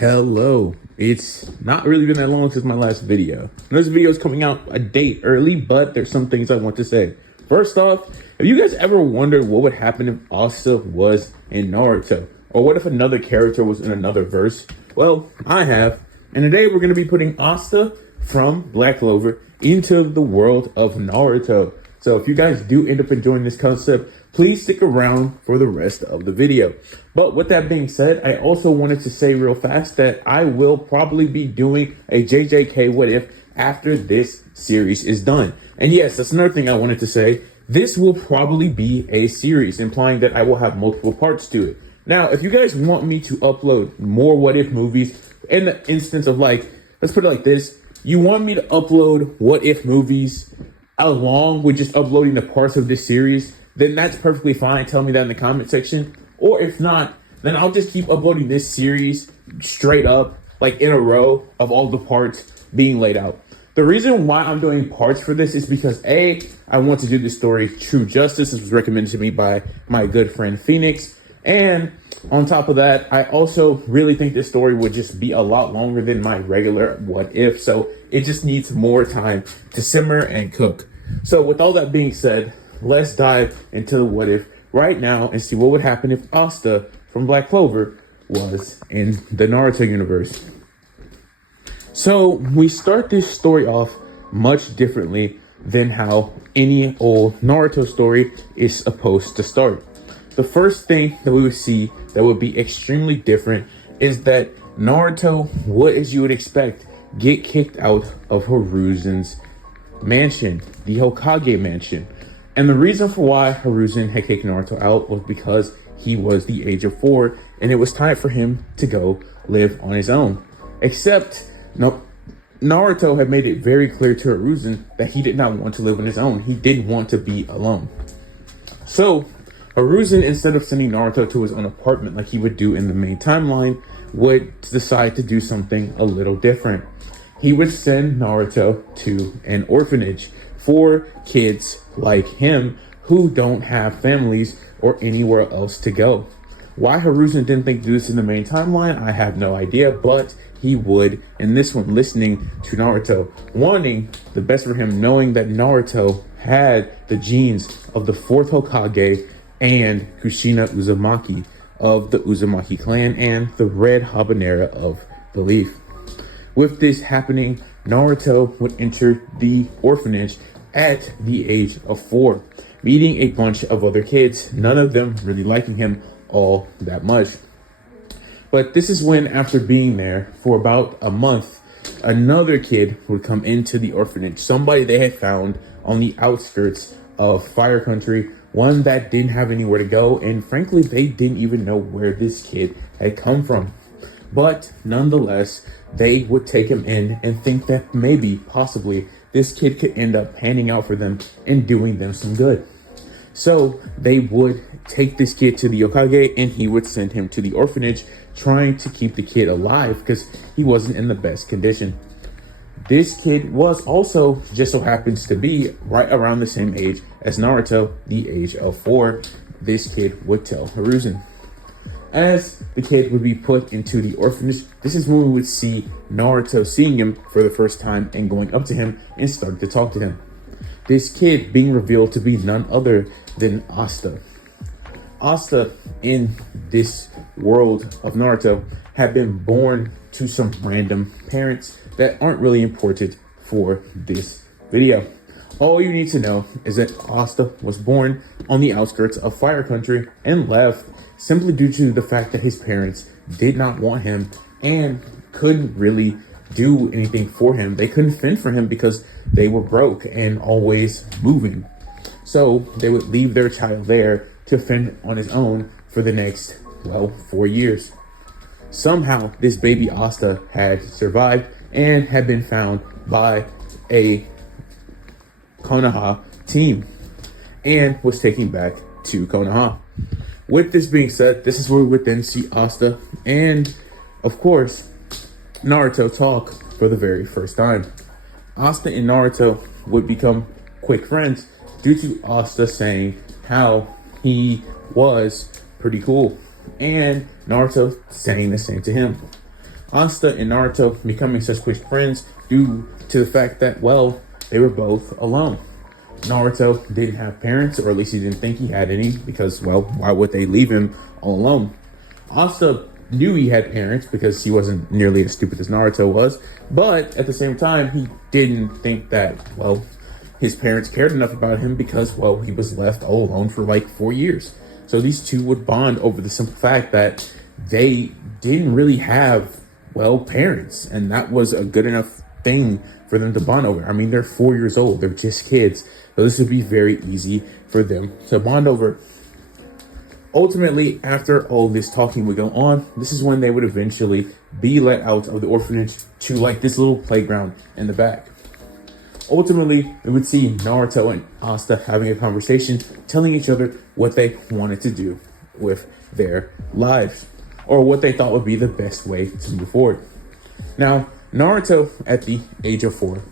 Hello. It's not really been that long since my last video. This video is coming out a day early, but there's some things I want to say. First off, have you guys ever wondered what would happen if Asta was in Naruto? Or what if another character was in another verse? Well, I have. And today we're going to be putting Asta from Black Clover into the world of Naruto. So if you guys do end up enjoying this concept, please stick around for the rest of the video. But with that being said, I also wanted to say real fast that I will probably be doing a JJK What If after this series is done. And yes, that's another thing I wanted to say. This will probably be a series, implying that I will have multiple parts to it. Now, if you guys want me to upload more What If movies, in the instance of let's put it like this, you want me to upload What If movies along with just uploading the parts of this series, then that's perfectly fine. Tell me that in the comment section. Or if not, then I'll just keep uploading this series straight up, in a row of all the parts being laid out. The reason why I'm doing parts for this is because A, I want to do this story true justice. This was recommended to me by my good friend Phoenix. And on top of that, I also really think this story would just be a lot longer than my regular What If. So it just needs more time to simmer and cook. So with all that being said, let's dive into the What If right now and see what would happen if Asta from Black Clover was in the Naruto universe. So we start this story off much differently than how any old Naruto story is supposed to start. The first thing that we would see that would be extremely different is that Naruto would, as you would expect, get kicked out of Hiruzen's mansion, the Hokage mansion. And the reason for why Hiruzen had kicked Naruto out was because he was the age of 4 and it was time for him to go live on his own. Except Naruto had made it very clear to Hiruzen that he did not want to live on his own. He didn't want to be alone. So Hiruzen, instead of sending Naruto to his own apartment like he would do in the main timeline, would decide to do something a little different. He would send Naruto to an orphanage for kids like him who don't have families or anywhere else to go. Why Hiruzen didn't think to do this in the main timeline, I have no idea, but he would in this one, listening to Naruto, wanting the best for him, knowing that Naruto had the genes of the 4th Hokage and Kushina Uzumaki of the Uzumaki clan and the Red Habanera of Belief. With this happening, Naruto would enter the orphanage at the age of 4, meeting a bunch of other kids, none of them really liking him all that much. But this is when, after being there for about a month, another kid would come into the orphanage, somebody they had found on the outskirts of Fire Country, one that didn't have anywhere to go, and frankly, they didn't even know where this kid had come from. But nonetheless, they would take him in and think that maybe, possibly, this kid could end up panning out for them and doing them some good. So they would take this kid to the Hokage and he would send him to the orphanage, trying to keep the kid alive because he wasn't in the best condition. This kid was also, just so happens to be, right around the same age as Naruto, the age of 4. This kid would tell Hiruzen. As the kid would be put into the orphanage, this is when we would see Naruto seeing him for the first time and going up to him and starting to talk to him. This kid being revealed to be none other than Asta. Asta, in this world of Naruto, had been born to some random parents that aren't really important for this video. All you need to know is that Asta was born on the outskirts of Fire Country and left simply due to the fact that his parents did not want him and couldn't really do anything for him. They couldn't fend for him because they were broke and always moving. So they would leave their child there to fend on his own for the next, 4 years. Somehow this baby Asta had survived and had been found by a Konoha team and was taken back to Konoha. With this being said, this is where we would then see Asta and, of course, Naruto talk for the very first time. Asta and Naruto would become quick friends due to Asta saying how he was pretty cool and Naruto saying the same to him. Asta and Naruto becoming such quick friends due to the fact that, well, they were both alone. Naruto didn't have parents, or at least he didn't think he had any, because, well, why would they leave him all alone? Asta knew he had parents because he wasn't nearly as stupid as Naruto was, but at the same time, he didn't think that, well, his parents cared enough about him because, well, he was left all alone for like 4 years. So these two would bond over the simple fact that they didn't really have, well, parents, and that was a good enough thing for them to bond over. I mean, they're 4 years old, they're just kids, so this would be very easy for them to bond over. Ultimately, after all this talking would go on, this is when they would eventually be let out of the orphanage to like this little playground in the back. Ultimately, we would see Naruto and Asta having a conversation, telling each other what they wanted to do with their lives, or what they thought would be the best way to move forward. Now, Naruto, at the age of 4,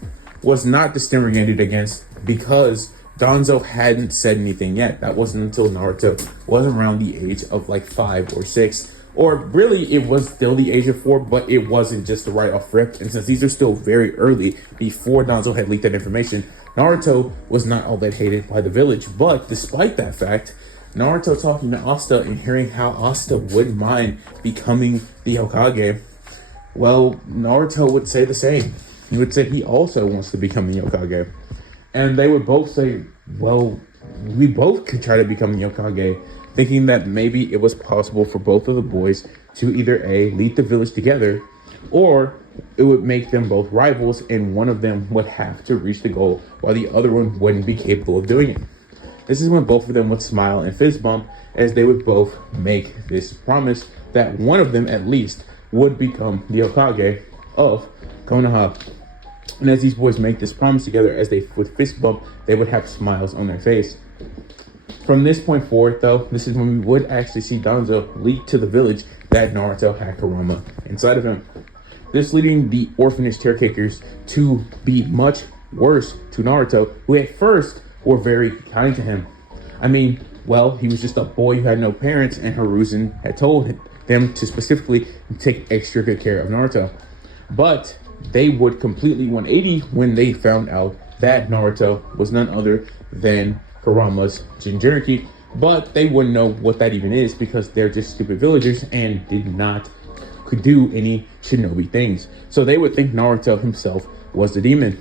was not discriminated against because Danzo hadn't said anything yet. That wasn't until Naruto was around the age of like 5 or 6. Or really, it was still the age of 4, but it wasn't just the right off rip. And since these are still very early, before Danzo had leaked that information, Naruto was not all that hated by the village. But despite that fact, Naruto talking to Asta and hearing how Asta wouldn't mind becoming the Hokage, well, Naruto would say the same. He would say he also wants to become the Hokage. And they would both say, well, we both could try to become the Hokage, thinking that maybe it was possible for both of the boys to either A, lead the village together, or it would make them both rivals and one of them would have to reach the goal while the other one wouldn't be capable of doing it. This is when both of them would smile and fist bump as they would both make this promise that one of them at least would become the Hokage of Konoha. And as these boys make this promise together, as they would fist bump, they would have smiles on their face. From this point forward, though, this is when we would actually see Danzo leak to the village that Naruto had Kurama inside of him. This leading the orphanage caretakers to be much worse to Naruto, who at first were very kind to him. I mean, well, he was just a boy who had no parents, and Hiruzen had told them to specifically take extra good care of Naruto. But they would completely 180 when they found out that Naruto was none other than Kurama's Jinchuriki, but they wouldn't know what that even is because they're just stupid villagers and could do any shinobi things. So they would think Naruto himself was the demon.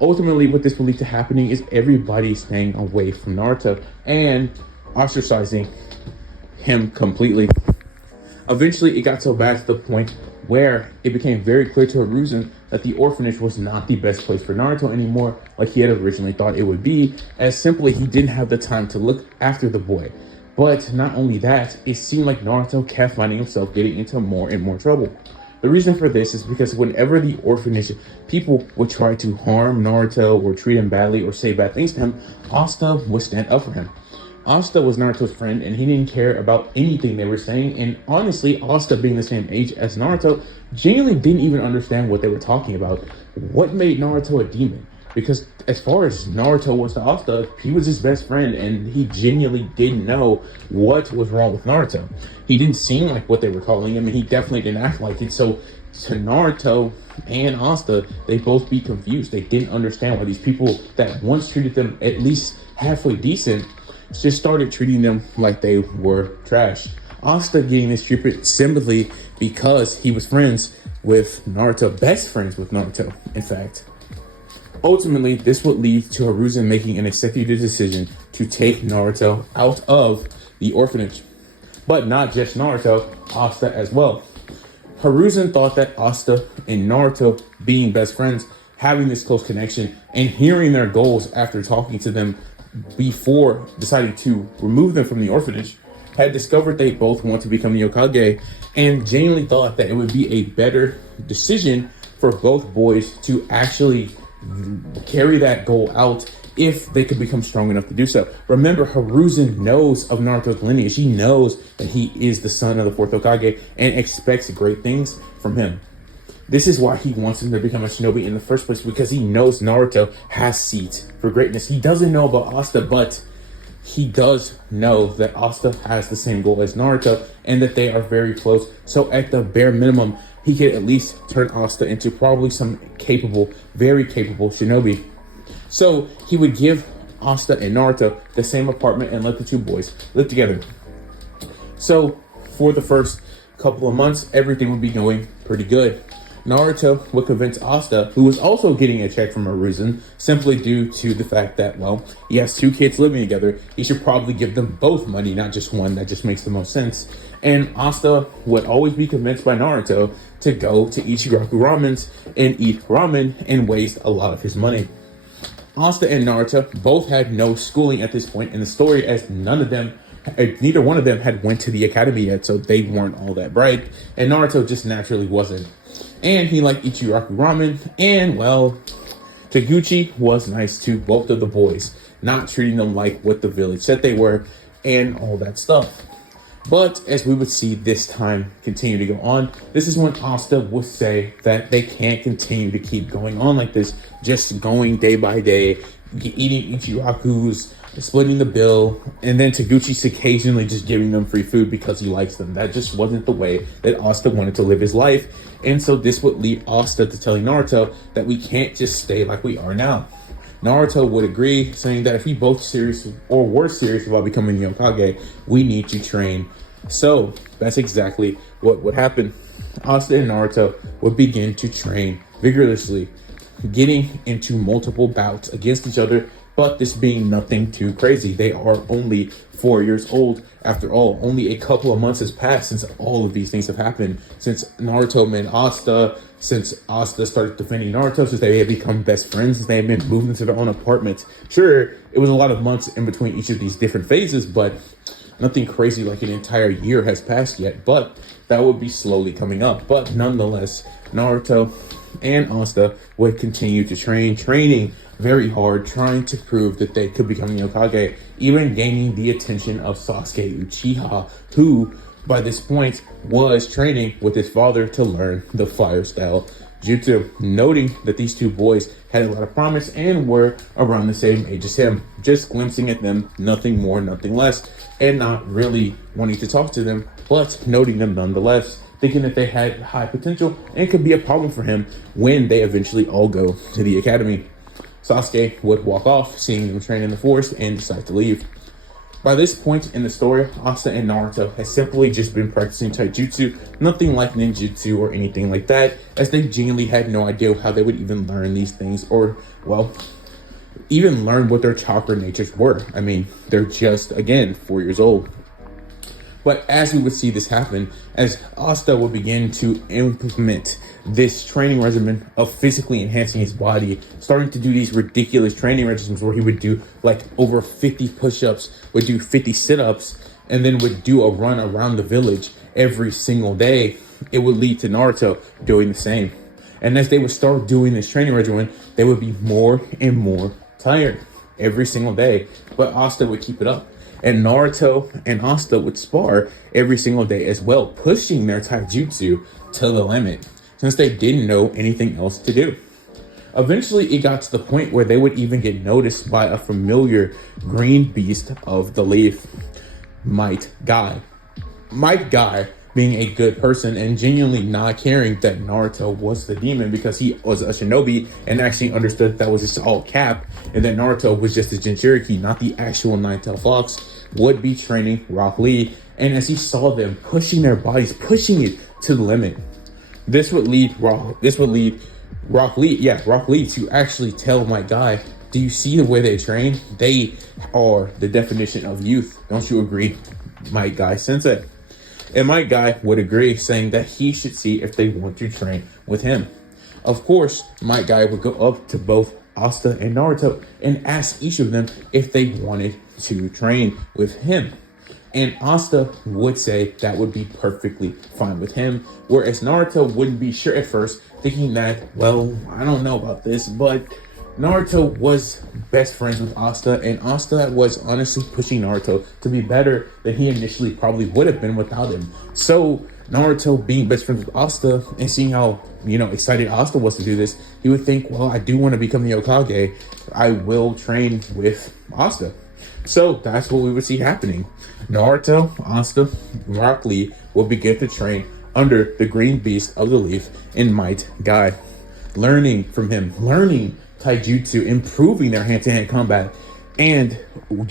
Ultimately, what this would lead to happening is everybody staying away from Naruto and ostracizing him completely. Eventually, it got so bad to the point where it became very clear to Hiruzen that the orphanage was not the best place for Naruto anymore, like he had originally thought it would be, as simply he didn't have the time to look after the boy. But not only that, it seemed like Naruto kept finding himself getting into more and more trouble. The reason for this is because whenever the orphanage people would try to harm Naruto or treat him badly or say bad things to him, Asta would stand up for him. Asta was Naruto's friend, and he didn't care about anything they were saying. And honestly, Asta, being the same age as Naruto, genuinely didn't even understand what they were talking about. What made Naruto a demon? Because as far as Naruto was to Asta, he was his best friend, and he genuinely didn't know what was wrong with Naruto. He didn't seem like what they were calling him, and he definitely didn't act like it. So to Naruto and Asta, they both be confused. They didn't understand why these people that once treated them at least halfway decent just started treating them like they were trash. Asta getting this stupid sympathy because he was friends with Naruto, best friends with Naruto, in fact. Ultimately, this would lead to Hiruzen making an executive decision to take Naruto out of the orphanage. But not just Naruto, Asta as well. Hiruzen thought that Asta and Naruto being best friends, having this close connection, and hearing their goals after talking to them before deciding to remove them from the orphanage, had discovered they both want to become the Hokage, and genuinely thought that it would be a better decision for both boys to actually carry that goal out if they could become strong enough to do so. Remember, Hiruzen knows of Naruto's lineage. He knows that he is the son of the fourth Hokage and expects great things from him. This is why he wants him to become a shinobi in the first place, because he knows Naruto has seeds for greatness. He doesn't know about Asta, but he does know that Asta has the same goal as Naruto and that they are very close. So at the bare minimum, he could at least turn Asta into probably some capable, very capable shinobi. So he would give Asta and Naruto the same apartment and let the two boys live together. So for the first couple of months, everything would be going pretty good. Naruto would convince Asta, who was also getting a check from Arisen, simply due to the fact that, well, he has two kids living together. He should probably give them both money, not just one. That just makes the most sense. And Asta would always be convinced by Naruto to go to Ichiraku Ramen's and eat ramen and waste a lot of his money. Asta and Naruto both had no schooling at this point in the story, as neither one of them had went to the academy yet, so they weren't all that bright, and Naruto just naturally wasn't. And he liked Ichiraku Ramen, and well, Taguchi was nice to both of the boys, not treating them like what the village said they were, and all that stuff. But as we would see this time continue to go on, this is when Asta would say that they can't continue to keep going on like this, just going day by day, eating Ichiraku's, splitting the bill, and then Taguchi's occasionally just giving them free food because he likes them. That just wasn't the way that Asta wanted to live his life. And so this would lead Asta to telling Naruto that we can't just stay like we are now. Naruto would agree, saying that if we both were serious about becoming the Hokage, we need to train. So that's exactly what would happen. Asta and Naruto would begin to train vigorously, getting into multiple bouts against each other, but this being nothing too crazy. They are only 4 years old. After all, only a couple of months has passed since all of these things have happened. Since Naruto met Asta, since Asta started defending Naruto, since they had become best friends, since they had been moved into their own apartments. Sure, it was a lot of months in between each of these different phases, but nothing crazy like an entire year has passed yet. But that would be slowly coming up. But nonetheless, Naruto and Asta would continue to training very hard, trying to prove that they could become the Hokage, even gaining the attention of Sasuke Uchiha, who by this point was training with his father to learn the fire style jutsu, noting that these two boys had a lot of promise and were around the same age as him, just glimpsing at them, nothing more, nothing less, and not really wanting to talk to them, but noting them nonetheless, thinking that they had high potential and could be a problem for him when they eventually all go to the academy. Sasuke would walk off, seeing them train in the forest, and decide to leave. By this point in the story, Asta and Naruto had simply just been practicing taijutsu, nothing like ninjutsu or anything like that, as they genuinely had no idea how they would even learn these things, or, well, even learn what their chakra natures were. I mean, they're just, again, 4 years old. But as we would see this happen, as Asta would begin to implement this training regimen of physically enhancing his body, starting to do these ridiculous training regimens where he would do like over 50 push-ups, would do 50 sit-ups, and then would do a run around the village every single day, it would lead to Naruto doing the same. And as they would start doing this training regimen, they would be more and more tired every single day. But Asta would keep it up. And Naruto and Asta would spar every single day as well, pushing their taijutsu to the limit, since they didn't know anything else to do. Eventually, it got to the point where they would even get noticed by a familiar green beast of the leaf, Might Guy. Might Guy being a good person and genuinely not caring that Naruto was the demon, because he was a shinobi and actually understood that was just all cap, and that Naruto was just a Jinchuriki, not the actual Nine-Tailed Fox, would be training Rock Lee. And as he saw them pushing their bodies, pushing it to the limit, this would lead Rock Lee to actually tell Might Guy, do you see the way they train? They are the definition of youth. Don't you agree, Might Guy Sensei? And Might Guy would agree, saying that he should see if they want to train with him. Of course, Might Guy would go up to both Asta and Naruto and ask each of them if they wanted to train with him. And Asta would say that would be perfectly fine with him, whereas Naruto wouldn't be sure at first, thinking that, well, I don't know about this, but Naruto was best friends with Asta, and Asta was honestly pushing Naruto to be better than he initially probably would have been without him. So Naruto being best friends with Asta and seeing how, excited Asta was to do this, he would think, well, I do want to become the Hokage. I will train with Asta. So that's what we would see happening. Naruto, Asta, Rock Lee will begin to train under the green beast of the leaf in Might Guy, learning from him, learning taijutsu, improving their hand-to-hand combat, and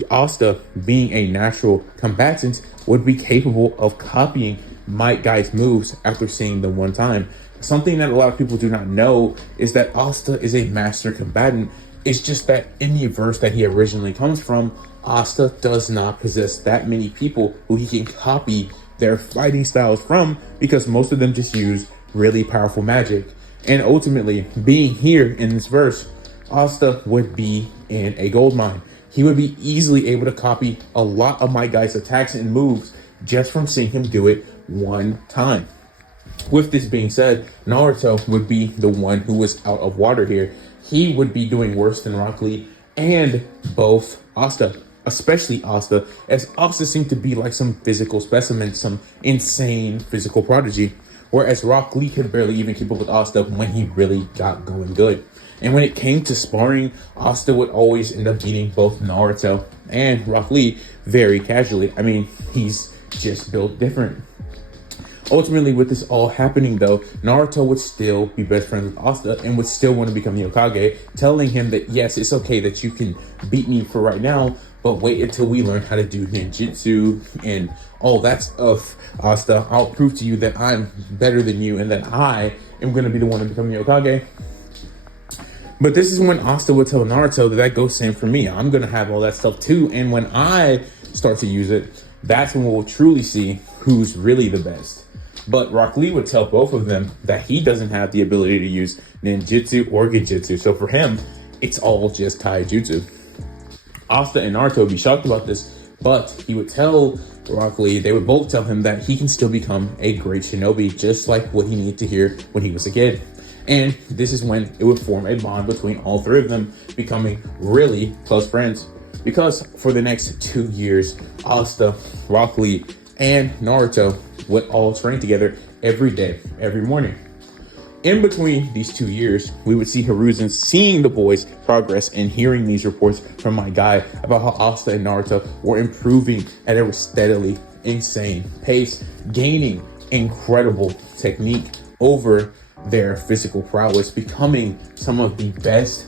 Asta, being a natural combatant, would be capable of copying Might Guy's moves after seeing them one time. Something that a lot of people do not know is that Asta is a master combatant. It's just that in the verse that he originally comes from, Asta does not possess that many people who he can copy their fighting styles from, because most of them just use really powerful magic. And ultimately, being here in this verse, Asta would be in a gold mine. He would be easily able to copy a lot of Might Guy's attacks and moves just from seeing him do it one time. With this being said, Naruto would be the one who was out of water here. He would be doing worse than Rock Lee and both Asta, especially Asta, as Asta seemed to be like some physical specimen, some insane physical prodigy, whereas Rock Lee could barely even keep up with Asta when he really got going good. And when it came to sparring, Asta would always end up beating both Naruto and Rock Lee very casually. I mean, he's just built different. Ultimately, with this all happening though, Naruto would still be best friends with Asta and would still want to become the Hokage, telling him that yes, it's okay that you can beat me for right now, but wait until we learn how to do ninjutsu and all that stuff. Asta, I'll prove to you that I'm better than you and that I am going to be the one to become the Hokage. But this is when Asta would tell Naruto that goes same for me. I'm going to have all that stuff too. And when I start to use it, that's when we'll truly see who's really the best. But Rock Lee would tell both of them that he doesn't have the ability to use ninjutsu or genjutsu. So for him, it's all just taijutsu. Asta and Naruto would be shocked about this, but he would tell Rock Lee, they would both tell him that he can still become a great shinobi, just like what he needed to hear when he was a kid. And this is when it would form a bond between all three of them, becoming really close friends. Because for the next 2 years, Asta, Rock Lee, and Naruto would all train together every day, every morning. In between these 2 years, we would see Hiruzen seeing the boys' progress and hearing these reports from my guy about how Asta and Naruto were improving at a steadily insane pace, gaining incredible technique over their physical prowess, becoming some of the best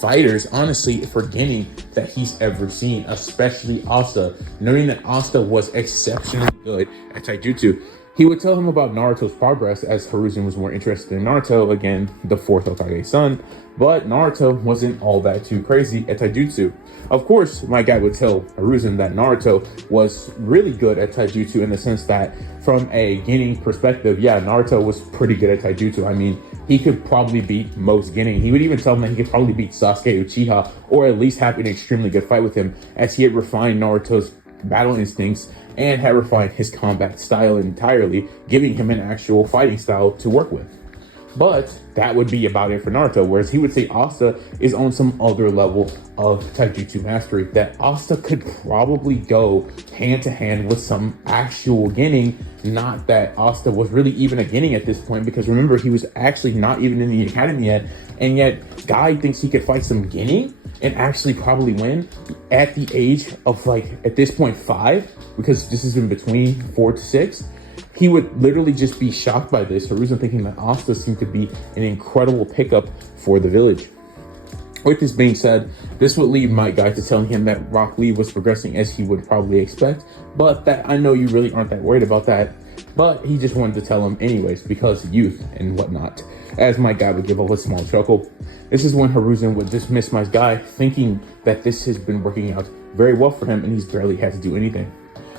fighters, honestly, forgetting that he's ever seen, especially Asta, knowing that Asta was exceptionally good at taijutsu. He would tell him about Naruto's progress, as Hiruzen was more interested in Naruto, again, the fourth Hokage's son, but Naruto wasn't all that too crazy at taijutsu. Of course, my guy would tell Hiruzen that Naruto was really good at taijutsu in the sense that from a Genin perspective, yeah, Naruto was pretty good at taijutsu. I mean, he could probably beat most Genin. He would even tell him that he could probably beat Sasuke Uchiha, or at least have an extremely good fight with him, as he had refined Naruto's battle instincts and had refined his combat style entirely, giving him an actual fighting style to work with. But that would be about it for Naruto, whereas he would say Asta is on some other level of taijutsu mastery, that Asta could probably go hand to hand with some actual Genin. Not that Asta was really even a Genin at this point, because remember, he was actually not even in the academy yet, and yet Guy thinks he could fight some Genin and actually probably win at the age of, like, at this point 5, because this is in between 4 to 6. He would literally just be shocked by this. Hiruzen thinking that Asta seemed to be an incredible pickup for the village. With this being said, this would lead Might Guy to telling him that Rock Lee was progressing as he would probably expect, but that I know you really aren't that worried about that. But he just wanted to tell him anyways, because youth and whatnot. As Might Guy would give up a small chuckle. This is when Hiruzen would dismiss Might Guy, thinking that this has been working out very well for him and he's barely had to do anything.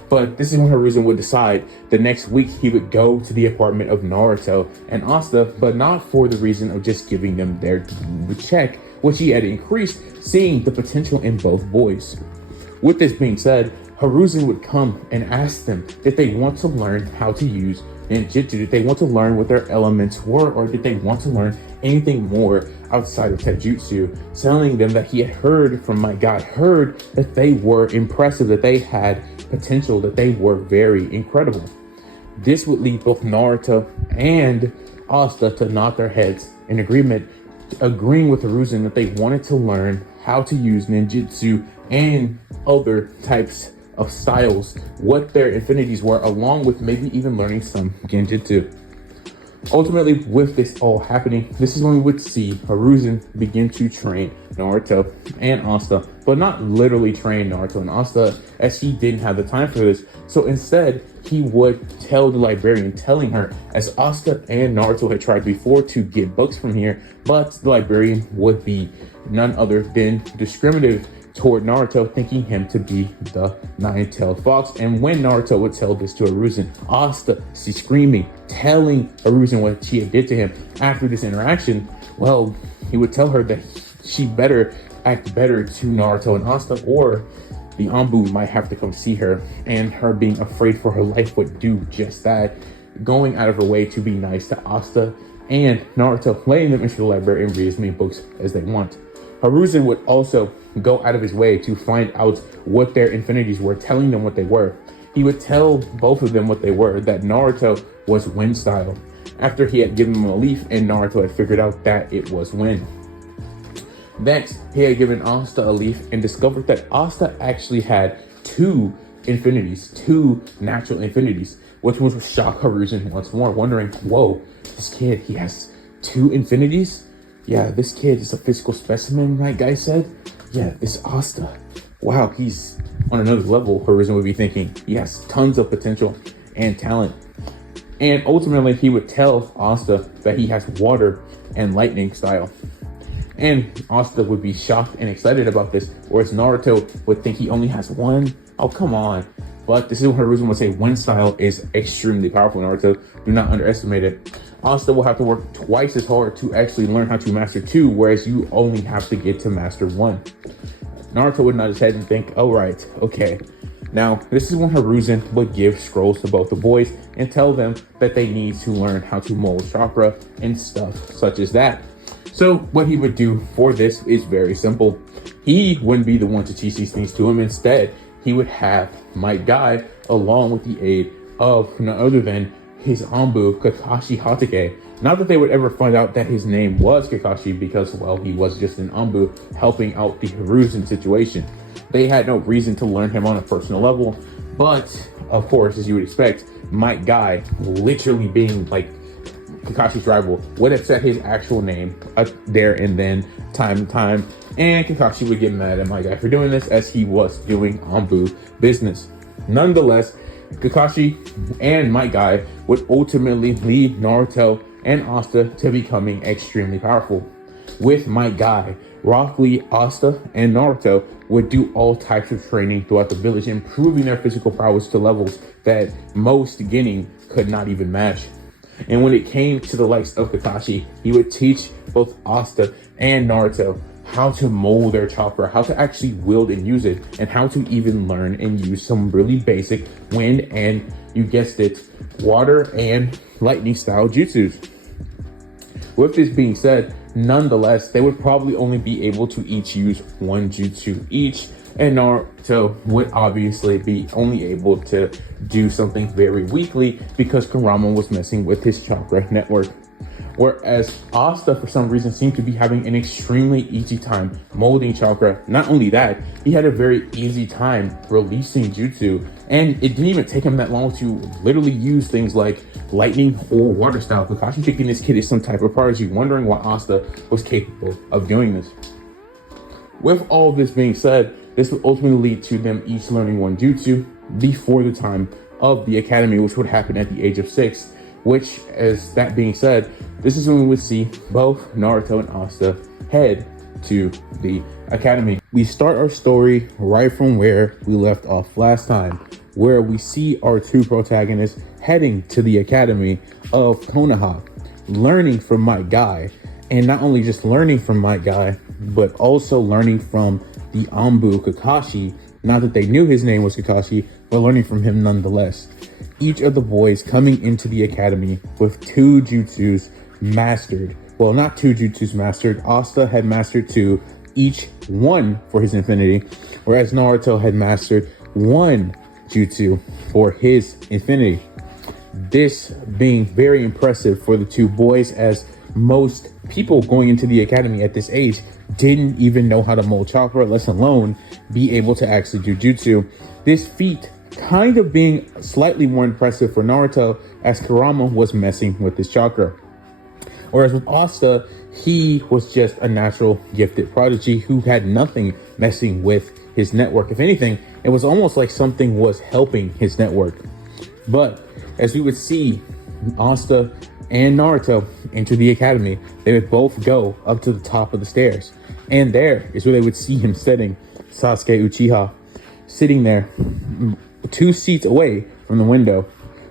But this is when Hiruzen would decide the next week he would go to the apartment of Naruto and Asta, but not for the reason of just giving them their check, which he had increased, seeing the potential in both boys. With this being said, Hiruzen would come and ask them if they want to learn how to use ninjutsu, did they want to learn what their elements were, or did they want to learn anything more outside of taijutsu, telling them that he had heard from my guy, heard that they were impressive, that they had potential, that they were very incredible. This would lead both Naruto and Asta to nod their heads in agreement, agreeing with Hiruzen that they wanted to learn how to use ninjutsu and other types of styles, what their infinities were, along with maybe even learning some genjutsu. Ultimately, with this all happening, this is when we would see Hiruzen begin to train Naruto and Asta, but not literally train Naruto and Asta, as he didn't have the time for this. So instead, he would tell the librarian, telling her, as Asta and Naruto had tried before to get books from here, but the librarian would be none other than discriminative toward Naruto, thinking him to be the nine-tailed fox. And when Naruto would tell this to Hiruzen, Asta, she's screaming, telling Hiruzen what she had did to him after this interaction, well, he would tell her that she better act better to Naruto and Asta, or the Anbu might have to come see her, and her being afraid for her life would do just that, going out of her way to be nice to Asta and Naruto, letting them enter the library and read as many books as they want. Hiruzen would also go out of his way to find out what their infinities were, telling them what they were. He would tell both of them what they were, that Naruto was wind style, after he had given him a leaf and Naruto had figured out that it was wind. Next, he had given Asta a leaf and discovered that Asta actually had two infinities, two natural infinities, which was shock Hiruzen once more, wondering, whoa, this kid, he has two infinities? Yeah, this kid is a physical specimen, right, guy said? Yeah, this Asta. Wow, he's on another level, Hiruzen would be thinking. He has tons of potential and talent. And ultimately, he would tell Asta that he has water and lightning style. And Asta would be shocked and excited about this, whereas Naruto would think he only has one. Oh, come on. But this is when Hiruzen would say wind style is extremely powerful, Naruto. Do not underestimate it. Asta will have to work twice as hard to actually learn how to master two, whereas you only have to get to master one. Naruto would nod his head and think, oh, right, okay. Now, this is when Hiruzen would give scrolls to both the boys and tell them that they need to learn how to mold chakra and stuff such as that. So what he would do for this is very simple. He wouldn't be the one to teach these things to him. Instead, he would have Might Guy, along with the aid of none other than his Anbu, Kakashi Hatake. Not that they would ever find out that his name was Kakashi, because, well, he was just an Anbu helping out the Hiruzen situation. They had no reason to learn him on a personal level, but, of course, as you would expect, Might Guy, literally being like Kakashi's rival, would have set his actual name there and then, time to time, and Kakashi would get mad at Might Guy for doing this, as he was doing Anbu business. Nonetheless, Kakashi and Might Guy would ultimately lead Naruto and Asta to becoming extremely powerful. With Might Guy, Rock Lee, Asta, and Naruto would do all types of training throughout the village, improving their physical prowess to levels that most Genin could not even match. And when it came to the likes of Kakashi, he would teach both Asta and Naruto how to mold their chakra, how to actually wield and use it, and how to even learn and use some really basic wind and, you guessed it, water and lightning style jutsus. With this being said, nonetheless, they would probably only be able to each use one jutsu each, and Naruto would obviously be only able to do something very weakly because Kurama was messing with his chakra network. Whereas Asta, for some reason, seemed to be having an extremely easy time molding chakra. Not only that, he had a very easy time releasing jutsu, and it didn't even take him that long to literally use things like lightning or water style. Kakashi thinking this kid is some type of prodigy, wondering why Asta was capable of doing this. With all this being said, this would ultimately lead to them each learning one jutsu before the time of the academy, which would happen at the age of 6. Which, as that being said, this is when we would see both Naruto and Asta head to the academy. We start our story right from where we left off last time, where we see our two protagonists heading to the academy of Konoha, learning from Might Guy, and not only just learning from Might Guy, but also learning from the Anbu Kakashi. Not that they knew his name was Kakashi, but learning from him nonetheless. Each of the boys coming into the academy with two jutsus mastered. Well, not two jutsus mastered. Asta had mastered two, each one for his infinity, whereas Naruto had mastered one jutsu for his infinity. This being very impressive for the two boys, as most people going into the academy at this age didn't even know how to mold chakra, let alone be able to actually do jutsu. This feat kind of being slightly more impressive for Naruto, as Kurama was messing with his chakra. Whereas with Asta, he was just a natural gifted prodigy who had nothing messing with his network. If anything, it was almost like something was helping his network. But as we would see Asta and Naruto enter the academy, they would both go up to the top of the stairs. And there is where they would see him sitting, Sasuke Uchiha, sitting there 2 seats away from the window.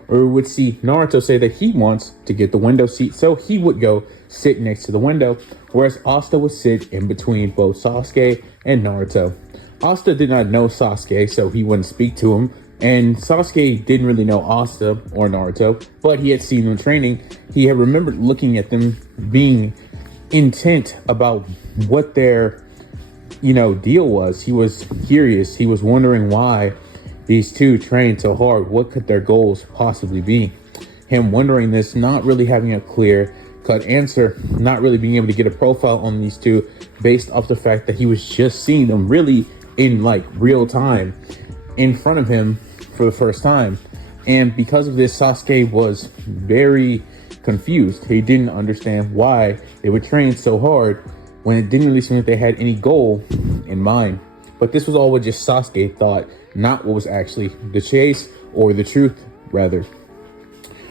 Or we would see Naruto say that he wants to get the window seat, so he would go sit next to the window, whereas Asta would sit in between both Sasuke and Naruto. Asta did not know Sasuke, so he wouldn't speak to him, and Sasuke didn't really know Asta or Naruto, but he had seen them training. He had remembered looking at them, being intent about what their, deal was. He was curious. He was wondering why these two trained so hard. What could their goals possibly be? Him wondering this, not really having a clear cut answer, not really being able to get a profile on these two based off the fact that he was just seeing them really in real time in front of him for the first time. And because of this, Sasuke was very confused. He didn't understand why they would train so hard when it didn't really seem like they had any goal in mind. But this was all what just Sasuke thought, not what was actually the chase, or the truth, rather.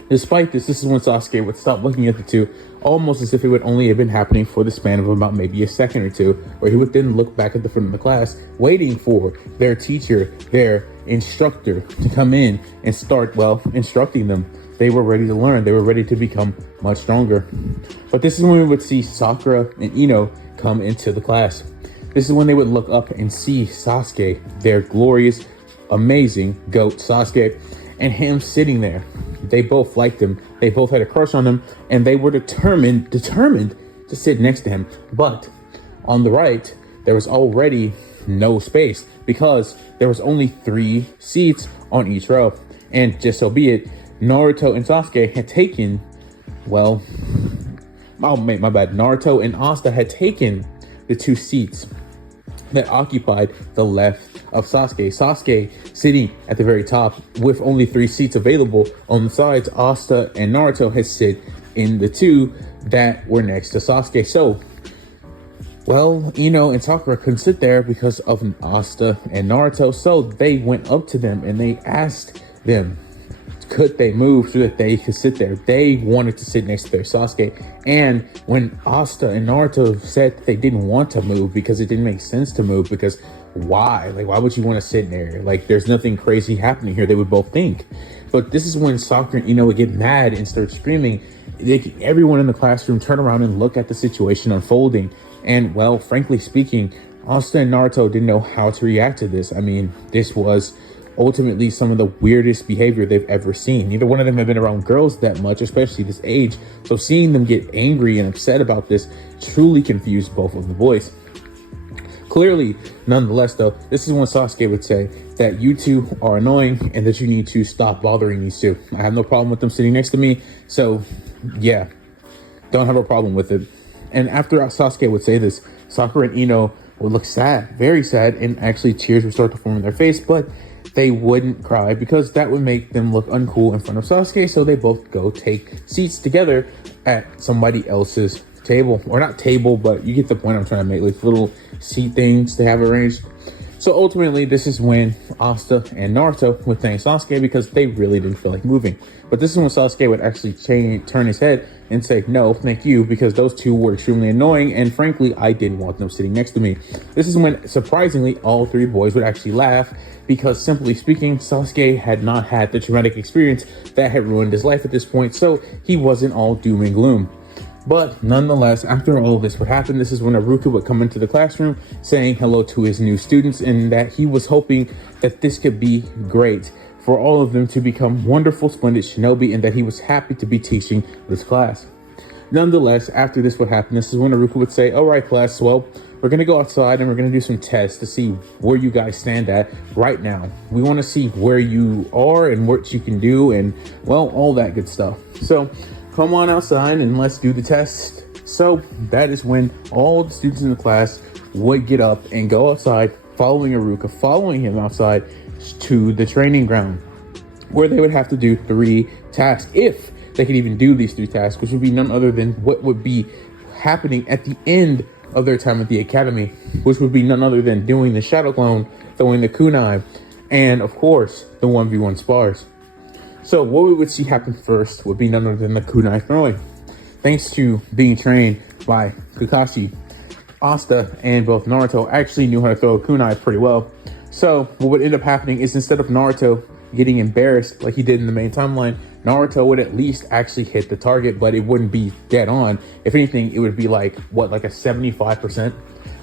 Despite this is when Sasuke would stop looking at the two, almost as if it would only have been happening for the span of about maybe a second or two, where he would then look back at the front of the class, waiting for their teacher, their instructor, to come in and start, instructing them. They were ready to learn. They were ready to become much stronger. But this is when we would see Sakura and Ino come into the class. This is when they would look up and see Sasuke, their glorious, amazing GOAT Sasuke, and him sitting there. They both liked him. They both had a crush on him, and they were determined to sit next to him. But on the right, there was already no space because there was only 3 seats on each row. And just so be it, Naruto and Sasuke had taken, Naruto and Asta had taken the 2 seats that occupied the left of Sasuke. Sasuke sitting at the very top with only 3 seats available on the sides. Asta and Naruto had sit in the 2 that were next to Sasuke. So, Ino and Sakura couldn't sit there because of Asta and Naruto. So they went up to them and they asked them, could they move so that they could sit there? They wanted to sit next to their Sasuke. And when Asta and Naruto said that they didn't want to move because it didn't make sense to move, because why? Why would you want to sit there? There's nothing crazy happening here, they would both think. But this is when Sakura and Ino would get mad and start screaming. Everyone in the classroom turn around and look at the situation unfolding. And frankly speaking, Asta and Naruto didn't know how to react to this. I mean, this was ultimately some of the weirdest behavior they've ever seen. Neither one of them have been around girls that much, especially this age. So seeing them get angry and upset about this truly confused both of the boys. Clearly, nonetheless, though, this is when Sasuke would say that you two are annoying and that you need to stop bothering these two. I have no problem with them sitting next to me. So, yeah, don't have a problem with it. And after Sasuke would say this, Sakura and Ino would look sad, very sad, and actually tears would start to form in their face, but they wouldn't cry because that would make them look uncool in front of Sasuke. So they both go take seats together at somebody else's table, or not table, but you get the point I'm trying to make, little seat things they have arranged. So ultimately, this is when Asta and Naruto would thank Sasuke because they really didn't feel like moving. But this is when Sasuke would actually turn his head and say, no, thank you, because those two were extremely annoying, and frankly, I didn't want them sitting next to me. This is when, surprisingly, all 3 boys would actually laugh because, simply speaking, Sasuke had not had the traumatic experience that had ruined his life at this point, so he wasn't all doom and gloom. But nonetheless, after all of this would happen, this is when Naruto would come into the classroom saying hello to his new students, and that he was hoping that this could be great for all of them to become wonderful, splendid shinobi, and that he was happy to be teaching this class. Nonetheless, after this would happen, this is when Naruto would say, all right, class, we're going to go outside and we're going to do some tests to see where you guys stand at right now. We want to see where you are and what you can do and, all that good stuff. So come on outside and let's do the test. So that is when all the students in the class would get up and go outside, following Iruka, following him outside to the training ground, where they would have to do 3 tasks, if they could even do these 3 tasks, which would be none other than what would be happening at the end of their time at the academy, which would be none other than doing the shadow clone, throwing the kunai, and of course the 1v1 spars. So what we would see happen first would be none other than the kunai throwing. Thanks to being trained by Kakashi, Asta and both Naruto actually knew how to throw a kunai pretty well. So what would end up happening is, instead of Naruto getting embarrassed like he did in the main timeline, Naruto would at least actually hit the target, but it wouldn't be dead on. If anything, it would be like a 75%,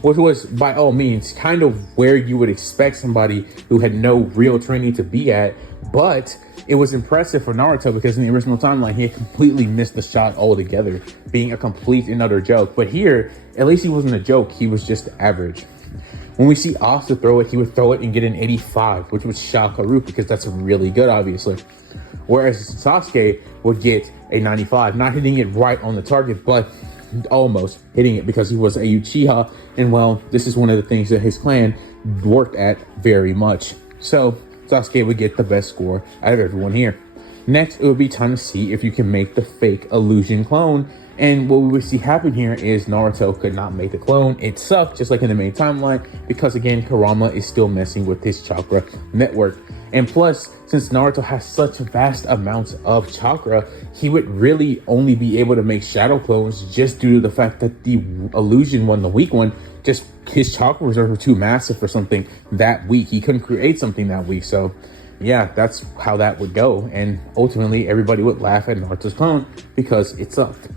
which was by all means kind of where you would expect somebody who had no real training to be at. But it was impressive for Naruto because in the original timeline, he had completely missed the shot altogether, being a complete and utter joke. But here, at least he wasn't a joke, he was just average. When we see Asta throw it, he would throw it and get an 85, which would shock Haruka because that's really good, obviously. Whereas Sasuke would get a 95, not hitting it right on the target, but almost hitting it because he was a Uchiha. And well, this is one of the things that his clan worked at very much. So Sasuke would get the best score out of everyone here. Next, it would be time to see if you can make the fake illusion clone. And what we would see happen here is Naruto could not make the clone. It sucked, just like in the main timeline, because again, Kurama is still messing with his chakra network. And plus, since Naruto has such vast amounts of chakra, he would really only be able to make shadow clones just due to the fact that the illusion one, the weak one, just his chakra reserves were too massive for something that weak. He couldn't create something that weak. So yeah, that's how that would go. And ultimately, everybody would laugh at Naruto's clone because it sucked.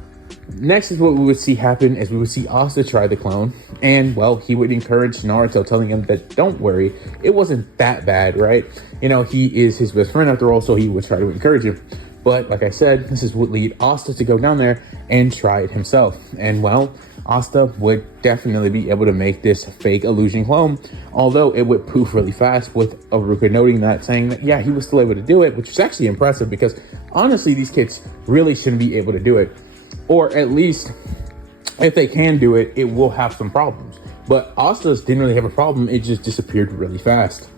Next is what we would see happen is we would see Asta try the clone, and well, he would encourage Naruto, telling him that don't worry, it wasn't that bad, right? You know, he is his best friend after all, so he would try to encourage him. But like I said, this is what lead Asta to go down there and try it himself. And well, Asta would definitely be able to make this fake illusion clone, although it would poof really fast, with Iruka noting that, saying that yeah, he was still able to do it, which is actually impressive because honestly, these kids really shouldn't be able to do it. Or at least, if they can do it, it will have some problems. But Asta's didn't really have a problem, it just disappeared really fast.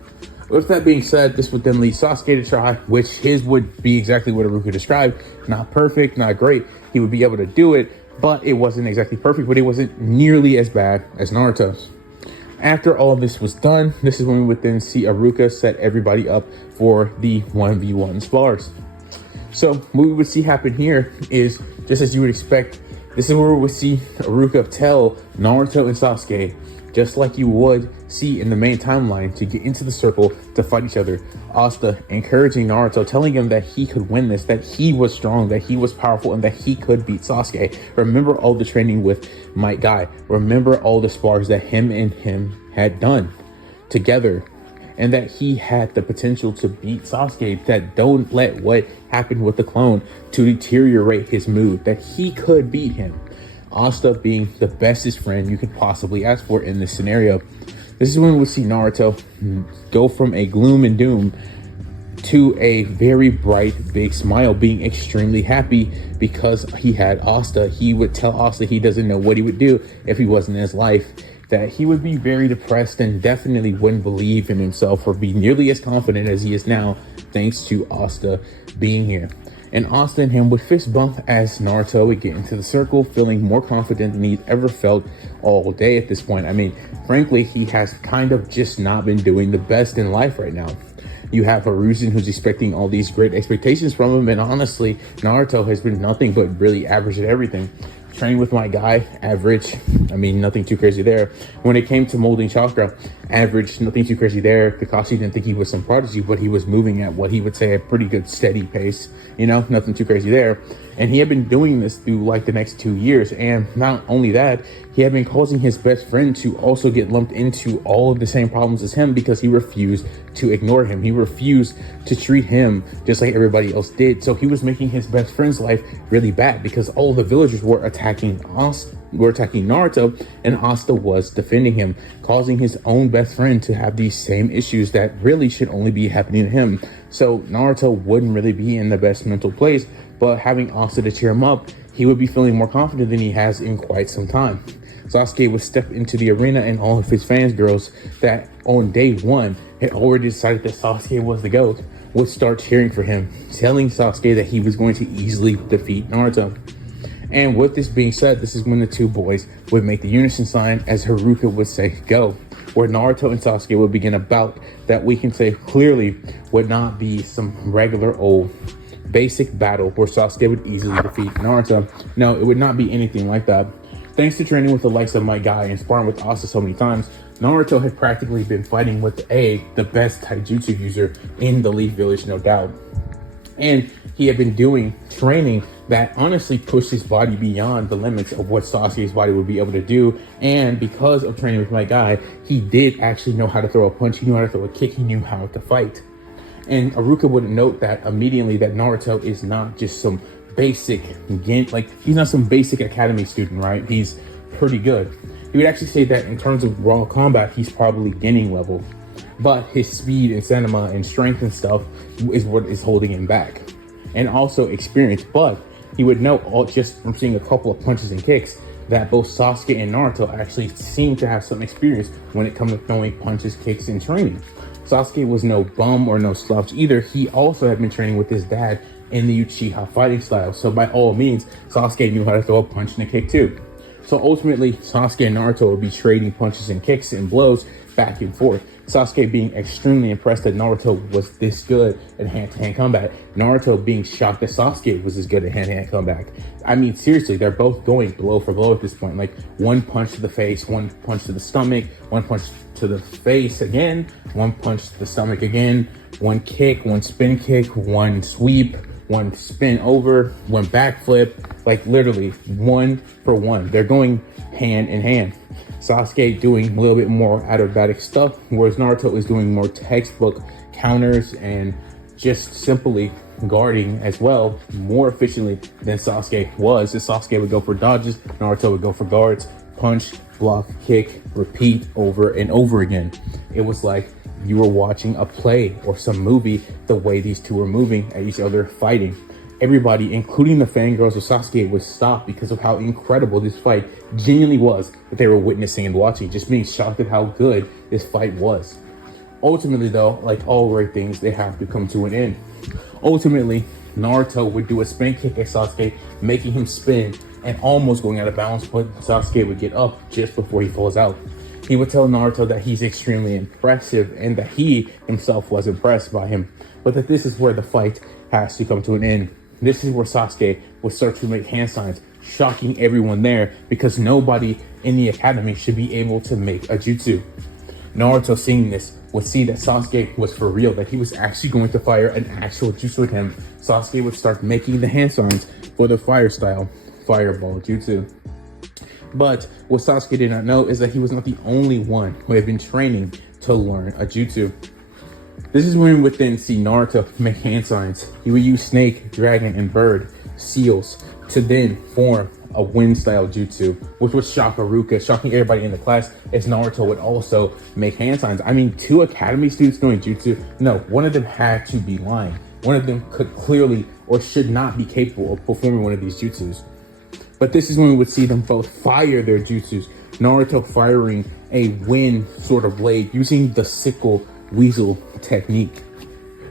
With that being said, this would then lead Sasuke to try, which his would be exactly what Iruka described. Not perfect, not great. He would be able to do it, but it wasn't exactly perfect, but it wasn't nearly as bad as Naruto's. After all of this was done, this is when we would then see Iruka set everybody up for the 1v1 spars. So what we would see happen here is, just as you would expect, this is where we would see Iruka tell Naruto and Sasuke, just like you would see in the main timeline, to get into the circle to fight each other. Asta encouraging Naruto, telling him that he could win this, that he was strong, that he was powerful, and that he could beat Sasuke. Remember all the training with Might Guy. Remember all the spars that him and him had done together, and that he had the potential to beat Sasuke, that don't let what happened with the clone to deteriorate his mood, that he could beat him. Asta being the bestest friend you could possibly ask for in this scenario. This is when we see Naruto go from a gloom and doom to a very bright, big smile, being extremely happy because he had Asta. He would tell Asta he doesn't know what he would do if he wasn't in his life, that he would be very depressed and definitely wouldn't believe in himself or be nearly as confident as he is now, thanks to Asta being here. And Asta and him would fist bump as Naruto would get into the circle, feeling more confident than he'd ever felt all day at this point. I mean, frankly, he has kind of just not been doing the best in life right now. You have Hiruzen, who's expecting all these great expectations from him, and honestly, Naruto has been nothing but really average at everything. Training with my guy, average. I mean, nothing too crazy there. When it came to molding chakra, average, nothing too crazy there. Kakashi didn't think he was some prodigy, but he was moving at what he would say a pretty good steady pace. You know, nothing too crazy there. And he had been doing this through like the next 2 years. And not only that, he had been causing his best friend to also get lumped into all of the same problems as him because he refused to ignore him. He refused to treat him just like everybody else did. So he was making his best friend's life really bad because all the villagers were attacking Naruto, and Asta was defending him, causing his own best friend to have these same issues that really should only be happening to him. So Naruto wouldn't really be in the best mental place but having Asta to cheer him up, he would be feeling more confident than he has in quite some time. Sasuke would step into the arena, and all of his fans girls that on day one had already decided that Sasuke was the GOAT would start cheering for him, telling Sasuke that he was going to easily defeat Naruto. And with this being said, this is when the two boys would make the unison sign, as Haruka would say, "Go," where Naruto and Sasuke would begin a bout that we can say clearly would not be some regular old basic battle where Sasuke would easily defeat Naruto. No, it would not be anything like that. Thanks to training with the likes of my guy and sparring with Asta so many times, Naruto had practically been fighting with the best taijutsu user in the Leaf Village, no doubt. And he had been doing training that honestly pushed his body beyond the limits of what Sasuke's body would be able to do. And because of training with my guy, he did actually know how to throw a punch, he knew how to throw a kick, he knew how to fight. And Haruka would note that immediately that Naruto is not just some basic, he's not some basic academy student, right? He's pretty good. He would actually say that in terms of raw combat, he's probably beginning level, but his speed and stamina and strength and stuff is what is holding him back, and also experience. But he would know just from seeing a couple of punches and kicks that both Sasuke and Naruto actually seem to have some experience when it comes to throwing punches, kicks, and training. Sasuke was no bum or no slouch either. He also had been training with his dad in the Uchiha fighting style. So by all means, Sasuke knew how to throw a punch and a kick too. So ultimately, Sasuke and Naruto would be trading punches and kicks and blows back and forth. Sasuke being extremely impressed that Naruto was this good at hand-to-hand combat. Naruto being shocked that Sasuke was as good at hand-to-hand combat. I mean, seriously, they're both going blow for blow at this point. Like one punch to the face, one punch to the stomach, one punch to the face again, one punch to the stomach again, one kick, one spin kick, one sweep, one spin over, one backflip, like literally one for one. They're going hand in hand. Sasuke doing a little bit more acrobatic stuff, whereas Naruto is doing more textbook counters and just simply guarding as well, more efficiently than Sasuke was. As Sasuke would go for dodges, Naruto would go for guards, punch, block, kick, repeat over and over again. It was like you were watching a play or some movie, the way these two were moving at each other fighting. Everybody, including the fangirls of Sasuke, would stop because of how incredible this fight genuinely was that they were witnessing and watching, just being shocked at how good this fight was. Ultimately though, like all great things, they have to come to an end. Ultimately, Naruto would do a spin kick at Sasuke, making him spin and almost going out of bounds, but Sasuke would get up just before he falls out. He would tell Naruto that he's extremely impressive and that he himself was impressed by him, but that this is where the fight has to come to an end. This is where Sasuke would start to make hand signs, shocking everyone there because nobody in the academy should be able to make a jutsu. Naruto, seeing this, would see that Sasuke was for real, that he was actually going to fire an actual jutsu at him. Sasuke would start making the hand signs for the fire style, fireball jutsu. But what Sasuke did not know is that he was not the only one who had been training to learn a jutsu. This is when we would then see Naruto make hand signs. He would use snake, dragon, and bird, seals, to then form a wind style jutsu, which would shock Haruka, shocking everybody in the class, as Naruto would also make hand signs. I mean, two academy students doing jutsu? No, one of them had to be lying. One of them could clearly or should not be capable of performing one of these jutsus. But this is when we would see them both fire their jutsus. Naruto firing a wind sort of blade using the sickle weasel technique,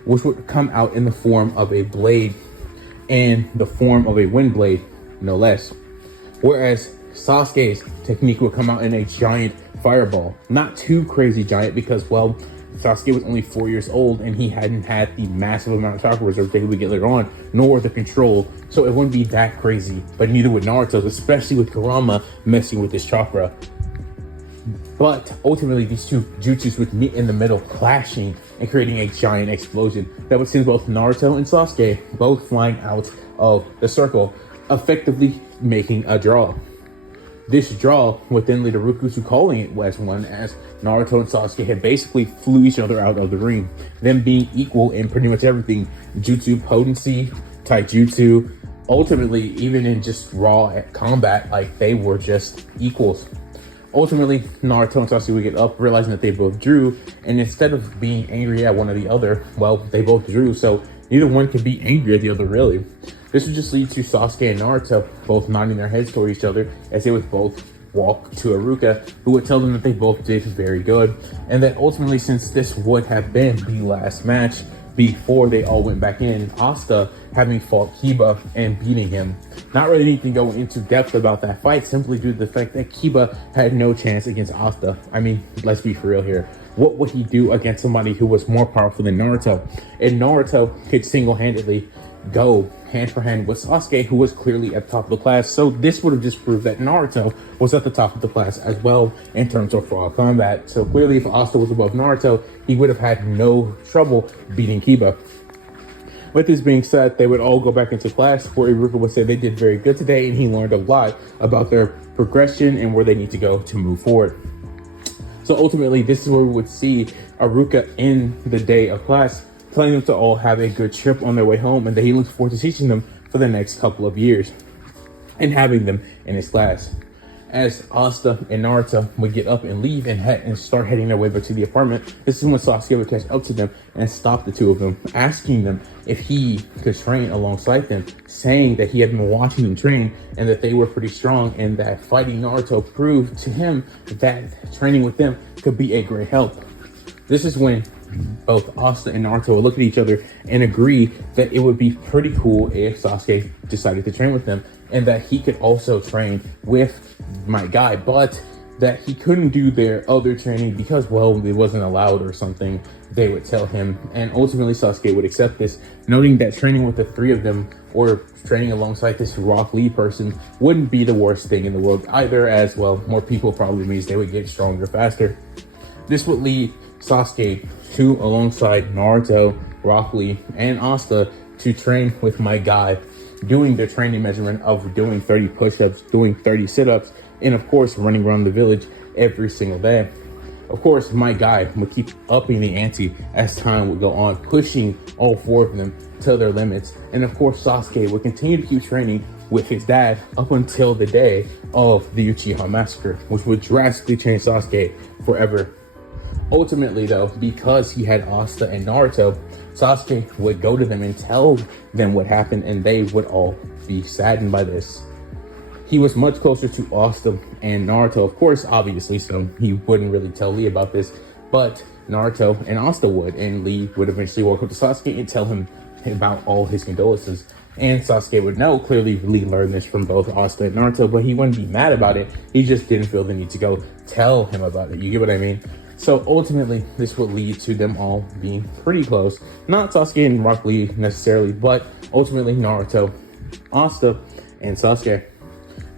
which would come out in the form of a blade and the form of a wind blade, no less. Whereas Sasuke's technique would come out in a giant fireball. Not too crazy giant because, well, Sasuke was only 4 years old and he hadn't had the massive amount of chakra reserve that he would get later on, nor the control, so it wouldn't be that crazy. But neither would Naruto's, especially with Kurama messing with his chakra. But ultimately, these two jutsus would meet in the middle, clashing and creating a giant explosion that would send both Naruto and Sasuke both flying out of the circle, effectively making a draw. This draw would then lead to Rukusu calling it as one, as Naruto and Sasuke had basically flew each other out of the ring, them being equal in pretty much everything: jutsu potency, taijutsu, ultimately even in just raw combat, like they were just equals. Ultimately, Naruto and Sasuke would get up, realizing that they both drew, and instead of being angry at one or the other, well, they both drew, so Neither one can be angry at the other, really. This would just lead to Sasuke and Naruto both nodding their heads toward each other as they would both walk to Iruka, who would tell them that they both did very good, and that ultimately, since this would have been the last match before they all went back in, Asta having fought Kiba and beating him. Not really need to go into depth about that fight, simply due to the fact that Kiba had no chance against Asta. I mean, let's be for real here. What would he do against somebody who was more powerful than Naruto? And Naruto could single-handedly go hand for hand with Sasuke, who was clearly at the top of the class. So this would have just proved that Naruto was at the top of the class as well in terms of raw combat. So clearly, if Asta was above Naruto, he would have had no trouble beating Kiba. With this being said, they would all go back into class where Iruka would say they did very good today, and he learned a lot about their progression and where they need to go to move forward. So ultimately, this is where we would see Iruka in the day of class, telling them to all have a good trip on their way home, and that he looks forward to teaching them for the next couple of years and having them in his class. As Asta and Naruto would get up and leave and start heading their way back to the apartment, this is when Sasuke would catch up to them and stop the two of them, asking them if he could train alongside them, saying that he had been watching them train and that they were pretty strong, and that fighting Naruto proved to him that training with them could be a great help. This is when both Asta and Naruto would look at each other and agree that it would be pretty cool if Sasuke decided to train with them, and that he could also train with my guy, but that he couldn't do their other training because, well, it wasn't allowed or something, they would tell him. And ultimately Sasuke would accept this, noting that training with the three of them or training alongside this Rock Lee person wouldn't be the worst thing in the world either, as well, more people probably means they would get stronger faster. This would lead Sasuke to, alongside Naruto, Rock Lee, and Asta, to train with my guy, doing their training measurement of doing 30 push-ups, doing 30 sit-ups, and of course running around the village every single day. Of course, my guy would keep upping the ante as time would go on, pushing all four of them to their limits. And of course, Sasuke would continue to keep training with his dad up until the day of the Uchiha Massacre, which would drastically change Sasuke forever. Ultimately, though, because he had Asta and Naruto, Sasuke would go to them and tell them what happened, and they would all be saddened by this. He was much closer to Asta and Naruto, of course, obviously, so he wouldn't really tell Lee about this, but Naruto and Asta would, and Lee would eventually walk up to Sasuke and tell him about all his condolences. And Sasuke would know, clearly Lee learned this from both Asta and Naruto, but he wouldn't be mad about it. He just didn't feel the need to go tell him about it. You get what I mean? So ultimately, this would lead to them all being pretty close. Not Sasuke and Rock Lee necessarily, but ultimately Naruto, Asta, and Sasuke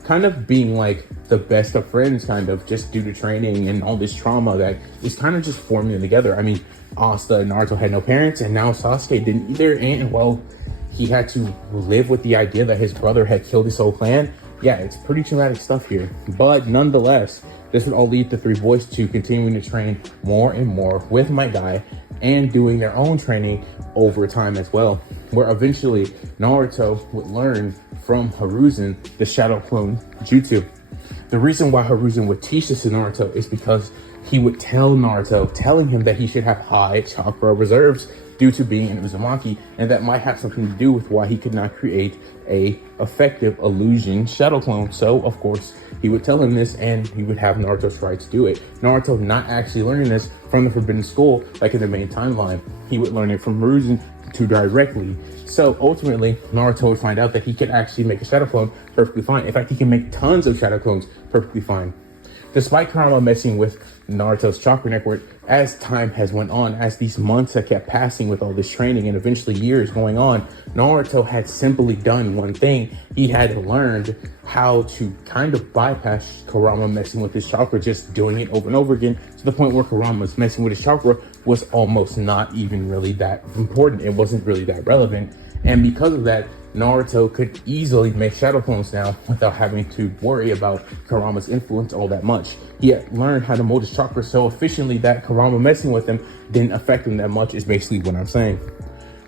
kind of being like the best of friends, kind of, just due to training and all this trauma that is kind of just forming them together. I mean, Asta and Naruto had no parents, and now Sasuke didn't either, and well, he had to live with the idea that his brother had killed his whole clan. Yeah, it's pretty traumatic stuff here, but nonetheless, this would all lead the three boys to continuing to train more and more with my guy and doing their own training over time as well, where eventually Naruto would learn from Hiruzen the Shadow Clone Jutsu. The reason why Hiruzen would teach this to Naruto is because he would tell Naruto, telling him that he should have high chakra reserves due to being an Uzumaki, and that might have something to do with why he could not create a effective illusion shadow clone. So of course he would tell him this, and he would have Naruto try to do it. Naruto not actually learning this from the Forbidden School like in the main timeline. He would learn it from Hiruzen to directly. So ultimately Naruto would find out that he could actually make a shadow clone perfectly fine. In fact, he can make tons of shadow clones perfectly fine. Despite Kurama messing with Naruto's chakra network, as time has went on, as these months have kept passing with all this training and eventually years going on, Naruto had simply done one thing. He had learned how to kind of bypass Kurama messing with his chakra, just doing it over and over again, to the point where Kurama's messing with his chakra was almost not even really that important. It wasn't really that relevant. And because of that, Naruto could easily make shadow clones now without having to worry about Kurama's influence all that much. He had learned how to mold his chakra so efficiently that Kurama messing with him didn't affect him that much, is basically what I'm saying.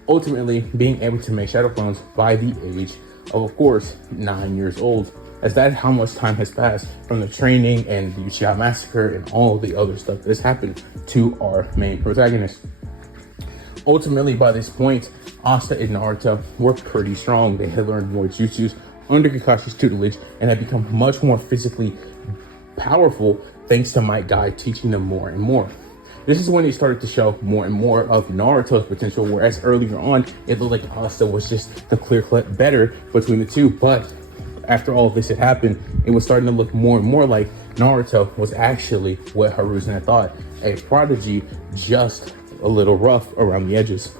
Ultimately, being able to make shadow clones by the age of course, 9 years old, as that's how much time has passed from the training and the Uchiha Massacre and all the other stuff that has happened to our main protagonist. Ultimately, by this point, Asta and Naruto were pretty strong. They had learned more jutsus under Kakashi's tutelage and had become much more physically powerful thanks to Might Guy teaching them more and more. This is when they started to show more and more of Naruto's potential, whereas earlier on, it looked like Asta was just the clear-cut better between the two. But after all of this had happened, it was starting to look more and more like Naruto was actually what Hiruzen had thought, a prodigy, just a little rough around the edges.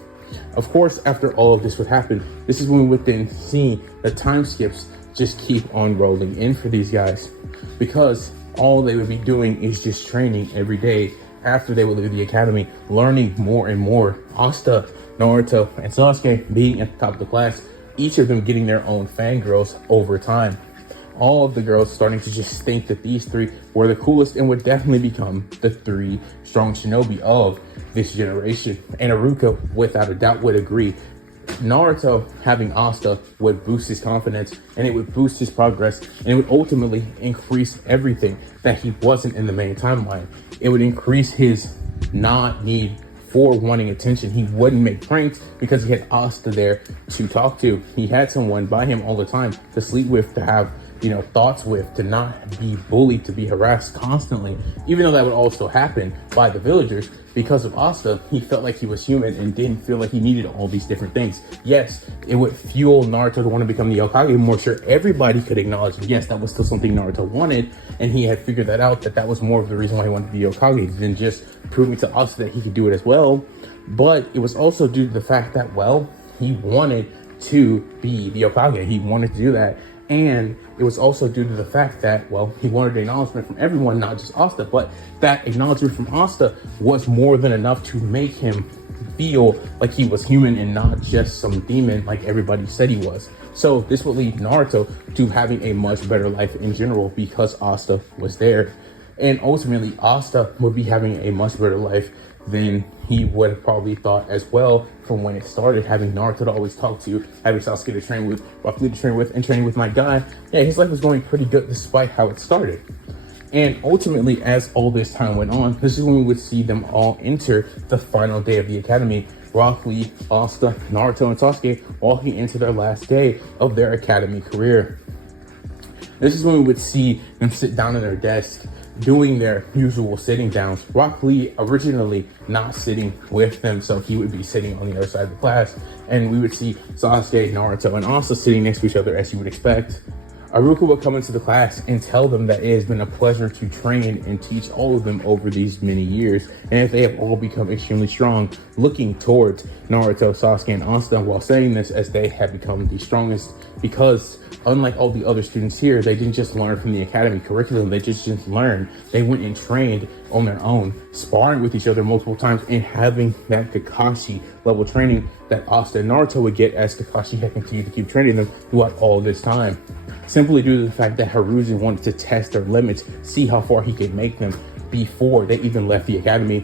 Of course, after all of this would happen, this is when we would then see the time skips just keep on rolling in for these guys, because all they would be doing is just training every day after they would leave the academy, learning more and more. Asta, Naruto, and Sasuke being at the top of the class, each of them getting their own fangirls over time. All of the girls starting to just think that these three were the coolest and would definitely become the three strong shinobi of this generation. And Iruka, without a doubt, would agree. Naruto having Asta would boost his confidence, and it would boost his progress, and it would ultimately increase everything that he wasn't in the main timeline. It would increase his not need for wanting attention. He wouldn't make pranks because he had Asta there to talk to. He had someone by him all the time to sleep with, to have, thoughts with, to not be bullied, to be harassed constantly, even though that would also happen by the villagers. Because of Asta, he felt like he was human and didn't feel like he needed all these different things. Yes, it would fuel Naruto to want to become the Hokage more. Sure, everybody could acknowledge, and yes, that was still something Naruto wanted, and he had figured that out, that was more of the reason why he wanted to be Hokage than just proving to Asta that he could do it as well. But it was also due to the fact that, he wanted to be the Hokage. He wanted to do that. And it was also due to the fact that, he wanted acknowledgement from everyone, not just Asta, but that acknowledgement from Asta was more than enough to make him feel like he was human and not just some demon like everybody said he was. So this would lead Naruto to having a much better life in general because Asta was there. And ultimately, Asta would be having a much better life than he would have probably thought as well from when it started, having Naruto to always talk to, having Sasuke to train with, Rock Lee to train with, and training with Might Guy. Yeah, his life was going pretty good despite how it started. And ultimately, as all this time went on, this is when we would see them all enter the final day of the academy. Rock Lee, Asta, Naruto, and Sasuke walking into their last day of their academy career. This is when we would see them sit down at their desk, doing their usual sitting downs. Rock Lee originally not sitting with them, so he would be sitting on the other side of the class, and we would see Sasuke, Naruto, and Asta sitting next to each other as you would expect. Iruka would come into the class and tell them that it has been a pleasure to train and teach all of them over these many years, and that they have all become extremely strong, looking towards Naruto, Sasuke, and Asta while saying this as they have become the strongest, because unlike all the other students here, they didn't just learn from the academy curriculum, they just learned. They went and trained on their own, sparring with each other multiple times and having that Kakashi level training that Asta and Naruto would get as Kakashi had continued to keep training them throughout all this time. Simply due to the fact that Hiruzen wanted to test their limits, see how far he could make them before they even left the academy.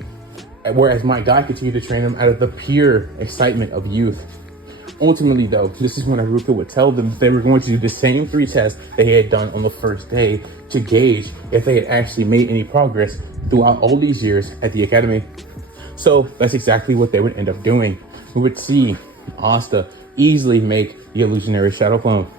Whereas Might Guy continued to train them out of the pure excitement of youth. Ultimately, though, this is when Iruka would tell them they were going to do the same 3 tests they had done on the first day to gauge if they had actually made any progress throughout all these years at the academy. So that's exactly what they would end up doing. We would see Asta easily make the illusionary shadow clone.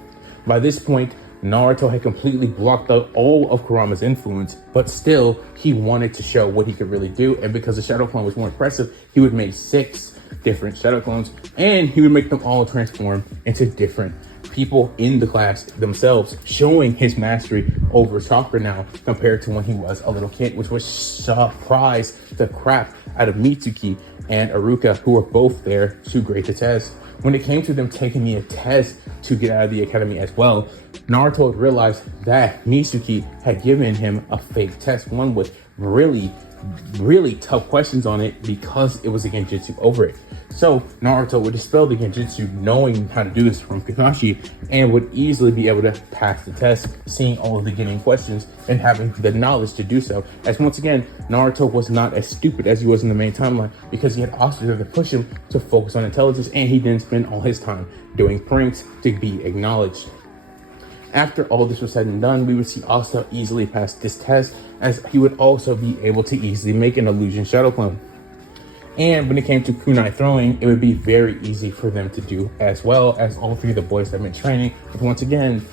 By this point, Naruto had completely blocked out all of Kurama's influence, but still, he wanted to show what he could really do, and because the shadow clone was more impressive, he would make 6 different shadow clones, and he would make them all transform into different people in the class themselves, showing his mastery over chakra now compared to when he was a little kid, which was surprised the crap out of Mitsuki and Iruka, who were both there to grade the test. When it came to them taking the test to get out of the academy as well, Naruto realized that Mitsuki had given him a fake test, one with really tough questions on it because it was a genjutsu over it. So Naruto would dispel the genjutsu knowing how to do this from Kakashi and would easily be able to pass the test, seeing all of the getting questions and having the knowledge to do so. As once again, Naruto was not as stupid as he was in the main timeline because he had Asta to push him to focus on intelligence, and he didn't spend all his time doing pranks to be acknowledged. After all this was said and done, we would see Asta easily pass this test, as he would also be able to easily make an illusion shadow clone. And when it came to kunai throwing, it would be very easy for them to do, as well as all three of the boys have been training. But once again,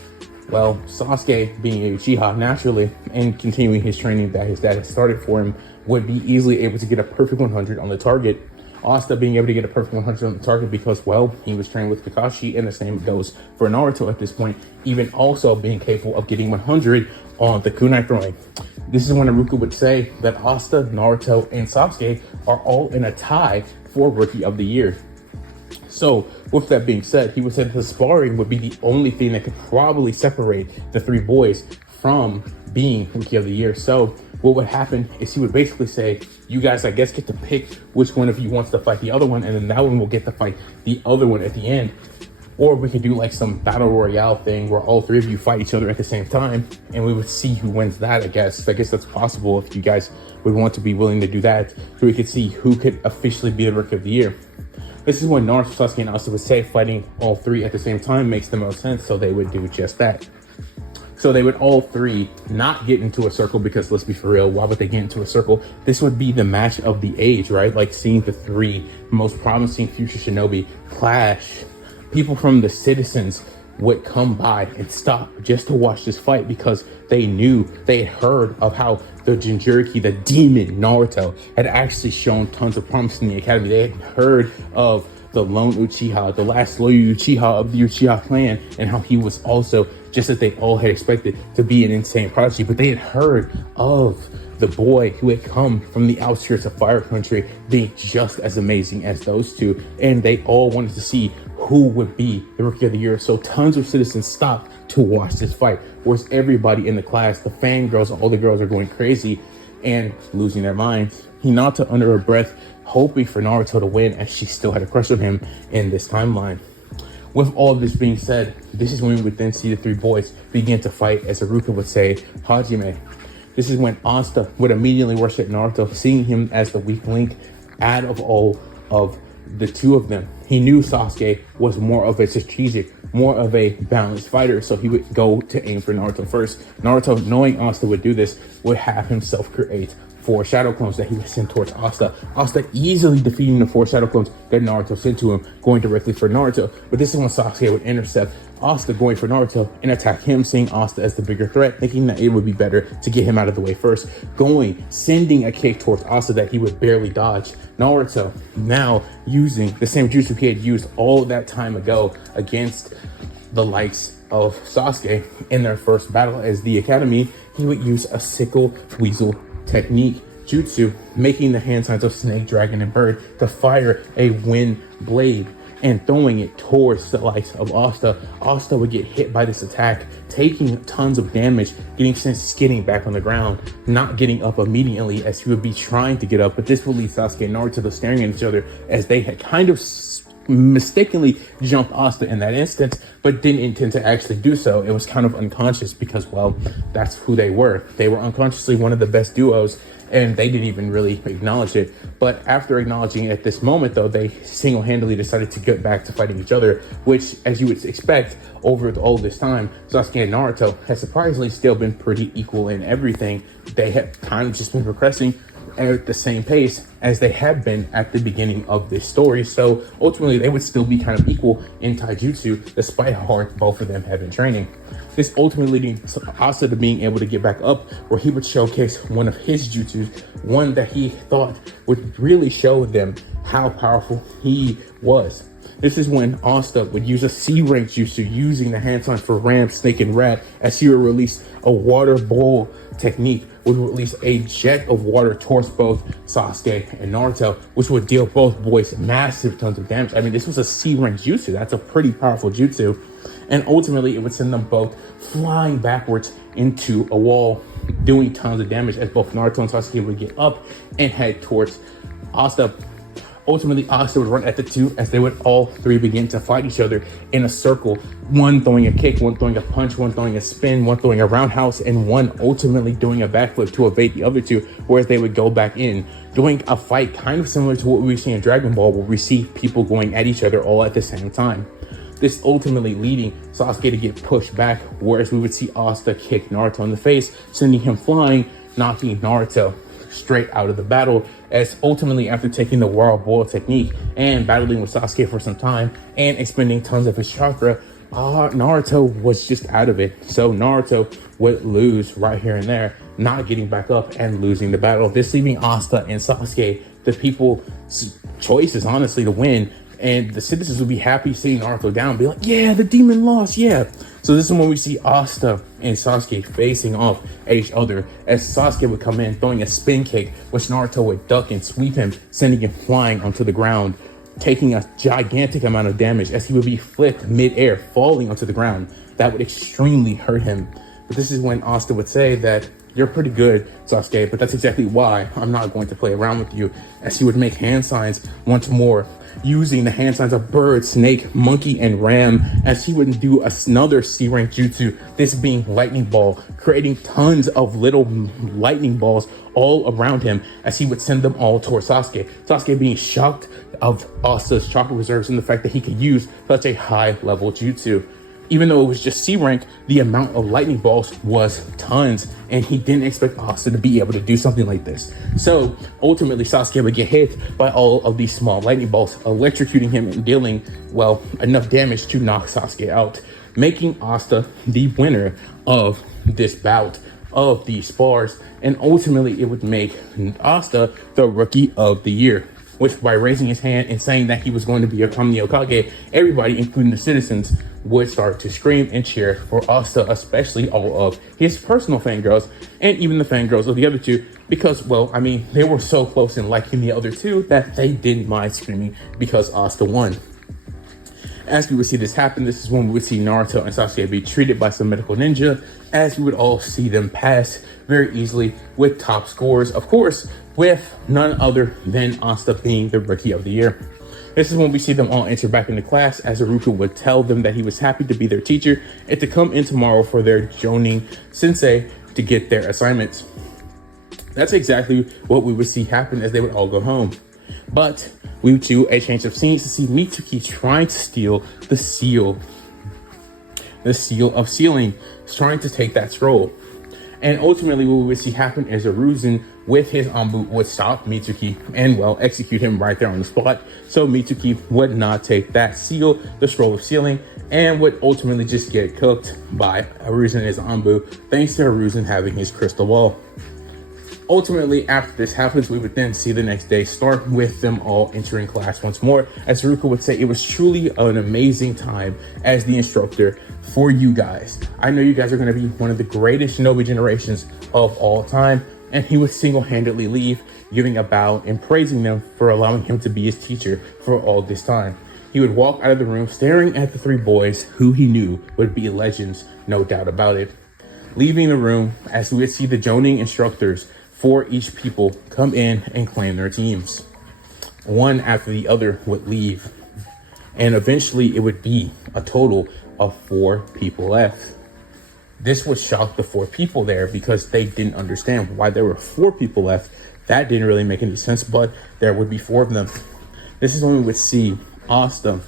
well, Sasuke, being a Uchiha naturally and continuing his training that his dad had started for him, would be easily able to get a perfect 100 on the target. Asta being able to get a perfect 100 on the target because, well, he was trained with Kakashi, and the same goes for Naruto at this point, even also being capable of getting 100 on the kunai throwing. This is when Naruto would say that Asta, Naruto, and Sasuke are all in a tie for Rookie of the Year. So, with that being said, he would say the sparring would be the only thing that could probably separate the three boys from being Rookie of the Year. So, what would happen is he would basically say, you guys, I guess, get to pick which one of you wants to fight the other one, and then that one will get to fight the other one at the end. Or we could do like some battle royale thing where all three of you fight each other at the same time, and we would see who wins that, I guess. I guess that's possible if you guys would want to be willing to do that, so we could see who could officially be the Rookie of the Year. This is when Naruto, Sasuke, and Asta would say fighting all three at the same time makes the most sense, so they would do just that. So they would all three not get into a circle, because let's be for real, why would they get into a circle? This would be the match of the age, right? Like seeing the three most promising future shinobi clash. People from the citizens would come by and stop just to watch this fight because they knew, they had heard of how the Jinchuriki, the demon Naruto, had actually shown tons of promise in the academy. They had heard of the lone Uchiha, the last loyal Uchiha of the Uchiha clan, and how he was also, just as they all had expected, to be an insane prodigy. But they had heard of the boy who had come from the outskirts of Fire Country being just as amazing as those two, and they all wanted to see who would be the Rookie of the Year. So tons of citizens stopped to watch this fight, whereas everybody in the class, the fangirls, all the girls are going crazy and losing their minds. Hinata, under her breath, hoping for Naruto to win, as she still had a crush on him in this timeline. With all of this being said, this is when we would then see the three boys begin to fight, as Haruka would say, Hajime. This is when Asta would immediately worship Naruto, seeing him as the weak link out of all of the two of them. He knew Sasuke was more of a strategic, more of a balanced fighter, so he would go to aim for Naruto first. Naruto, knowing Asta would do this, would have himself create 4 shadow clones that he would send towards Asta. Asta easily defeating the 4 shadow clones that Naruto sent to him, going directly for Naruto. But this is when Sasuke would intercept Asta, going for Naruto, and attack him, seeing Asta as the bigger threat, thinking that it would be better to get him out of the way first. Sending a kick towards Asta that he would barely dodge. Naruto, now using the same jutsu he had used all that time ago against the likes of Sasuke in their first battle as the Academy, he would use a sickle weasel technique jutsu, making the hand signs of snake, dragon, and bird to fire a wind blade and throwing it towards the likes of Asta. Asta would get hit by this attack, taking tons of damage, getting sent skidding back on the ground, not getting up immediately as he would be trying to get up. But this would leave Sasuke and Naruto staring at each other, as they had kind of mistakenly jumped Asta in that instance, but didn't intend to actually do so. It was kind of unconscious because, well, that's who they were. They were unconsciously one of the best duos, and they didn't even really acknowledge it. But after acknowledging it at this moment, though, they single-handedly decided to get back to fighting each other, which, as you would expect, over all this time, Sasuke and Naruto had surprisingly still been pretty equal in everything. They had kind of just been progressing at the same pace as they had been at the beginning of this story. So ultimately they would still be kind of equal in taijutsu, despite how hard both of them had been training. This ultimately leading Asta to being able to get back up, where he would showcase one of his jutsus, one that he thought would really show them how powerful he was. This is when Asta would use a C-rank jutsu, using the hand signs for Ram, Snake, and Rat, as he would release a water bowl technique, would release a jet of water towards both Sasuke and Naruto, which would deal both boys massive tons of damage. I mean, this was a C-rank jutsu. That's a pretty powerful jutsu. And ultimately, it would send them both flying backwards into a wall, doing tons of damage, as both Naruto and Sasuke would get up and head towards Asta. Ultimately, Asta would run at the two, as they would all three begin to fight each other in a circle. One throwing a kick, one throwing a punch, one throwing a spin, one throwing a roundhouse, and one ultimately doing a backflip to evade the other two, whereas they would go back in, doing a fight kind of similar to what we see in Dragon Ball, where we see people going at each other all at the same time. This ultimately leading Sasuke to get pushed back, whereas we would see Asta kick Naruto in the face, sending him flying, knocking Naruto straight out of the battle, as ultimately after taking the wild boil technique and battling with Sasuke for some time and expending tons of his chakra, Naruto was just out of it. So Naruto would lose right here and there, not getting back up and losing the battle. This leaving Asta and Sasuke, the people's choices, honestly, to win. And the citizens would be happy seeing Naruto down, be like, yeah, the demon lost, yeah. So this is when we see Asta and Sasuke facing off each other, as Sasuke would come in throwing a spin kick, which Naruto would duck and sweep him, sending him flying onto the ground, taking a gigantic amount of damage as he would be flipped mid-air, falling onto the ground. That would extremely hurt him. But this is when Asta would say that, you're pretty good, Sasuke, but that's exactly why I'm not going to play around with you, as he would make hand signs once more, using the hand signs of bird, snake, monkey, and ram, as he would do another C-rank jutsu, this being lightning ball, creating tons of little lightning balls all around him, as he would send them all towards Sasuke. Sasuke being shocked of Asta's chakra reserves and the fact that he could use such a high level jutsu. Even though it was just C rank, the amount of lightning balls was tons, and he didn't expect Asta to be able to do something like this. So ultimately, Sasuke would get hit by all of these small lightning balls, electrocuting him and dealing, well, enough damage to knock Sasuke out, making Asta the winner of this bout of these spars. And ultimately, it would make Asta the Rookie of the Year, which by raising his hand and saying that he was going to become the Hokage, everybody, including the citizens, would start to scream and cheer for Asta, especially all of his personal fangirls and even the fangirls of the other two, because, well, I mean, they were so close in liking the other two that they didn't mind screaming because Asta won. As we would see this happen, this is when we would see Naruto and Sasuke be treated by some medical ninja, as we would all see them pass very easily with top scores, of course, with none other than Asta being the Rookie of the Year. This is when we see them all enter back into class, as Naruto would tell them that he was happy to be their teacher and to come in tomorrow for their Jonin sensei to get their assignments. That's exactly what we would see happen as they would all go home. But we would do a change of scenes to see Mitsuki trying to steal the seal of sealing, trying to take that scroll. And ultimately what we would see happen is Aruzen with his Anbu would stop Mitsuki and, well, execute him right there on the spot. So Mitsuki would not take that seal, the scroll of sealing, and would ultimately just get cooked by Aruzen and his Anbu, thanks to Aruzen having his crystal ball. Ultimately, after this happens, we would then see the next day start with them all entering class once more. As Ruka would say, it was truly an amazing time as the instructor for you guys. I know you guys are going to be one of the greatest shinobi generations of all time. And he would single-handedly leave, giving a bow and praising them for allowing him to be his teacher for all this time. He would walk out of the room staring at the three boys who he knew would be legends, no doubt about it. Leaving the room, as we would see the Jonin instructors for each people come in and claim their teams. One after the other would leave, and eventually it would be a total of 4 people left. This would shock the 4 people there because they didn't understand why there were 4 people left. That didn't really make any sense, but there would be 4 of them. This is when we would see Asta,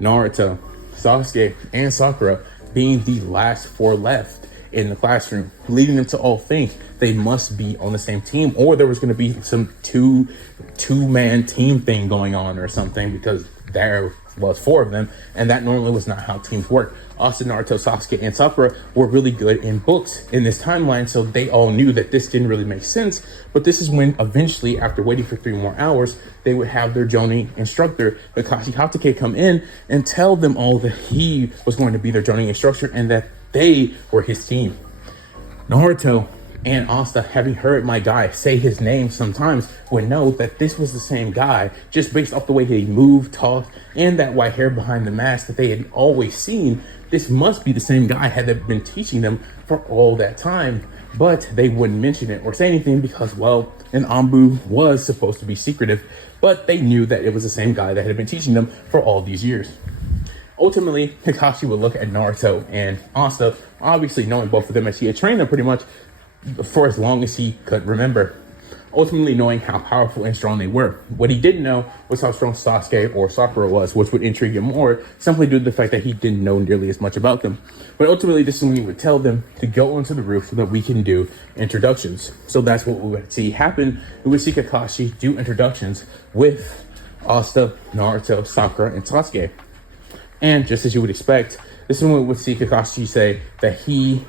Naruto, Sasuke, and Sakura being the last 4 left in the classroom, leading them to all think they must be on the same team, or there was going to be some two-man team thing going on or something, because there was 4 of them, and that normally was not how teams work. Asta, Naruto, Sasuke, and Sakura were really good in books in this timeline, so they all knew that this didn't really make sense. But this is when eventually, after waiting for 3 more hours, they would have their Jonin instructor, Kakashi Hatake, come in and tell them all that he was going to be their Jonin instructor and that they were his team. Naruto and Asta, having heard my guy say his name sometimes, would know that this was the same guy, just based off the way he moved, talked, and that white hair behind the mask that they had always seen. This must be the same guy had been teaching them for all that time, but they wouldn't mention it or say anything because, well, an Anbu was supposed to be secretive, but they knew that it was the same guy that had been teaching them for all these years. Ultimately, Kakashi would look at Naruto and Asta, obviously knowing both of them as he had trained them pretty much for as long as he could remember. ultimately knowing how powerful and strong they were. What he didn't know was how strong Sasuke or Sakura was, which would intrigue him more, simply due to the fact that he didn't know nearly as much about them. But ultimately, this is when he would tell them to go onto the roof so that we can do introductions. So that's what we would see happen. We would see Kakashi do introductions with Asta, Naruto, Sakura, and Sasuke. And just as you would expect, this is when we would see Kakashi say that he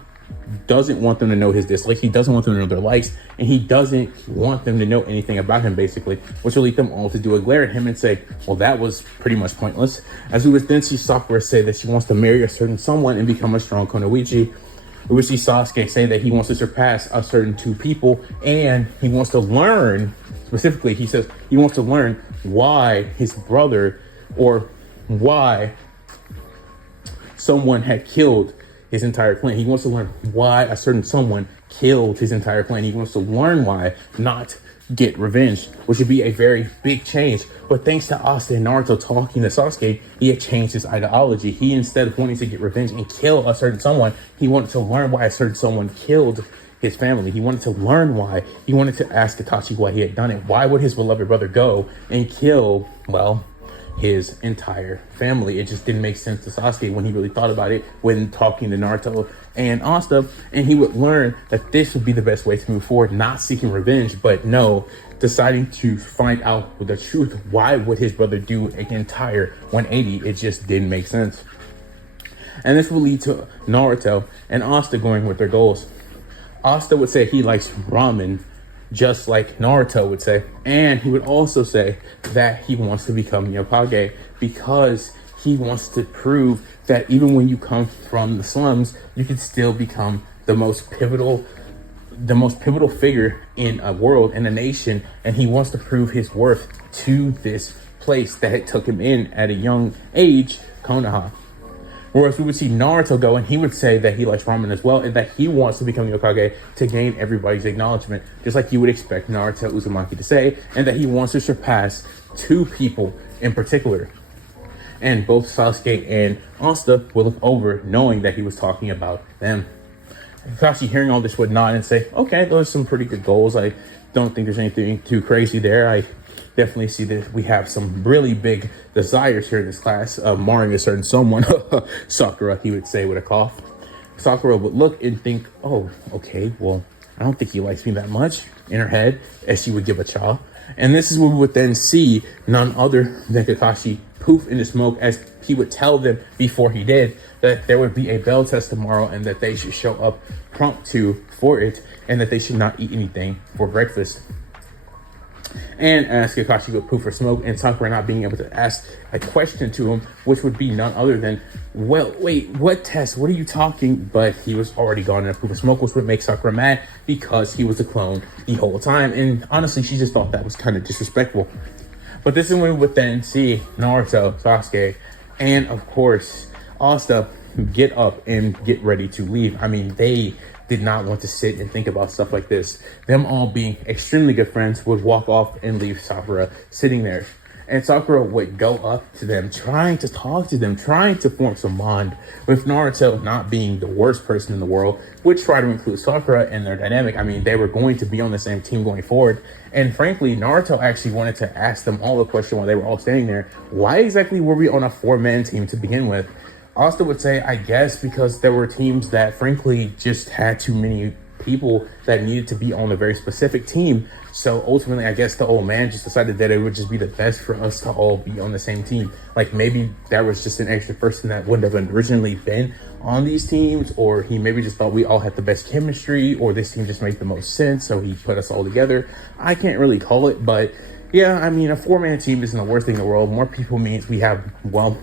doesn't want them to know his dislikes, he doesn't want them to know their likes, and he doesn't want them to know anything about him, basically, which will lead them all to do a glare at him and say, well, that was pretty much pointless. As we would then see Sakura say that she wants to marry a certain someone and become a strong Kunoichi. We would see Sasuke say that he wants to surpass a certain two people, and he wants to learn, specifically, he says he wants to learn why his brother, or why someone had killed his entire clan. He wants to learn why a certain someone killed his entire clan. He wants to learn why, not get revenge, which would be a very big change. But thanks to Asta and Naruto talking to Sasuke, he had changed his ideology. He, instead of wanting to get revenge and kill a certain someone, he wanted to learn why a certain someone killed his family. He wanted to learn why. He wanted to ask Kakashi why he had done it. Why would his beloved brother go and kill, well, his entire family? It just didn't make sense to Sasuke when he really thought about it when talking to Naruto and Asta, and he would learn that this would be the best way to move forward, not seeking revenge, but no, deciding to find out the truth. Why would his brother do an entire 180? It just didn't make sense. And this will lead to Naruto and Asta going with their goals. Asta would say he likes ramen, just like Naruto would say. And he would also say that he wants to become Hokage because he wants to prove that even when you come from the slums, you can still become the most pivotal figure in a world, in a nation. And he wants to prove his worth to this place that it took him in at a young age, Konoha. Whereas we would see Naruto go and he would say that he likes ramen as well, and that he wants to become the Hokage to gain everybody's acknowledgement, just like you would expect Naruto Uzumaki to say, and that he wants to surpass two people in particular. And both Sasuke and Asta will look over, knowing that he was talking about them. Kakashi, hearing all this, would nod and say, okay, those are some pretty good goals. I don't think there's anything too crazy there. I definitely see that we have some really big desires here in this class, marring a certain someone. Sakura, he would say with a cough. Sakura would look and think, oh, okay, well, I don't think he likes me that much, in her head, as she would give a cha. And this is when we would then see none other than Kakashi poof into smoke, as he would tell them before he did that there would be a bell test tomorrow and that they should show up prompt for it, and that they should not eat anything for breakfast. And as Kakashi would poof for smoke, and Sakura not being able to ask a question to him, which would be none other than, well, wait, what test? What are you talking? But he was already gone in a poof of smoke, which would make Sakura mad because he was a clone the whole time. And honestly, she just thought that was kind of disrespectful. But this is when we would then see Naruto, Sasuke, and of course, Asta get up and get ready to leave. I mean, they did not want to sit and think about stuff like this. Them all being extremely good friends would walk off and leave Sakura sitting there. And Sakura would go up to them, trying to talk to them, trying to form some bond, with Naruto not being the worst person in the world, would try to include Sakura in their dynamic. I mean, they were going to be on the same team going forward. And frankly, Naruto actually wanted to ask them all the question while they were all standing there. Why exactly were we on a 4-man team to begin with? Asta would say, I guess because there were teams that frankly just had too many people that needed to be on a very specific team. So ultimately, I guess the old man just decided that it would just be the best for us to all be on the same team. Like maybe there was just an extra person that wouldn't have originally been on these teams, or he maybe just thought we all had the best chemistry, or this team just made the most sense, so he put us all together. I can't really call it, but yeah, I mean, a 4-man team isn't the worst thing in the world. More people means we have, well,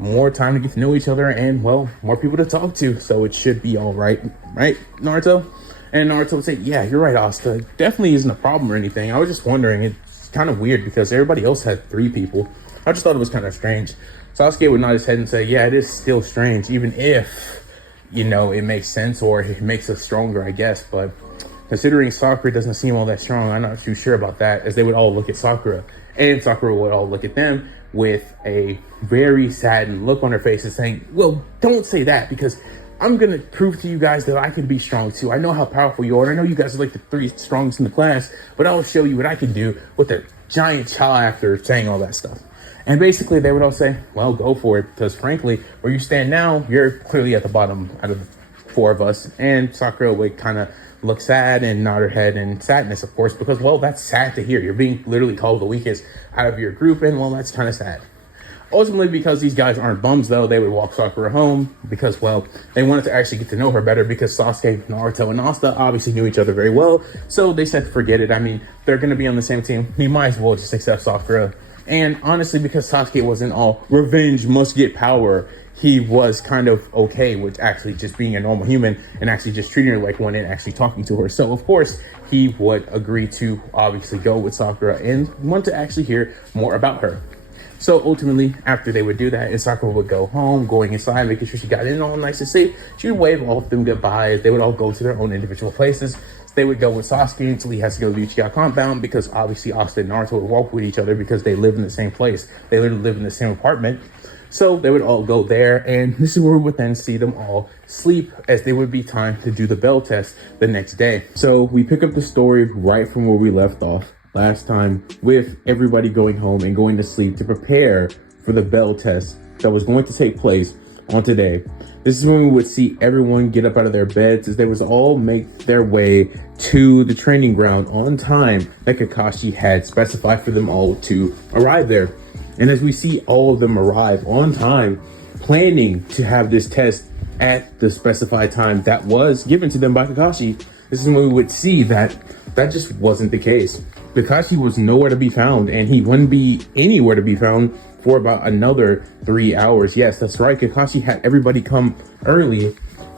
more time to get to know each other and, well, more people to talk to. So it should be all right, right, Naruto? And Naruto would say, yeah, you're right, Asta. It definitely isn't a problem or anything. I was just wondering, it's kind of weird because everybody else had 3 people. I just thought it was kind of strange. Sasuke would nod his head and say, yeah, it is still strange, even if, you know, it makes sense or it makes us stronger, I guess. But considering Sakura doesn't seem all that strong, I'm not too sure about that, as they would all look at Sakura. And Sakura would all look at them with a very saddened look on her face and saying, well, don't say that, because I'm going to prove to you guys that I can be strong too. I know how powerful you are. And I know you guys are like the 3 strongest in the class, but I'll show you what I can do with a giant child after saying all that stuff. And basically they would all say, well, go for it. Because frankly, where you stand now, you're clearly at the bottom out of the 4 of us. And Sakura would kind of look sad and nod her head in sadness, of course, because, well, that's sad to hear. You're being literally called the weakest out of your group. And, well, that's kind of sad. Ultimately, because these guys aren't bums, though, they would walk Sakura home because, well, they wanted to actually get to know her better because Sasuke, Naruto, and Asta obviously knew each other very well. So they said, forget it. I mean, they're going to be on the same team. We might as well just accept Sakura. And honestly, because Sasuke wasn't all revenge must get power, he was kind of okay with actually just being a normal human and actually just treating her like one and actually talking to her. So, of course, he would agree to obviously go with Sakura and want to actually hear more about her. So ultimately, after they would do that, and Sakura would go home, going inside, making sure she got in all nice and safe, she would wave all of them goodbyes. They would all go to their own individual places. So they would go with Sasuke until he has to go to the Uchiha compound because obviously Asta and Naruto would walk with each other because they live in the same place. They literally live in the same apartment. So they would all go there, and this is where we would then see them all sleep as they would be time to do the bell test the next day. So we pick up the story right from where we left off last time with everybody going home and going to sleep to prepare for the bell test that was going to take place on today. This is when we would see everyone get up out of their beds as they was all make their way to the training ground on time that Kakashi had specified for them all to arrive there. And as we see all of them arrive on time, planning to have this test at the specified time that was given to them by Kakashi, this is when we would see that just wasn't the case. Kakashi was nowhere to be found, and he wouldn't be anywhere to be found for about another 3 hours. Yes, that's right. Kakashi had everybody come early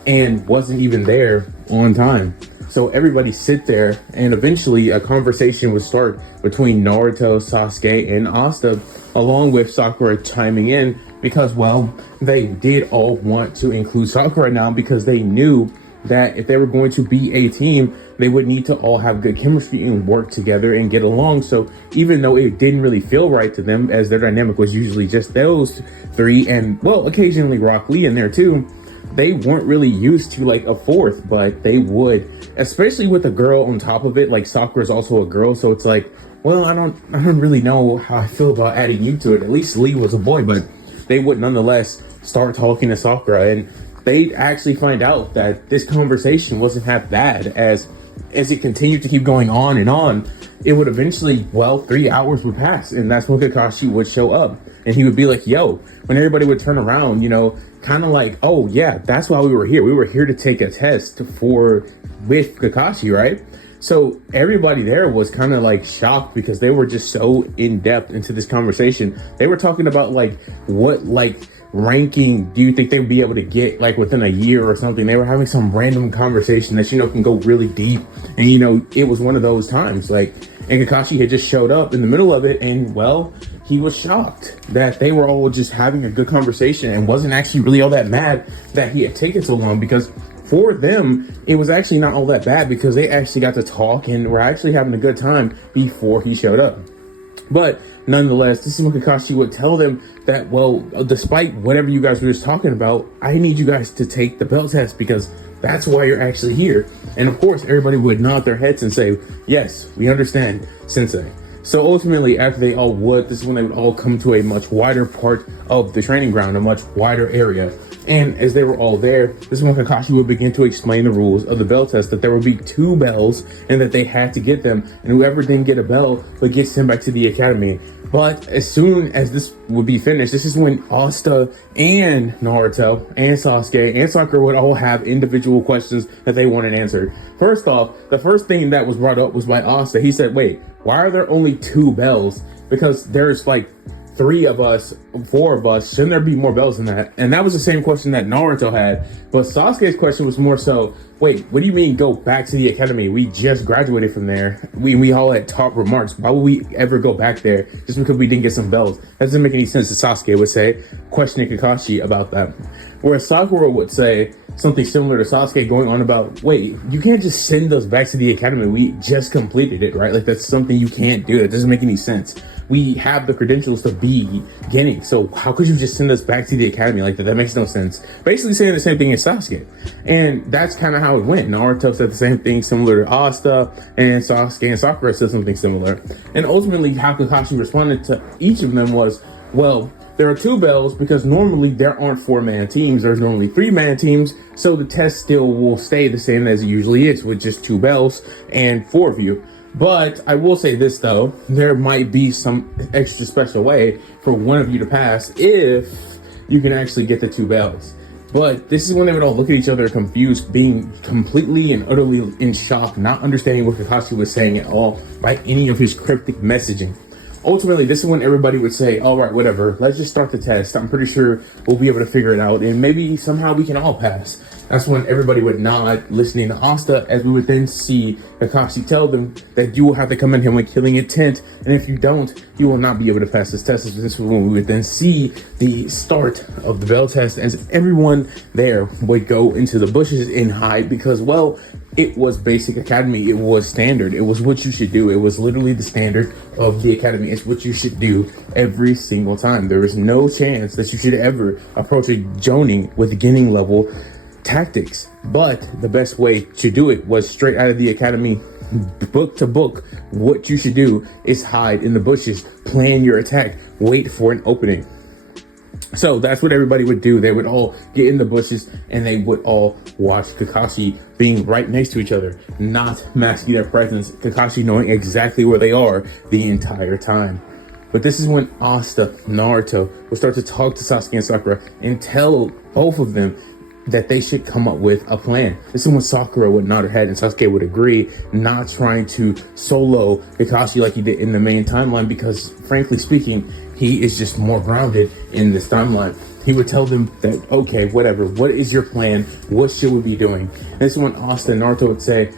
and wasn't even there on time. So everybody sit there, and eventually a conversation would start between Naruto, Sasuke, and Asta, along with Sakura chiming in because, well, they did all want to include Sakura now because they knew that if they were going to be a team, they would need to all have good chemistry and work together and get along. So even though it didn't really feel right to them, as their dynamic was usually just those 3 and, well, occasionally Rock Lee in there too, they weren't really used to like a 4th, but they would, especially with a girl on top of it. Like Sakura's also a girl, so it's like, well, I don't really know how I feel about adding you to it. At least Lee was a boy, but they would nonetheless start talking to Sakura, and they'd actually find out that this conversation wasn't half bad. As it continued to keep going on and on, it would eventually, well, 3 hours would pass, and that's when Kakashi would show up, and he would be like, yo, when everybody would turn around, you know, kind of like, oh yeah, that's why we were here. We were here to take a test with Kakashi, right? So everybody there was kind of like shocked because they were just so in depth into this conversation. They were talking about like what like ranking do you think they would be able to get like within a year or something. They were having some random conversation that, you know, can go really deep. And, you know, it was one of those times like, and Kakashi had just showed up in the middle of it, and well, he was shocked that they were all just having a good conversation and wasn't actually really all that mad that he had taken so long, because for them, it was actually not all that bad because they actually got to talk and were actually having a good time before he showed up. But nonetheless, this is when Kakashi would tell them that, well, despite whatever you guys were just talking about, I need you guys to take the bell test because that's why you're actually here. And of course, everybody would nod their heads and say, yes, we understand, Sensei. So ultimately, after they all would, this is when they would all come to a much wider part of the training ground, a much wider area. And as they were all there, this is when Kakashi would begin to explain the rules of the bell test, that there would be 2 bells and that they had to get them. And whoever didn't get a bell would get sent back to the academy. But as soon as this would be finished, this is when Asta and Naruto and Sasuke and Sakura would all have individual questions that they wanted answered. First off, the first thing that was brought up was by Asta. He said, wait, why are there only 2 bells? Because there's like 3 of us, 4 of us, shouldn't there be more bells than that? And that was the same question that Naruto had. But Sasuke's question was more so, wait, what do you mean go back to the academy? We just graduated from there. We all had top remarks. Why would we ever go back there just because we didn't get some bells? That doesn't make any sense, as Sasuke would say, questioning Kakashi about that. Whereas Sakura would say something similar to Sasuke, going on about, wait, you can't just send us back to the academy. We just completed it, right? Like, that's something you can't do. It doesn't make any sense. we have the credentials to be Genin. So how could you just send us back to the academy like that? That makes no sense. Basically saying the same thing as Sasuke. And that's kind of how it went. Naruto said the same thing similar to Asta, and Sasuke and Sakura said something similar. And ultimately how Kakashi responded to each of them was, well, there are 2 bells because normally there aren't 4-man teams. There's normally 3-man teams. So the test still will stay the same as it usually is, with just 2 bells and 4 of you. But I will say this though, there might be some extra special way for one of you to pass if you can actually get the 2 bells. But this is when they would all look at each other confused, being completely and utterly in shock, not understanding what Kakashi was saying at all by any of his cryptic messaging. Ultimately, this is when everybody would say, all right, whatever, let's just start the test. I'm pretty sure we'll be able to figure it out, and maybe somehow we can all pass. That's when everybody would nod, listening to Asta, as we would then see Kakashi tell them that you will have to come in here with killing intent, and if you don't, you will not be able to pass this test. This is when we would then see the start of the bell test, as everyone there would go into the bushes and hide because, well, it was basic academy. It was standard. It was what you should do. It was literally the standard of the academy. It's what you should do every single time. There is no chance that you should ever approach a Jonin with beginning level tactics. But the best way to do it was straight out of the academy, book to book. What you should do is hide in the bushes, plan your attack, wait for an opening. So that's what everybody would do. They would all get in the bushes and they would all watch Kakashi being right next to each other, not masking their presence, Kakashi knowing exactly where they are the entire time. But this is when Asta, Naruto, would start to talk to Sasuke and Sakura and tell both of them that they should come up with a plan. This is when Sakura would nod her head and Sasuke would agree, not trying to solo Kakashi like he did in the main timeline, because frankly speaking, he is just more grounded in this timeline. He would tell them that, okay, whatever, what is your plan? What should we be doing? And this is when Asta and Naruto would say,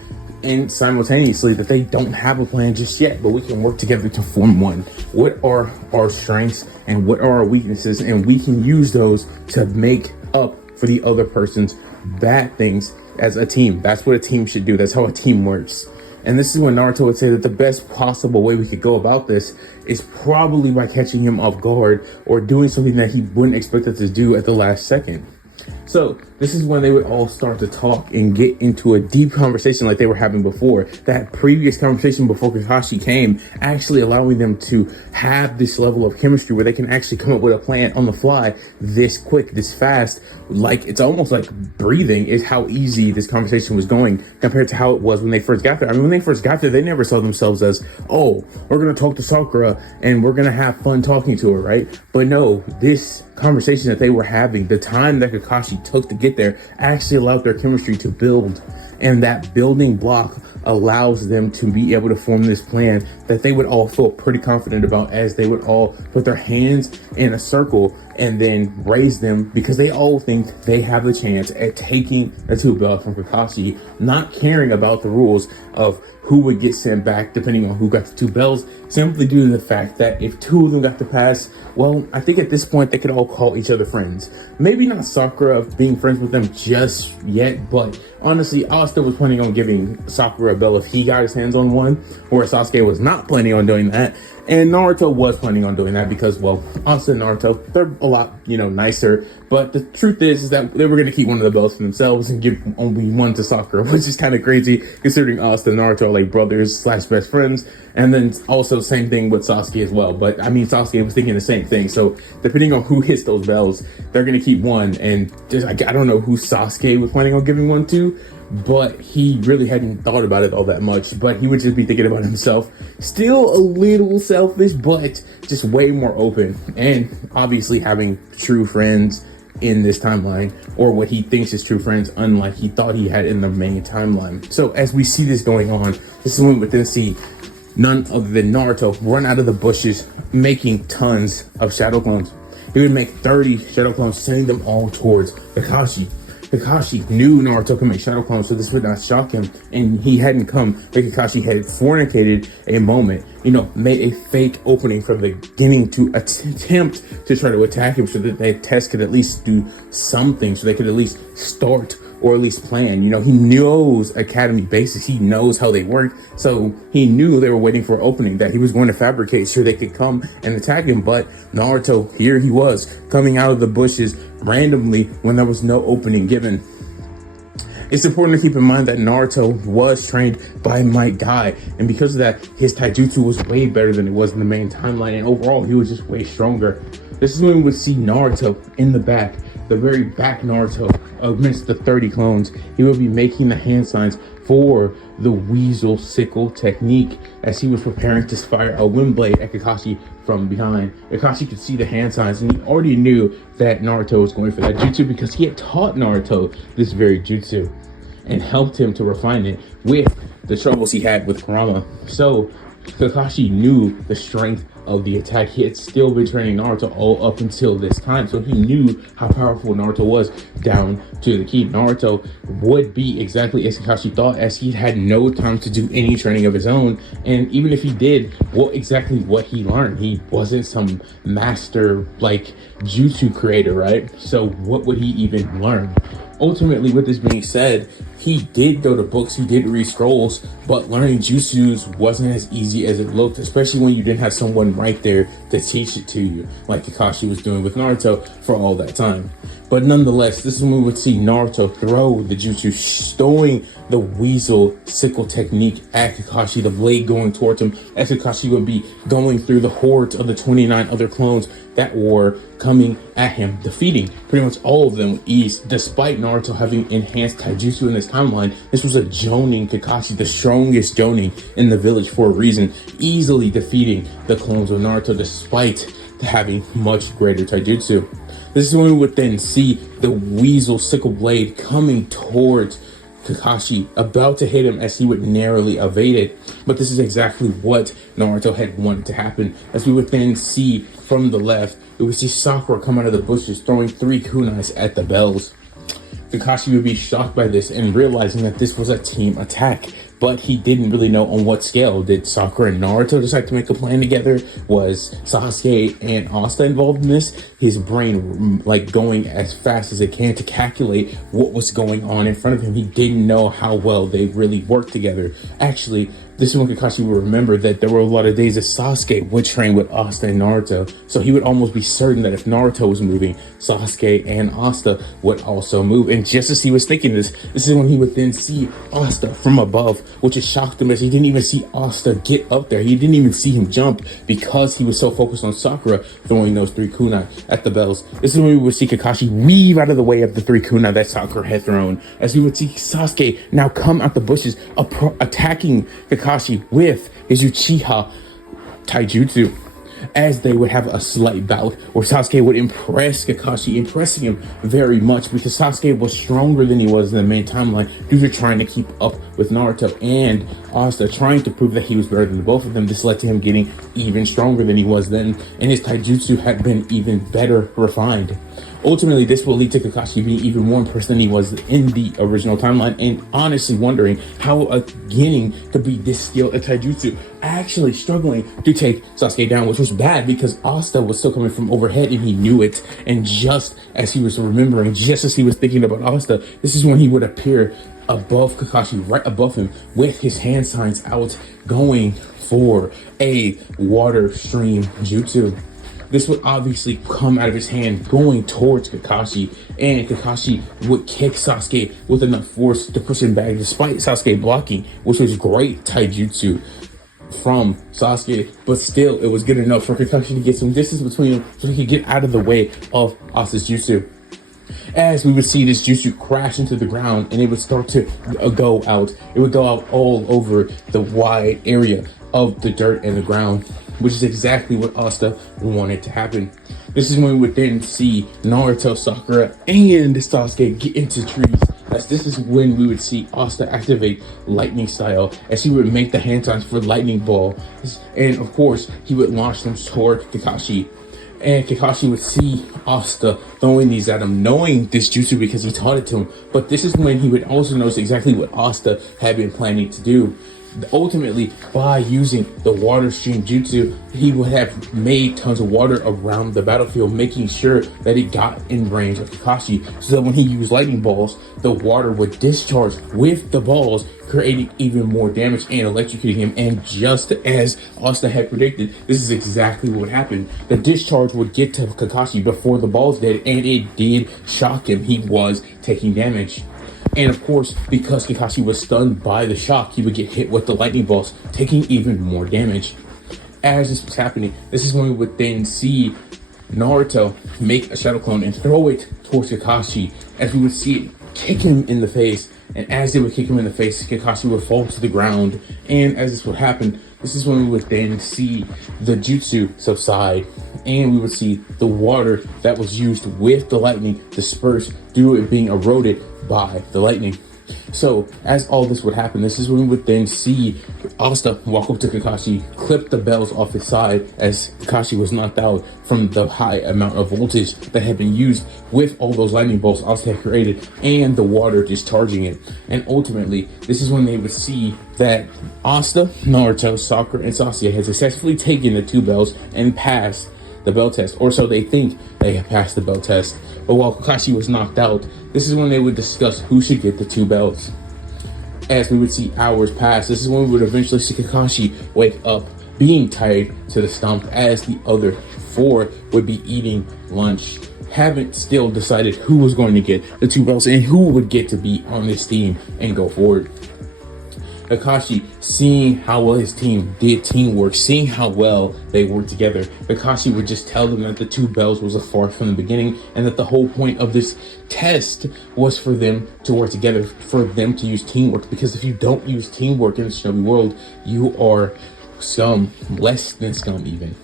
and simultaneously, that they don't have a plan just yet, but we can work together to form one. What are our strengths and what are our weaknesses? And we can use those to make up for the other person's bad things as a team. That's what a team should do. That's how a team works. And this is when Naruto would say that the best possible way we could go about this is probably by catching him off guard or doing something that he wouldn't expect us to do at the last second. So this is when they would all start to talk and get into a deep conversation like they were having before. That previous conversation before Kakashi came, actually allowing them to have this level of chemistry where they can actually come up with a plan on the fly this quick, this fast. Like, it's almost like breathing is how easy this conversation was going compared to how it was when they first got there. I mean, when they first got there, they never saw themselves as, oh, we're going to talk to Sakura and we're going to have fun talking to her, right? But no, this conversation that they were having, the time that Kakashi took to get there, actually allowed their chemistry to build, and that building block allows them to be able to form this plan that they would all feel pretty confident about, as they would all put their hands in a circle and then raise them, because they all think they have the chance at taking the 2 belts from Kakashi, not caring about the rules of who would get sent back depending on who got the 2 bells, simply due to the fact that if 2 of them got the pass, well, I think at this point they could all call each other friends. Maybe not Sakura being friends with them just yet, but honestly, Asta was planning on giving Sakura a bell if he got his hands on one, where Sasuke was not planning on doing that. And Naruto was planning on doing that because, well, Asta and Naruto, they're a lot, nicer. But the truth is that they were going to keep one of the belts for themselves and give only one to Sakura, which is kind of crazy considering Asta and Naruto are like brothers / best friends. And then also same thing with Sasuke as well. But I mean, Sasuke was thinking the same thing. So depending on who hits those bells, they're going to keep one. And just, I don't know who Sasuke was planning on giving one to, but he really hadn't thought about it all that much. But he would just be thinking about himself. Still a little selfish, but just way more open. And obviously having true friends in this timeline, or what he thinks is true friends, unlike he thought he had in the main timeline. So as we see this going on, this is when we would then see none other than Naruto run out of the bushes, making tons of shadow clones. He would make 30 shadow clones, sending them all towards Kakashi. Kakashi knew Naruto could make shadow clones, so this would not shock him, and he hadn't come. Like, Kakashi had fornicated a moment, made a fake opening from the beginning to attempt to try to attack him, so that the test could at least do something, so they could at least start or at least plan. You know, he knows academy basics. He knows how they work. So he knew they were waiting for an opening that he was going to fabricate so they could come and attack him. But Naruto, here he was coming out of the bushes randomly when there was no opening given. It's important to keep in mind that Naruto was trained by Might Guy, and because of that, his taijutsu was way better than it was in the main timeline, and overall, he was just way stronger. This is when we would see Naruto in the back, the very back Naruto, amidst the 30 clones. He would be making the hand signs for the Weasel Sickle technique as he was preparing to fire a wind blade at Kakashi from behind. Kakashi could see the hand signs, and he already knew that Naruto was going for that jutsu because he had taught Naruto this very jutsu and helped him to refine it with the troubles he had with Kurama. So Kakashi knew the strength of the attack. He had still been training Naruto all up until this time, so he knew how powerful Naruto was down to the key. Naruto would be exactly as Kakashi thought, as he had no time to do any training of his own, and even if he did, what he learned, he wasn't some master like jutsu creator, right? So what would he even learn? Ultimately, with this being said, he did go to books, he did read scrolls, but learning jutsus wasn't as easy as it looked, especially when you didn't have someone right there to teach it to you, like Kakashi was doing with Naruto for all that time. But nonetheless, this is when we would see Naruto throw the jutsu, stowing the Weasel Sickle technique at Kakashi, the blade going towards him, as Kakashi would be going through the hordes of the 29 other clones that were coming at him, defeating pretty much all of them with ease. Despite Naruto having enhanced taijutsu in this timeline, this was a Jonin Kakashi, the strongest Jonin in the village for a reason, easily defeating the clones of Naruto despite having much greater taijutsu. This is when we would then see the Weasel Sickle blade coming towards Kakashi, about to hit him as he would narrowly evade it. But this is exactly what Naruto had wanted to happen, as we would then see from the left, we would see Sakura come out of the bushes throwing 3 kunais at the bells. Kakashi would be shocked by this and realizing that this was a team attack, but he didn't really know on what scale. Did Sakura and Naruto decide to make a plan together? Was Sasuke and Asta involved in this? His brain like going as fast as it can to calculate what was going on in front of him. He didn't know how well they really worked together. Actually, this is when Kakashi would remember that there were a lot of days that Sasuke would train with Asta and Naruto. So he would almost be certain that if Naruto was moving, Sasuke and Asta would also move. And just as he was thinking this is when he would then see Asta from above, which has shocked him as he didn't even see Asta get up there. He didn't even see him jump because he was so focused on Sakura throwing those 3 kunai at the bells. This is when we would see Kakashi weave out of the way of the 3 kunai that Sakura had thrown, as we would see Sasuke now come out the bushes, attacking Kakashi with his Uchiha taijutsu, as they would have a slight bout where Sasuke would impress Kakashi, impressing him very much because Sasuke was stronger than he was in the main timeline due to trying to keep up with Naruto and Asta, trying to prove that he was better than both of them. This led to him getting even stronger than he was then, and his taijutsu had been even better refined. Ultimately, this will lead to Kakashi being even more impressed than he was in the original timeline, and honestly wondering how a beginning could be this skilled at taijutsu, actually struggling to take Sasuke down, which was bad because Asta was still coming from overhead and he knew it. And just as he was remembering, just as he was thinking about Asta, this is when he would appear above Kakashi, right above him, with his hand signs out, going for a water stream jutsu. This would obviously come out of his hand going towards Kakashi, and Kakashi would kick Sasuke with enough force to push him back despite Sasuke blocking, which was great taijutsu from Sasuke, but still it was good enough for Kakashi to get some distance between them so he could get out of the way of Asta's jutsu. As we would see this jutsu crash into the ground and it would start to go out. It would go out all over the wide area of the dirt and the ground, which is exactly what Asta wanted to happen. This is when we would then see Naruto, Sakura, and Sasuke get into trees. As this is when we would see Asta activate lightning style, as he would make the hand signs for lightning ball. And of course, he would launch them toward Kakashi. And Kakashi would see Asta throwing these at him, knowing this jutsu because he taught it to him. But this is when he would also notice exactly what Asta had been planning to do. Ultimately, by using the water stream jutsu, he would have made tons of water around the battlefield, making sure that it got in range of Kakashi, so that when he used lightning balls, the water would discharge with the balls, creating even more damage and electrocuting him. And just as Asta had predicted, this is exactly what happened. The discharge would get to Kakashi before the balls did, and it did shock him. He was taking damage. And of course, because Kakashi was stunned by the shock, he would get hit with the lightning bolts, taking even more damage. As this was happening, this is when we would then see Naruto make a shadow clone and throw it towards Kakashi, as we would see it kick him in the face. And as they would kick him in the face, Kakashi would fall to the ground. And as this would happen, this is when we would then see the jutsu subside, and we would see the water that was used with the lightning disperse due to it being eroded by the lightning. So as all this would happen, this is when we would then see Asta walk up to Kakashi, clip the bells off his side, as Kakashi was knocked out from the high amount of voltage that had been used with all those lightning bolts Asta had created and the water discharging it. And ultimately, this is when they would see that Asta, Naruto, Sakura, and Sasuke had successfully taken the 2 bells and passed the bell test, or so they think they have passed the bell test. But while Kakashi was knocked out, this is when they would discuss who should get the 2 bells. As we would see hours pass, this is when we would eventually see Kakashi wake up, being tied to the stump, as the other 4 would be eating lunch, haven't still decided who was going to get the 2 belts and who would get to be on this team and go forward. Kakashi, seeing how well his team did teamwork, seeing how well they worked together, Kakashi would just tell them that the 2 bells was a farce from the beginning, and that the whole point of this test was for them to work together, for them to use teamwork. Because if you don't use teamwork in the shinobi world, you are scum, less than scum even.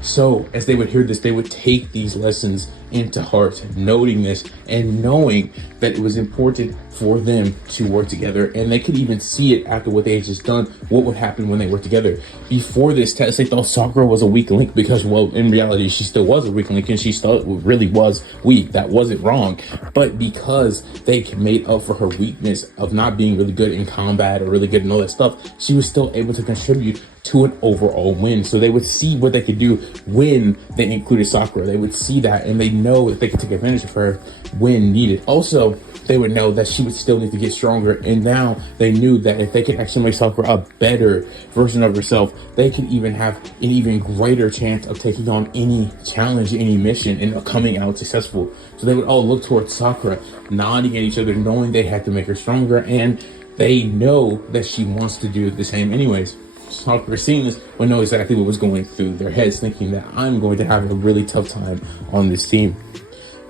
So as they would hear this, they would take these lessons into heart, noting this and knowing that it was important for them to work together. And they could even see it after what they had just done, what would happen when they worked together. Before this test, they thought Sakura was a weak link because, well, in reality, she still was a weak link, and she still really was weak. That wasn't wrong. But because they made up for her weakness of not being really good in combat or really good in all that stuff, she was still able to contribute to an overall win. So they would see what they could do when they included Sakura. They would see that, and they know that they could take advantage of her when needed. Also, they would know that she would still need to get stronger, and now they knew that if they could actually make Sakura a better version of herself, they could even have an even greater chance of taking on any challenge, any mission, and coming out successful. So they would all look towards Sakura, nodding at each other, knowing they had to make her stronger, and they know that she wants to do the same anyways. Sakura, seeing this, would know exactly what was going through their heads, thinking that I'm going to have a really tough time on this team.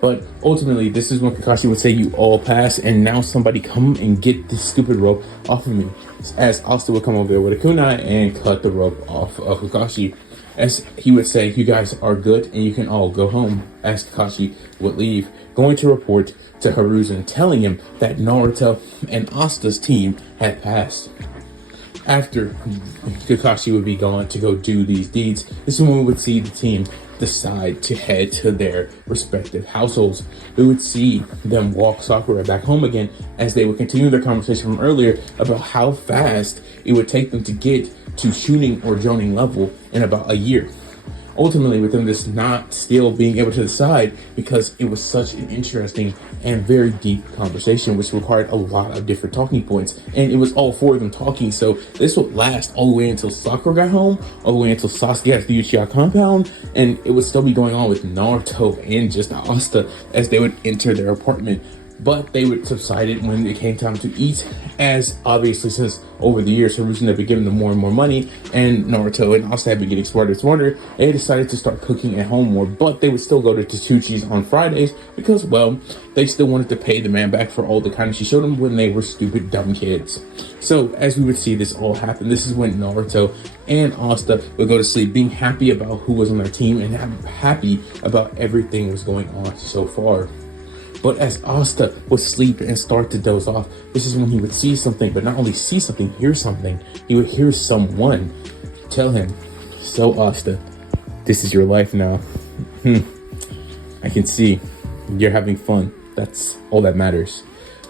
But ultimately, this is when Kakashi would say, "You all pass, and now somebody come and get this stupid rope off of me." As Asta would come over there with a kunai and cut the rope off of Kakashi. As he would say, "You guys are good, and you can all go home." As Kakashi would leave, going to report to Hiruzen, telling him that Naruto and Asta's team had passed. After Kakashi would be gone to go do these deeds, this is when we would see the team decide to head to their respective households. We would see them walk Sakura back home again, as they would continue their conversation from earlier about how fast it would take them to get to shooting or joning level in about a year. Ultimately, with them just not still being able to decide, because it was such an interesting and very deep conversation, which required a lot of different talking points, and it was all 4 of them talking. So this would last all the way until Sakura got home, all the way until Sasuke at the Uchiha compound, and it would still be going on with Naruto and just Asta as they would enter their apartment. But they would subside it when it came time to eat, as obviously since over the years Hiruzen had been giving them more and more money, and Naruto and Asta had been getting smarter and smarter, they decided to start cooking at home more. But they would still go to Tetsuchi's on Fridays because, well, they still wanted to pay the man back for all the kindness she showed them when they were stupid, dumb kids. So as we would see this all happen, this is when Naruto and Asta would go to sleep, being happy about who was on their team and happy about everything that was going on so far. But as Asta would sleep and start to doze off, this is when he would see something, but not only see something, hear something. He would hear someone tell him, "So Asta, this is your life now. I can see you're having fun. That's all that matters.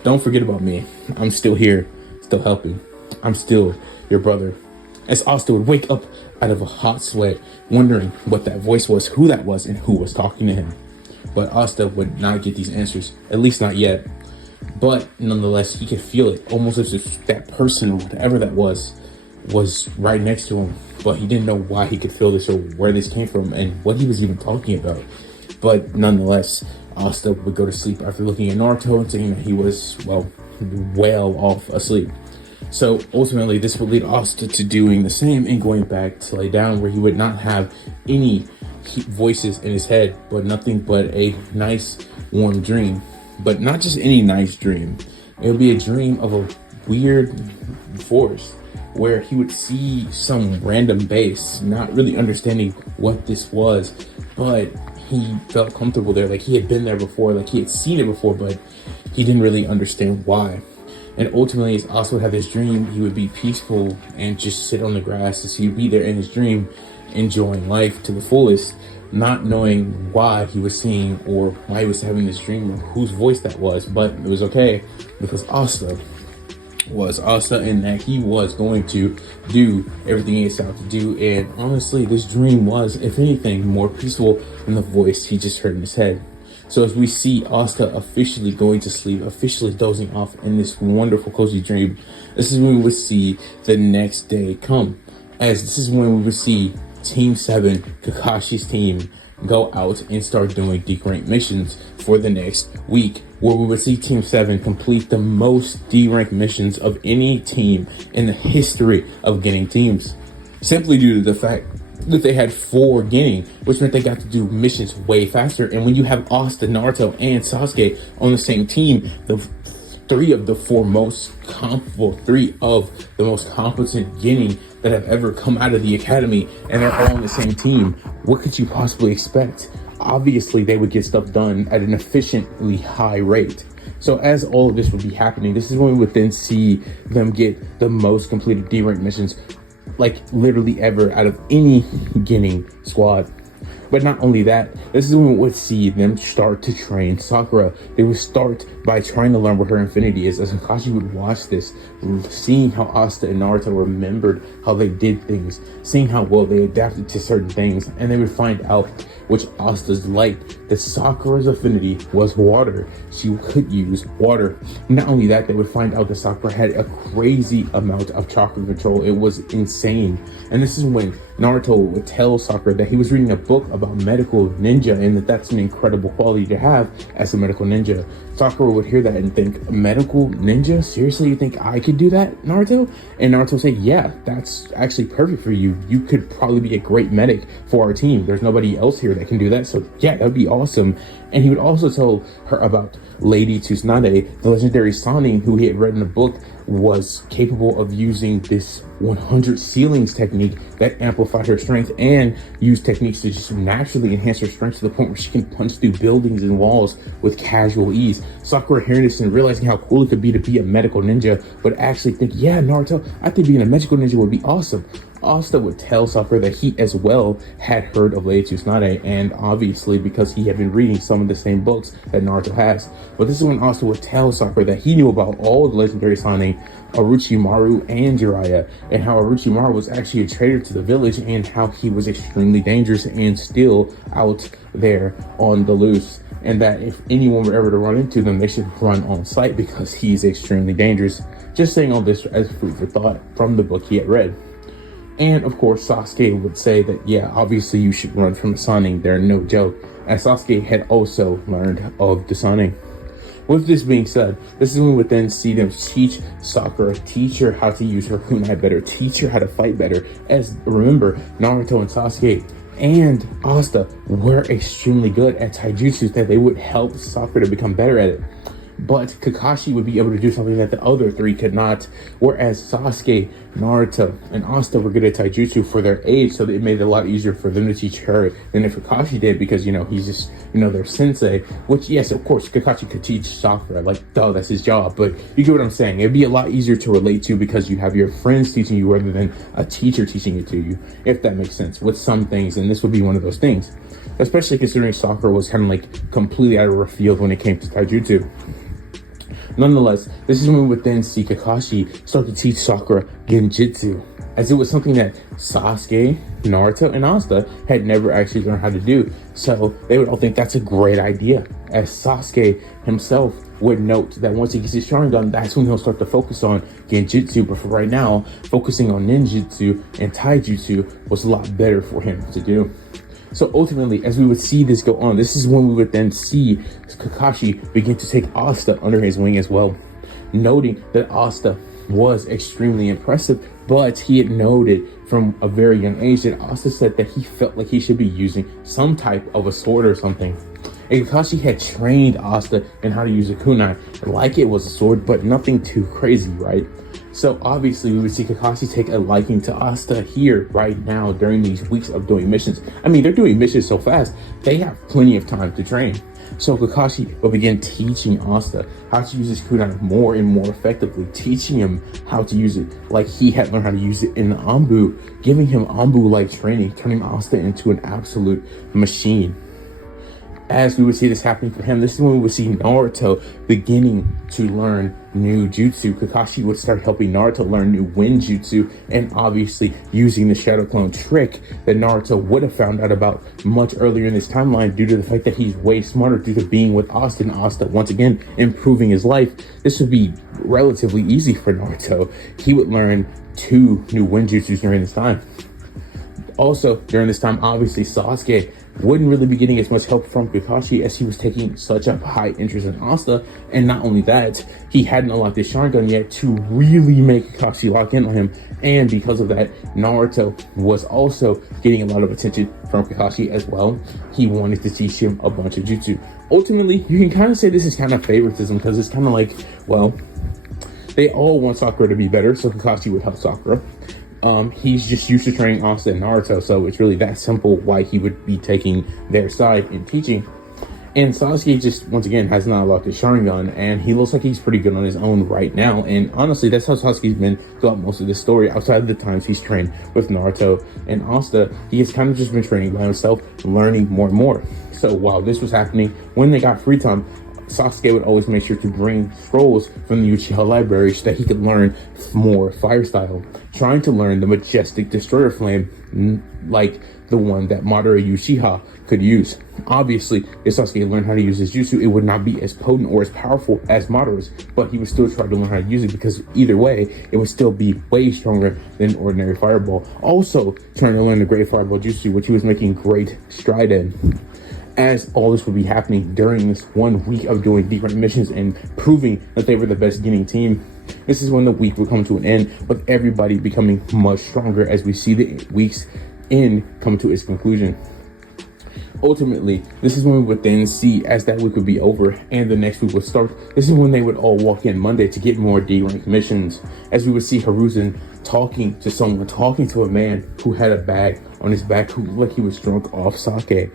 Don't forget about me. I'm still here, still helping. I'm still your brother. As Asta would wake up out of a hot sweat, wondering what that voice was, who that was, and who was talking to him. But Asta would not get these answers, at least not yet. But nonetheless, he could feel it, almost as if that person, whatever that was right next to him. But he didn't know why he could feel this or where this came from and what he was even talking about. But nonetheless, Asta would go to sleep after looking at Naruto and saying that he was, well off asleep. So ultimately, this would lead Asta to doing the same and going back to lay down, where he would not have any voices in his head, but nothing but a nice, warm dream. But not just any nice dream. It would be a dream of a weird forest where he would see some random base, not really understanding what this was, but he felt comfortable there, like he had been there before, like he had seen it before, but he didn't really understand why. And ultimately, as Asta would have this dream, he would be peaceful and just sit on the grass as he'd be there in his dream, enjoying life to the fullest, not knowing why he was seeing or why he was having this dream or whose voice that was. But it was okay, because Asta was Asta, and that he was going to do everything he set out to do. And honestly, this dream was, if anything, more peaceful than the voice he just heard in his head. So as we see Asta officially going to sleep, officially dozing off in this wonderful cozy dream, this is when we would see the next day come. As this is when we would see Team 7, Kakashi's team, go out and start doing D-rank missions for the next week, where we would see Team 7 complete the most D-rank missions of any team in the history of getting teams, simply due to the fact that they had 4 getting, which meant they got to do missions way faster. And when you have Asta, Naruto, and Sasuke on the same team, three of the most competent getting that have ever come out of the academy, and they're all on the same team, what could you possibly expect? Obviously, they would get stuff done at an efficiently high rate. So as all of this would be happening, this is when we would then see them get the most completed D-rank missions, like literally ever, out of any beginning squad. But not only that, this is when we would see them start to train Sakura. They would start by trying to learn what her infinity is. As Kakashi would watch this, seeing how Asta and Naruto remembered how they did things, seeing how well they adapted to certain things, and they would find out, which Asta's liked, that Sakura's affinity was water. She could use water. Not only that, they would find out that Sakura had a crazy amount of chakra control. It was insane. And this is when Naruto would tell Sakura that he was reading a book about medical ninja, and that's an incredible quality to have as a medical ninja. Sakura would hear that and think, medical ninja? Seriously, you think I could do that, Naruto? And Naruto would say, yeah, that's actually perfect for you. You could probably be a great medic for our team. There's nobody else here that can do that. So yeah, that would be awesome. And he would also tell her about Lady Tsunade, the legendary Sannin, who he had read in a book, was capable of using this 100 ceilings technique that amplified her strength and used techniques to just naturally enhance her strength to the point where she can punch through buildings and walls with casual ease. Sakura hearing this and realizing how cool it could be to be a medical ninja, but actually think, yeah, Naruto, I think being a medical ninja would be awesome. Asta would tell Sakura that he as well had heard of Lady Tsunade, and obviously because he had been reading some of the same books that Naruto has. But this is when Asta would tell Sakura that he knew about all the legendary Sannin, Orochimaru and Jiraiya, and how Orochimaru was actually a traitor to the village, and how he was extremely dangerous and still out there on the loose, and that if anyone were ever to run into them, they should run on sight because he's extremely dangerous. Just saying all this as food for thought from the book he had read. And of course, Sasuke would say that, yeah, obviously you should run from the Sannin. They're no joke. As Sasuke had also learned of the Sannin. With this being said, this is when we would then see them teach Sakura, teach her how to use her kunai better, teach her how to fight better. As remember, Naruto and Sasuke and Asta were extremely good at taijutsu, that they would help Sakura to become better at it. But Kakashi would be able to do something that the other three could not, whereas Sasuke, Naruto, and Asta were good at taijutsu for their age, so that it made it a lot easier for them to teach her than if Kakashi did, because, you know, he's just, you know, their sensei, which, yes, of course, Kakashi could teach Sakura, like, duh, that's his job, but you get what I'm saying. It'd be a lot easier to relate to because you have your friends teaching you rather than a teacher teaching it to you, if that makes sense, with some things, and this would be one of those things, especially considering Sakura was kind of like completely out of her field when it came to taijutsu. Nonetheless, this is when we would then see Kakashi start to teach Sakura Genjutsu, as it was something that Sasuke, Naruto, and Asta had never actually learned how to do. So they would all think that's a great idea, as Sasuke himself would note that once he gets his Sharingan, that's when he'll start to focus on Genjutsu. But for right now, focusing on ninjutsu and taijutsu was a lot better for him to do. So ultimately, as we would see this go on, this is when we would then see Kakashi begin to take Asta under his wing as well, noting that Asta was extremely impressive, but he had noted from a very young age that Asta said that he felt like he should be using some type of a sword or something. And Kakashi had trained Asta in how to use a kunai like it was a sword, but nothing too crazy, right? So obviously we would see Kakashi take a liking to Asta here right now during these weeks of doing missions. I mean, they're doing missions so fast, they have plenty of time to train. So Kakashi will begin teaching Asta how to use his kunai more and more effectively, teaching him how to use it like he had learned how to use it in the Anbu, giving him Anbu-like training, turning Asta into an absolute machine. As we would see this happening for him, this is when we would see Naruto beginning to learn new jutsu. Kakashi would start helping Naruto learn new wind jutsu, and obviously using the shadow clone trick that Naruto would have found out about much earlier in this timeline due to the fact that he's way smarter due to being with Asta, and Asta once again improving his life. This would be relatively easy for Naruto. He would learn 2 new wind jutsus during this time. Also, during this time, obviously, Sasuke wouldn't really be getting as much help from Kakashi as he was taking such a high interest in Asta. And not only that, he hadn't unlocked his Sharingan yet to really make Kakashi lock in on him. And because of that, Naruto was also getting a lot of attention from Kakashi as well. He wanted to teach him a bunch of jutsu. Ultimately, you can kind of say this is kind of favoritism, because it's kind of like, well, they all want Sakura to be better, so Kakashi would help Sakura. He's just used to training Asta and Naruto, so it's really that simple why he would be taking their side in teaching. And Sasuke just, once again, has not unlocked his Sharingan, and he looks like he's pretty good on his own right now. And honestly, that's how Sasuke's been throughout most of this story. Outside of the times he's trained with Naruto and Asta, he has kind of just been training by himself, learning more and more. So while this was happening, when they got free time, Sasuke would always make sure to bring scrolls from the Uchiha library so that he could learn more fire style, trying to learn the majestic destroyer flame like the one that Madara Uchiha could use. Obviously, if Sasuke learned how to use his jutsu, it would not be as potent or as powerful as Madara's, but he would still try to learn how to use it, because either way, it would still be way stronger than ordinary fireball. Also, trying to learn the great fireball jutsu, which he was making great stride in. As all this would be happening during this 1 week of doing deep rank missions and proving that they were the best getting team, this is when the week would come to an end, with everybody becoming much stronger as we see the week's end come to its conclusion. Ultimately, this is when we would then see, as that week would be over and the next week would start, this is when they would all walk in Monday to get more D-rank missions, as we would see Hiruzen talking to someone, talking to a man who had a bag on his back who looked like he was drunk off sake.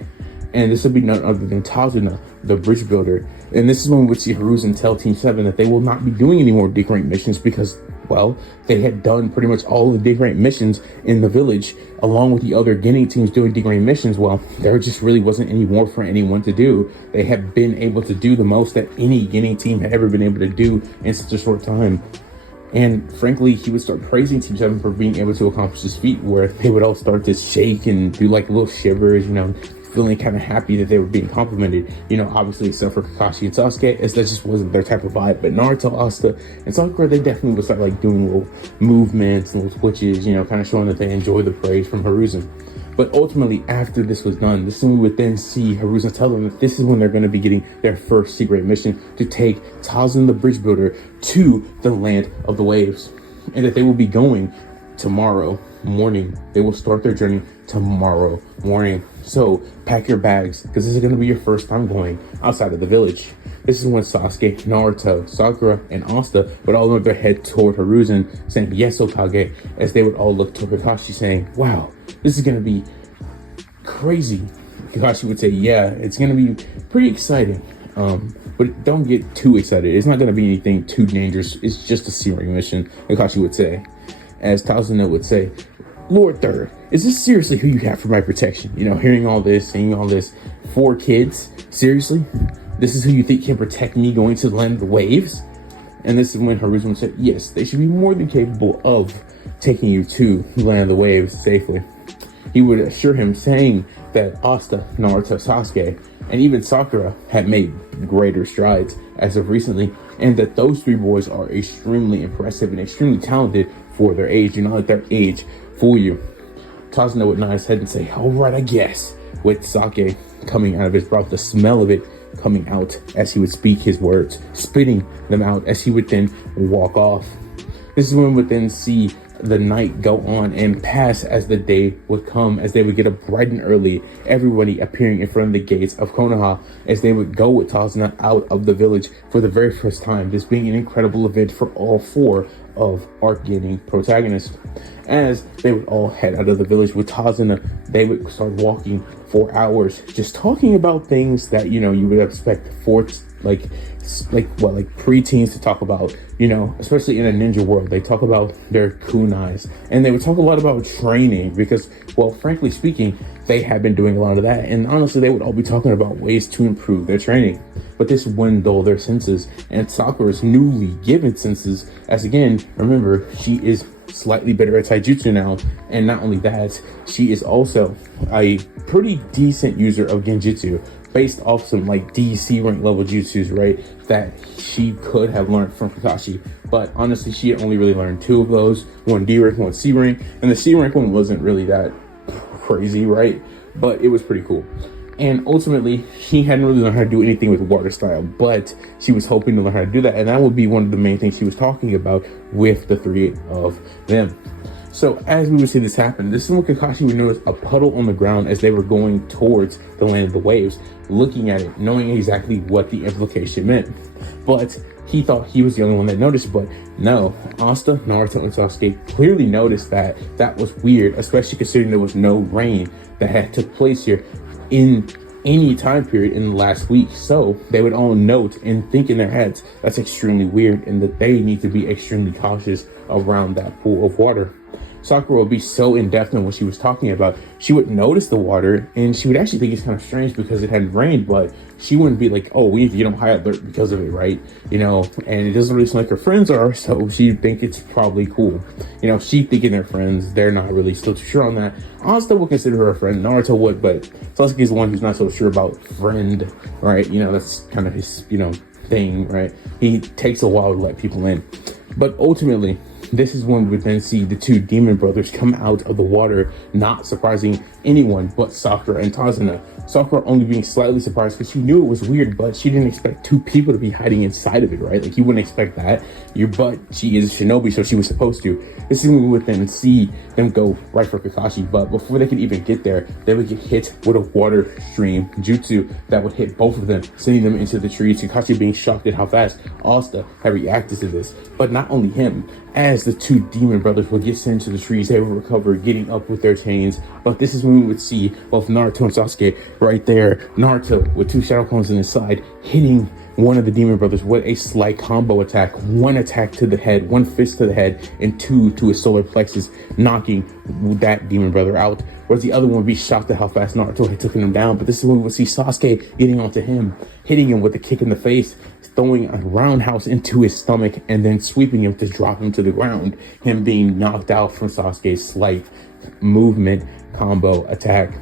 And this would be none other than Tazuna, the bridge builder. And this is when we would see Hiruzen tell Team 7 that they will not be doing any more D-rank missions because, well, they had done pretty much all of the D-rank missions in the village, along with the other Genin teams doing D-rank missions. Well, there just really wasn't any more for anyone to do. They had been able to do the most that any Genin team had ever been able to do in such a short time. And frankly, he would start praising Team 7 for being able to accomplish this feat, where they would all start to shake and do like little shivers, feeling kind of happy that they were being complimented, obviously except for Kakashi and Sasuke, as that just wasn't their type of vibe. But Naruto, Asta, and Sakura, they definitely would start like doing little movements and little twitches, kind of showing that they enjoy the praise from Hiruzen. But ultimately, after this was done, this is when we would then see Hiruzen tell them that this is when they're going to be getting their first secret mission to take Tazun the Bridge Builder to the land of the waves, and that they will be going tomorrow morning. They will start their journey tomorrow morning. So pack your bags, because this is going to be your first time going outside of the village. This is when Sasuke, Naruto, Sakura, and Asta would all move their head toward Hiruzen, saying "Yes, Okage," as they would all look toward Kakashi, saying, "Wow, this is going to be crazy." Kakashi would say, "Yeah, it's going to be pretty exciting. But don't get too excited. It's not going to be anything too dangerous. It's just a searing mission," Kakashi would say. As Tazuna would say, "Lord Third, is this seriously who you have for my protection?" Hearing all this, seeing all this, 4 kids, seriously? This is who you think can protect me going to the land of the waves? And this is when Haruzan said, yes, they should be more than capable of taking you to the land of the waves safely. He would assure him, saying that Asta, Naruto, Sasuke, and even Sakura had made greater strides as of recently, and that those three boys are extremely impressive and extremely talented for their age. Do not let their age fool you. Tazuna would nod his head and say, all right, I guess, with sake coming out of his mouth, the smell of it coming out as he would speak his words, spitting them out as he would then walk off. This is when we would then see the night go on and pass as the day would come, as they would get up bright and early, everybody appearing in front of the gates of Konoha as they would go with Tazuna out of the village for the very first time, this being an incredible event for all four of arc gaining protagonists. As they would all head out of the village with Tazuna, they would start walking for hours, just talking about things that, you know, you would expect for like preteens to talk about, you know, especially in a ninja world. They talk about their kunais, and they would talk a lot about training because, well, frankly speaking, they had been doing a lot of that, and honestly, they would all be talking about ways to improve their training. But this wouldn't dull their senses, and Sakura's newly given senses, as again, remember, she is slightly better at taijutsu now, and not only that, she is also a pretty decent user of genjutsu, based off some like DC rank level jutsus, right, that she could have learned from Kakashi. But honestly, she had only really learned two of those, one D rank, one C rank, and the C rank one wasn't really that crazy, right, but it was pretty cool. And ultimately, she hadn't really learned how to do anything with water style, but she was hoping to learn how to do that, and that would be one of the main things she was talking about with the three of them. So as we would see this happen, this is when Kakashi would notice a puddle on the ground as they were going towards the land of the waves, looking at it, knowing exactly what the implication meant. But he thought he was the only one that noticed, but no, Asta, Naruto, and Sasuke clearly noticed that that was weird, especially considering there was no rain that had took place here in any time period in the last week. So they would all note and think in their heads, that's extremely weird, and that they need to be extremely cautious around that pool of water. Sakura would be so in-depth in what she was talking about. She would notice the water, and she would actually think it's kind of strange because it hadn't rained, but she wouldn't be like, oh, we need to get on high alert because of it, right? You know, and it doesn't really seem like her friends are, so she'd think it's probably cool. You know, she'd thinking they're friends. They're not really still too sure on that. Asta would consider her a friend. Naruto would, but Sasuke's the one who's not so sure about friend, right? You know, that's kind of his, you know, thing, right? He takes a while to let people in. But ultimately, this is when we would then see the two demon brothers come out of the water, not surprising anyone but Sakura and Tazuna. Sakura only being slightly surprised because she knew it was weird, but she didn't expect two people to be hiding inside of it, right? Like, you wouldn't expect that. But she is a shinobi, so she was supposed to. This is when we would then see them go right for Kakashi, but before they could even get there, they would get hit with a water stream jutsu that would hit both of them, sending them into the trees. Kakashi being shocked at how fast Asta had reacted to this. But not only him, as the two demon brothers would get sent into the trees, they would recover, getting up with their chains. But this is when we would see both Naruto and Sasuke right there. Naruto with two shadow clones in his side, hitting one of the demon brothers with a slight combo attack. One attack to the head, one fist to the head, and two to his solar plexus, knocking that demon brother out. Whereas the other one would be shocked at how fast Naruto had taken him down. But this is when we would see Sasuke getting onto him, hitting him with a kick in the face, throwing a roundhouse into his stomach, and then sweeping him to drop him to the ground. Him being knocked out from Sasuke's slight movement combo attack.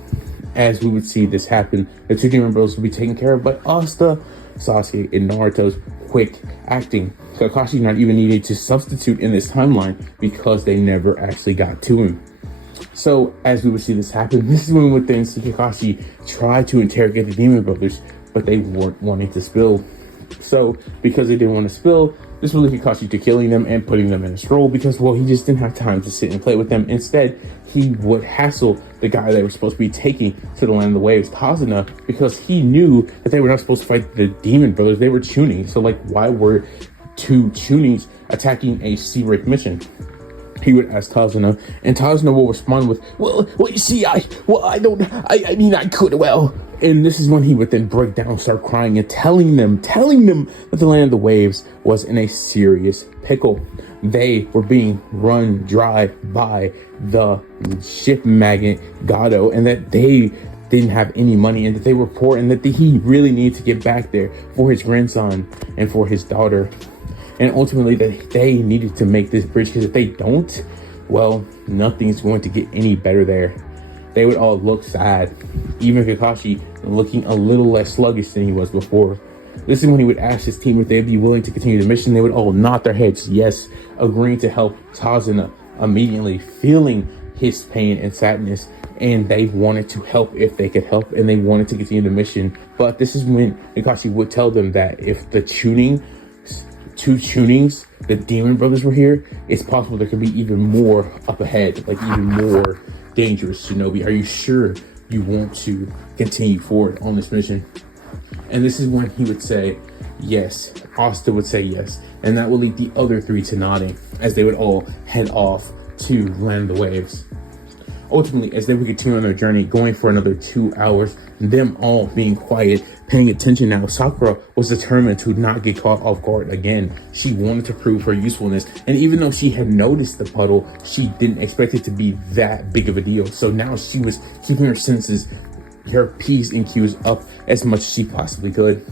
As we would see this happen, the two demon brothers would be taken care of, but Asta, Sasuke, and Naruto's quick acting. Kakashi not even needed to substitute in this timeline because they never actually got to him. So as we would see this happen, this is when we would then see Kakashi try to interrogate the demon brothers, but they weren't wanting to spill. So because they didn't want to spill, this would lead Kakashi to killing them and putting them in a stroll because, well, he just didn't have time to sit and play with them. Instead, he would hassle the guy they were supposed to be taking to the land of the waves, Tazuna, because he knew that they were not supposed to fight the demon brothers. They were Chunin. So, like, why were two Chunins attacking a sea rank mission? He would ask Tazuna, and Tazuna will respond with, well, you see, I mean, I could, well. And this is when he would then break down, start crying, and telling them that the land of the waves was in a serious pickle. They were being run dry by the ship magnet Gado, and that they didn't have any money, and that they were poor, and that he really needed to get back there for his grandson and for his daughter. And ultimately that they needed to make this bridge, because if they don't, well, nothing's going to get any better there. They would all look sad, even Kakashi looking a little less sluggish than he was before. This is when he would ask his team if they'd be willing to continue the mission. They would all nod their heads yes, agreeing to help Tazuna immediately, feeling his pain and sadness, and they wanted to help if they could help, and they wanted to continue the mission. But this is when Kakashi would tell them that if the two tunings, the Demon Brothers, were here, it's possible there could be even more up ahead, like even more dangerous shinobi. Are you sure you want to continue forward on this mission? And this is when he would say yes. Asta would say yes, and that would lead the other three to nodding as they would all head off to land the waves. Ultimately, as they would continue on their journey, going for another 2 hours, them all being quiet, paying attention now, Sakura was determined to not get caught off guard again. She wanted to prove her usefulness, and even though she had noticed the puddle, she didn't expect it to be that big of a deal. So now she was keeping her senses, her P's and Q's up as much as she possibly could.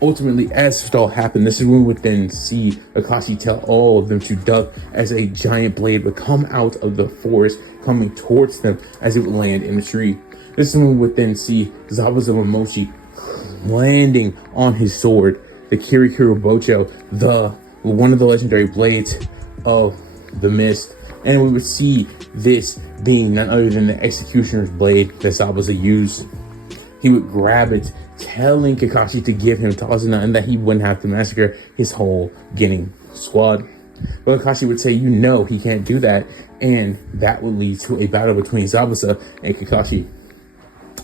Ultimately, as it all happened, this is when we would then see Kakashi tell all of them to duck as a giant blade would come out of the forest, coming towards them as it would land in the tree. This is when we would then see Zabuza Momochi landing on his sword, the Kirikuru Bocho, one of the legendary blades of the mist. And we would see this being none other than the Executioner's blade that Zabuza used. He would grab it, telling Kakashi to give him Tazuna and that he wouldn't have to massacre his whole Genin squad. But Kakashi would say, you know, he can't do that. And that would lead to a battle between Zabuza and Kakashi.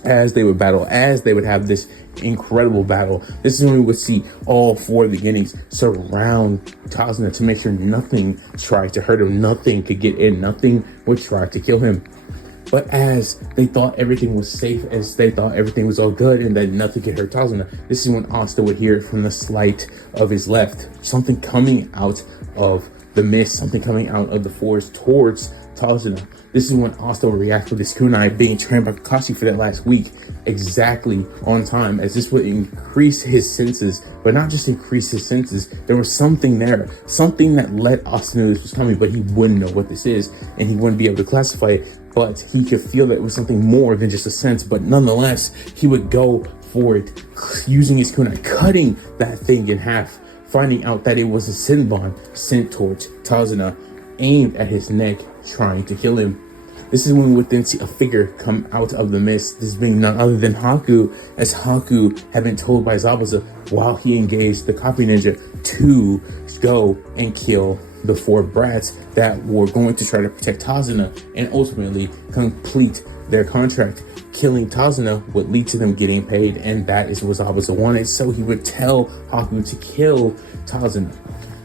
As they would battle, as they would have this incredible battle, this is when we would see all four of the Genins surround Tazuna to make sure nothing tried to hurt him, nothing could get in, nothing would try to kill him. But as they thought everything was safe, as they thought everything was all good and that nothing could hurt Tazuna, this is when Asta would hear from the slight of his left, something coming out of the mist, something coming out of the forest towards Tazuna. This is when Asta would react with his kunai being trained by Kakashi for that last week, exactly on time, as this would increase his senses, but not just increase his senses. There was something there, something that let Asta know this was coming, but he wouldn't know what this is, and he wouldn't be able to classify it. But he could feel that it was something more than just a sense. But nonetheless, he would go for it, using his kunai, cutting that thing in half, finding out that it was a Senbon sent towards Tazuna, aimed at his neck, trying to kill him. This is when we would then see a figure come out of the mist, this being none other than Haku, as Haku had been told by Zabuza while he engaged the copy ninja to go and kill the four brats that were going to try to protect Tazuna and ultimately complete their contract. Killing Tazuna would lead to them getting paid, and that is what Zabuza wanted. So he would tell Haku to kill Tazuna.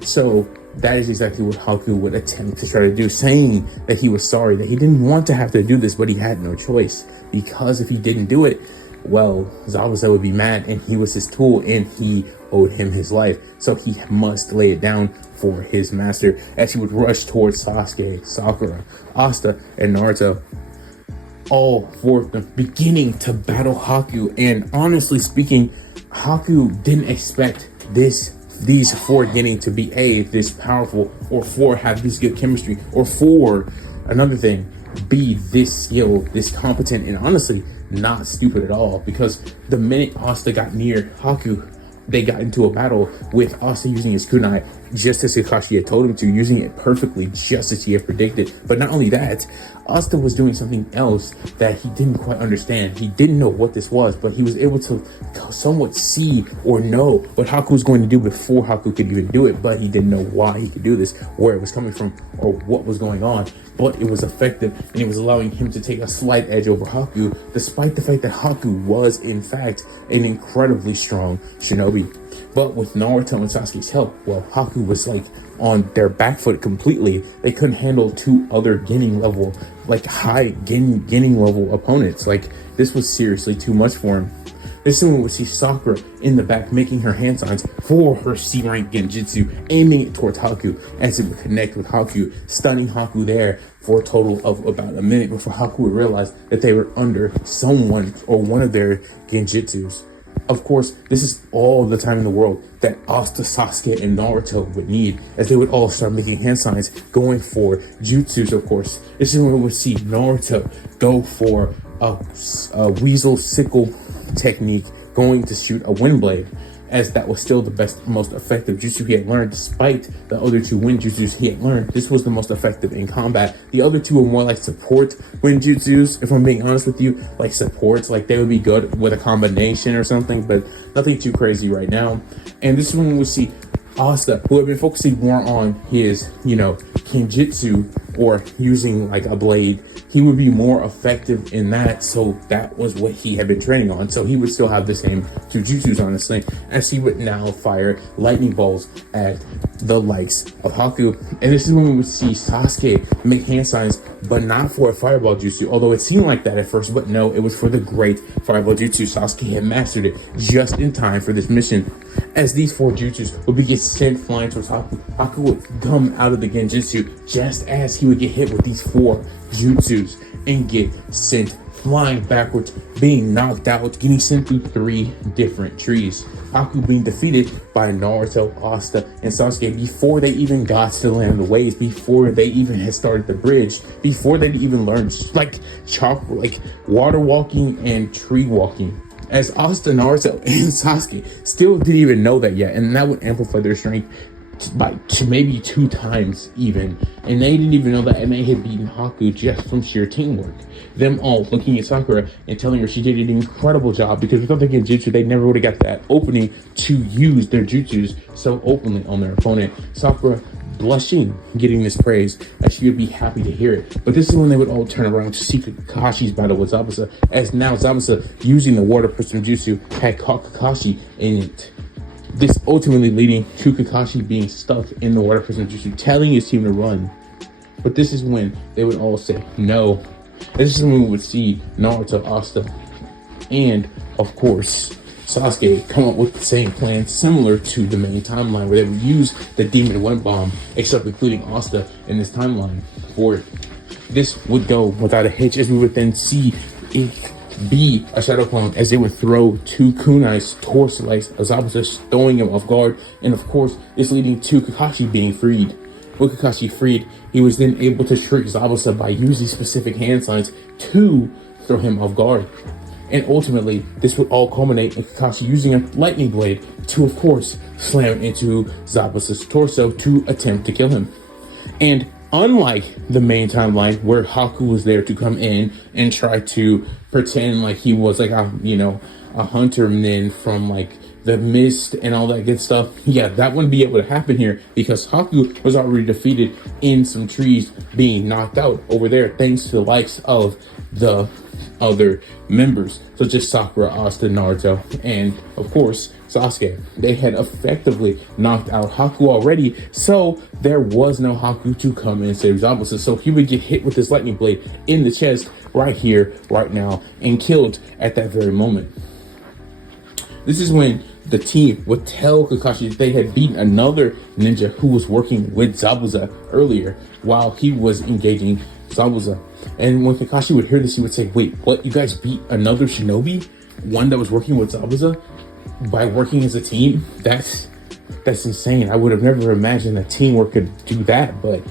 So that is exactly what Haku would attempt to try to do, saying that he was sorry, that he didn't want to have to do this, but he had no choice. Because if he didn't do it, well, Zabuza would be mad, and he was his tool, and he owed him his life. So he must lay it down for his master, as he would rush towards Sasuke, Sakura, Asta, and Naruto. All four of them beginning to battle Haku, and honestly speaking, Haku didn't expect these four getting to be this powerful, or four have this good chemistry, or four, another thing, be this skilled, this competent, and honestly not stupid at all. Because the minute Asta got near Haku, they got into a battle with Asta using his kunai just as Kakashi had told him to, using it perfectly just as he had predicted. But not only that, Asta was doing something else that he didn't quite understand. He didn't know what this was, but he was able to somewhat see or know what Haku was going to do before Haku could even do it. But he didn't know why he could do this, where it was coming from, or what was going on. But it was effective, and it was allowing him to take a slight edge over Haku, despite the fact that Haku was, in fact, an incredibly strong shinobi. But with Naruto and Sasuke's help, well, Haku was like on their back foot completely. They couldn't handle two other Genin level, like high Genin level opponents. Like, this was seriously too much for him. This is when we would see Sakura in the back making her hand signs for her C-rank Genjutsu, aiming it towards Haku as it would connect with Haku, stunning Haku there for a total of about a minute before Haku would realize that they were under someone or one of their Genjutsus. Of course, this is all the time in the world that Asta, Sasuke, and Naruto would need, as they would all start making hand signs, going for jutsus, of course. This is when we would see Naruto go for a weasel sickle technique, going to shoot a wind blade, as that was still the best, most effective jutsu he had learned, despite the other two wind jutsus he had learned. This was the most effective in combat. The other two were more like support wind jutsus, if I'm being honest with you, like supports, like they would be good with a combination or something, but nothing too crazy right now. And this is when we see Asta, who had been focusing more on his, kenjutsu, or using like a blade. He would be more effective in that, so that was what he had been training on. So he would still have the same two jutsus, honestly, as he would now fire lightning bolts at the likes of Haku. And this is when we would see Sasuke make hand signs, but not for a fireball jutsu, although it seemed like that at first, but no, it was for the great fireball jutsu. Sasuke had mastered it just in time for this mission. As these four jutsus would be get sent flying towards Haku, Haku would come out of the genjutsu just as he would get hit with these four jutsus and get sent flying backwards, being knocked out, getting sent through 3 different trees. Haku being defeated by Naruto, Asta, and Sasuke before they even got to the land of the waves, before they even had started the bridge, before they even learned like water walking and tree walking. As Asta, Naruto, and Sasuke still didn't even know that yet, and that would amplify their strength by maybe 2 times even, and they didn't even know that, and they had beaten Haku just from sheer teamwork. Them all looking at Sakura and telling her she did an incredible job, because without the genjutsu they never would have got that opening to use their jutsus so openly on their opponent. Sakura blushing, getting this praise, as she would be happy to hear it. But this is when they would all turn around to see Kakashi's battle with Zabuza, as now Zabuza, using the water prism jutsu, had caught Kakashi in it. This ultimately leading to Kakashi being stuck in the water prism jutsu, telling his team to run. But this is when they would all say no. This is when we would see Naruto, Asta, and of course Sasuke come up with the same plan, similar to the main timeline, where they would use the Demon Wind Bomb, except including Asta in this timeline for it. This would go without a hitch, as we would then see it be a shadow clone, as they would throw 2 kunais towards the likes of Zabuza, throwing him off guard, and of course this leading to Kakashi being freed. With Kakashi freed, he was then able to trick Zabuza by using specific hand signs to throw him off guard. And ultimately, this would all culminate in Kakashi using a lightning blade to, of course, slam into Zabuza's torso to attempt to kill him. And unlike the main timeline, where Haku was there to come in and try to pretend like he was like a hunterman from like the mist and all that good stuff, yeah, that wouldn't be able to happen here, because Haku was already defeated in some trees, being knocked out over there thanks to the likes of the other members, such as Sakura, Asta, Naruto, and of course Sasuke. They had effectively knocked out Haku already, so there was no Haku to come and save Zabuza. So he would get hit with this lightning blade in the chest right here, right now, and killed at that very moment. This is when the team would tell Kakashi that they had beaten another ninja who was working with Zabuza earlier while he was engaging Zabuza. And when Kakashi would hear this, he would say, wait, what? You guys beat another shinobi? One that was working with Zabuza? By working as a team? That's insane. I would have never imagined that teamwork could do that, but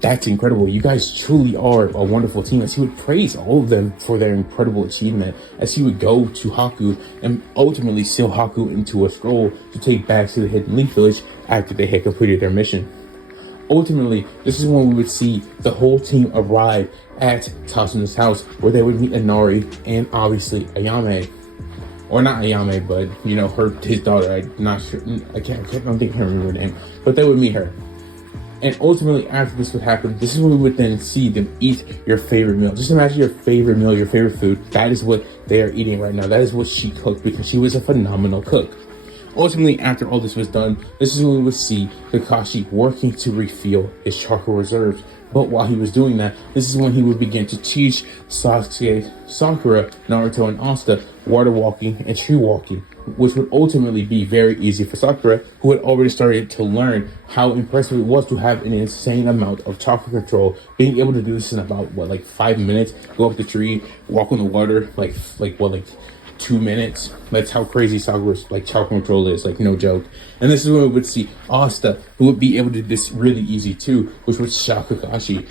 that's incredible. You guys truly are a wonderful team. As he would praise all of them for their incredible achievement, as he would go to Haku and ultimately seal Haku into a scroll to take back to the Hidden Leaf Village after they had completed their mission. Ultimately, this is when we would see the whole team arrive at Tasuna's house, where they would meet Inari and obviously Ayame. Or not Ayame, but his daughter. I'm not sure. I don't think I can remember her name. But they would meet her. And ultimately, after this would happen, this is when we would then see them eat your favorite meal. Just imagine your favorite meal, your favorite food. That is what they are eating right now. That is what she cooked, because she was a phenomenal cook. Ultimately, after all this was done, this is when we would see Kakashi working to refill his chakra reserves. But while he was doing that, this is when he would begin to teach Sasuke, Sakura, Naruto, and Asta water walking and tree walking, which would ultimately be very easy for Sakura, who had already started to learn how impressive it was to have an insane amount of chakra control, being able to do this in about 5 minutes, go up the tree, walk on the water, like 2 minutes. That's how crazy Sakura's like chakra control is, like no joke. And this is when we would see Asta, who would be able to do this really easy too, which would shock Kakashi.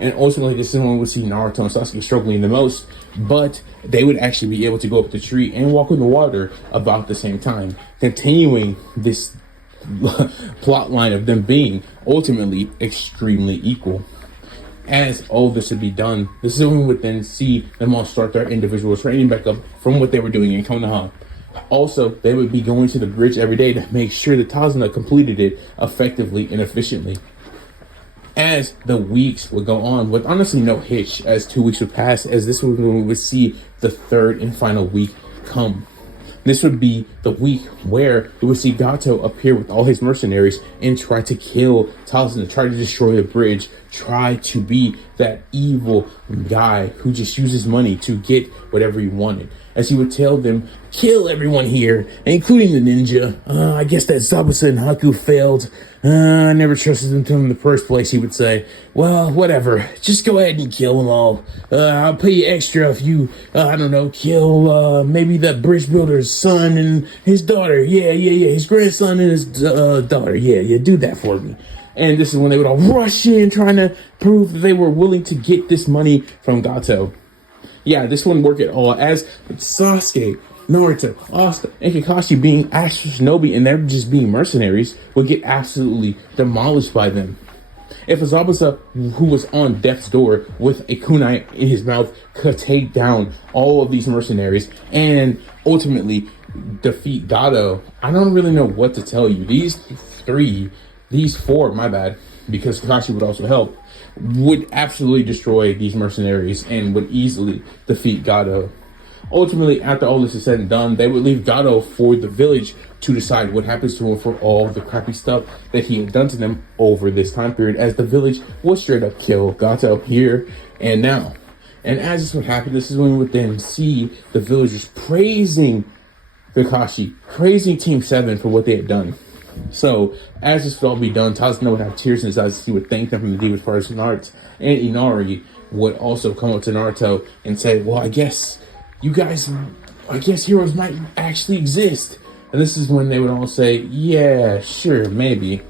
And ultimately, this is when we would see Naruto and Sasuke struggling the most, but they would actually be able to go up the tree and walk in the water about the same time, continuing this plot line of them being ultimately extremely equal. As all this would be done, this is when we would then see them all start their individual training back up from what they were doing in Konoha. Also, they would be going to the bridge every day to make sure that Tazuna completed it effectively and efficiently. As the weeks would go on, with honestly no hitch, as 2 weeks would pass, as this was when we would see the third and final week come. This would be the week where we would see Gato appear with all his mercenaries and try to kill Tazuna, try to destroy the bridge, try to be that evil guy who just uses money to get whatever he wanted. As he would tell them, kill everyone here, including the ninja. I guess that Zabuza and Haku failed. I never trusted them in the first place, he would say. Well, whatever. Just go ahead and kill them all. I'll pay you extra if you, I don't know, kill maybe the bridge builder's son and his daughter. Yeah. His grandson and his daughter. Yeah, do that for me. And this is when they would all rush in trying to prove that they were willing to get this money from Gato. Yeah, this wouldn't work at all, as Sasuke, Naruto, Asta, and Kakashi being actual shinobi and they're just being mercenaries would get absolutely demolished by them. If Zabuza, who was on death's door with a kunai in his mouth, could take down all of these mercenaries and ultimately defeat Gato, I don't really know what to tell you. These four, my bad, because Kakashi would also help, would absolutely destroy these mercenaries and would easily defeat Gato. Ultimately, after all this is said and done, they would leave Gato for the village to decide what happens to him for all the crappy stuff that he had done to them over this time period, as the village would straight up kill Gato here and now. And as this would happen, this is when we would then see the villagers praising Kakashi, praising Team 7 for what they had done. So, as this would all be done, Tazuna would have tears in his eyes as he would thank them from the deepest part of his heart. And Inari would also come up to Naruto and say, well, I guess heroes might actually exist. And this is when they would all say, yeah, sure, maybe.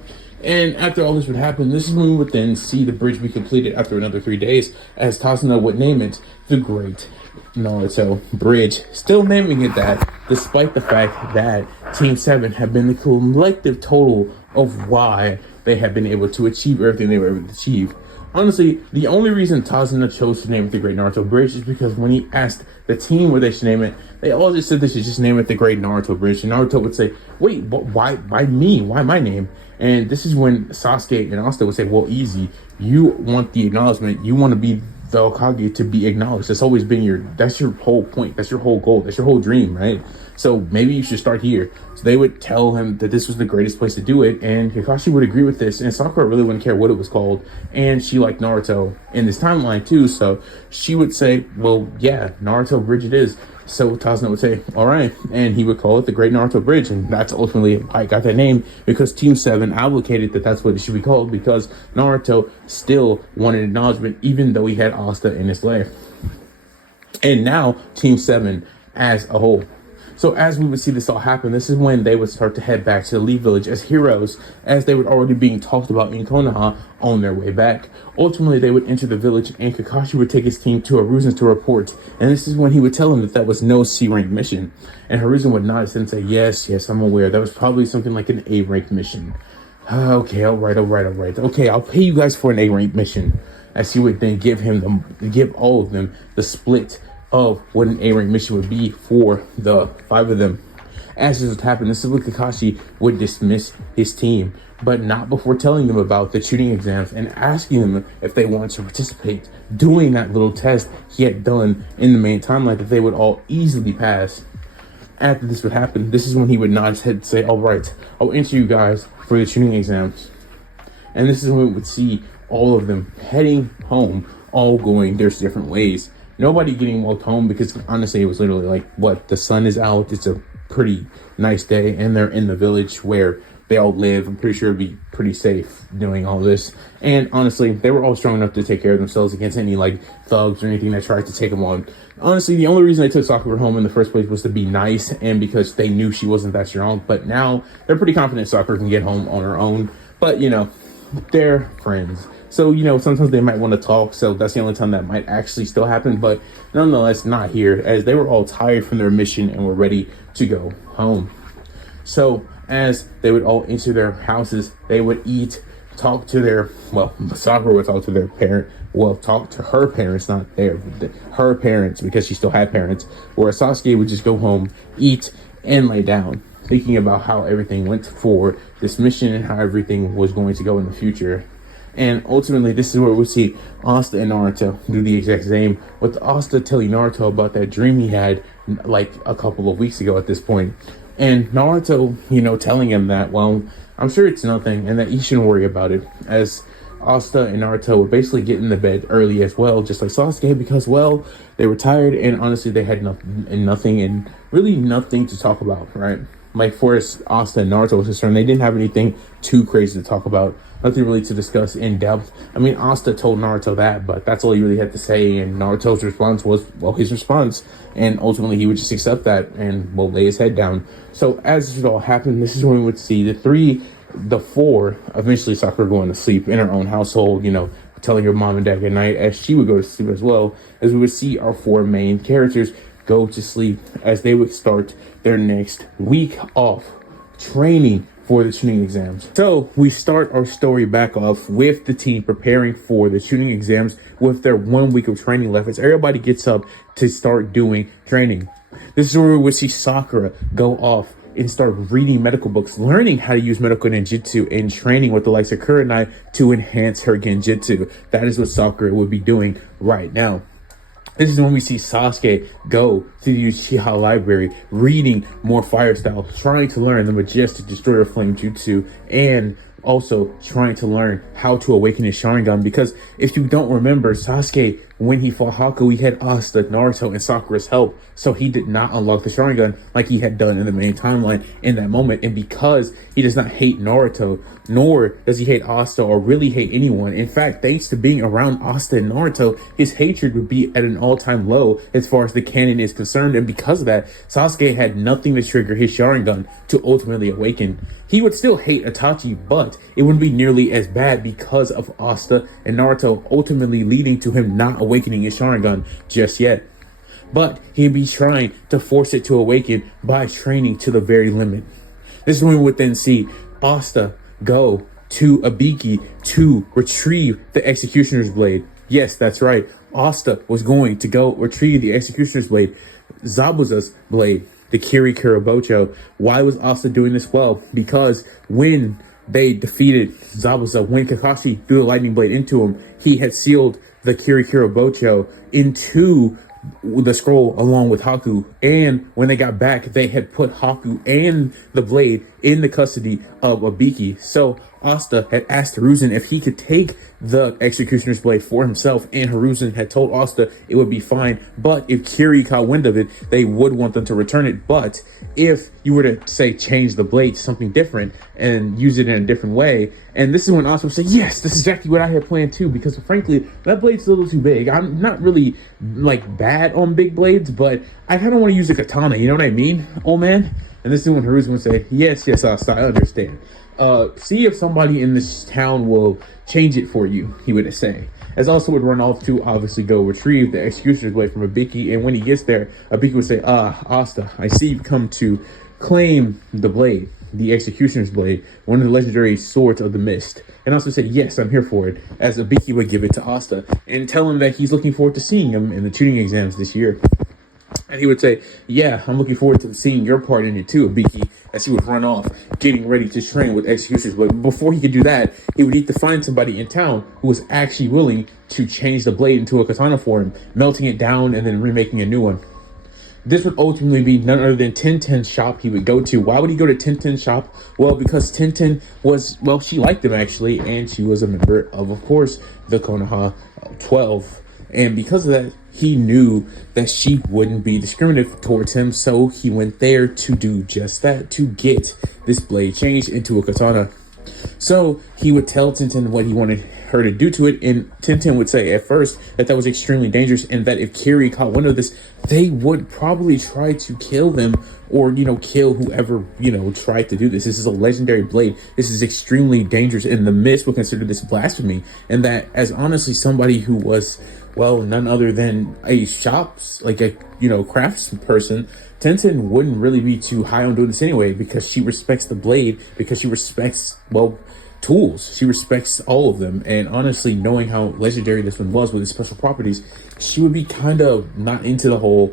And after all this would happen, this is when we would then see the bridge be completed after another 3 days, as Tazuna would name it the Great Naruto Bridge, still naming it that, despite the fact that Team 7 have been the collective total of why they have been able to achieve everything they were able to achieve. Honestly, the only reason Tazuna chose to name it the Great Naruto Bridge is because when he asked the team what they should name it, they all just said they should just name it the Great Naruto Bridge. And Naruto would say, wait, why me? Why my name? And this is when Sasuke and Asta would say, well, easy. You want the acknowledgement. You want to be the Hokage to be acknowledged. That's always been that's your whole point. That's your whole goal. That's your whole dream, right? So maybe you should start here. So they would tell him that this was the greatest place to do it. And Kakashi would agree with this. And Sakura really wouldn't care what it was called. And she liked Naruto in this timeline too. So she would say, well, yeah, Naruto Bridge it is. So Tazuna would say, all right. And he would call it the Great Naruto Bridge. And that's ultimately why it got that name, because Team 7 advocated that that's what it should be called, because Naruto still wanted acknowledgement, even though he had Asta in his lair. And now Team 7 as a whole. So as we would see this all happen, this is when they would start to head back to the Lee Village as heroes, as they were already being talked about in Konoha on their way back. Ultimately, they would enter the village, and Kakashi would take his team to Hiruzen to report. And this is when he would tell him that that was no C-rank mission. And Hiruzen would nod his head and say, yes, I'm aware. That was probably something like an A-rank mission. Okay, all right. Okay, I'll pay you guys for an A-rank mission. As he would then give all of them the split of what an A-rank mission would be for the 5 of them. As this would happen, this is when Kakashi would dismiss his team, but not before telling them about the tuning exams and asking them if they wanted to participate, doing that little test he had done in the main timeline that they would all easily pass. After this would happen, this is when he would nod his head and say, all right, I'll enter you guys for the tuning exams. And this is when we would see all of them heading home, all going their different ways. Nobody getting walked home, because honestly, it was literally like, the sun is out. It's a pretty nice day, and they're in the village where they all live. I'm pretty sure it'd be pretty safe doing all this. And honestly, they were all strong enough to take care of themselves against any like thugs or anything that tried to take them on. Honestly, the only reason they took Sakura home in the first place was to be nice and because they knew she wasn't that strong. But now they're pretty confident Sakura can get home on her own. But, you know, they're friends. So, you know, sometimes they might want to talk. So that's the only time that might actually still happen. But nonetheless, not here, as they were all tired from their mission and were ready to go home. So as they would all enter their houses, they would eat, talk to their, well, Sakura would talk to their parent, well, talk to her parents, not her parents, because she still had parents, whereas Sasuke would just go home, eat, and lay down, thinking about how everything went for this mission and how everything was going to go in the future. And ultimately, this is where we see Asta and Naruto do the exact same, with Asta telling Naruto about that dream he had like a couple of weeks ago at this point. And Naruto, you know, telling him that, well, I'm sure it's nothing and that he shouldn't worry about it, as Asta and Naruto would basically get in the bed early as well, just like Sasuke, because, well, they were tired and honestly they had nothing and really nothing to talk about, right? Like, for Asta and Naruto was concerned, they didn't have anything too crazy to talk about, nothing really to discuss in depth. I mean, Asta told Naruto that, but that's all he really had to say, and Naruto's response was, well, his response, and ultimately he would just accept that and, well, lay his head down. So as this all happened, this is when we would see the four, eventually Sakura going to sleep in her own household, you know, telling her mom and dad good night, as she would go to sleep as well, as we would see our four main characters go to sleep as they would start their next week off training for the tuning exams. So we start our story back off with the team preparing for the tuning exams with their 1 week of training left, as everybody gets up to start doing training. This is where we see Sakura go off and start reading medical books, learning how to use medical ninjutsu, and training with the likes of Kurenai to enhance her genjutsu. That is what Sakura would be doing right now. This is when we see Sasuke go to the Uchiha library, reading more fire styles, trying to learn the majestic destroyer flame jutsu, and also trying to learn how to awaken his Sharingan. Because if you don't remember, Sasuke, when he fought Haku, he had Asta, Naruto, and Sakura's help, so he did not unlock the Sharingan like he had done in the main timeline in that moment. And because he does not hate Naruto, nor does he hate Asta or really hate anyone, in fact, thanks to being around Asta and Naruto, his hatred would be at an all-time low as far as the canon is concerned. And because of that, Sasuke had nothing to trigger his Sharingan to ultimately awaken. He would still hate Itachi, but it wouldn't be nearly as bad because of Asta and Naruto, ultimately leading to him not awakening his Sharingan just yet. But he'd be trying to force it to awaken by training to the very limit. This is when we would then see Asta go to Ibiki to retrieve the Executioner's Blade. Yes, that's right. Asta was going to go retrieve the Executioner's Blade, Zabuza's blade, the Kiri Kurobocho. Why was Asta doing this? Well, because when they defeated Zabuza, when Kakashi threw the lightning blade into him, he had sealed the Kiri Kurobocho into the scroll along with Haku. And when they got back, they had put Haku and the blade in the custody of Ibiki. So Asta had asked Hiruzen if he could take the Executioner's Blade for himself, and Hiruzen had told Asta it would be fine, but if Kiri caught wind of it, they would want them to return it. But if you were to, say, change the blade to something different and use it in a different way, and this is when Asta would say, yes, this is exactly what I had planned too, because frankly, that blade's a little too big. I'm not really, like, bad on big blades, but I kind of want to use a katana, you know what I mean, old man? And this is when Hiruzen would say, yes, Asta, I understand. See if somebody in this town will change it for you, he would say. As Asta would run off to obviously go retrieve the Executioner's Blade from Ibiki, and when he gets there, Ibiki would say, Asta, I see you've come to claim the blade, the Executioner's Blade, one of the legendary swords of the mist. And Asta said, yes, I'm here for it, as Ibiki would give it to Asta, and tell him that he's looking forward to seeing him in the tuning exams this year. And he would say, yeah, I'm looking forward to seeing your part in it too, Ibiki, as he would run off, getting ready to train with Executioner's Blade. But before he could do that, he would need to find somebody in town who was actually willing to change the blade into a katana for him, melting it down and then remaking a new one. This would ultimately be none other than Tintin's shop he would go to. Why would he go to Tintin's shop? Well, because Tintin was, well, she liked him actually, and she was a member of course, the Konoha 12. And because of that, he knew that she wouldn't be discriminative towards him. So he went there to do just that, to get this blade changed into a katana. So he would tell Tenten what he wanted her to do to it, and Tenten would say at first that that was extremely dangerous, and that if Kiri caught wind of this, they would probably try to kill them, or, you know, kill whoever, you know, tried to do this. This is a legendary blade. This is extremely dangerous, and the Mist would consider this blasphemy. And that, as honestly somebody who was, well, none other than a shops, like a, you know, crafts person, Tenten wouldn't really be too high on doing this anyway, because she respects the blade, because she respects, well, tools. She respects all of them. And honestly, knowing how legendary this one was with its special properties, she would be kind of not into the whole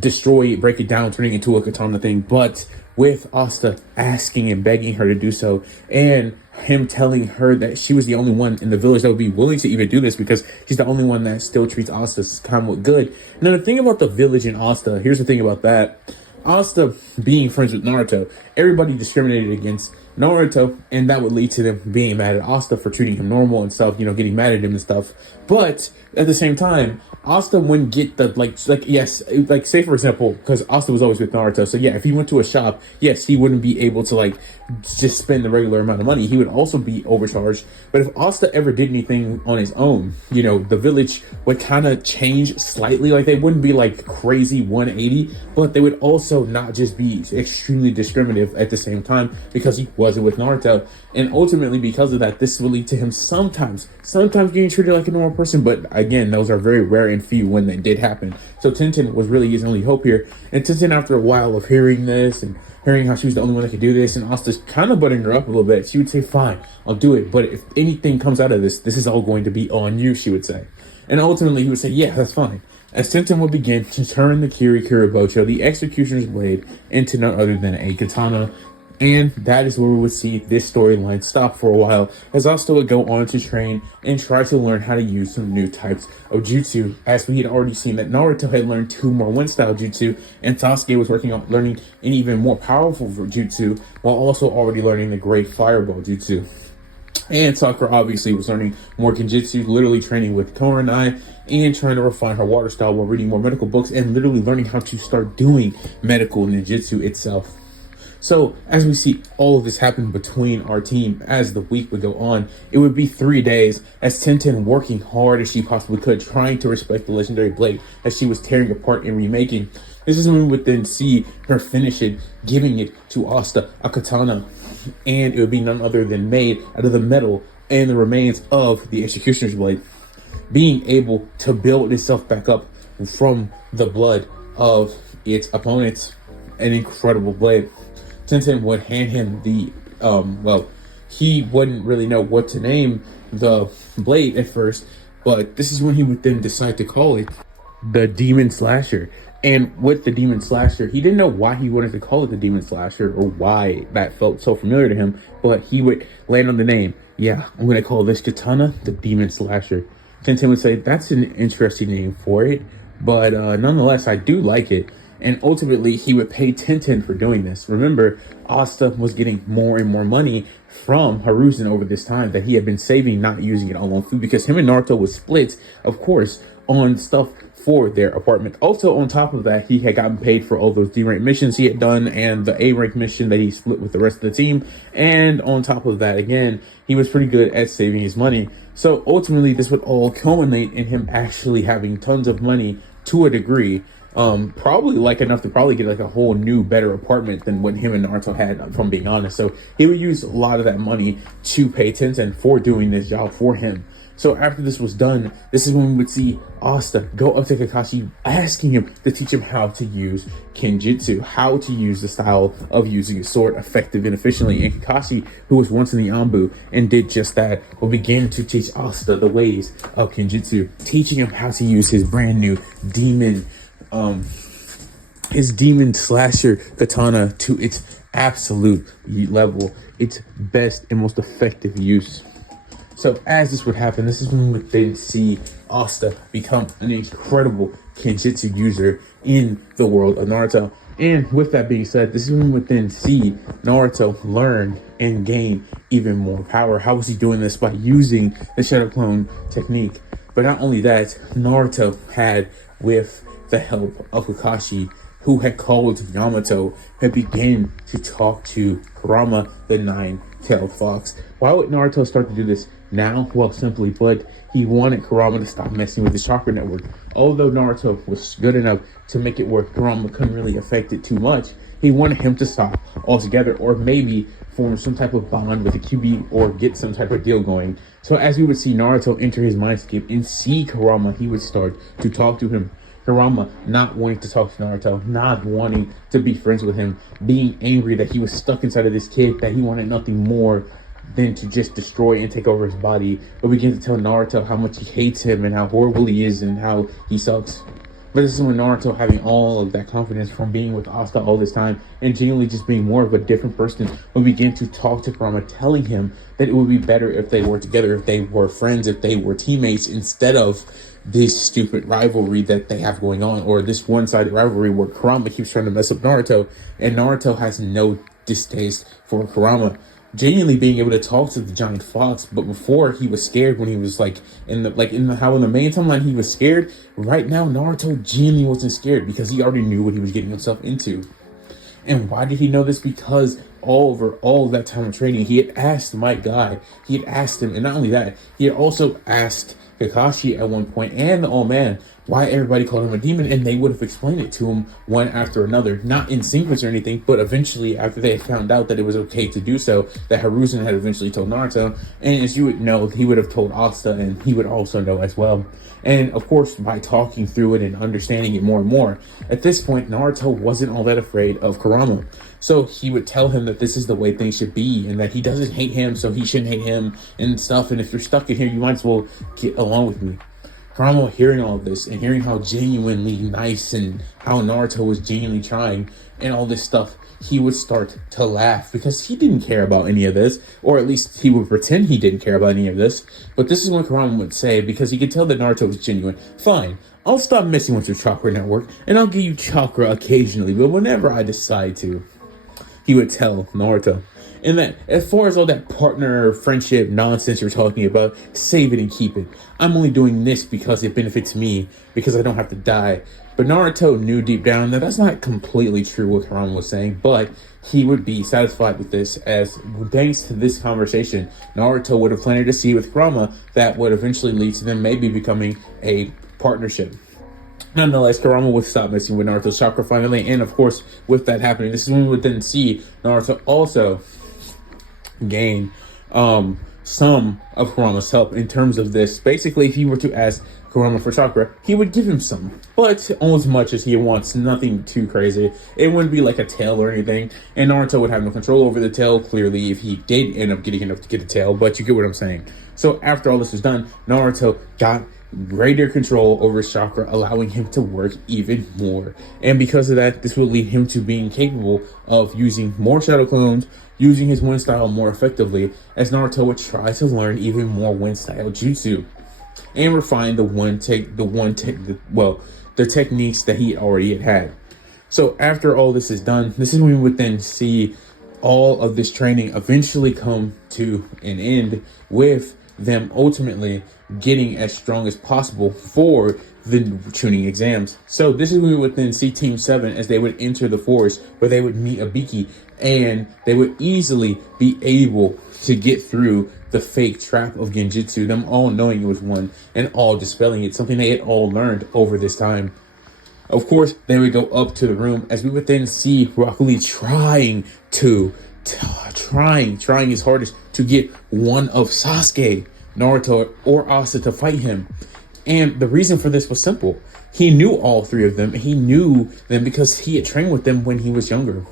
destroy it, break it down, turning it into a katana thing. But with Asta asking and begging her to do so, and him telling her that she was the only one in the village that would be willing to even do this, because she's the only one that still treats Asta somewhat good. Now, the thing about the village in Asta, here's the thing about that. Asta being friends with Naruto, everybody discriminated against Naruto, and that would lead to them being mad at Asta for treating him normal and stuff, you know, getting mad at him and stuff. But at the same time, Asta wouldn't get the, yes, like, say for example, because Asta was always with Naruto, so yeah, if he went to a shop, yes, he wouldn't be able to, like, just spend the regular amount of money. He would also be overcharged. But if Asta ever did anything on his own, you know, the village would kind of change slightly. Like, they wouldn't be like crazy 180, but they would also not just be extremely discriminative at the same time, because he wasn't with Naruto. And ultimately, because of that, this will lead to him sometimes getting treated like a normal person. But again, those are very rare and few when they did happen. So Tenten was really his only hope here. And Tenten, after a while of hearing this and hearing how she was the only one that could do this, and Asta's kind of butting her up a little bit, she would say, fine, I'll do it. But if anything comes out of this, this is all going to be on you, she would say. And ultimately, he would say, yeah, that's fine. As Tenten would begin to turn the Kirikiri Bocho, the Executioner's Blade, into none other than a katana. And that is where we would see this storyline stop for a while, as Asta would go on to train and try to learn how to use some new types of jutsu, as we had already seen that Naruto had learned 2 more one-style jutsu, and Sasuke was working on learning an even more powerful jutsu, while also already learning the Great Fireball jutsu. And Sakura obviously was learning more genjutsu, literally training with Koronai, and trying to refine her water style while reading more medical books, and literally learning how to start doing medical ninjutsu itself. So, as we see all of this happen between our team as the week would go on, it would be 3 days as Tenten working hard as she possibly could, trying to respect the legendary blade that she was tearing apart and remaking. This is when we would then see her finish it, giving it to Asta, a katana, and it would be none other than made out of the metal and the remains of the Executioner's Blade, being able to build itself back up from the blood of its opponents. An incredible blade. Tenten would hand him the, he wouldn't really know what to name the blade at first, but this is when he would then decide to call it the Demon Slasher. And with the Demon Slasher, he didn't know why he wanted to call it the Demon Slasher, or why that felt so familiar to him, but he would land on the name. Yeah, I'm going to call this katana the Demon Slasher. Tenten would say, that's an interesting name for it, but nonetheless, I do like it. And ultimately, he would pay Tenten for doing this. Remember, Asta was getting more and more money from Hiruzen over this time that he had been saving, not using it all on food, because him and Naruto was split, of course, on stuff for their apartment. Also, on top of that, he had gotten paid for all those D-rank missions he had done, and the A-rank mission that he split with the rest of the team. And on top of that, again, he was pretty good at saving his money. So ultimately, this would all culminate in him actually having tons of money to a degree. Probably like enough to probably get like a whole new, better apartment than what him and Naruto had, if I'm being honest. So he would use a lot of that money to pay Tenten for doing this job for him. So after this was done, this is when we would see Asta go up to Kakashi, asking him to teach him how to use Kenjutsu, how to use the style of using a sword effective and efficiently. And Kakashi, who was once in the Anbu and did just that, will begin to teach Asta the ways of Kenjutsu, teaching him how to use his brand new his Demon Slasher katana to its absolute level, its best and most effective use. So as this would happen, this is when we would then see Asta become an incredible Kenjutsu user in the world of Naruto. And with that being said, this is when we would then see Naruto learn and gain even more power. How was he doing this? By using the Shadow Clone technique. But not only that, Naruto had, with the help of Kakashi, who had called Yamato, had begun to talk to Kurama, the nine-tailed fox. Why would Naruto start to do this now? Well, simply put, he wanted Kurama to stop messing with the chakra network. Although Naruto was good enough to make it where Kurama couldn't really affect it too much, he wanted him to stop altogether, or maybe form some type of bond with the QB or get some type of deal going. So as we would see Naruto enter his mindscape and see Kurama, he would start to talk to him. Kurama not wanting to talk to Naruto, not wanting to be friends with him, being angry that he was stuck inside of this kid, that he wanted nothing more than to just destroy and take over his body, but begin to tell Naruto how much he hates him and how horrible he is and how he sucks. But this is when Naruto, having all of that confidence from being with Asta all this time and genuinely just being more of a different person, would begin to talk to Kurama, telling him that it would be better if they were together, if they were friends, if they were teammates, instead of this stupid rivalry that they have going on, or this one-sided rivalry where Kurama keeps trying to mess up Naruto, and Naruto has no distaste for Kurama genuinely being able to talk to the giant fox. But before, he was scared when he was in the main timeline he was scared. Right now, Naruto genuinely wasn't scared because he already knew what he was getting himself into. And why did he know this? Because over all of that time of training, he had asked my guy, he had asked him, and not only that, he had also asked Kakashi at one point and the old man why everybody called him a demon, and they would have explained it to him one after another, not in sequence or anything, but eventually after they found out that it was okay to do so, that Hiruzen had eventually told Naruto, and as you would know, he would have told Asta, and he would also know as well. And of course, by talking through it and understanding it more and more, at this point, Naruto wasn't all that afraid of Kurama. So he would tell him that this is the way things should be, and that he doesn't hate him, so he shouldn't hate him and stuff. And if you're stuck in here, you might as well get along with me. Kurama, hearing all of this and hearing how genuinely nice and how Naruto was genuinely trying and all this stuff, he would start to laugh because he didn't care about any of this, or at least he would pretend he didn't care about any of this. But this is what Kurama would say, because he could tell that Naruto was genuine. Fine, I'll stop messing with your chakra network and I'll give you chakra occasionally, but whenever I decide to, he would tell Naruto. And that, as far as all that partner friendship nonsense you're talking about, save it and keep it. I'm only doing this because it benefits me, because I don't have to die. But Naruto knew deep down that that's not completely true what Kurama was saying, but he would be satisfied with this, as thanks to this conversation, Naruto would have planted a seed with Kurama that would eventually lead to them maybe becoming a partnership. Nonetheless, Kurama would stop messing with Naruto's chakra finally, and of course, with that happening, this is when we would then see Naruto also gain some of Kurama's help in terms of this. Basically, if he were to ask Kurama for chakra, he would give him some, but as much as he wants, nothing too crazy. It wouldn't be like a tail or anything, and Naruto would have no control over the tail, clearly, if he did end up getting enough to get a tail, but you get what I'm saying. So after all this was done, Naruto got greater control over his chakra, allowing him to work even more. And because of that, this would lead him to being capable of using more shadow clones, using his wind style more effectively, as Naruto would try to learn even more wind style jutsu and refine the techniques that he already had. So after all this is done, this is when we would then see all of this training eventually come to an end, with them ultimately getting as strong as possible for the tuning exams. So this is when we would then see Team 7 as they would enter the forest, where they would meet Abiki, and they would easily be able to get through the fake trap of Genjutsu, them all knowing it was one and all dispelling it, something they had all learned over this time. Of course, they would go up to the room, as we would then see Rock Lee trying his hardest to get one of Sasuke, Naruto, or Asta to fight him. And the reason for this was simple. He knew all three of them. He knew them because he had trained with them when he was younger.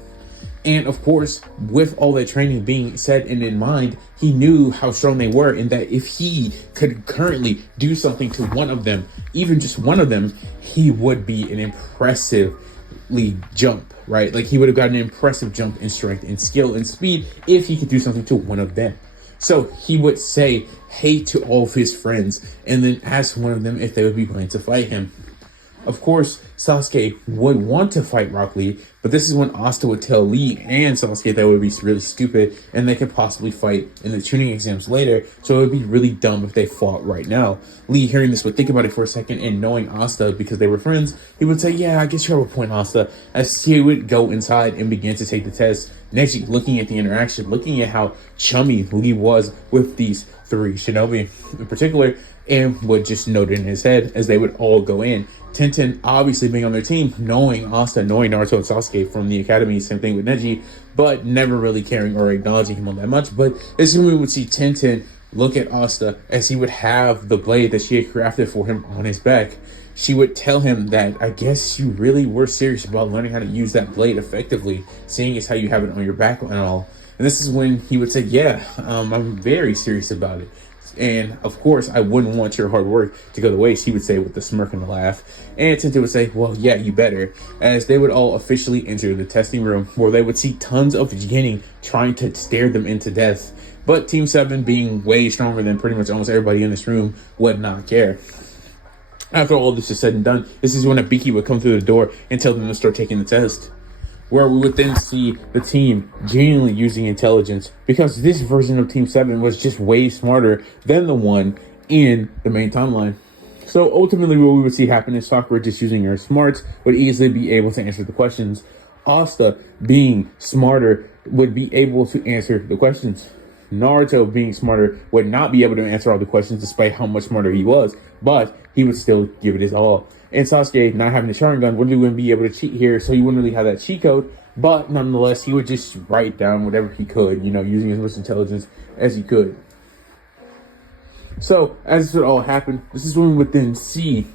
And of course, with all that training being said and in mind, he knew how strong they were, and that if he could currently do something to one of them, even just one of them, he would be an impressively jump, right? Like, he would have gotten an impressive jump in strength and skill and speed if he could do something to one of them. So he would say hey to all of his friends and then ask one of them if they would be willing to fight him. Of course, Sasuke would want to fight Rock Lee, but this is when Asta would tell Lee and Sasuke that would be really stupid and they could possibly fight in the tuning exams later, so it would be really dumb if they fought right now. Lee, hearing this, would think about it for a second, and knowing Asta, because they were friends, he would say, yeah, I guess you have a point, Asta, as he would go inside and begin to take the test. Neji, looking at the interaction, looking at how chummy Lee was with these three shinobi in particular, and would just note it in his head as they would all go in. Tenten obviously being on their team, knowing Asta, knowing Naruto and Sasuke from the academy, same thing with Neji, but never really caring or acknowledging him all that much. But this is when we would see Tenten look at Asta as he would have the blade that she had crafted for him on his back. She would tell him that, I guess you really were serious about learning how to use that blade effectively, seeing as how you have it on your back and all. And this is when he would say, yeah, I'm very serious about it. And of course, I wouldn't want your hard work to go to waste, he would say with a smirk and a laugh. And Tenten would say, well, yeah, you better. As they would all officially enter the testing room, where they would see tons of Genin trying to stare them into death. But Team 7, being way stronger than pretty much almost everybody in this room, would not care. After all this is said and done, this is when Abiki would come through the door and tell them to start taking the test, where we would then see the team genuinely using intelligence, because this version of Team 7 was just way smarter than the one in the main timeline. So ultimately what we would see happen is Sakura, just using her smarts, would easily be able to answer the questions. Asta, being smarter, would be able to answer the questions. Naruto, being smarter, would not be able to answer all the questions despite how much smarter he was, but he would still give it his all. And Sasuke, not having the Sharingan, wouldn't be able to cheat here, so he wouldn't really have that cheat code, but nonetheless, he would just write down whatever he could, using as much intelligence as he could. So, as this would all happen, this is when we would then see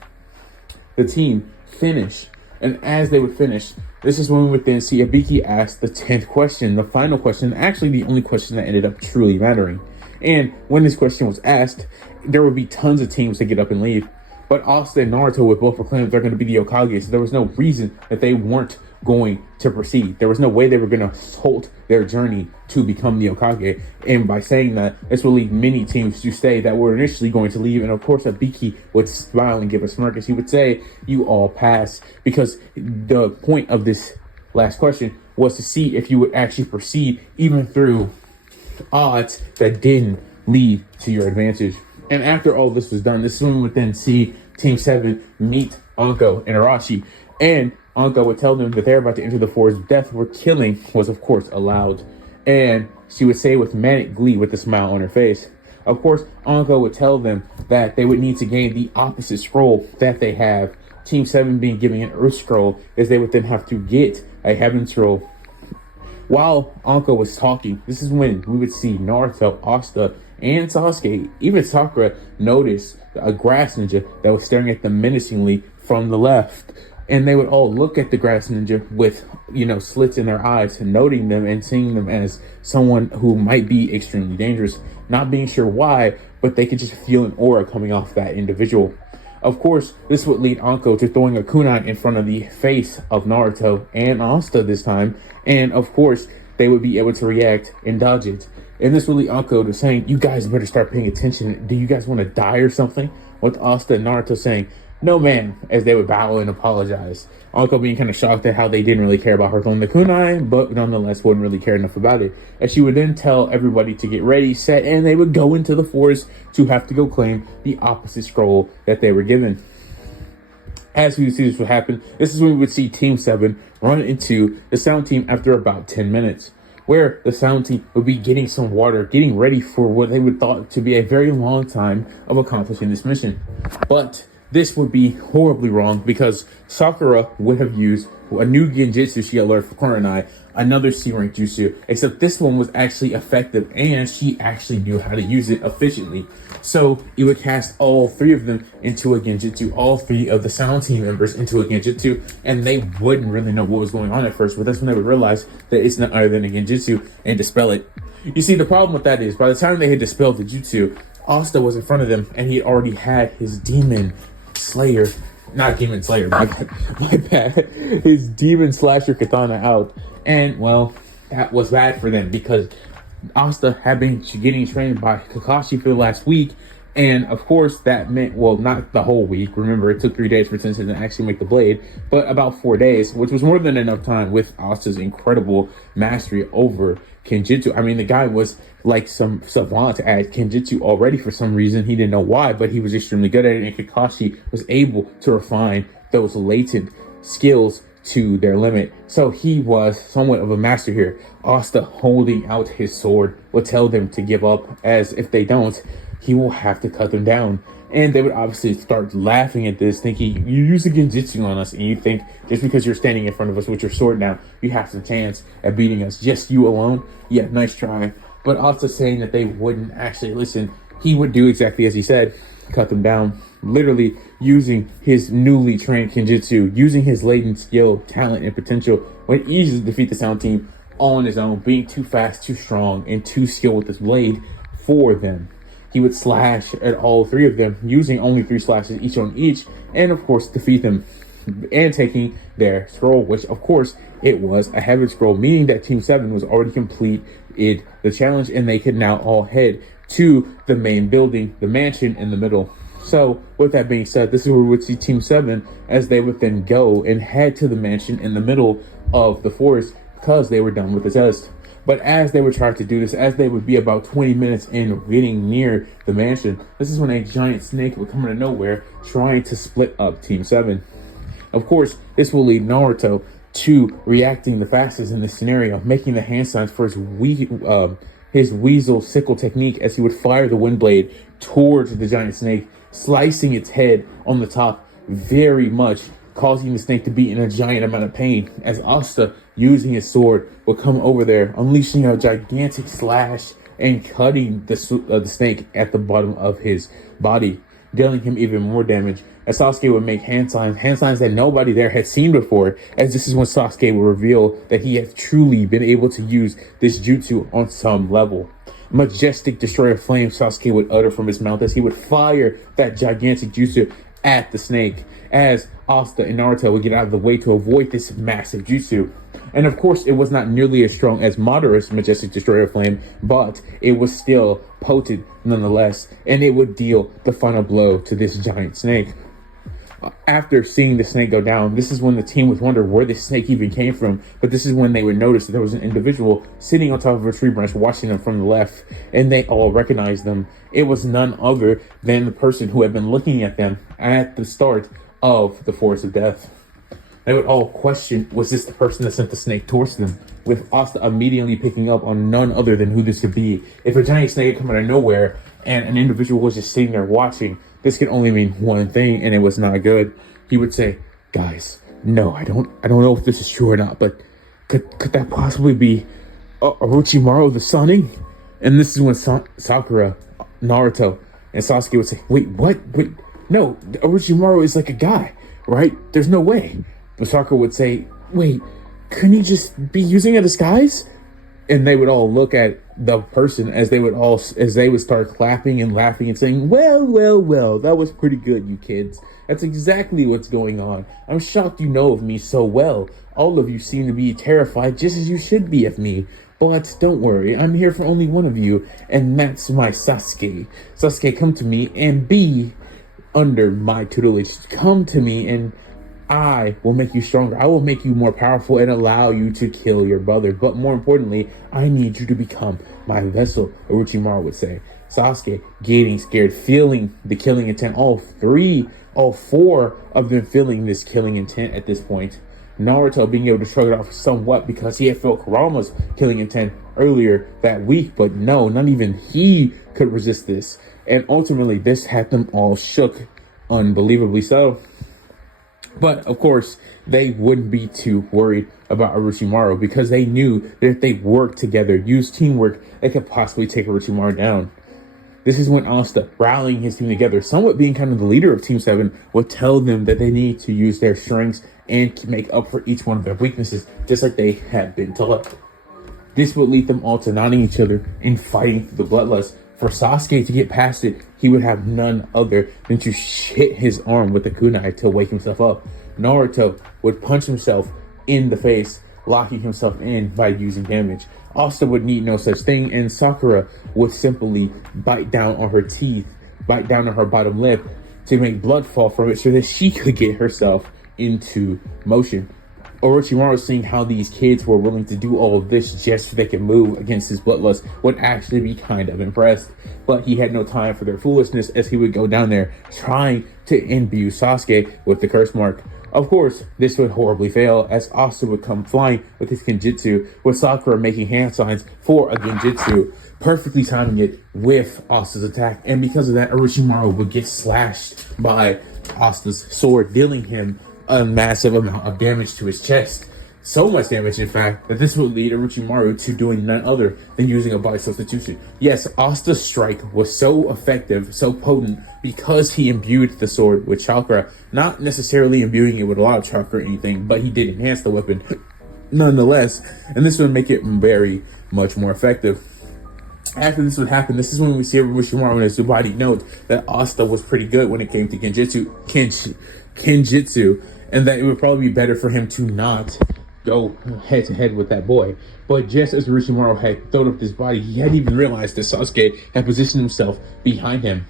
the team finish. And as they would finish, this is when we would then see Abiki ask the 10th question, the final question, actually the only question that ended up truly mattering. And when this question was asked, there would be tons of teams to get up and leave. But Asta and Naruto would both proclaim that they're going to be the Hokage, so there was no reason that they weren't going to proceed. There was no way they were going to halt their journey to become the Hokage. And by saying that, this will leave many teams to stay that were initially going to leave. And of course, Abiki would smile and give a smirk as he would say, you all pass. Because the point of this last question was to see if you would actually proceed even through odds that didn't lead to your advantage. And after all this was done, this is when we would then see Team 7 meet Anko and Arashi. And Anko would tell them that they're about to enter the forest of death, where killing was, of course, allowed. And she would say with manic glee with a smile on her face. Of course, Anko would tell them that they would need to gain the opposite scroll that they have. Team 7 being given an Earth Scroll, as they would then have to get a Heaven Scroll. While Anko was talking, this is when we would see Naruto, Asta, and Sasuke, even Sakura, notice a grass ninja that was staring at them menacingly from the left. And they would all look at the grass ninja with, slits in their eyes, noting them and seeing them as someone who might be extremely dangerous. Not being sure why, but they could just feel an aura coming off that individual. Of course, this would lead Anko to throwing a kunai in front of the face of Naruto and Asta this time. And of course, they would be able to react and dodge it. And this would lead Anko to saying, you guys better start paying attention. Do you guys want to die or something? With Asta and Naruto saying, no man, as they would bow and apologize. Anko being kind of shocked at how they didn't really care about her throwing the kunai, but nonetheless wouldn't really care enough about it. As she would then tell everybody to get ready, set, and they would go into the forest to have to go claim the opposite scroll that they were given. As we would see this would happen, this is when we would see Team 7 run into the sound team after about 10 minutes. Where the sound team would be getting some water, getting ready for what they would thought to be a very long time of accomplishing this mission. But this would be horribly wrong, because Sakura would have used a new genjutsu she had learned from Kurenai, another C-rank jutsu, except this one was actually effective and she actually knew how to use it efficiently. So it would cast all three of them into a genjutsu, all three of the sound team members into a genjutsu, and they wouldn't really know what was going on at first, but that's when they would realize that it's not other than a genjutsu and dispel it. You see, the problem with that is, by the time they had dispelled the jutsu, Asta was in front of them and he already had his demon slayer, not demon slayer, my bad, his demon slasher katana out. And well, that was bad for them, because Asta had been getting trained by Kakashi for the last week, And of course, that meant, well, not the whole week. Remember, it took 3 days for Tensei to actually make the blade, but about 4 days, which was more than enough time with Asta's incredible mastery over Kenjutsu. I mean, the guy was like some savant at Kenjutsu already for some reason. He didn't know why, but he was extremely good at it. And Kakashi was able to refine those latent skills to their limit. So he was somewhat of a master here. Asta holding out his sword would tell them to give up, as if they don't, he will have to cut them down. And they would obviously start laughing at this, thinking, you use the genjutsu on us, and you think just because you're standing in front of us with your sword now, you have some chance at beating us. Just you alone? Yeah, nice try. But also saying that they wouldn't actually listen. He would do exactly as he said, cut them down, literally using his newly trained Kenjutsu, using his latent skill, talent, and potential, would easily defeat the Sound Team all on his own, being too fast, too strong, and too skilled with his blade for them. He would slash at all 3 of them, using only 3 slashes each on each, and of course defeat them, and taking their scroll, which of course it was a heaven scroll, meaning that Team 7 was already completed the challenge, and they could now all head to the main building, the mansion in the middle. So with that being said, this is where we would see Team 7 as they would then go and head to the mansion in the middle of the forest because they were done with the test. But as they would try to do this, as they would be about 20 minutes in getting near the mansion, this is when a giant snake would come out of nowhere trying to split up Team 7. Of course, this will lead Naruto to reacting the fastest in this scenario, making the hand signs for his weasel sickle technique as he would fire the wind blade towards the giant snake, slicing its head on the top very much, causing the snake to be in a giant amount of pain, as Asta, using his sword, would come over there, unleashing a gigantic slash and cutting the snake at the bottom of his body, dealing him even more damage, as Sasuke would make hand signs that nobody there had seen before, as this is when Sasuke would reveal that he had truly been able to use this jutsu on some level. Majestic Destroyer Flame Sasuke would utter from his mouth as he would fire that gigantic jutsu at the snake, as Asta and Naruto would get out of the way to avoid this massive jutsu. And of course, it was not nearly as strong as Madara's Majestic Destroyer Flame, but it was still potent nonetheless, and it would deal the final blow to this giant snake. After seeing the snake go down, this is when the team would wonder where the snake even came from, but this is when they would notice that there was an individual sitting on top of a tree branch watching them from the left, and they all recognized them. It was none other than the person who had been looking at them at the start of the Forest of Death. They would all question, was this the person that sent the snake towards them? With Asta immediately picking up on none other than who this could be. If a giant snake had come out of nowhere and an individual was just sitting there watching, this could only mean one thing, and it was not good. He would say, guys, no, I don't know if this is true or not, but could that possibly be Orochimaru the Sunning? And this is when Sakura, Naruto, and Sasuke would say, wait, what? Wait, no, Orochimaru is like a guy, right? There's no way. But Sakura would say, wait, couldn't he just be using a disguise? And they would all look at the person as they would start clapping and laughing and saying, well, that was pretty good, you kids. That's exactly what's going on. I'm shocked you know of me so well. All of you seem to be terrified, just as you should be of me. But don't worry, I'm here for only one of you, and that's my Sasuke. Sasuke, come to me and be under my tutelage. Come to me and I will make you stronger. I will make you more powerful and allow you to kill your brother. But more importantly, I need you to become my vessel, Orochimaru would say. Sasuke getting scared, feeling the killing intent. All four of them feeling this killing intent at this point. Naruto being able to shrug it off somewhat because he had felt Kurama's killing intent earlier that week. But no, not even he could resist this. And ultimately, this had them all shook, unbelievably so. But, of course, they wouldn't be too worried about Orochimaru because they knew that if they worked together, used teamwork, they could possibly take Orochimaru down. This is when Asta, rallying his team together, somewhat being kind of the leader of Team 7, would tell them that they need to use their strengths and make up for each one of their weaknesses, just like they had been taught. This would lead them all to knotting each other and fighting through the bloodlust. For Sasuke to get past it, he would have none other than to hit his arm with the kunai to wake himself up. Naruto would punch himself in the face, locking himself in by using damage. Asta would need no such thing, and Sakura would simply bite down on her teeth bite down on her bottom lip to make blood fall from it so that she could get herself into motion. Orochimaru, seeing how these kids were willing to do all of this just so they could move against his bloodlust, would actually be kind of impressed. But he had no time for their foolishness, as he would go down there trying to imbue Sasuke with the curse mark. Of course, this would horribly fail, as Asta would come flying with his Genjutsu, with Sakura making hand signs for a Genjutsu, perfectly timing it with Asta's attack. And because of that, Orochimaru would get slashed by Asta's sword, dealing him a massive amount of damage to his chest. So much damage, in fact, that this would lead Orochimaru to doing none other than using a body substitution. Yes, Asta's strike was so effective, so potent, because he imbued the sword with chakra. Not necessarily imbuing it with a lot of chakra or anything, but he did enhance the weapon nonetheless, and this would make it very much more effective. After this would happen, this is when we see Orochimaru and his body note that Asta was pretty good when it came to Kenjutsu, and that it would probably be better for him to not go head to head with that boy. But just as Orochimaru had thrown up his body, he hadn't even realized that Sasuke had positioned himself behind him.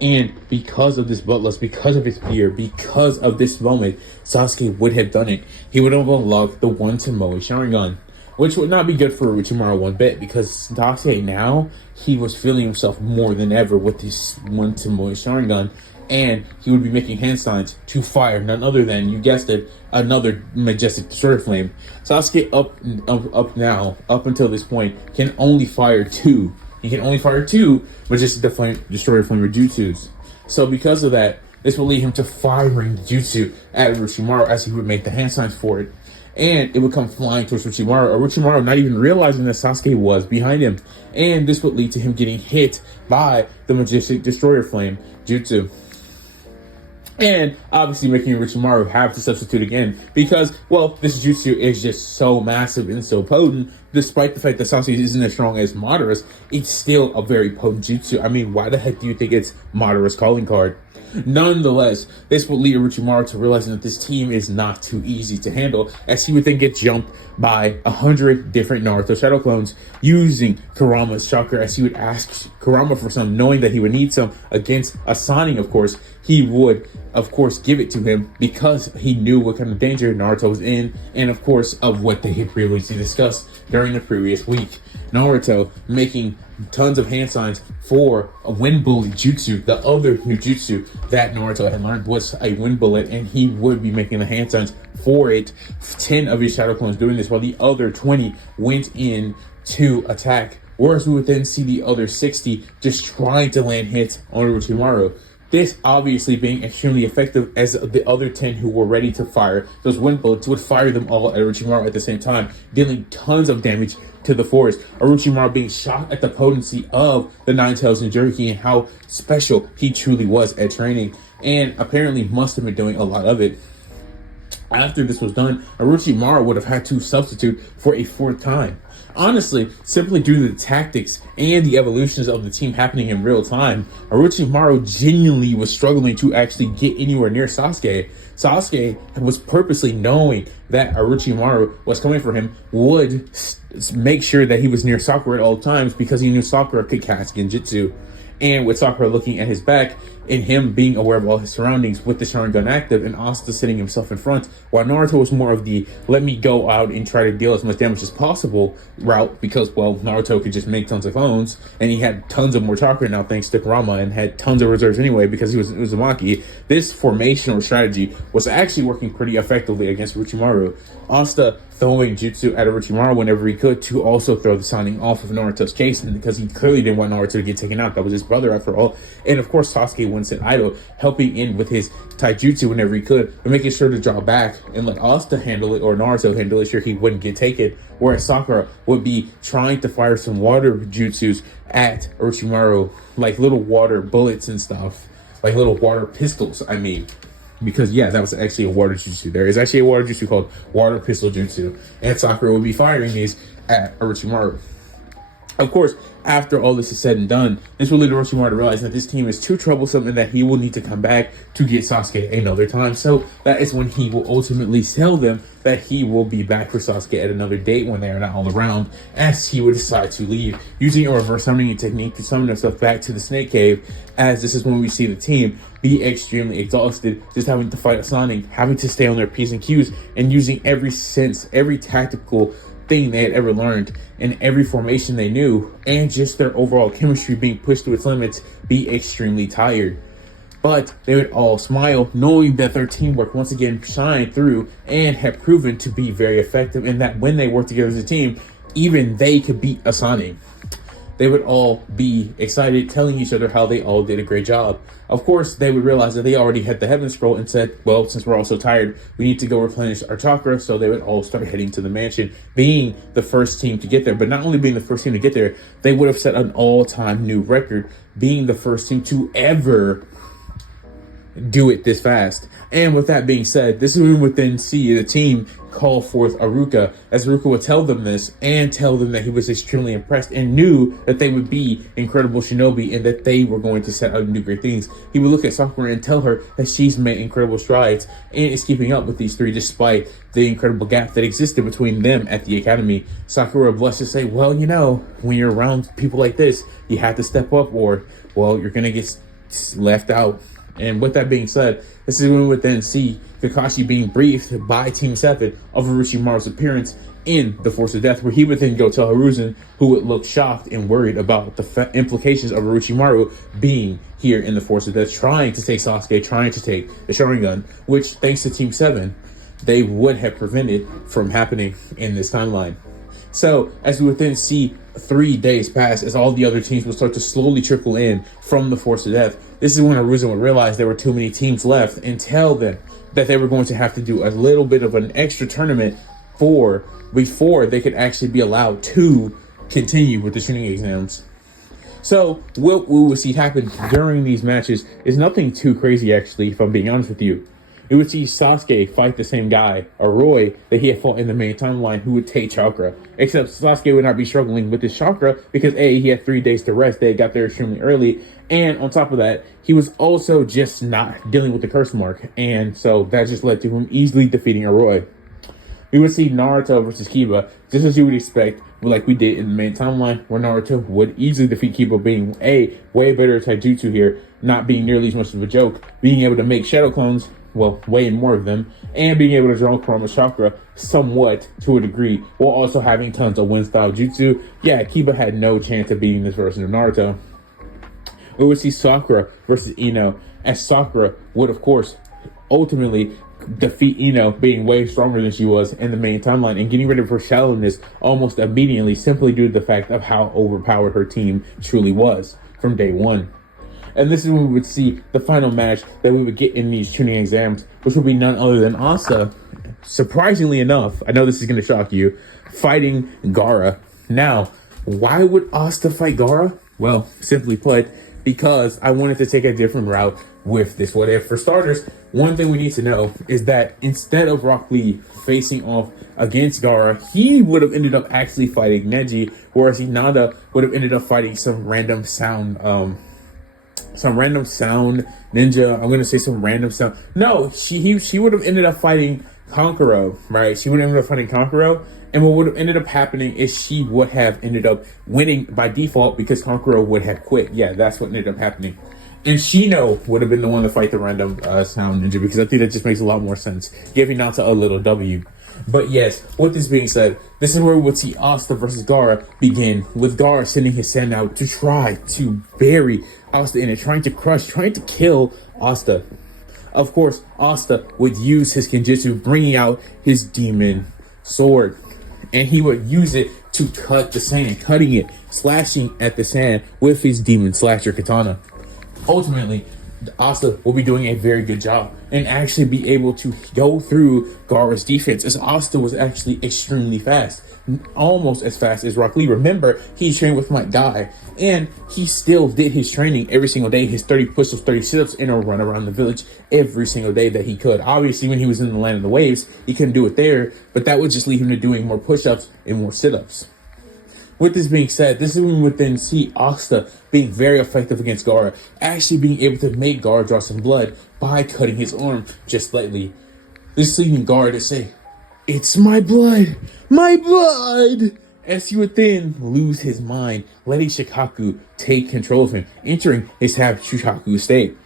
And because of this bloodlust, because of his fear, because of this moment, Sasuke would have done it. He would have unlocked the one Tomoe Sharingan, which would not be good for Orochimaru one bit, because Sasuke now, he was feeling himself more than ever with this one Tomoe Sharingan. And he would be making hand signs to fire none other than, you guessed it, another majestic destroyer flame. Sasuke up until this point, can only fire two. He can only fire two majestic destroyer flame jutsus. So because of that, this will lead him to firing jutsu at Orochimaru as he would make the hand signs for it. And it would come flying towards Orochimaru not even realizing that Sasuke was behind him. And this would lead to him getting hit by the majestic destroyer flame jutsu. And obviously making Orochimaru have to substitute again because, well, this jutsu is just so massive and so potent. Despite the fact that Sasuke isn't as strong as Madara's, it's still a very potent jutsu. I mean, why the heck do you think it's Madara's calling card? Nonetheless, this will lead Orochimaru to realizing that this team is not too easy to handle, as he would then get jumped by 100 different Naruto shadow clones using Kurama's chakra, as he would ask Kurama for some, knowing that he would need some against assigning, of course. He would, of course, give it to him because he knew what kind of danger Naruto was in, and of course, of what they had previously discussed during the previous week. Naruto making tons of hand signs for a wind bullet jutsu. The other new jutsu that Naruto had learned was a wind bullet, and he would be making the hand signs for it. 10 of his shadow clones doing this, while the other 20 went in to attack. Whereas we would then see the other 60 just trying to land hits on Orochimaru. This obviously being extremely effective, as the other 10 who were ready to fire those wind bullets would fire them all at Orochimaru at the same time, dealing tons of damage to the forest. Orochimaru being shocked at the potency of the Nine Tails Jinchuriki and how special he truly was at training, and apparently must have been doing a lot of it. After this was done, Orochimaru would have had to substitute for a fourth time. Honestly, simply due to the tactics and the evolutions of the team happening in real time, Orochimaru genuinely was struggling to actually get anywhere near Sasuke. Sasuke was purposely knowing that Orochimaru was coming for him, would make sure that he was near Sakura at all times because he knew Sakura could cast Genjutsu. And with Sakura looking at his back, and him being aware of all his surroundings with the Sharingan active, and Asta sitting himself in front, while Naruto was more of the let me go out and try to deal as much damage as possible route, because, well, Naruto could just make tons of clones, and he had tons of more chakra now thanks to Kurama, and had tons of reserves anyway because he was Uzumaki. This formational strategy was actually working pretty effectively against Orochimaru. Asta throwing jutsu at Orochimaru whenever he could to also throw the sounding off of Naruto's case, and because he clearly didn't want Naruto to get taken out. That was his brother after all. And of course Sasuke wouldn't sit idle, helping in with his taijutsu whenever he could, but making sure to draw back and let Asta handle it or Naruto handle it, sure he wouldn't get taken. Whereas Sakura would be trying to fire some water jutsus at Orochimaru, like little water bullets and stuff, like little water pistols, I mean. Because, yeah, that was actually a water jutsu. There is actually a water jutsu called water pistol jutsu. And Sakura would be firing these at Orochimaru. Of course, after all this is said and done, this will lead Orochimaru to realize that this team is too troublesome and that he will need to come back to get Sasuke another time. So that is when he will ultimately tell them that he will be back for Sasuke at another date when they are not all around, as he would decide to leave, using a reverse summoning technique to summon himself back to the Snake Cave, as this is when we see the team be extremely exhausted, just having to fight Asani, having to stay on their P's and Q's, and using every sense, every tactical thing they had ever learned and every formation they knew, and just their overall chemistry being pushed to its limits, be extremely tired. But they would all smile, knowing that their teamwork once again shined through and had proven to be very effective, and that when they worked together as a team, even they could beat Asani. They would all be excited, telling each other how they all did a great job. Of course, they would realize that they already had the Heaven Scroll and said, well, since we're all so tired, we need to go replenish our chakra. So they would all start heading to the mansion, being the first team to get there. But not only being the first team to get there, they would have set an all-time new record, being the first team to ever do it this fast. And with that being said, this is when we would then see the team call forth Aruka, as Aruka would tell them this and tell them that he was extremely impressed and knew that they would be incredible shinobi and that they were going to set out and do great things. He would look at Sakura and tell her that she's made incredible strides and is keeping up with these three despite the incredible gap that existed between them at the academy. Sakura blessed to say, well, you know, when you're around people like this, you have to step up or, well, you're going to get left out. And with that being said, this is when we would then see Kakashi being briefed by Team 7 of Orochimaru's appearance in the Force of Death, where he would then go tell Hiruzen, who would look shocked and worried about the implications of Orochimaru being here in the Force of Death, trying to take Sasuke, trying to take the Sharingan, which, thanks to Team 7, they would have prevented from happening in this timeline. So, as we would then see 3 days pass, as all the other teams would start to slowly trickle in from the Force of Death, this is when Hiruzen would realize there were too many teams left and tell them that they were going to have to do a little bit of an extra tournament before they could actually be allowed to continue with the shooting exams. So, what we will see happen during these matches is nothing too crazy, actually, if I'm being honest with you. We would see Sasuke fight the same guy, Aroi, that he had fought in the main timeline, who would take chakra. Except Sasuke would not be struggling with his chakra because A, he had 3 days to rest. They got there extremely early. And on top of that, he was also just not dealing with the curse mark. And so that just led to him easily defeating Aroi. We would see Naruto versus Kiba, just as you would expect, like we did in the main timeline, where Naruto would easily defeat Kiba, being a way better taijutsu here, not being nearly as much of a joke, being able to make shadow clones, well, way more of them, and being able to draw Kurama chakra somewhat to a degree, while also having tons of wind-style jutsu. Yeah, Kiba had no chance of beating this version of Naruto. We would see Sakura versus Ino, as Sakura would, of course, ultimately defeat Ino, being way stronger than she was in the main timeline and getting rid of her shallowness almost immediately, simply due to the fact of how overpowered her team truly was from day one. And this is when we would see the final match that we would get in these tuning exams, which would be none other than Asta, surprisingly enough, I know this is going to shock you, fighting Gaara. Now, why would Asta fight Gaara? Well, simply put, because I wanted to take a different route with this what if. For starters, one thing we need to know is that instead of Rock Lee facing off against Gaara, he would have ended up actually fighting Neji, whereas Hinata would have ended up fighting some random sound ninja. I'm gonna say some random sound. No, she would have ended up fighting Kankuro, right? She would have ended up fighting Kankuro, and what would have ended up happening is she would have ended up winning by default because Kankuro would have quit. Yeah, that's what ended up happening. And Shino would have been the one to fight the random sound ninja, because I think that just makes a lot more sense, giving Nata a little W. But yes, with this being said, this is where we would see Asta versus Gaara begin, with Gaara sending his send out to try to bury Asta in it, trying to crush, trying to kill Asta. Of course, Asta would use his Kenjutsu, bringing out his demon sword, and he would use it to cut the sand, cutting it, slashing at the sand with his demon slasher katana. Ultimately, Asta will be doing a very good job and actually be able to go through Gaara's defense, as Asta was actually extremely fast, almost as fast as Rock Lee. Remember, he trained with my guy, and he still did his training every single day, his 30 push-ups, 30 sit-ups, and a run around the village every single day that he could. Obviously, when he was in the land of the waves, he couldn't do it there, but that would just lead him to doing more push-ups and more sit-ups. With this being said, this is when we would then see Asta being very effective against Gaara, actually being able to make Gaara draw some blood by cutting his arm just slightly. This leading Gaara to say, "It's my blood! My blood!" As he would then lose his mind, letting Shikaku take control of him, entering his half Shukaku state.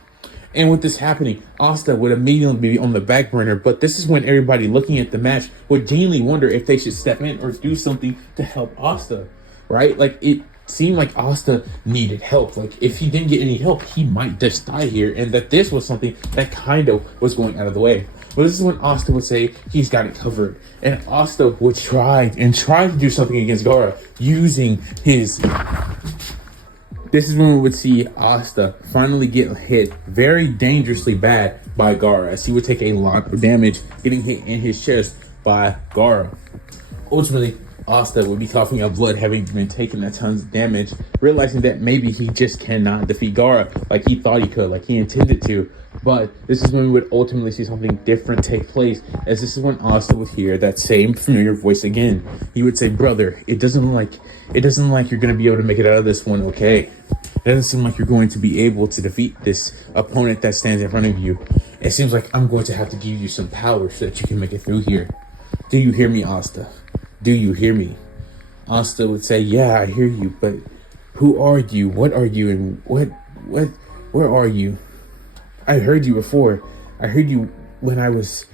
And with this happening, Asta would immediately be on the back burner, but this is when everybody looking at the match would genuinely wonder if they should step in or do something to help Asta, right? Like, it seemed like Asta needed help. Like, if he didn't get any help, he might just die here, and that this was something that kind of was going out of the way. But this is when Asta would say he's got it covered, and Asta would try to do something against Gaara using his... This is when we would see Asta finally get hit very dangerously bad by Gaara, as he would take a lot of damage getting hit in his chest by Gaara. Ultimately, Asta would be coughing up blood, having been taking a tons of damage, realizing that maybe he just cannot defeat Gaara like he thought he could, like he intended to. But this is when we would ultimately see something different take place, as this is when Asta would hear that same familiar voice again. He would say, "Brother, it doesn't look like you're going to be able to make it out of this one, okay? It doesn't seem like you're going to be able to defeat this opponent that stands in front of you. It seems like I'm going to have to give you some power so that you can make it through here. Do you hear me, Asta? Do you hear me?" Asta would say, "Yeah, I hear you, but who are you? What are you? And where are you? I heard you before. I heard you when I was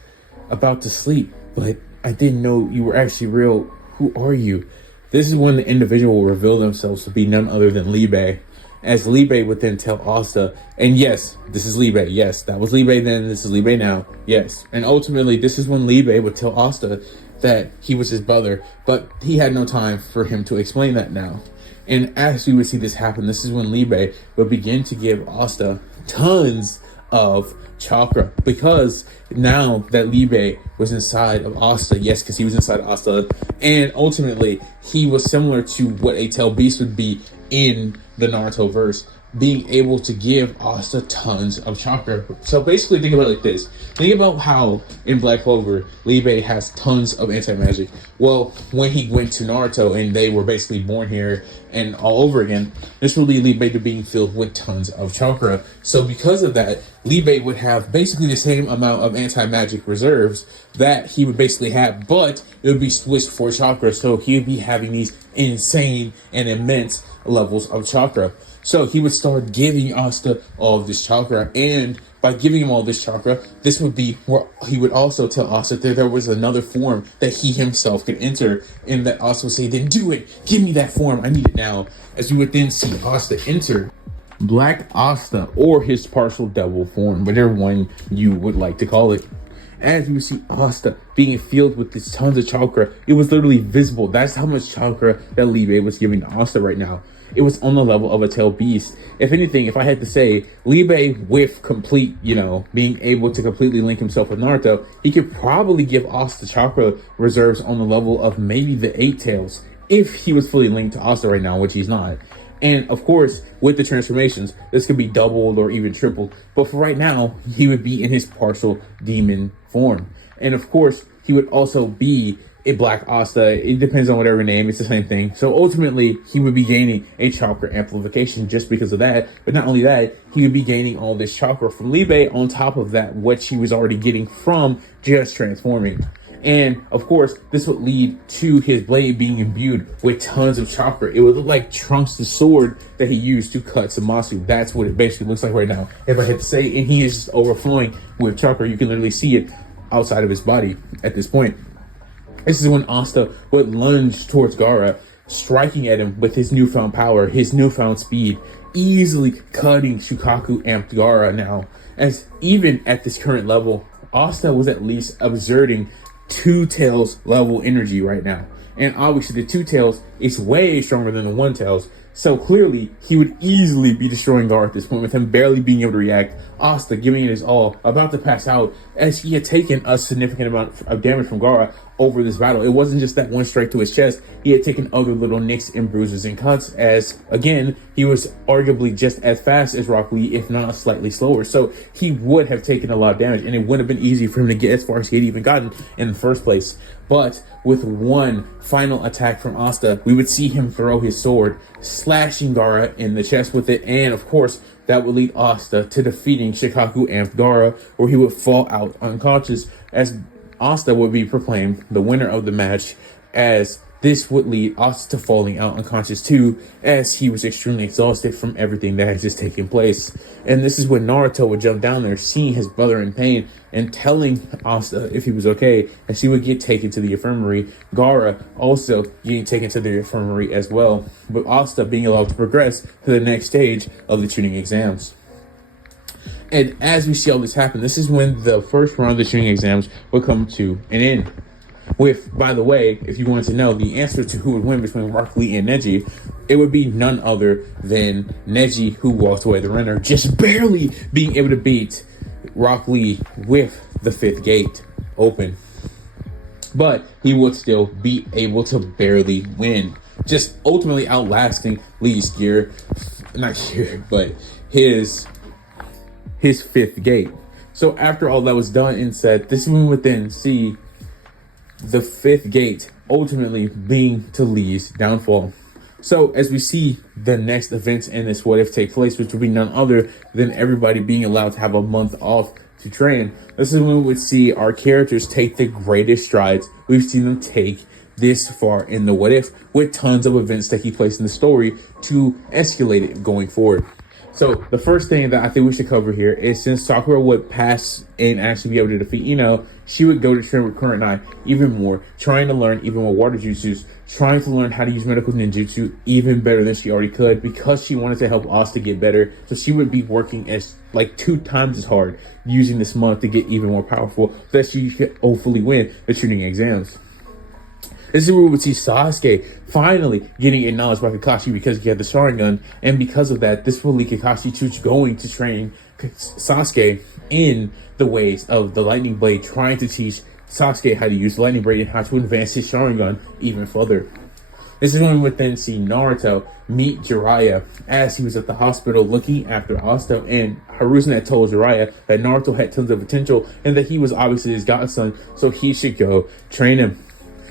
about to sleep, but I didn't know you were actually real. Who are you?" This is when the individual will reveal themselves to be none other than Li Bei, as Li Bei would then tell Asta, and yes, this is Li Bei. Yes, that was Li Bei then, this is Li Bei now. Yes. And ultimately, this is when Li Bei would tell Asta that he was his brother, but he had no time for him to explain that now. And as we would see this happen, this is when Li Bei would begin to give Asta tons of chakra, because now that Li Bei was inside of Asta, yes, because he was inside of Asta, and ultimately he was similar to what a tail beast would be in the Naruto verse, being able to give Asta tons of chakra. So basically, think about it like this. Think about how in Black Clover, Li Bei has tons of anti-magic. Well, when he went to Naruto and they were basically born here and all over again, this would lead Li Bei to being filled with tons of chakra. So because of that, Li Bei would have basically the same amount of anti-magic reserves that he would basically have, but it would be switched for chakra. So he would be having these insane and immense levels of chakra. So he would start giving Asta all of this chakra, and by giving him all this chakra, this would be where he would also tell Asta that there was another form that he himself could enter, and that Asta would say, "Then do it, give me that form, I need it now." As we would then see Asta enter Black Asta, or his partial double form, whatever one you would like to call it. As you see Asta being filled with this tons of chakra, it was literally visible. That's how much chakra that Li Bei was giving to Asta right now. It was on the level of a tail beast. If anything, if I had to say, Li Bei with complete, being able to completely link himself with Naruto, he could probably give Asta chakra reserves on the level of maybe the 8 tails, if he was fully linked to Asta right now, which he's not. And of course, with the transformations, this could be doubled or even tripled. But for right now, he would be in his partial demon form. And of course, he would also be a Black Asta. It depends on whatever name, it's the same thing. So ultimately, he would be gaining a chakra amplification just because of that. But not only that, he would be gaining all this chakra from Li Bei on top of that, what she was already getting from just transforming. And of course, this would lead to his blade being imbued with tons of chakra. It would look like Trunks' the sword that he used to cut Samasu. That's what it basically looks like right now, if I had to say. And he is just overflowing with chakra. You can literally see it outside of his body at this point. This is when Asta would lunge towards Gaara, striking at him with his newfound power, his newfound speed, easily cutting Shukaku amped Gaara now. As even at this current level, Asta was at least exerting 2 tails level energy right now. And obviously the 2 tails is way stronger than the 1 tails. So clearly he would easily be destroying Gaara at this point, with him barely being able to react. Asta giving it his all, about to pass out, as he had taken a significant amount of damage from Gaara over this battle. It wasn't just that one strike to his chest. He had taken other little nicks and bruises and cuts, as again, he was arguably just as fast as Rock Lee, if not slightly slower. So he would have taken a lot of damage, and it wouldn't have been easy for him to get as far as he had even gotten in the first place. But with one final attack from Asta, we would see him throw his sword, slashing Gaara in the chest with it, and of course, that would lead Asta to defeating Shikaku and Gaara, where he would fall out unconscious, as Asta would be proclaimed the winner of the match, as this would lead Asta to falling out unconscious too, as he was extremely exhausted from everything that had just taken place. And this is when Naruto would jump down there, seeing his brother in pain, and telling Asta if he was okay, and she would get taken to the infirmary. Gaara also getting taken to the infirmary as well, but Asta being allowed to progress to the next stage of the tuning exams. And as we see all this happen, this is when the first round of the tuning exams would come to an end. With, by the way, if you wanted to know the answer to who would win between Rock Lee and Neji, it would be none other than Neji, who walked away the winner, just barely being able to beat Rock Lee with the fifth gate open. But he would still be able to barely win, just ultimately outlasting Lee's his fifth gate. So after all that was done and said, this is when we would then see the fifth gate ultimately being to Lee's downfall. So as we see the next events in this what if take place, which will be none other than everybody being allowed to have a month off to train, this is when we would see our characters take the greatest strides we've seen them take this far in the what if, with tons of events taking place in the story to escalate it going forward. So the first thing that I think we should cover here is, since Sakura would pass and actually be able to defeat Ino, she would go to train with Kurenai even more, trying to learn even more water jutsus, trying to learn how to use medical ninjutsu even better than she already could, because she wanted to help Asta get better. So she would be working as like 2 times as hard using this month to get even more powerful, so that she could hopefully win the tuning exams. This is where we would see Sasuke finally getting acknowledged by Kakashi because he had the Sharingan, and because of that, this will lead Kakashi to going to train Sasuke in the ways of the Lightning Blade, trying to teach Sasuke how to use the Lightning Blade and how to advance his Sharingan even further. This is when we would then see Naruto meet Jiraiya as he was at the hospital looking after Asta, and Hiruzen had told Jiraiya that Naruto had tons of potential and that he was obviously his godson, so he should go train him.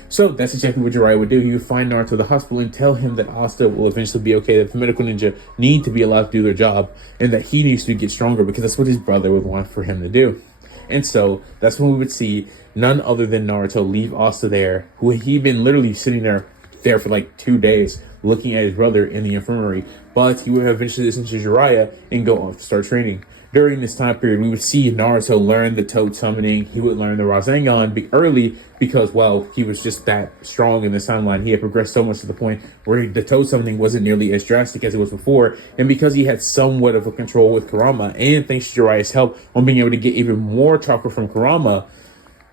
So that's exactly what Jiraiya would do. He would find Naruto at the hospital and tell him that Asta will eventually be okay, that the medical ninja need to be allowed to do their job, and that he needs to get stronger because that's what his brother would want for him to do. And so that's when we would see none other than Naruto leave Asta there, who he'd been literally sitting there for like 2 days looking at his brother in the infirmary, but he would eventually listen to Jiraiya and go off to start training. During this time period, we would see Naruto learn the Toad Summoning. He would learn the Rasengan early because, well, he was just that strong in this timeline. He had progressed so much to the point where the Toad Summoning wasn't nearly as drastic as it was before. And because he had somewhat of a control with Kurama, and thanks to Jiraiya's help on being able to get even more chakra from Kurama,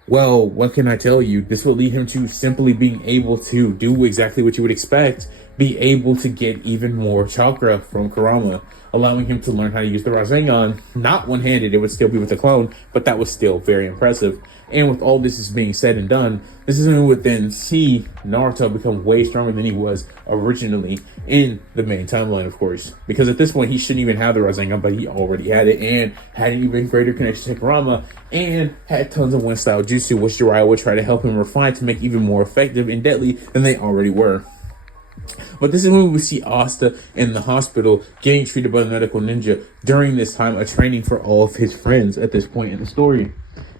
well, what can I tell you? This will lead him to simply being able to do exactly what you would expect, be able to get even more chakra from Kurama, allowing him to learn how to use the Rasengan, not one-handed, it would still be with a clone, but that was still very impressive. And with all this is being said and done, this is when we would then see Naruto become way stronger than he was originally in the main timeline, of course. Because at this point, he shouldn't even have the Rasengan, but he already had it, and had an even greater connection to Kurama, and had tons of one-style jutsu, which Jiraiya would try to help him refine to make even more effective and deadly than they already were. But this is when we would see Asta in the hospital getting treated by the medical ninja during this time of training for all of his friends at this point in the story.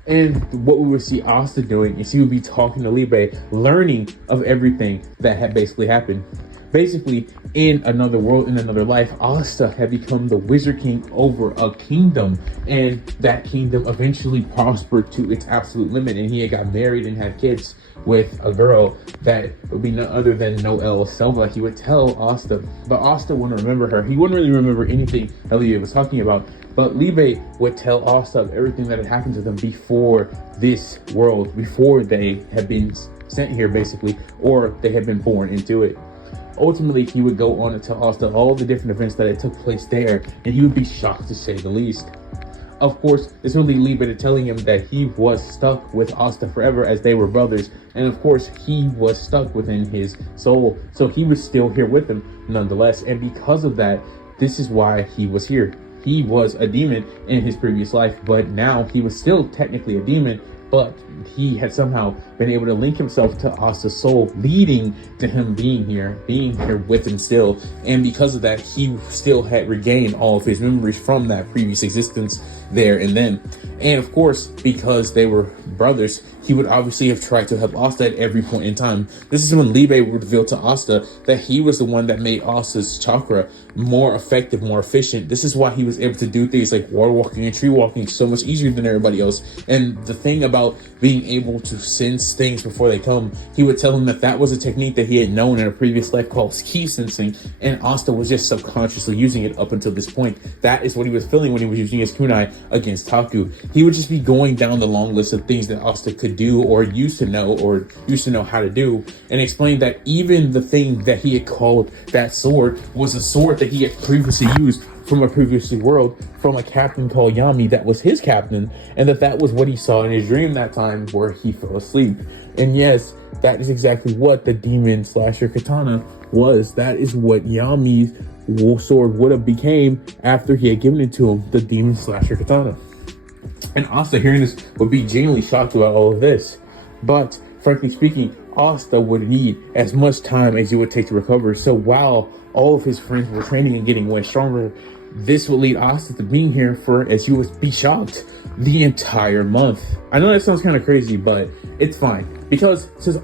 And what we would see Asta doing is he would be talking to Libe, learning of everything that had basically happened. Basically, in another world, in another life, Asta had become the Wizard King over a kingdom, and that kingdom eventually prospered to its absolute limit, and he had got married and had kids with a girl that would be none other than Noelle Selva. He would tell Asta, but Asta wouldn't remember her. He wouldn't really remember anything that Libe was talking about, but Libe would tell Asta of everything that had happened to them before this world, before they had been sent here, basically, or they had been born into it. Ultimately, he would go on to tell Asta all the different events that had took place there, and he would be shocked to say the least. of course, this would lead Liebe to telling him that he was stuck with Asta forever as they were brothers. And of course, he was stuck within his soul. So he was still here with him nonetheless. And because of that, this is why he was here. He was a demon in his previous life, but now he was still technically a demon, but he had somehow been able to link himself to Asta's soul, leading to him being here with him still. And because of that, he still had regained all of his memories from that previous existence there and then. And of course, because they were brothers, he would obviously have tried to help Asta at every point in time. This is when Liebe would reveal to Asta that he was the one that made Asta's chakra more effective, more efficient. This is why he was able to do things like water walking and tree walking so much easier than everybody else. And the thing about being able to sense things before they come, he would tell him that that was a technique that he had known in a previous life called key sensing, and Asta was just subconsciously using it up until this point. That is what he was feeling when he was using his kunai against Taku. He would just be going down the long list of things that Asta could do or used to know how to do, and explain that even the thing that he had called that sword was a sword that he had previously used from a previous world from a captain called Yami that was his captain, and that was what he saw in his dream that time where he fell asleep. And yes, that is exactly what the demon slasher katana was. That is what Yami's sword would have became after he had given it to him, the demon slasher katana. And Asta, hearing this, would be genuinely shocked about all of this. But frankly speaking, Asta would need as much time as it would take to recover. So while all of his friends were training and getting way stronger, this would lead Asta to being here for, as you would be shocked, the entire month. I know that sounds kind of crazy, but it's fine. Because since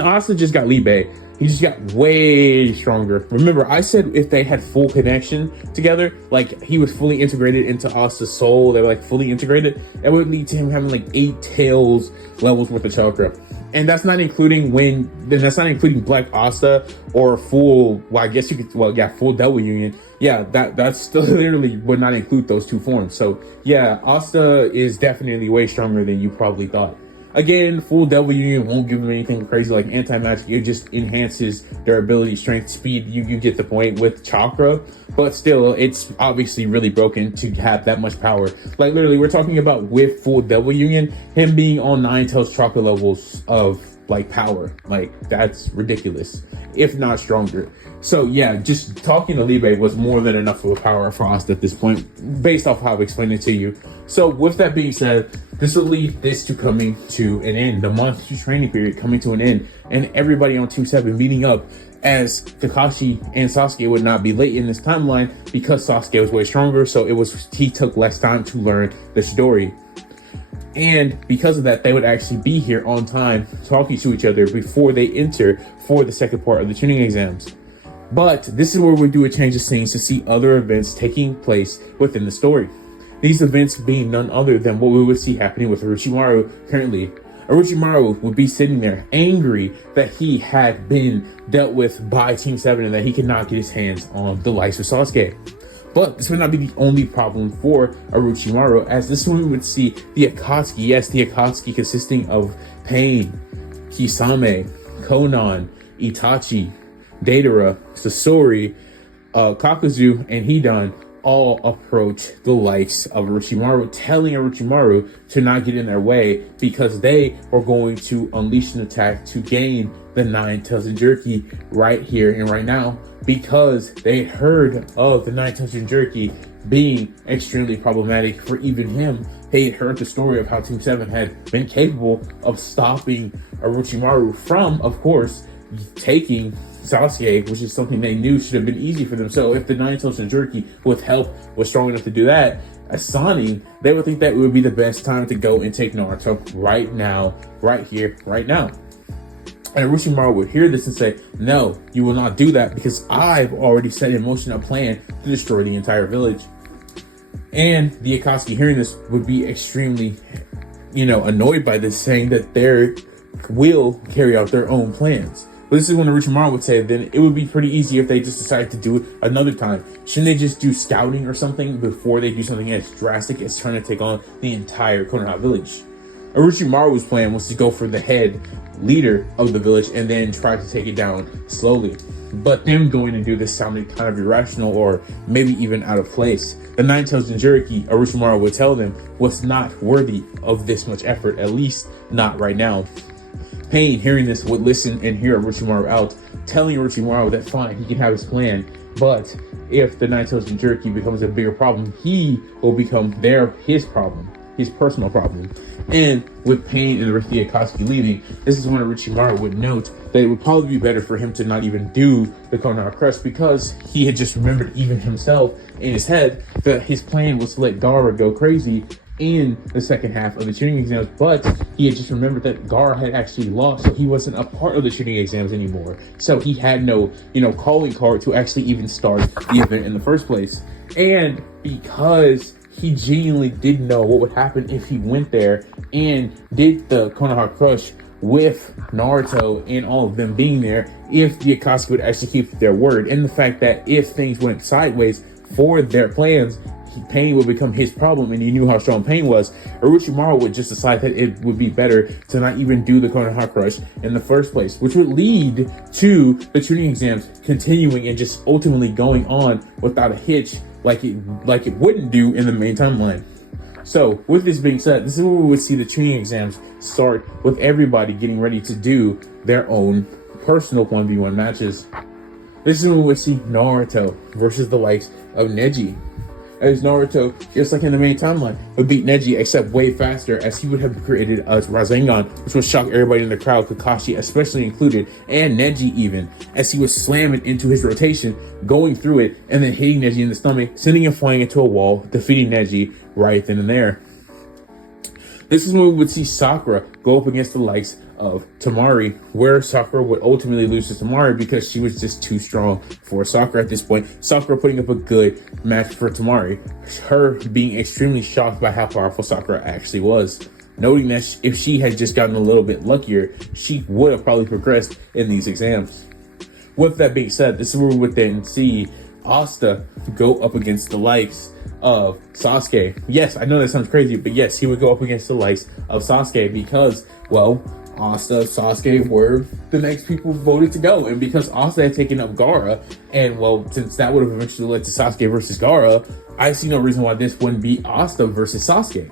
Asta just got Liebe, he just got way stronger. Remember, I said if they had full connection together, like he was fully integrated into Asta's soul, they were like fully integrated, that would lead to him having like 8 tails levels worth of chakra. And that's not including Black Asta or full, well, I guess you could, well, yeah, full Devil Union. Yeah, that's still literally would not include those 2 forms. So yeah, Asta is definitely way stronger than you probably thought. Again, full Devil Union won't give him anything crazy like anti-magic. It just enhances their ability, strength, speed. You get the point with chakra, but still, it's obviously really broken to have that much power. Like literally, we're talking about with full Devil Union, him being on 9 tails chakra levels of like power. Like that's ridiculous, if not stronger. So yeah, just talking to Liebe was more than enough of a power for Asta at this point, based off how I've explained it to you. So with that being said, this will lead this to coming to an end. The monthly training period coming to an end, and everybody on Team 7 meeting up, as Kakashi and Sasuke would not be late in this timeline because Sasuke was way stronger. So he took less time to learn the story. And because of that, they would actually be here on time talking to each other before they enter for the second part of the tuning exams. But this is where we do a change of scenes to see other events taking place within the story. These events being none other than what we would see happening with Orochimaru currently. Orochimaru would be sitting there angry that he had been dealt with by Team 7 and that he could not get his hands on the likes of Sasuke. But this would not be the only problem for Orochimaru, as this one we would see the Akatsuki. Yes, the Akatsuki consisting of Pain, Kisame, Konan, Itachi, Deidara, Sasori, Kakuzu, and Hidan all approach the likes of Orochimaru, telling Orochimaru to not get in their way because they were going to unleash an attack to gain the 9 tails Jinchuriki right here and right now, because they heard of the 9 tails Jinchuriki being extremely problematic for even him. They had heard the story of how Team 7 had been capable of stopping Orochimaru from, of course, taking Sasuke, which is something they knew should have been easy for them. So if the 9 tails Jinchuriki with help was strong enough to do that, Asani, they would think that it would be the best time to go and take Naruto right now, right here, right now. And Orochimaru would hear this and say, no, you will not do that because I've already set in motion a plan to destroy the entire village. And the Akatsuki hearing this would be extremely, annoyed by this, saying that they will carry out their own plans. But this is when Orochimaru would say, then it would be pretty easy if they just decided to do it another time. Shouldn't they just do scouting or something before they do something as drastic as trying to take on the entire Konoha village? Orochimaru's plan was to go for the head leader of the village and then try to take it down slowly. But them going to do this sounded kind of irrational or maybe even out of place. the Nine-Tails Jinchuriki, Orochimaru would tell them, was not worthy of this much effort, at least not right now. Pain, hearing this, would listen and hear Orochimaru out, telling Orochimaru that fine, he can have his plan, but if the Nine-Tails Jinchuriki becomes a bigger problem, he will become his problem, his personal problem. And with Pain and the rest of the Akatsuki leaving, this is when Orochimaru would note that it would probably be better for him to not even do the Konoha Crush, because he had just remembered even himself in his head that his plan was to let Gaara go crazy in the second half of the tuning exams, but he had just remembered that Gaara had actually lost, so he wasn't a part of the tuning exams anymore. So he had no, calling card to actually even start the event in the first place. And because he genuinely didn't know what would happen if he went there and did the Konoha Crush with Naruto and all of them being there, if the Akatsuki would actually keep their word, and the fact that if things went sideways for their plans, Pain would become his problem, and he knew how strong Pain was, Orochimaru would just decide that it would be better to not even do the Konoha Crush in the first place, which would lead to the tuning exams continuing and just ultimately going on without a hitch like it wouldn't do in the main timeline. So with this being said, this is where we would see the tuning exams start, with everybody getting ready to do their own personal 1v1 matches. This is when we would see Naruto versus the likes of Neji, as Naruto, just like in the main timeline, would beat Neji, except way faster, as he would have created a Rasengan, which would shock everybody in the crowd, Kakashi especially included, and Neji even, as he would slam it into his rotation, going through it, and then hitting Neji in the stomach, sending him flying into a wall, defeating Neji right then and there. This is when we would see Sakura go up against the likes of Temari, where Sakura would ultimately lose to Temari because she was just too strong for Sakura at this point. Sakura putting up a good match for Temari, her being extremely shocked by how powerful Sakura actually was, noting that if she had just gotten a little bit luckier, she would have probably progressed in these exams. With that being said, this is where we would then see Asta go up against the likes of Sasuke. Yes, I know that sounds crazy, but yes, he would go up against the likes of Sasuke because, well, Asta, Sasuke were the next people voted to go, and because Asta had taken up Gaara, and well, since that would have eventually led to Sasuke versus Gaara, I see no reason why this wouldn't be Asta versus Sasuke.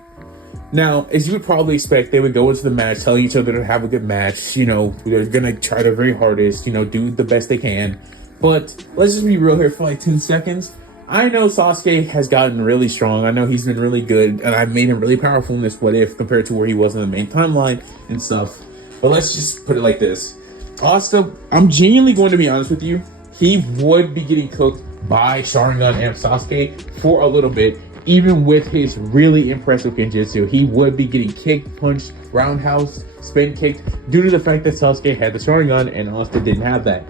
Now, as you would probably expect, they would go into the match telling each other to have a good match, they're gonna try their very hardest, do the best they can. But let's just be real here for like 10 seconds. I know Sasuke has gotten really strong. I know he's been really good, and I've made him really powerful in this What If compared to where he was in the main timeline and stuff. But let's just put it like this. Asta, I'm genuinely going to be honest with you, he would be getting cooked by Sharingan and Sasuke for a little bit. Even with his really impressive genjutsu, he would be getting kicked, punched, roundhouse, spin kicked, due to the fact that Sasuke had the Sharingan and Asta didn't have that.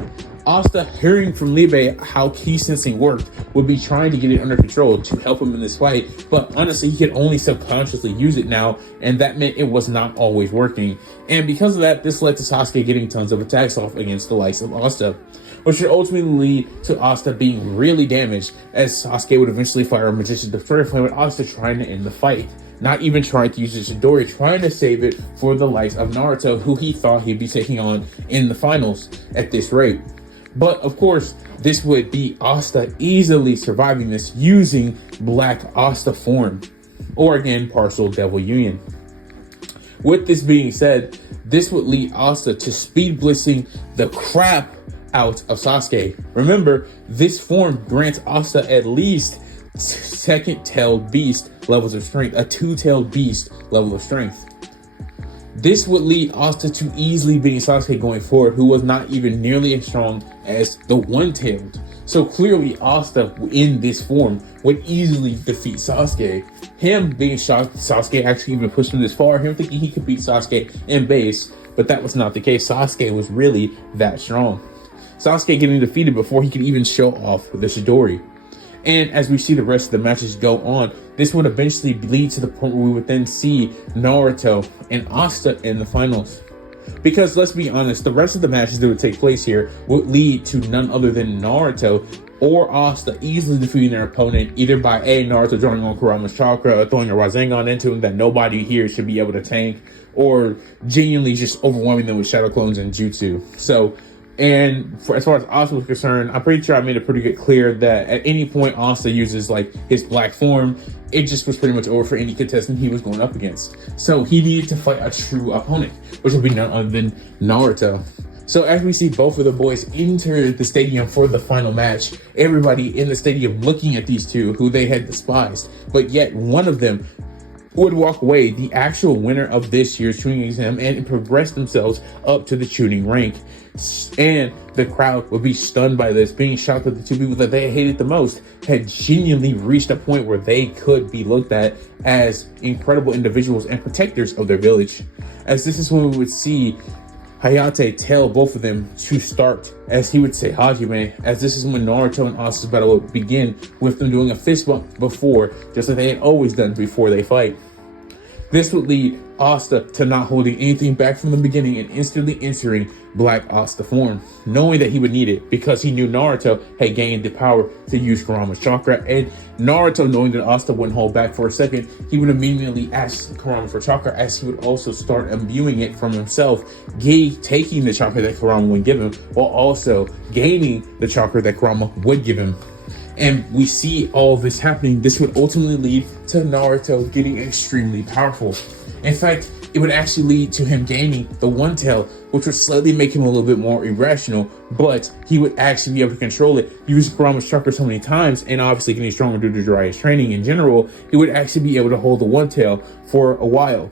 Asta, hearing from Libe how ki sensing worked, would be trying to get it under control to help him in this fight, but honestly, he could only subconsciously use it now, and that meant it was not always working. And because of that, this led to Sasuke getting tons of attacks off against the likes of Asta, which would ultimately lead to Asta being really damaged, as Sasuke would eventually fire a Magician's Destroyer Flame with Asta trying to end the fight. Not even trying to use his Chidori, trying to save it for the likes of Naruto, who he thought he'd be taking on in the finals at this rate. But of course, this would be Asta easily surviving this using Black Asta form, or again, partial Devil Union. With this being said, this would lead Asta to speed blitzing the crap out of Sasuke. Remember, this form grants Asta at least second-tailed beast levels of strength, a two-tailed beast level of strength. This would lead Asta to easily beating Sasuke going forward, who was not even nearly as strong as the one-tailed. So clearly Asta in this form would easily defeat Sasuke. Him being shocked Sasuke actually even pushed him this far, him thinking he could beat Sasuke in base, but that was not the case. Sasuke was really that strong. Sasuke getting defeated before he could even show off the Chidori. And as we see the rest of the matches go on, this would eventually lead to the point where we would then see Naruto and Asta in the finals. Because let's be honest, the rest of the matches that would take place here would lead to none other than Naruto or Asta easily defeating their opponent, either by Naruto drawing on Kurama's chakra or throwing a Rasengan into him that nobody here should be able to tank, or genuinely just overwhelming them with shadow clones and jutsu. So And as far as Asta was concerned, I'm pretty sure I made it pretty good clear that at any point Asta uses like his black form, it just was pretty much over for any contestant he was going up against. So he needed to fight a true opponent, which would be none other than Naruto. So as we see both of the boys enter the stadium for the final match, everybody in the stadium looking at these two who they had despised, but yet one of them would walk away the actual winner of this year's tuning exam and progress themselves up to the tuning rank. And the crowd would be stunned by this, being shocked that the two people that they hated the most had genuinely reached a point where they could be looked at as incredible individuals and protectors of their village. As this is when we would see Hayate tell both of them to start, as he would say Hajime, as this is when Naruto and Asta's battle would begin, with them doing a fist bump before, just like they had always done before they fight. This would lead Asta to not holding anything back from the beginning and instantly entering Black Asta form, knowing that he would need it because he knew Naruto had gained the power to use Kurama's chakra, and Naruto, knowing that Asta wouldn't hold back for a second, he would immediately ask Kurama for chakra, as he would also start imbuing it from himself, taking the chakra that Kurama would give him, while also gaining the chakra that Kurama would give him. And we see all this happening. This would ultimately lead to Naruto getting extremely powerful. In fact, it would actually lead to him gaining the One Tail, which would slightly make him a little bit more irrational, but he would actually be able to control it, use Kurama's chakra so many times, and obviously getting stronger due to Jiraiya's training in general, he would actually be able to hold the One Tail for a while.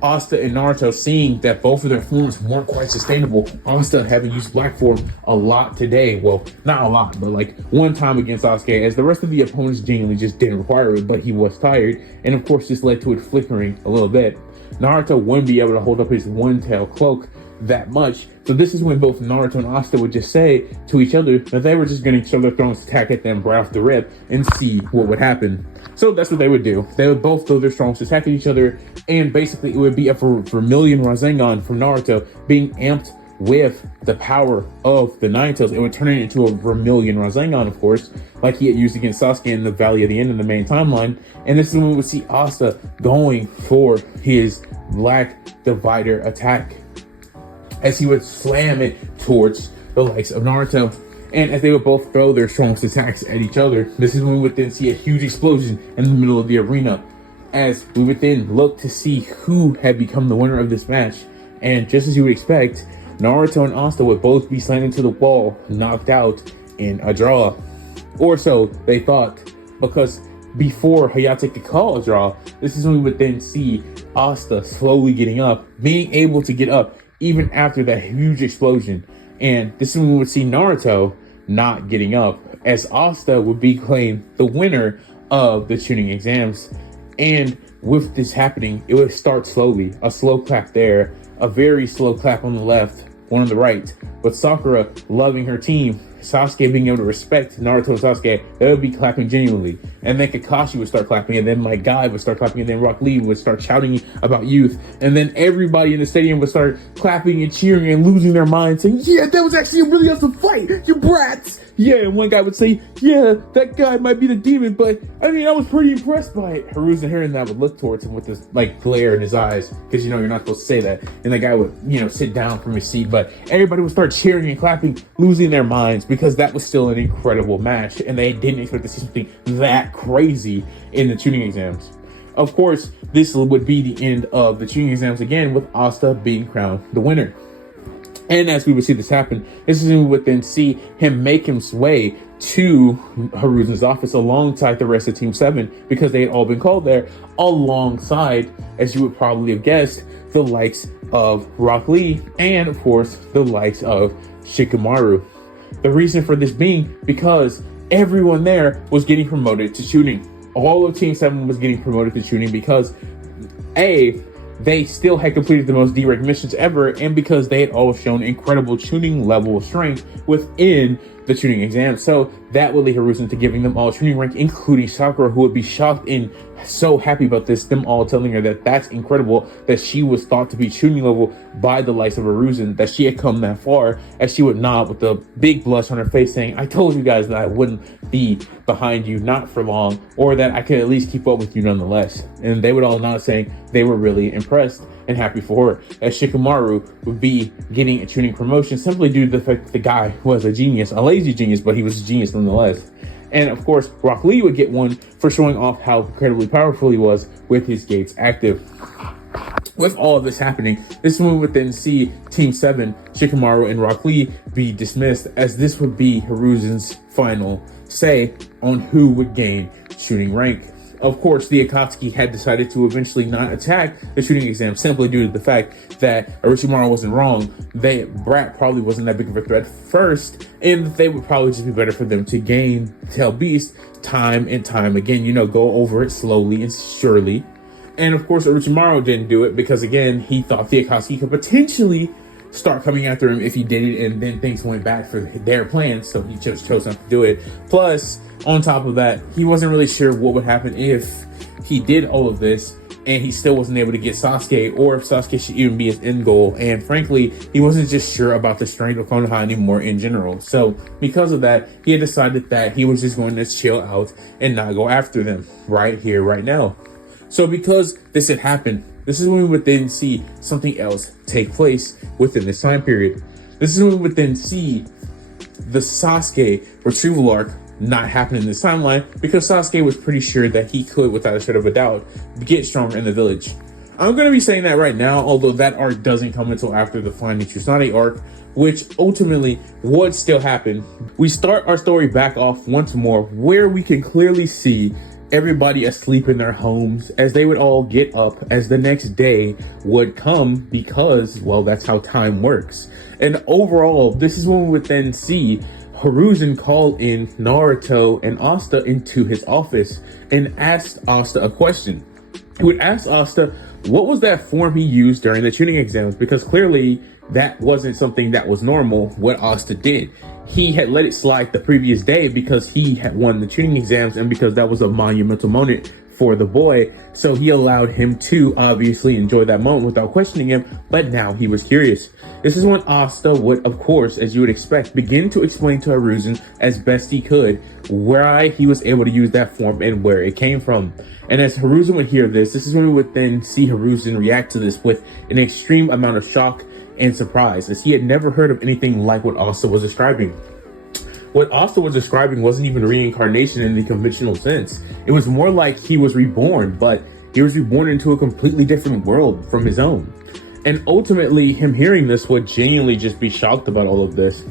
Asta and Naruto, seeing that both of their forms weren't quite sustainable, Asta having used black form a lot today, well, not a lot, but like one time against Sasuke, as the rest of the opponents genuinely just didn't require it, but he was tired, and of course this led to it flickering a little bit. Naruto wouldn't be able to hold up his One Tail cloak that much, so this is when both Naruto and Asta would just say to each other that they were just going to show their thrones attack at them right off the rip and see what would happen. So that's what they would do. They would both throw their strongest attack at each other, and basically it would be a Vermilion Rasengan from Naruto being amped with the power of the Nine Tails. It would turn it into a Vermilion Rasengan, of course, like he had used against Sasuke in the Valley of the End in the main timeline. And this is when we would see Asta going for his Black Divider attack, as he would slam it towards the likes of Naruto. And as they would both throw their strongest attacks at each other, this is when we would then see a huge explosion in the middle of the arena, as we would then look to see who had become the winner of this match. And just as you would expect, Naruto and Asta would both be slammed into the wall, knocked out in a draw. Or so they thought, because before Hayate could call a draw, this is when we would then see Asta slowly getting up, being able to get up even after that huge explosion. And this is when we would see Naruto not getting up, as Asta would be claimed the winner of the tuning exams. And with this happening, it would start slowly. A slow clap there, a very slow clap on the left, one on the right. But Sakura loving her team, Sasuke being able to respect Naruto and Sasuke, they would be clapping genuinely. And then Kakashi would start clapping, and then my guy would start clapping, and then Rock Lee would start shouting about youth. And then everybody in the stadium would start clapping and cheering and losing their minds, saying, yeah, that was actually a really awesome fight, you brats! Yeah, and one guy would say, yeah, that guy might be the demon, but I mean, I was pretty impressed by it. Hiruzen hearing that would look towards him with this like glare in his eyes, because you know you're not supposed to say that. And the guy would, you know, sit down from his seat, but everybody would start cheering and clapping, losing their minds, because that was still an incredible match, and they didn't expect to see something that crazy in the tuning exams. Of course, this would be the end of the tuning exams again, with Asta being crowned the winner. And as we would see this happen, this is when we would then see him make his way to Hiruzen's office alongside the rest of Team 7, because they had all been called there, alongside, as you would probably have guessed, the likes of Rock Lee and, of course, the likes of Shikamaru. The reason for this being because everyone there was getting promoted to shooting. All of Team 7 was getting promoted to shooting because, A, they still had completed the most direct missions ever, and because they had all shown incredible tuning level strength within the tuning exam. So that would lead Hiruzen to giving them all tuning rank, including Sakura, who would be shocked and so happy about this, them all telling her that that's incredible, that she was thought to be tuning level by the likes of Hiruzen, that she had come that far, as she would nod with a big blush on her face saying, I told you guys that I wouldn't be behind you, not for long, or that I could at least keep up with you nonetheless. And they would all nod saying they were really impressed and happy for her, as Shikamaru would be getting a tuning promotion simply due to the fact that the guy was a genius, a lazy genius, but he was a genius nonetheless. And of course, Rock Lee would get one for showing off how incredibly powerful he was with his gates active. With all of this happening, this one would then see Team 7, Shikamaru and Rock Lee, be dismissed, as this would be Hiruzen's final say on who would gain shooting rank. Of course, the Akatsuki had decided to eventually not attack the shooting exam simply due to the fact that Orochimaru wasn't wrong. Brat probably wasn't that big of a threat first, and they would probably just be better for them to gain Tail Beast time and time again, go over it slowly and surely. And of course, Orochimaru didn't do it because, again, he thought the Akatsuki could potentially start coming after him if he did it, and then things went bad for their plans, so he just chose not to do it. Plus, on top of that, he wasn't really sure what would happen if he did all of this and he still wasn't able to get Sasuke, or if Sasuke should even be his end goal. And frankly, he wasn't just sure about the strength of Konoha anymore in general. So because of that, he had decided that he was just going to chill out and not go after them right here, right now. So because this had happened, this is when we would then see something else take place within this time period. This is when we would then see the Sasuke retrieval arc not happen in this timeline, because Sasuke was pretty sure that he could, without a shadow of a doubt, get stronger in the village. I'm going to be saying that right now, although that arc doesn't come until after the Finding Tsunade arc, which ultimately would still happen. We start our story back off once more, where we can clearly see everybody asleep in their homes as they would all get up as the next day would come, because, well, that's how time works. And overall, this is when we would then see Hiruzen call in Naruto and Asta into his office and asked Asta a question. He would ask Asta what was that form he used during the tuning exams, because clearly that wasn't something that was normal what Asta did. He had let it slide the previous day because he had won the tuning exams and because that was a monumental moment for the boy. So he allowed him to obviously enjoy that moment without questioning him, but now he was curious. This is when Asta would, of course, as you would expect, begin to explain to Hiruzen as best he could why he was able to use that form and where it came from. And as Hiruzen would hear this is when we would then see Hiruzen react to this with an extreme amount of shock and surprise, as he had never heard of anything like what Asta was describing. What Asta was describing wasn't even reincarnation in the conventional sense. It was more like he was reborn, but he was reborn into a completely different world from his own. And ultimately, him hearing this would genuinely just be shocked about all of this,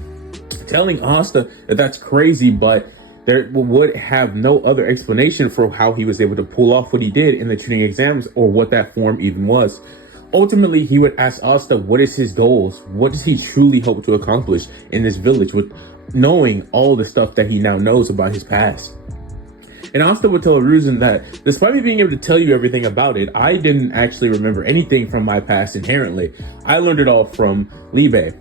telling Asta that that's crazy, but there would have no other explanation for how he was able to pull off what he did in the tuning exams, or what that form even was. Ultimately, he would ask Asta what is his goals, what does he truly hope to accomplish in this village, with knowing all the stuff that he now knows about his past. And Asta would tell Hiruzen that despite me being able to tell you everything about it, I didn't actually remember anything from my past inherently. I learned it all from Libe.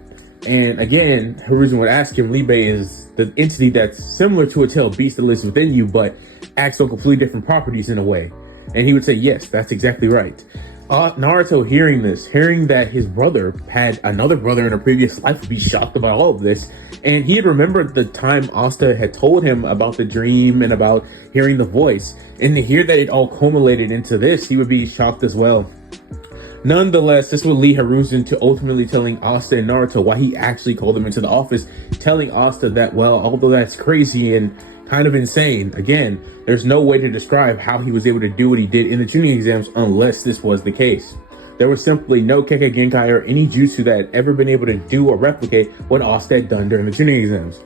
And again, Hiruzen would ask him, Libe is the entity that's similar to a tail beast that lives within you, but acts on completely different properties in a way. And he would say, yes, that's exactly right. Naruto hearing this, hearing that his brother had another brother in a previous life, would be shocked about all of this. And he had remembered the time Asta had told him about the dream and about hearing the voice. And to hear that it all culminated into this, he would be shocked as well. Nonetheless, this would lead Hiruzen to ultimately telling Asta and Naruto why he actually called them into the office, telling Asta that, well, although that's crazy and kind of insane, again, there's no way to describe how he was able to do what he did in the tuning exams unless this was the case. There was simply no Kekkei Genkai or any jutsu that had ever been able to do or replicate what Asta had done during the tuning exams.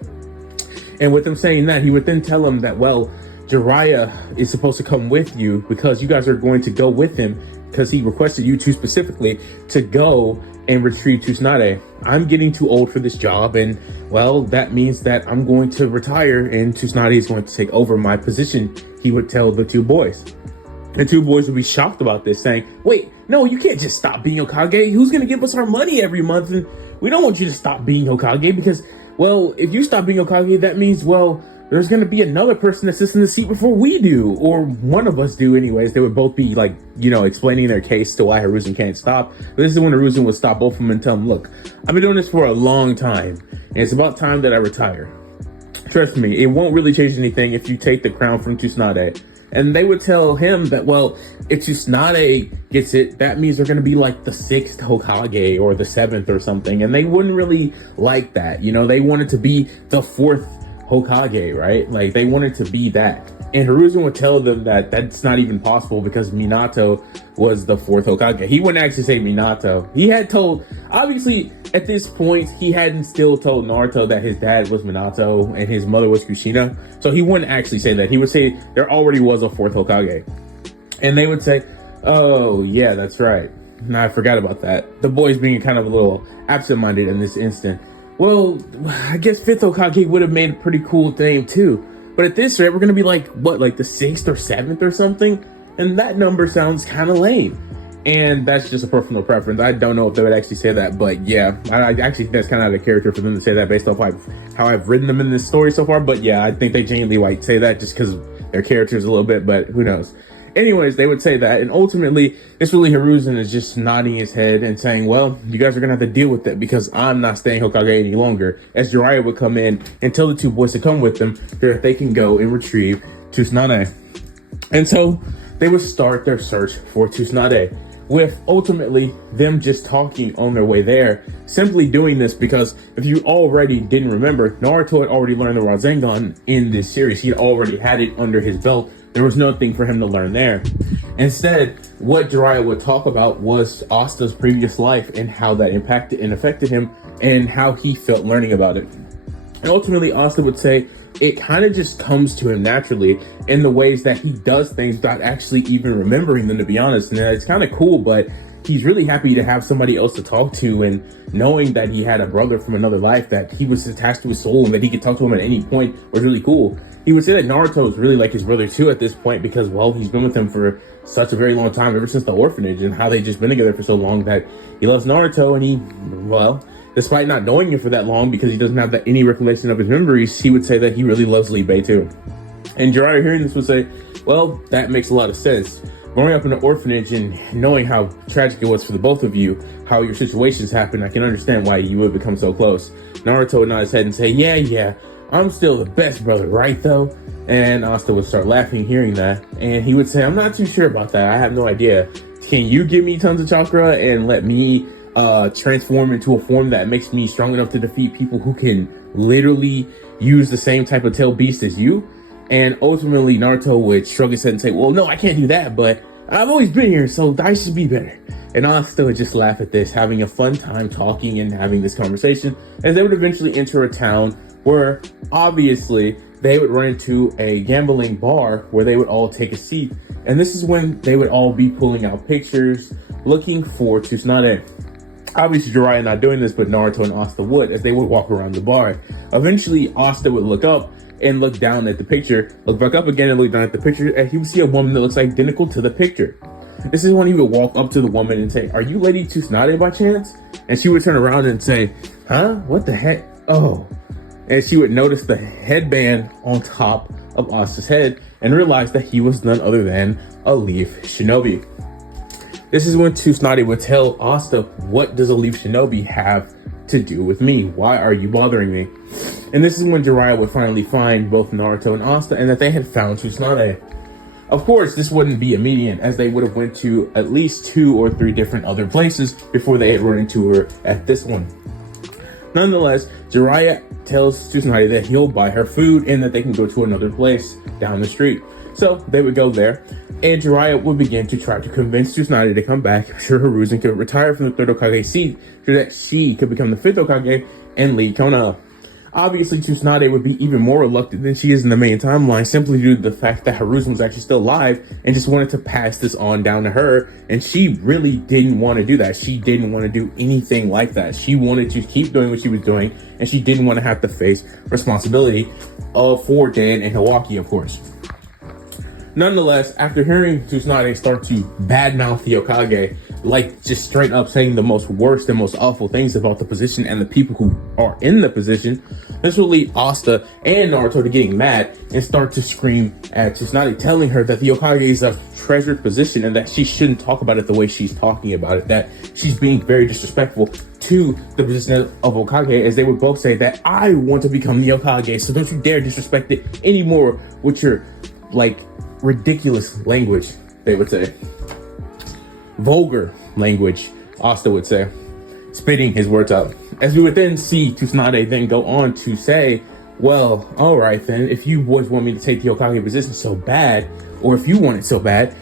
And with him saying that, he would then tell him that, well, Jiraiya is supposed to come with you because you guys are going to go with him, because he requested you two specifically to go and retrieve Tsunade. I'm getting too old for this job, and well, that means that I'm going to retire and Tsunade is going to take over my position, he would tell the two boys. The two boys would be shocked about this, saying, wait, no, you can't just stop being Hokage. Who's going to give us our money every month? And we don't want you to stop being Hokage, because well, if you stop being Hokage, that means, well, there's going to be another person that sits in the seat before we do, or one of us do anyways. They would both be like, explaining their case to why Hiruzen can't stop. But this is when Hiruzen would stop both of them and tell them, look, I've been doing this for a long time, and it's about time that I retire. Trust me, it won't really change anything if you take the crown from Tsunade. And they would tell him that, well, if Tsunade gets it, that means they're going to be like the 6th Hokage or the 7th or something. And they wouldn't really like that. They wanted to be the 4th Hokage, right? Like, they wanted to be that. And Hiruzen would tell them that that's not even possible because Minato was the 4th Hokage. He wouldn't actually say Minato. He had told, obviously, at this point, he hadn't still told Naruto that his dad was Minato and his mother was Kushina. So he wouldn't actually say that. He would say there already was a 4th Hokage. And they would say, oh, yeah, that's right. Nah, I forgot about that. The boys being kind of a little absent-minded in this instant. Well, I guess 5th Hokage would have made a pretty cool name too. But at this rate, we're going to be like, what, like the 6th or 7th or something? And that number sounds kind of lame. And that's just a personal preference. I don't know if they would actually say that, but yeah, I actually think that's kind of out of character for them to say that based off how I've written them in this story so far. But yeah, I think they genuinely might say that just because their characters a little bit, but who knows? Anyways, they would say that, and ultimately, it's really Hiruzen is just nodding his head and saying, well, you guys are going to have to deal with it because I'm not staying Hokage any longer. As Jiraiya would come in and tell the two boys to come with them so that they can go and retrieve Tsunade. And so, they would start their search for Tsunade, with ultimately them just talking on their way there, simply doing this because if you already didn't remember, Naruto had already learned the Rasengan in this series. He already had it under his belt. There was nothing for him to learn there. Instead, what Jiraiya would talk about was Asta's previous life and how that impacted and affected him and how he felt learning about it. And ultimately, Asta would say it kind of just comes to him naturally in the ways that he does things without actually even remembering them, to be honest. And it's kind of cool, but he's really happy to have somebody else to talk to, and knowing that he had a brother from another life that he was attached to his soul and that he could talk to him at any point was really cool. He would say that Naruto is really like his brother too at this point because, well, he's been with him for such a very long time, ever since the orphanage, and how they've just been together for so long that he loves Naruto. And he, well, despite not knowing him for that long because he doesn't have any recollection of his memories, he would say that he really loves Libe too. And Jiraiya hearing this would say, well, that makes a lot of sense. Growing up in an orphanage and knowing how tragic it was for the both of you, how your situations happened, I can understand why you would become so close. Naruto would nod his head and say, yeah, I'm still the best brother, right though? And Asta would start laughing hearing that. And he would say, I'm not too sure about that. I have no idea. Can you give me tons of chakra and let me transform into a form that makes me strong enough to defeat people who can literally use the same type of tail beast as you? And ultimately, Naruto would shrug his head and say, well, no, I can't do that, but I've always been here, so I should be better. And Asta would just laugh at this, having a fun time talking and having this conversation, as they would eventually enter a town where, obviously, they would run into a gambling bar where they would all take a seat. And this is when they would all be pulling out pictures, looking for Tsunade. Obviously, Jiraiya not doing this, but Naruto and Asta would, as they would walk around the bar. Eventually, Asta would look up and look down at the picture, look back up again and look down at the picture, and he would see a woman that looks identical to the picture. This is when he would walk up to the woman and say, are you Lady Tsunade by chance? And she would turn around and say, huh? What the heck? Oh. And she would notice the headband on top of Asta's head and realize that he was none other than a Leaf Shinobi. This is when Tsunade would tell Asta, what does a Leaf Shinobi have to do with me? Why are you bothering me? And this is when Jiraiya would finally find both Naruto and Asta and that they had found Tsunade. Of course, this wouldn't be immediate, as they would have went to at least 2 or 3 different other places before they had run into her at this one. Nonetheless, Jiraiya tells Tsunade that he'll buy her food and that they can go to another place down the street. So they would go there, and Jiraiya would begin to try to convince Tsunade to come back so Hiruzen could retire from the 3rd Hokage seat so that she could become the 5th Hokage and lead Konoha. Obviously, Tsunade would be even more reluctant than she is in the main timeline, simply due to the fact that Hiruzen was actually still alive and just wanted to pass this on down to her, and she really didn't want to do that. She didn't want to do anything like that. She wanted to keep doing what she was doing, and she didn't want to have to face responsibility for Dan and Hiwaki, of course. Nonetheless, after hearing Tsunade start to badmouth the Hokage, like just straight up saying the most worst and most awful things about the position and the people who are in the position. This will lead Asta and Naruto to getting mad and start to scream at Tsunade, telling her that the Hokage is a treasured position and that she shouldn't talk about it the way she's talking about it, that she's being very disrespectful to the position of Hokage, as they would both say that I want to become the Hokage, so don't you dare disrespect it anymore with your like ridiculous language, they would say. Vulgar language, Asta would say, spitting his words out. As we would then see Tsunade then go on to say, well, all right then, if you boys want me to take the Hokage position so bad, or if you want it so bad,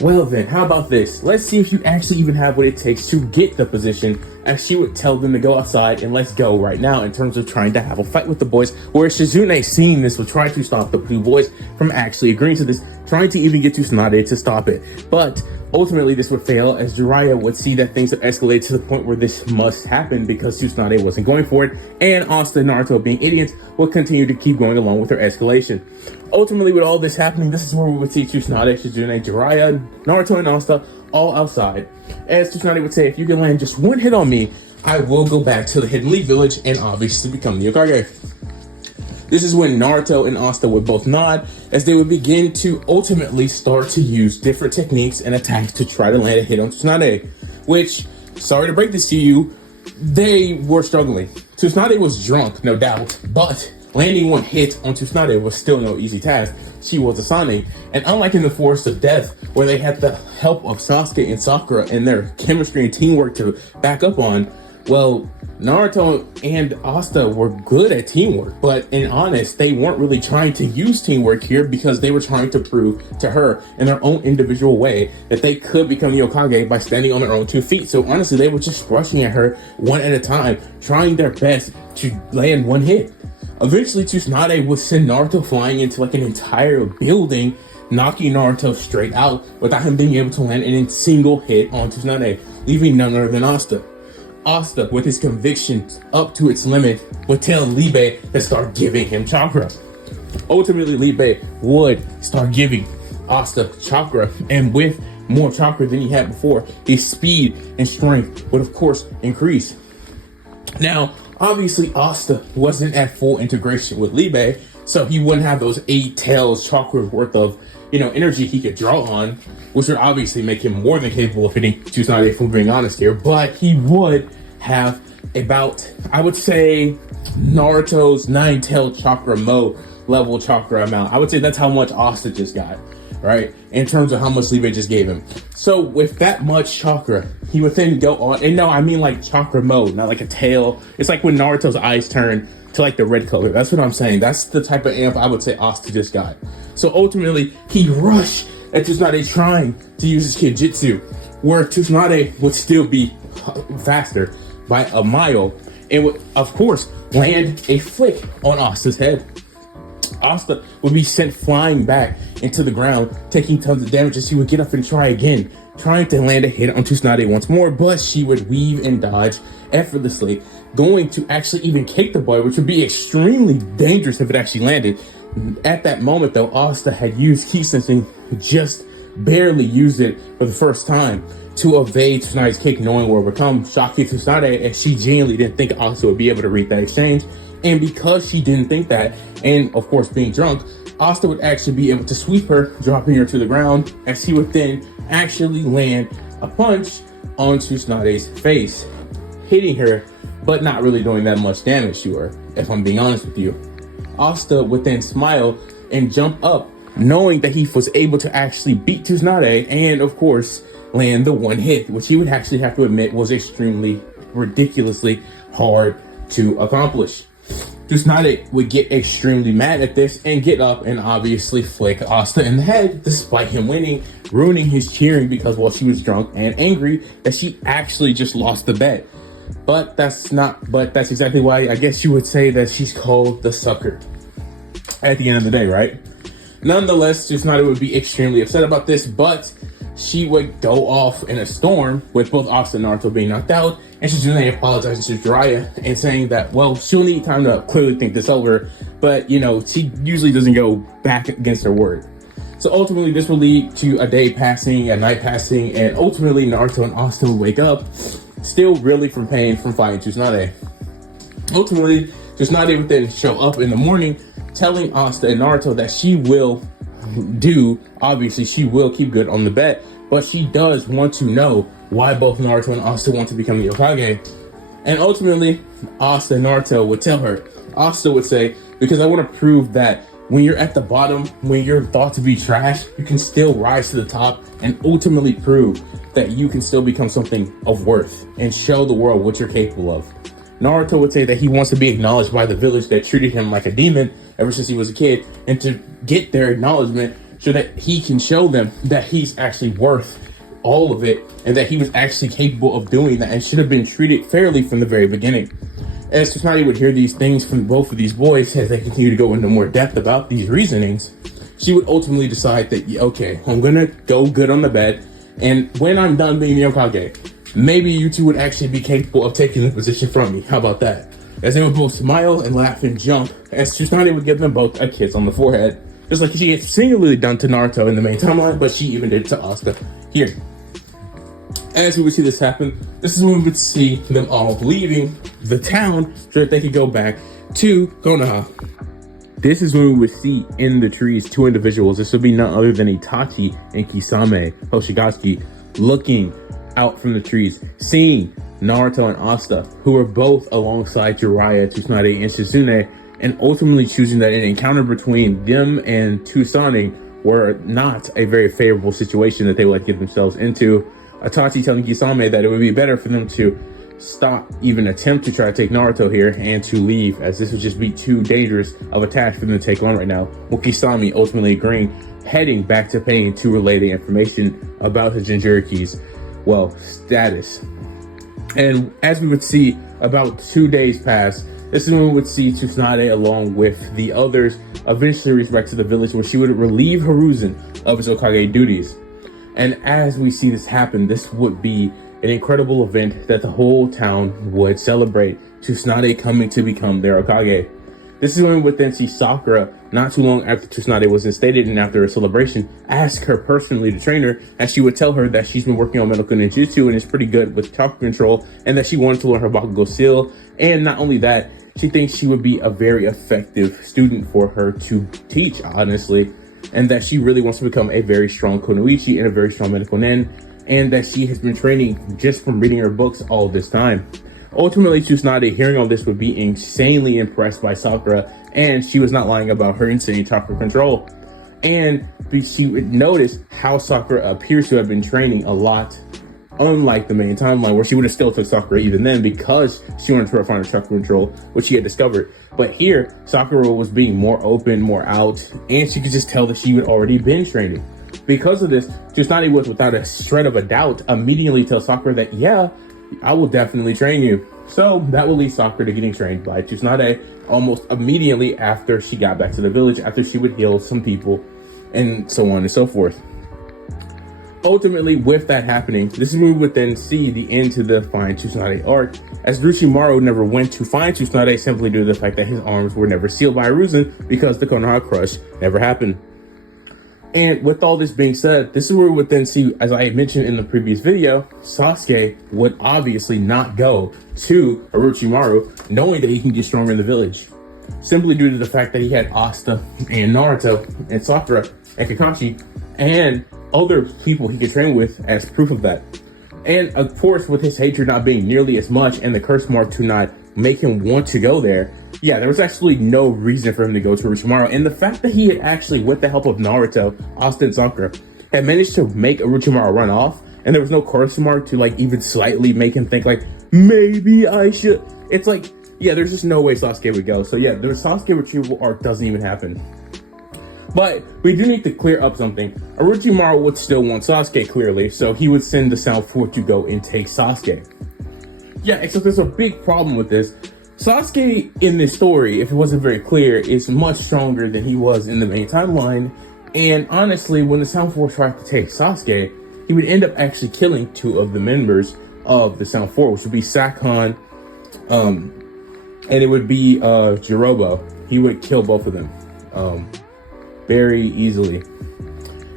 well then, how about this? Let's see if you actually even have what it takes to get the position, as she would tell them to go outside and let's go right now in terms of trying to have a fight with the boys, where Shizune, seeing this, would try to stop the two boys from actually agreeing to this, trying to even get Tsunade to stop it. But ultimately, this would fail, as Jiraiya would see that things have escalated to the point where this must happen because Tsunade wasn't going for it, and Asta and Naruto, being idiots, will continue to keep going along with their escalation. Ultimately, with all this happening, this is where we would see Tsunade, Shizune, Jiraiya, Naruto, and Asta all outside. As Tsunade would say, if you can land just one hit on me, I will go back to the Hidden Leaf Village and obviously become the Hokage. This is when Naruto and Asta would both nod, as they would begin to ultimately start to use different techniques and attacks to try to land a hit on Tsunade, which, sorry to break this to you, they were struggling. Tsunade was drunk, no doubt, but landing one hit on Tsunade was still no easy task. She was a Sane, and unlike in the Forest of Death, where they had the help of Sasuke and Sakura and their chemistry and teamwork to back up on, well, Naruto and Asta were good at teamwork, but in honest, they weren't really trying to use teamwork here because they were trying to prove to her in their own individual way that they could become the Hokage by standing on their own 2 feet. So honestly, they were just rushing at her one at a time, trying their best to land one hit. Eventually, Tsunade would send Naruto flying into like an entire building, knocking Naruto straight out without him being able to land a single hit on Tsunade, leaving none other than Asta. Asta, with his convictions up to its limit, would tell Libe to start giving him chakra. Ultimately, Libe would start giving Asta chakra, and with more chakra than he had before, his speed and strength would of course increase. Now, obviously, Asta wasn't at full integration with Libe, so he wouldn't have those 8 tails chakra worth of, energy he could draw on, which would obviously make him more than capable of hitting Tsunade, if we're being honest here. But he would have about, I would say, Naruto's 9-tailed chakra mo level chakra amount. I would say that's how much Asta just got, right? In terms of how much Libe just gave him. So with that much chakra, he would then go on, and no, I mean like chakra mode, not like a tail. It's like when Naruto's eyes turn to like the red color. That's what I'm saying. That's the type of amp I would say Asta just got. So ultimately, he rushed at Tsunade trying to use his Kijitsu, where Tsunade would still be faster by a mile, and would, of course, land a flick on Asta's head. Asta would be sent flying back into the ground, taking tons of damage, as she would get up and try again, trying to land a hit on Tsunade once more, but she would weave and dodge effortlessly, going to actually even kick the boy, which would be extremely dangerous if it actually landed. At that moment, though, Asta had used Ki Sensing, just barely used it for the first time to evade Tsunade's kick, knowing where it would come, shocking Tsunade, as she genuinely didn't think Asta would be able to read that exchange. And because she didn't think that, and of course being drunk, Asta would actually be able to sweep her, dropping her to the ground, as he would then actually land a punch onto Tsunade's face, hitting her, but not really doing that much damage to her, if I'm being honest with you. Asta would then smile and jump up, knowing that he was able to actually beat Tsunade and, of course, land the one hit, which he would actually have to admit was extremely, ridiculously hard to accomplish. Tsunade would get extremely mad at this and get up and obviously flick Asta in the head, despite him winning, ruining his cheering because, well, she was drunk and angry that she actually just lost the bet. But that's exactly why I guess you would say that she's called the sucker at the end of the day, right? Nonetheless, Tsunade would be extremely upset about this, but she would go off in a storm with both Asta and Naruto being knocked out, and Shizune apologizing to Jiraiya and saying that, well, she'll need time to clearly think this over, but, she usually doesn't go back against her word. So ultimately, this will lead to a day passing, a night passing, and ultimately Naruto and Asta will wake up, still reeling from pain from fighting Tsunade. Ultimately, Tsunade would then show up in the morning, telling Asta and Naruto that she will obviously she will keep good on the bet, but she does want to know why both Naruto and Asta want to become the Hokage. And ultimately, Asta and Naruto would tell her. Asta would say, because I want to prove that when you're at the bottom, when you're thought to be trash, you can still rise to the top and ultimately prove that you can still become something of worth and show the world what you're capable of. Naruto would say that he wants to be acknowledged by the village that treated him like a demon ever since he was a kid, and to get their acknowledgement so that he can show them that he's actually worth all of it and that he was actually capable of doing that and should have been treated fairly from the very beginning. As Tsunade would hear these things from both of these boys as they continue to go into more depth about these reasonings, she would ultimately decide that, okay, I'm gonna go good on the bed, and when I'm done being the Hokage, maybe you two would actually be capable of taking the position from me. How about that? As they would both smile and laugh and jump, as Tsunade would give them both a kiss on the forehead, just like she had singularly done to Naruto in the main timeline, but she even did to Asta here. As we would see this happen, this is when we would see them all leaving the town so that they could go back to Konoha. This is when we would see in the trees two individuals. This would be none other than Itachi and Kisame Hoshigaki looking out from the trees, seeing Naruto and Asta, who were both alongside Jiraiya, Tsunade, and Shizune, and ultimately choosing that an encounter between them and Tsunade were not a very favorable situation that they would get themselves into. Itachi telling Kisame that it would be better for them to stop even attempt to try to take Naruto here and to leave, as this would just be too dangerous of a task for them to take on right now, with Kisame ultimately agreeing, heading back to Pain to relay the information about his Jinchuriki's, status. And as we would see, about 2 days pass. This is when we would see Tsunade along with the others eventually reach back to the village where she would relieve Hiruzen of his Hokage duties. And as we see this happen, this would be an incredible event that the whole town would celebrate, Tsunade coming to become their Hokage. This is when we would then see Sakura, not too long after Tsunade was instated and after a celebration, ask her personally to train her, and she would tell her that she's been working on medical ninjutsu and is pretty good with chakra control, and that she wanted to learn her Bakugo seal. And not only that, she thinks she would be a very effective student for her to teach, honestly, and that she really wants to become a very strong Kunoichi and a very strong medical nin, and that she has been training just from reading her books all this time. Ultimately, Tsunade, hearing all this, would be insanely impressed by Sakura, and she was not lying about her insane chakra control. And she would notice how Sakura appears to have been training a lot, unlike the main timeline, where she would have still took Sakura even then because she wanted to refine her chakra control, which she had discovered. But here, Sakura was being more open, more out, and she could just tell that she had already been training. Because of this, Tsunade would, without a shred of a doubt, immediately tell Sakura that, yeah, I will definitely train you. So that will lead Sakura to getting trained by Tsunade almost immediately after she got back to the village, after she would heal some people, and so on and so forth. Ultimately, with that happening, this is when we would then see the end to the Find Tsunade arc, as Orochimaru never went to find Tsunade simply due to the fact that his arms were never sealed by Hiruzen because the Konoha Crush never happened. And with all this being said, this is where we would then see, as I mentioned in the previous video, Sasuke would obviously not go to Orochimaru, knowing that he can get stronger in the village, simply due to the fact that he had Asta and Naruto and Sakura and Kakashi and other people he could train with as proof of that. And of course, with his hatred not being nearly as much and the curse mark to not make him want to go there, yeah, there was actually no reason for him to go to Orochimaru. And the fact that he had actually, with the help of Naruto, Asta, and Sakura, had managed to make Orochimaru run off, and there was no curse mark to like even slightly make him think like, maybe I should. It's like, yeah, there's just no way Sasuke would go. So yeah, the Sasuke retrieval arc doesn't even happen. But we do need to clear up something. Orochimaru would still want Sasuke, clearly, so he would send the Sound Four to go and take Sasuke. Yeah, except there's a big problem with this. Sasuke in this story, if it wasn't very clear, is much stronger than he was in the main timeline. And honestly, when the Sound Four tried to take Sasuke, he would end up actually killing two of the members of the Sound Four, which would be Sakon, and it would be Jirobo. He would kill both of them very easily.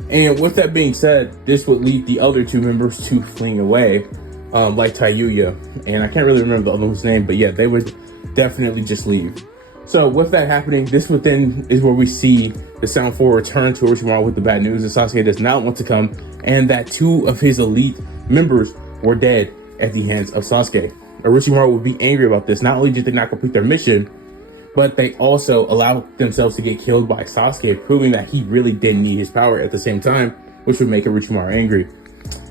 And with that being said, this would lead the other two members to fleeing away, like Tayuya. And I can't really remember the other one's name, but yeah, they would definitely just leave. So with that happening, this would then is where we see the Sound 4 return to Orochimaru with the bad news that Sasuke does not want to come, and that two of his elite members were dead at the hands of Sasuke. Orochimaru would be angry about this. Not only did they not complete their mission, but they also allowed themselves to get killed by Sasuke, proving that he really didn't need his power at the same time, which would make Orochimaru angry.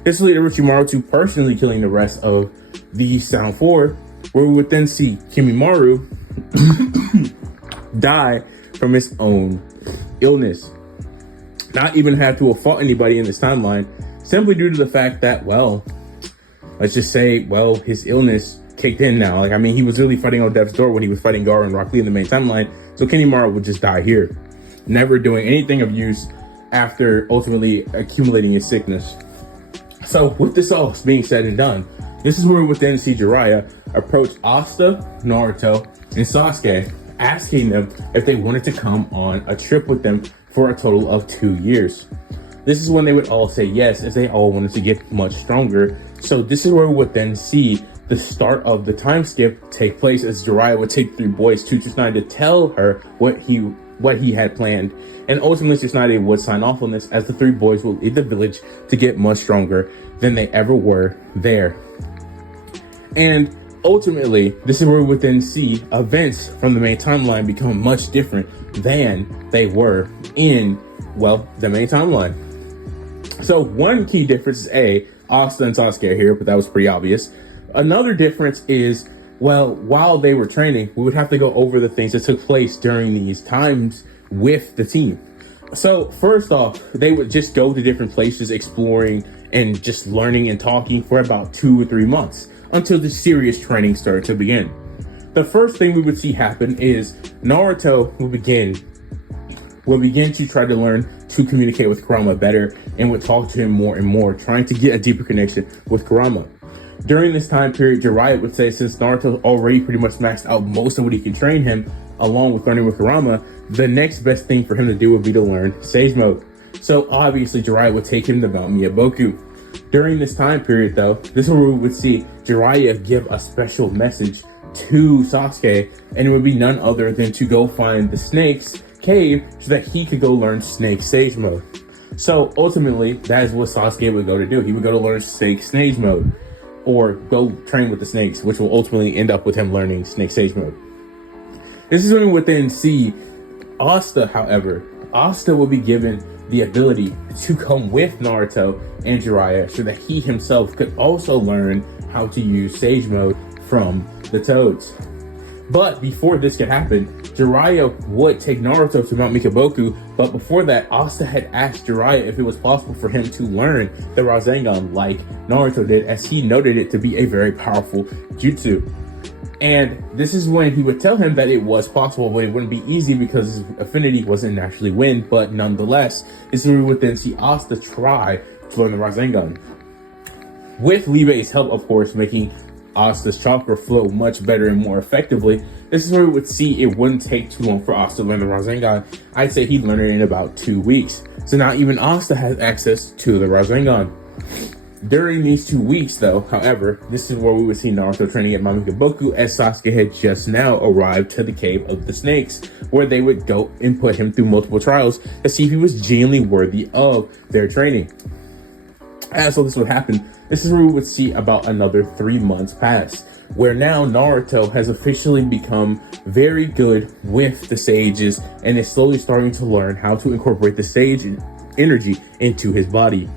This would lead Orochimaru to personally killing the rest of the Sound 4, where we would then see Kimimaro die from his own illness. Not even have to have fought anybody in this timeline, simply due to the fact that, well, let's just say, well, his illness kicked in now. Like, I mean, he was really fighting on death's door when he was fighting Gaara and Rock Lee in the main timeline, so Kimimaro would just die here, never doing anything of use after ultimately accumulating his sickness. So with this all being said and done, this is where we would then see Jiraiya approach Asta, Naruto, and Sasuke, asking them if they wanted to come on a trip with them for a total of 2 years. This is when they would all say yes, as they all wanted to get much stronger. So this is where we would then see the start of the time skip take place, as Jiraiya would take the three boys to Tsunade to tell her what he had planned. And ultimately Tsunade would sign off on this, as the three boys will leave the village to get much stronger than they ever were there. And ultimately, this is where we would then see events from the main timeline become much different than they were in, well, the main timeline. So one key difference is Asta and Sasuke are here, but that was pretty obvious. Another difference is, well, while they were training, we would have to go over the things that took place during these times with the team. So first off, they would just go to different places, exploring and just learning and talking for about 2 or 3 months, until the serious training started to begin. The first thing we would see happen is Naruto will begin to try to learn to communicate with Kurama better, and would talk to him more and more, trying to get a deeper connection with Kurama. During this time period, Jiraiya would say, since Naruto already pretty much maxed out most of what he can train him, along with learning with Kurama, the next best thing for him to do would be to learn Sage Mode. So obviously Jiraiya would take him to Mount Miyaboku. During this time period though, this is where we would see Jiraiya give a special message to Sasuke, and it would be none other than to go find the snake's cave so that he could go learn Snake Sage Mode. So ultimately, that is what Sasuke would go to do. He would go to learn Snake Sage Mode, or go train with the snakes, which will ultimately end up with him learning Snake Sage Mode. This is when we would then see Asta, however. Asta will be given the ability to come with Naruto and Jiraiya so that he himself could also learn how to use Sage Mode from the Toads. But before this could happen, Jiraiya would take Naruto to Mount Miyaboku, but before that, Asta had asked Jiraiya if it was possible for him to learn the Rasengan like Naruto did, as he noted it to be a very powerful jutsu. And this is when he would tell him that it was possible, but it wouldn't be easy because his affinity wasn't naturally wind. But nonetheless, this is where we would then see Asta try to learn the Rasengan, with Libe's help, of course, making Asta's chakra flow much better and more effectively. This is where we would see it wouldn't take too long for Asta to learn the Rasengan. I'd say he'd learn it in about 2 weeks. So now even Asta has access to the Rasengan. During these 2 weeks, though, however, this is where we would see Naruto training at Mount Miyaboku, as Sasuke had just now arrived to the Cave of the Snakes, where they would go and put him through multiple trials to see if he was genuinely worthy of their training. As so this would happen, this is where we would see about another 3 months pass, where now Naruto has officially become very good with the sages and is slowly starting to learn how to incorporate the sage energy into his body.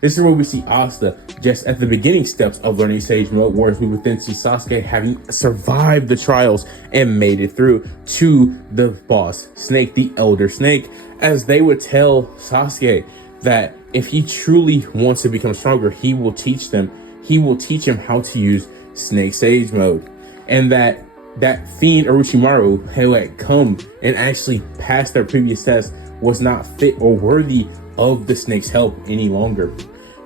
This is where we see Asta just at the beginning steps of learning Sage Mode, whereas we would then see Sasuke having survived the trials and made it through to the boss, Snake, the Elder Snake, as they would tell Sasuke that if he truly wants to become stronger, he will teach him how to use Snake Sage Mode. And that fiend Orochimaru, who had come and actually passed their previous test, was not fit or worthy of the snake's help any longer,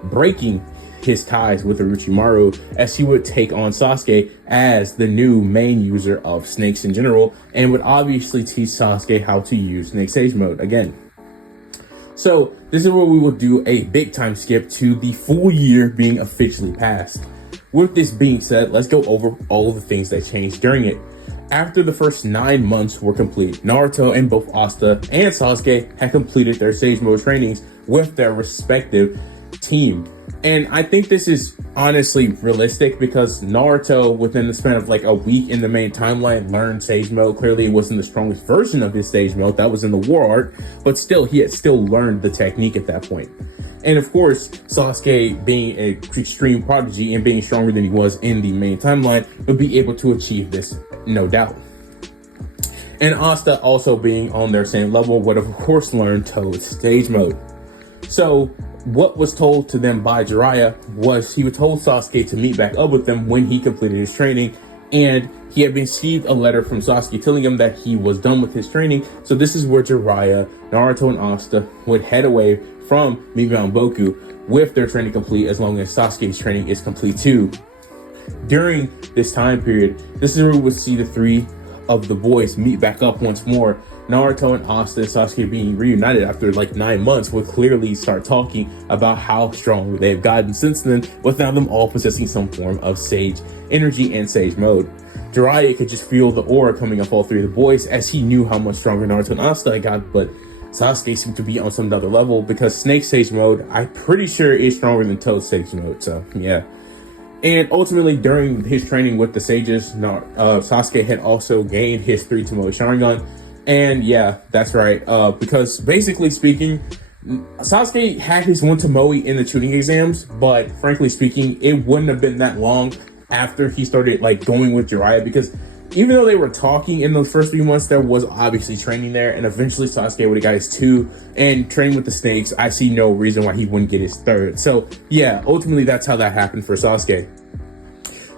breaking his ties with Orochimaru, as he would take on Sasuke as the new main user of snakes in general, and would obviously teach Sasuke how to use Snake Sage Mode again. So this is where we will do a big time skip to the full year being officially passed. With this being said, let's go over all of the things that changed during it. After the first 9 months were complete, Naruto and both Asta and Sasuke had completed their Sage Mode trainings with their respective team. And I think this is honestly realistic because Naruto, within the span of like a week in the main timeline, learned Sage Mode. Clearly it wasn't the strongest version of his Sage Mode, that was in the War Art, but still, he had still learned the technique at that point. And of course, Sasuke, being an extreme prodigy and being stronger than he was in the main timeline, would be able to achieve this, no doubt. And Asta, also being on their same level, would of course learn Toad's Sage Mode. So what was told to them by Jiraiya was he told Sasuke to meet back up with them when he completed his training, and he had received a letter from Sasuke telling him that he was done with his training. So this is where Jiraiya, Naruto, and Asta would head away from Mount with their training complete, as long as Sasuke's training is complete too. During this time period, this is where we would see the three of the boys meet back up once more. Naruto and Asta and Sasuke being reunited after like 9 months would clearly start talking about how strong they've gotten since then, with now them all possessing some form of Sage energy and Sage Mode. Jiraiya could just feel the aura coming off all three of the boys, as he knew how much stronger Naruto and Asta got, but Sasuke seemed to be on some other level because Snake's Sage Mode, I'm pretty sure, is stronger than Toad's Sage Mode, so yeah. And ultimately, during his training with the sages, Sasuke had also gained his 3 Tomoe Sharingan. And yeah, that's right, because basically speaking, Sasuke had his 1 Tomoe in the tuning exams, but frankly speaking, it wouldn't have been that long after he started like going with Jiraiya, because even though they were talking in those first 3 months, there was obviously training there, and eventually Sasuke would have got his 2, and training with the snakes, I see no reason why he wouldn't get his 3rd. So yeah, ultimately that's how that happened for Sasuke.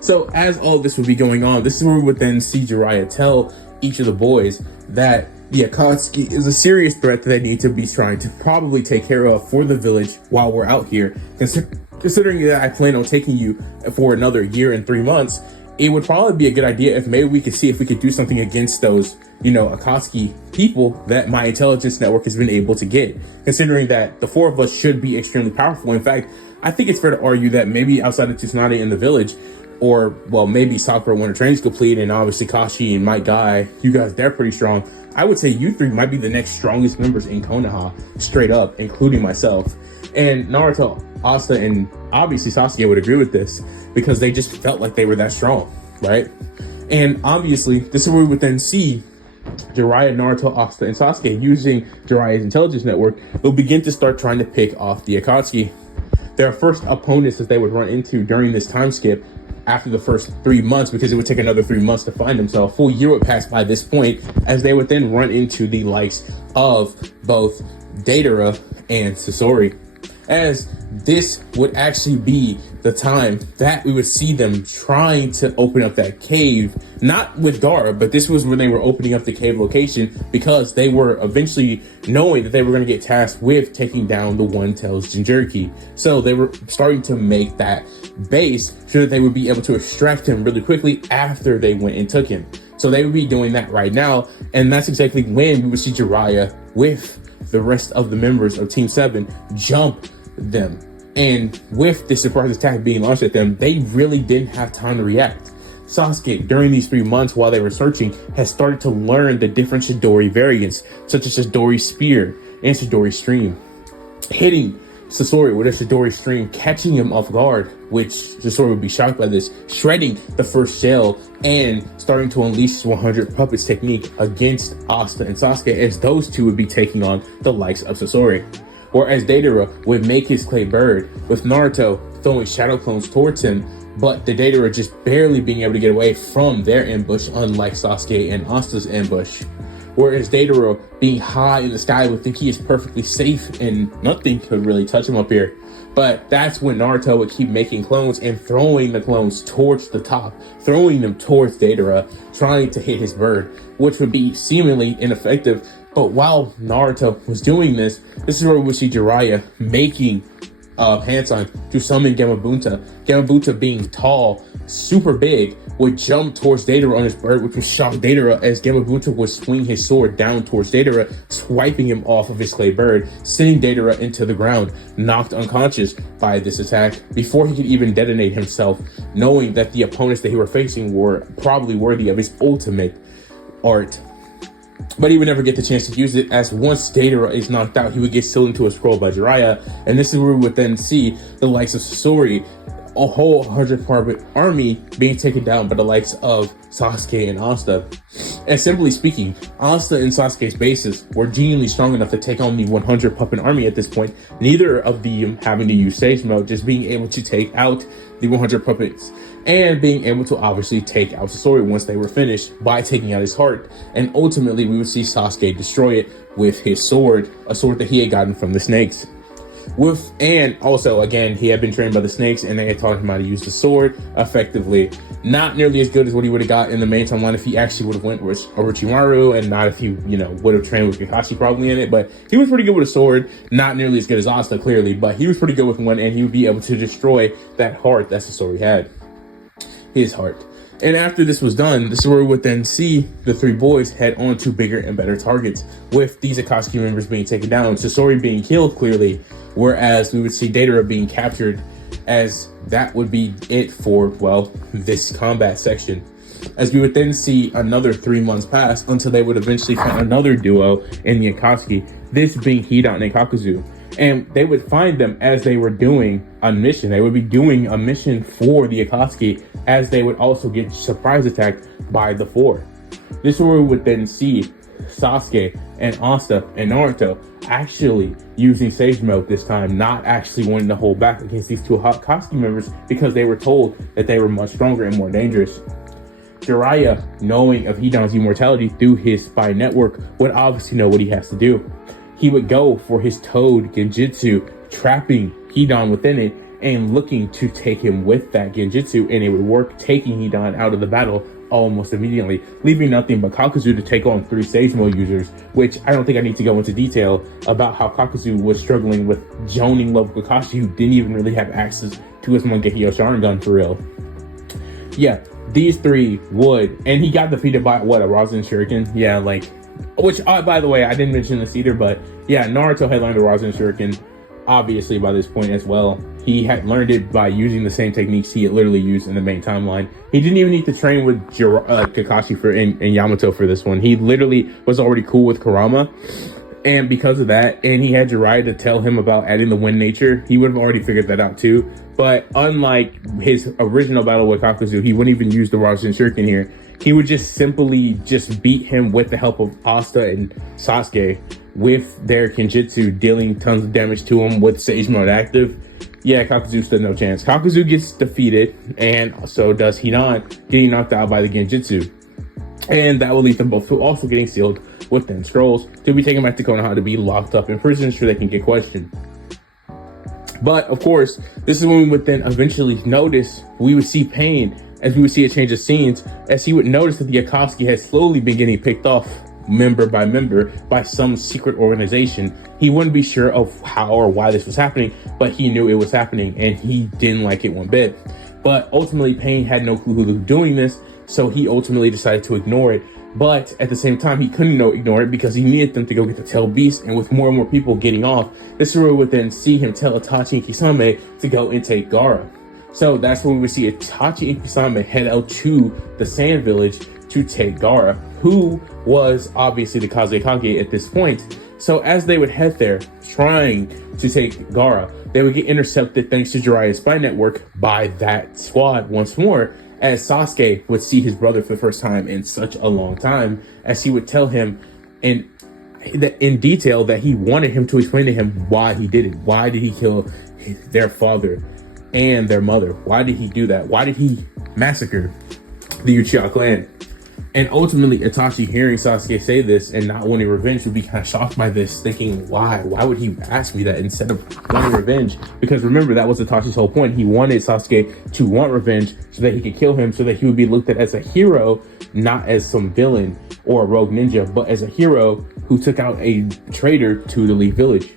So as all this would be going on, this is where we would then see Jiraiya tell each of the boys that the Akatsuki is a serious threat that they need to be trying to probably take care of for the village while we're out here. Considering that I plan on taking you for another year and 3 months, it would probably be a good idea if maybe we could see if we could do something against those, Akatsuki people that my intelligence network has been able to get. Considering that the 4 of us should be extremely powerful. In fact, I think it's fair to argue that maybe outside of Tsunade in the village, or, well, maybe Sakura when her training's complete, and obviously Kashi and Might Guy, you guys, they're pretty strong. I would say you 3 might be the next strongest members in Konoha, straight up, including myself. And Naruto, Asta, and obviously Sasuke would agree with this, because they just felt like they were that strong, right? And obviously, this is where we would then see Jiraiya, Naruto, Asta, and Sasuke using Jiraiya's intelligence network will begin to start trying to pick off the Akatsuki. Their first opponents that they would run into during this time skip after the first 3 months, because it would take another 3 months to find them. So a full year would pass by this point, as they would then run into the likes of both Deidara and Sasori, as this would actually be the time that we would see them trying to open up that cave, not with Gaara, but this was when they were opening up the cave location, because they were eventually knowing that they were going to get tasked with taking down the One-Tails Jinchuriki. So they were starting to make that base so that they would be able to extract him really quickly after they went and took him. So they would be doing that right now, and that's exactly when we would see Jiraiya with the rest of the members of Team 7 jump them. And with this surprise attack being launched at them, they really didn't have time to react. Sasuke, during these 3 months while they were searching, has started to learn the different Chidori variants, such as Chidori Spear and Chidori Stream, hitting Sasori with a Chidori Stream, catching him off guard, which Sasori would be shocked by this, shredding the first shell, and starting to unleash his 100 puppets technique against Asta and Sasuke, as those two would be taking on the likes of Sasori. Or as Deidara would make his clay bird, with Naruto throwing shadow clones towards him, but the Deidara just barely being able to get away from their ambush, unlike Sasuke and Asta's ambush. Whereas Deidara, being high in the sky, would think he is perfectly safe and nothing could really touch him up here. But that's when Naruto would keep making clones and throwing the clones towards the top, throwing them towards Deidara, trying to hit his bird, which would be seemingly ineffective. But while Naruto was doing this, this is where we would see Jiraiya making hand signs to summon Gamabunta. Gamabunta, being tall, super big, would jump towards Datara on his bird, which would shock Datara as Gamabunta would swing his sword down towards Datara, swiping him off of his clay bird, sending Datara into the ground, knocked unconscious by this attack before he could even detonate himself, knowing that the opponents that he were facing were probably worthy of his ultimate art. But he would never get the chance to use it, as once Datara is knocked out, he would get sealed into a scroll by Jiraiya, and this is where we would then see the likes of Sasori, a whole 100-part army being taken down by the likes of Sasuke and Asta. And simply speaking, Asta and Sasuke's bases were genuinely strong enough to take on the 100 puppet army at this point, neither of them having to use Sage Mode, just being able to take out the 100 puppets and being able to obviously take out Sasori once they were finished by taking out his heart. And ultimately we would see Sasuke destroy it with his sword, a sword that he had gotten from the snakes. And also, again, he had been trained by the snakes, and they had taught him how to use the sword effectively. Not nearly as good as what he would have got in the main timeline if he actually would have went with Orochimaru, and not if he, would have trained with Kakashi probably in it. But he was pretty good with a sword. Not nearly as good as Asta, clearly, but he was pretty good with one, and he would be able to destroy that heart that Sasori had. His heart. And after this was done, this is where we would then see the three boys head on to bigger and better targets, with these Akatsuki members being taken down, Sasori being killed clearly, whereas we would see Datara being captured, as that would be it for, well, this combat section. As we would then see another 3 months pass until they would eventually find another duo in the Akatsuki, this being Hidan and Kakuzu. And they would find them as they were doing a mission. They would be doing a mission for the Akatsuki, as they would also get surprise attacked by the four. This is where we would then see Sasuke and Asta and Naruto actually using Sage Mode this time, not actually wanting to hold back against these two Akatsuki members because they were told that they were much stronger and more dangerous. Jiraiya, knowing of Hidan's immortality through his spy network, would obviously know what he has to do. He would go for his Toad Genjutsu, trapping Hidan within it and looking to take him with that Genjutsu, and it would work, taking Hidan out of the battle almost immediately, leaving nothing but Kakuzu to take on 3 Sage Mode users, which I don't think I need to go into detail about how Kakuzu was struggling with Jonin level Kakashi, who didn't even really have access to his Mangekyo Sharingan for real. Yeah, these 3 would, and he got defeated by, what, a Rasen Shuriken? Yeah, which, by the way, I didn't mention this either, but yeah, Naruto had learned the Rasen Shuriken, obviously, by this point as well. He had learned it by using the same techniques he had literally used in the main timeline. He didn't even need to train with Kakashi and Yamato for this one. He literally was already cool with Kurama. And because of that, and he had Jiraiya to tell him about adding the wind nature, he would have already figured that out too. But unlike his original battle with Kakuzu, he wouldn't even use the Rasen Shuriken here. He would just simply beat him with the help of Asta and Sasuke with their Kenjutsu, dealing tons of damage to him with Sage Mode active. Yeah, Kakuzu stood no chance. Kakuzu gets defeated, and so does Hidan, getting knocked out by the Genjutsu. And that will lead them both to also getting sealed with 10 scrolls to be taken back to Konoha to be locked up in prison so they can get questioned. But of course, this is when we would then eventually notice, we would see Pain, as we would see a change of scenes, as he would notice that the Akatsuki had slowly been getting picked off member by member by some secret organization. He wouldn't be sure of how or why this was happening, but he knew it was happening and he didn't like it one bit. But ultimately, Pain had no clue who was doing this, so he ultimately decided to ignore it. But at the same time, he couldn't ignore it because he needed them to go get the tail beast, and with more and more people getting off, this is where we would then see him tell Itachi and Kisame to go and take Gaara. So that's when we would see Itachi and Kisame head out to the Sand Village to take Gaara, who was obviously the Kazekage at this point. So as they would head there, trying to take Gaara, they would get intercepted thanks to Jiraiya's spy network by that squad once more, as Sasuke would see his brother for the first time in such a long time, as he would tell him in detail that he wanted him to explain to him why he did it. Why did he kill their father and their mother? Why did he do that? Why did he massacre the Uchiha clan? And ultimately, Itachi, hearing Sasuke say this and not wanting revenge, would be kind of shocked by this, thinking, why? Why would he ask me that instead of wanting revenge? Because remember, that was Itachi's whole point. He wanted Sasuke to want revenge so that he could kill him, so that he would be looked at as a hero, not as some villain or a rogue ninja, but as a hero who took out a traitor to the Leaf Village.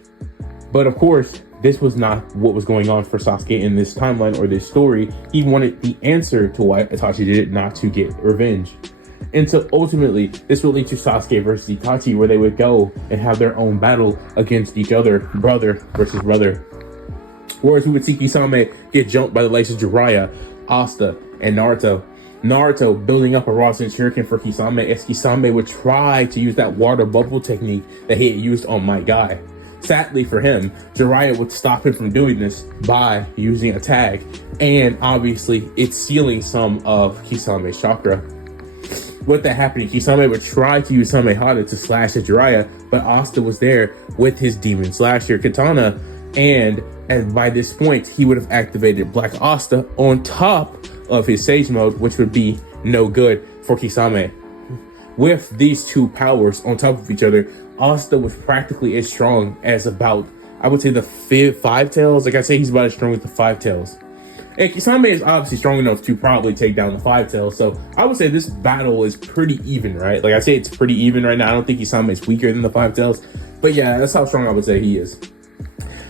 But of course, this was not what was going on for Sasuke in this timeline or this story. He wanted the answer to why Itachi did it, not to get revenge. And so ultimately, this will lead to Sasuke versus Itachi, where they would go and have their own battle against each other, brother versus brother. Whereas we would see Kisame get jumped by the likes of Jiraiya, Asta, and Naruto. Naruto building up a Rasen Shuriken for Kisame, as Kisame would try to use that water bubble technique that he had used on my guy. Sadly for him, Jiraiya would stop him from doing this by using a tag, and obviously it's stealing some of Kisame's chakra. With that happening, Kisame would try to use Samehada to slash at Jiraiya, but Asta was there with his Demon Slasher Katana, and by this point, he would have activated Black Asta on top of his Sage Mode, which would be no good for Kisame. With these two powers on top of each other, Asta was practically as strong as about, I would say, the Five Tails. Like I say, he's about as strong as the Five Tails. And Kisame is obviously strong enough to probably take down the Five Tails. So I would say this battle is pretty even, right? Like I say, it's pretty even right now. I don't think Kisame is weaker than the Five Tails. But yeah, that's how strong I would say he is.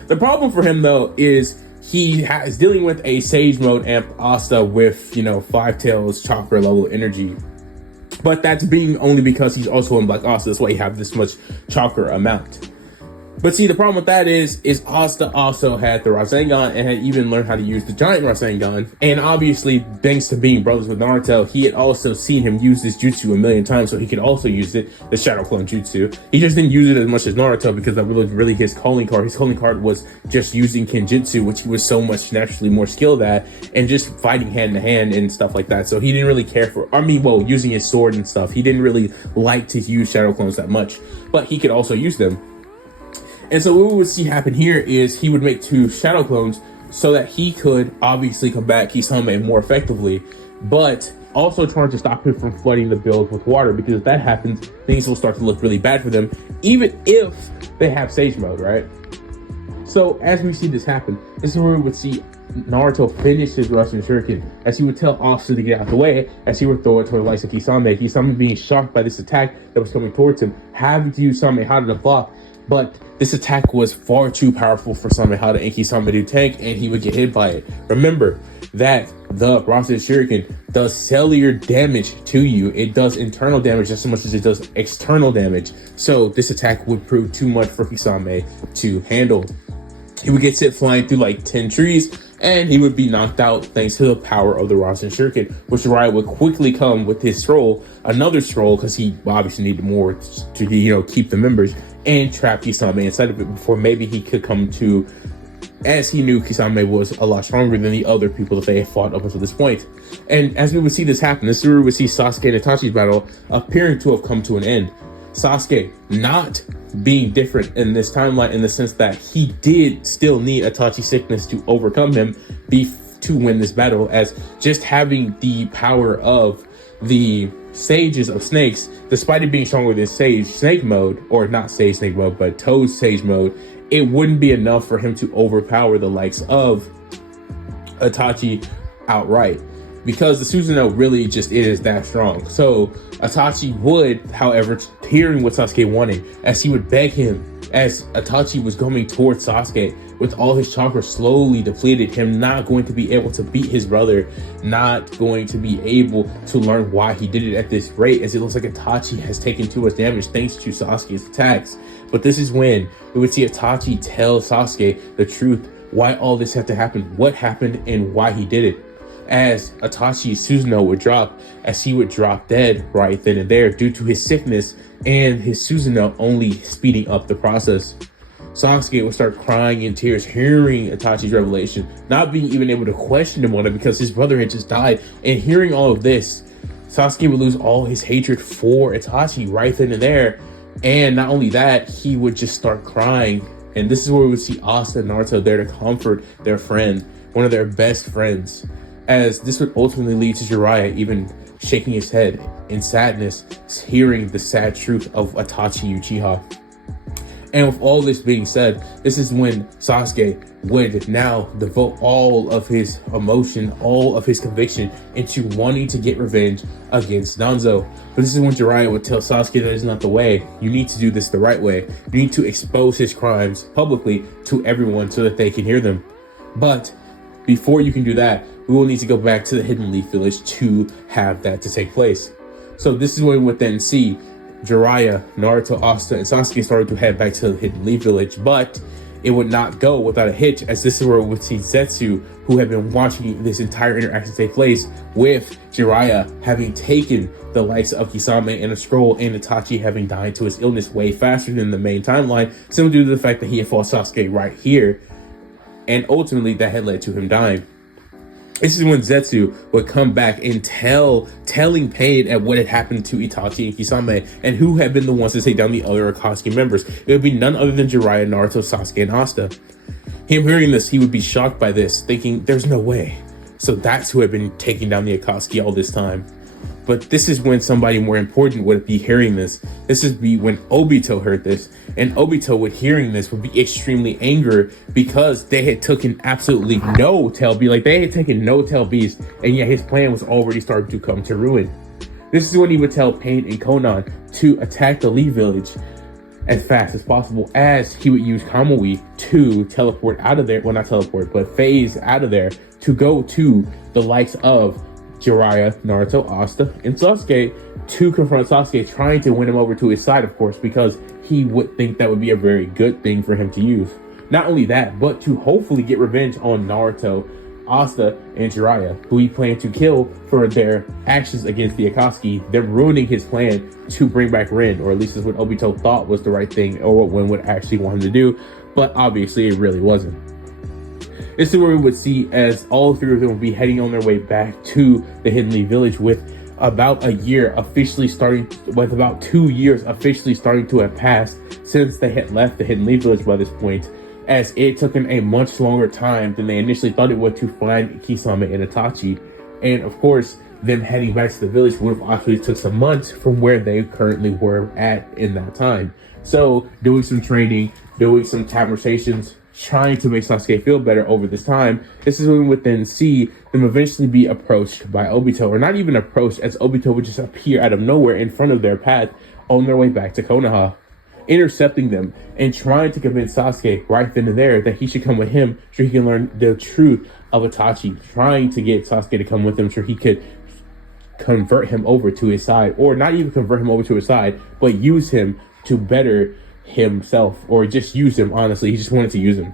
The problem for him, though, is he is dealing with a Sage Mode Amp Asta with, Five Tails chakra level energy. But that's being only because he's also in Black Asta. That's why he have this much chakra amount. But see, the problem with that is Asta also had the Rasengan and had even learned how to use the giant Rasengan. And obviously, thanks to being brothers with Naruto, he had also seen him use this jutsu a million times, so he could also use it, the Shadow Clone Jutsu. He just didn't use it as much as Naruto because that was really his calling card. His calling card was just using Kenjutsu, which he was so much naturally more skilled at, and just fighting hand to hand and stuff like that. So he didn't really care for, using his sword and stuff. He didn't really like to use Shadow Clones that much, but he could also use them. And so what we would see happen here is he would make two Shadow Clones so that he could obviously combat Kisame more effectively, but also trying to stop him from flooding the build with water, because if that happens, things will start to look really bad for them, even if they have Sage Mode, right? So as we see this happen, this is where we would see Naruto finish his Russian Shuriken, as he would tell Asta to get out of the way, as he would throw it toward the likes of Kisame. Kisame being shocked by this attack that was coming towards him, having to use Samehada to block. But this attack was far too powerful for Samehada and Kisame to tank, and he would get hit by it. Remember that the Rasen Shuriken does cellular damage to you. It does internal damage just as much as it does external damage. So this attack would prove too much for Kisame to handle. He would get sent flying through like 10 trees, and he would be knocked out thanks to the power of the Rasen Shuriken, which Jiraiya would quickly come with his scroll, another scroll, because he obviously needed more to keep the members, and trap Kisame inside of it before maybe he could come to, as he knew Kisame was a lot stronger than the other people that they had fought up until this point. And as we would see this happen, this is where we would see Sasuke and Itachi's battle appearing to have come to an end. Sasuke not being different in this timeline, in the sense that he did still need Itachi's sickness to overcome him to win this battle, as just having the power of the sages of snakes, despite it being stronger than Sage Snake Mode, or not Sage Snake Mode, but Toad Sage Mode, it wouldn't be enough for him to overpower the likes of Itachi outright, because the Susanoo really just is that strong. So Itachi would, however, hearing what Sasuke wanted, as he would beg him, as Itachi was coming towards Sasuke with all his chakra slowly depleted, him not going to be able to beat his brother, not going to be able to learn why he did it at this rate, as it looks like Itachi has taken too much damage thanks to Sasuke's attacks. But this is when we would see Itachi tell Sasuke the truth, why all this had to happen, what happened, and why he did it. As Itachi's Susanoo would drop, as he would drop dead right then and there due to his sickness and his Susanoo only speeding up the process. Sasuke would start crying in tears, hearing Itachi's revelation, not being even able to question him on it because his brother had just died. And hearing all of this, Sasuke would lose all his hatred for Itachi right then and there. And not only that, he would just start crying. And this is where we would see Asta and Naruto there to comfort their friend, one of their best friends, as this would ultimately lead to Jiraiya even shaking his head in sadness, hearing the sad truth of Itachi Uchiha. And with all this being said, this is when Sasuke would now devote all of his emotion, all of his conviction into wanting to get revenge against Danzo. But this is when Jiraiya would tell Sasuke that is not the way. You need to do this the right way. You need to expose his crimes publicly to everyone so that they can hear them. But before you can do that, we will need to go back to the Hidden Leaf Village to have that to take place. So this is when we would then see Jiraiya, Naruto, Asta, and Sasuke started to head back to the Hidden Leaf Village, but it would not go without a hitch, as this is where we would see Zetsu, who had been watching this entire interaction take place, with Jiraiya having taken the likes of Kisame and a scroll, and Itachi having died to his illness way faster than the main timeline, simply due to the fact that he had fought Sasuke right here, and ultimately that had led to him dying. This is when Zetsu would come back and telling Pain at what had happened to Itachi and Kisame and who had been the ones to take down the other Akatsuki members. It would be none other than Jiraiya, Naruto, Sasuke, and Asta. Him hearing this, he would be shocked by this, thinking, there's no way. So that's who had been taking down the Akatsuki all this time. But this is when somebody more important would be hearing this. This is when Obito heard this. And Obito, with hearing this, would be extremely angry because they had taken absolutely no tail beast. Like, they had taken no tail beast, and yet his plan was already starting to come to ruin. This is when he would tell Pain and Konan to attack the Leaf Village as fast as possible, as he would use Kamui to teleport out of there. Well, not teleport, but phase out of there to go to the likes of Jiraiya, Naruto, Asta, and Sasuke to confront Sasuke, trying to win him over to his side, of course, because he would think that would be a very good thing for him to use. Not only that, but to hopefully get revenge on Naruto, Asta, and Jiraiya, who he planned to kill for their actions against the Akatsuki, them ruining his plan to bring back Rin, or at least is what Obito thought was the right thing, or what Rin would actually want him to do, but obviously it really wasn't. This is where we would see as all three of them would be heading on their way back to the Hidden Leaf Village with about a year officially starting, with about 2 years officially starting to have passed since they had left the Hidden Leaf Village by this point, as it took them a much longer time than they initially thought it would to find Kisame and Itachi. And of course, them heading back to the village would have actually took some months from where they currently were at in that time. So doing some training, doing some conversations, trying to make Sasuke feel better over this time, this is when we would then see them eventually be approached by Obito, or not even approached, as Obito would just appear out of nowhere in front of their path on their way back to Konoha, intercepting them and trying to convince Sasuke right then and there that he should come with him so he can learn the truth of Itachi, trying to get Sasuke to come with him so he could convert him over to his side, or not even convert him over to his side, but use him to better himself, or just use him. Honestly, he just wanted to use him.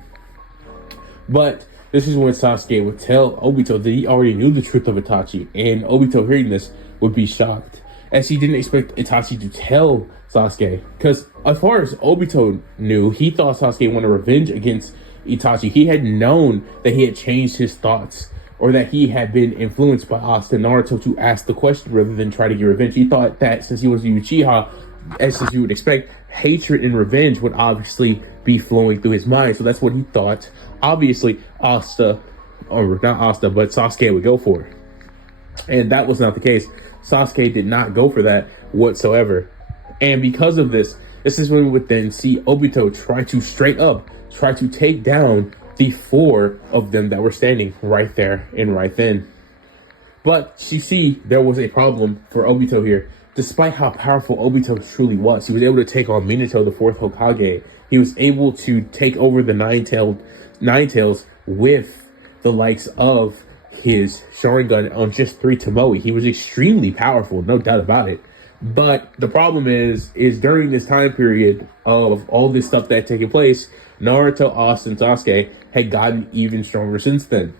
But this is when Sasuke would tell Obito that he already knew the truth of Itachi, and Obito, hearing this, would be shocked, as he didn't expect Itachi to tell Sasuke, because as far as Obito knew, he thought Sasuke wanted revenge against Itachi. He had known that he had changed his thoughts, or that he had been influenced by Asta and Naruto to ask the question rather than try to get revenge. He thought that since he was a Uchiha, as you would expect, hatred and revenge would obviously be flowing through his mind. So that's what he thought. Obviously, Asta, or not Asta, but Sasuke would go for. And that was not the case. Sasuke did not go for that whatsoever. And because of this, this is when we would then see Obito try to take down the 4 of them that were standing right there and right then. But you see, there was a problem for Obito here. Despite how powerful Obito truly was, he was able to take on Minato, the 4th Hokage. He was able to take over the Nine Tails with the likes of his Sharingan on just 3 Tomoe. He was extremely powerful, no doubt about it. But the problem is during this time period of all this stuff that had taken place, Naruto, Asta, and Sasuke had gotten even stronger since then.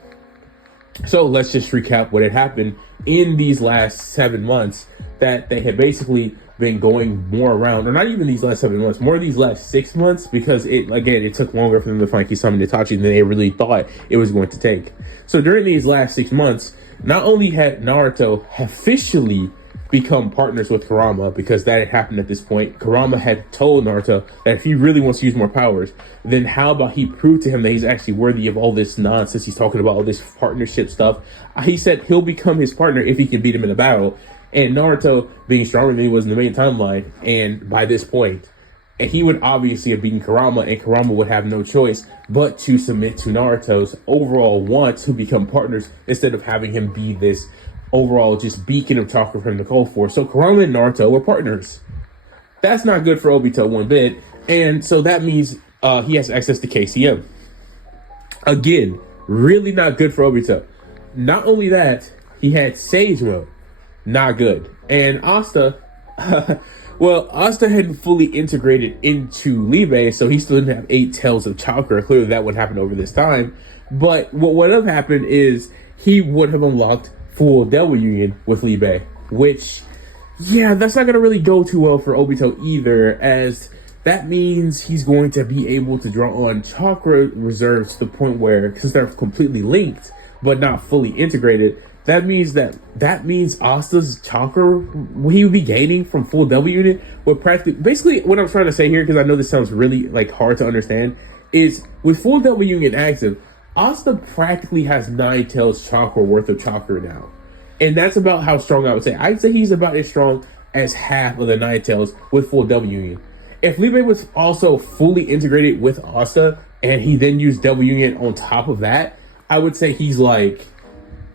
So let's just recap what had happened in these last 7 months, that they had basically been going more around, or not even these last 7 months, more these last 6 months, because it took longer for them to find Kisame and Itachi than they really thought it was going to take. So during these last 6 months, not only had Naruto officially become partners with Kurama, because that had happened at this point. Kurama had told Naruto that if he really wants to use more powers, then how about he prove to him that he's actually worthy of all this nonsense he's talking about, all this partnership stuff. He said he'll become his partner if he can beat him in a battle. And Naruto, being stronger than he was in the main timeline, and by this point, And he would obviously have beaten Kurama, and Kurama would have no choice but to submit to Naruto's overall want to become partners instead of having him be this overall just beacon of chakra for him to call for. So Kurama and Naruto were partners. That's not good for Obito one bit. And so that means he has access to KCM. Again, really not good for Obito. Not only that, he had Sage Mode. Not good. And Asta, well, Asta hadn't fully integrated into Libe, so he still didn't have 8 tails of chakra. Clearly that would happen over this time. But what would have happened is he would have unlocked full Devil Union with Libe, which, yeah, that's not going to really go too well for Obito either, as that means he's going to be able to draw on chakra reserves to the point where, since they're completely linked but not fully integrated, that means Asta's chakra he would be gaining from full Devil Unit would practically, basically what I'm trying to say here, because I know this sounds really like hard to understand, is with full Devil Union active, Asta practically has 9 tails chakra worth of chakra now. And that's about how strong I would say. I'd say he's about as strong as half of the 9 tails with full Devil Union. If Libe was also fully integrated with Asta and he then used Devil Union on top of that, I would say he's like,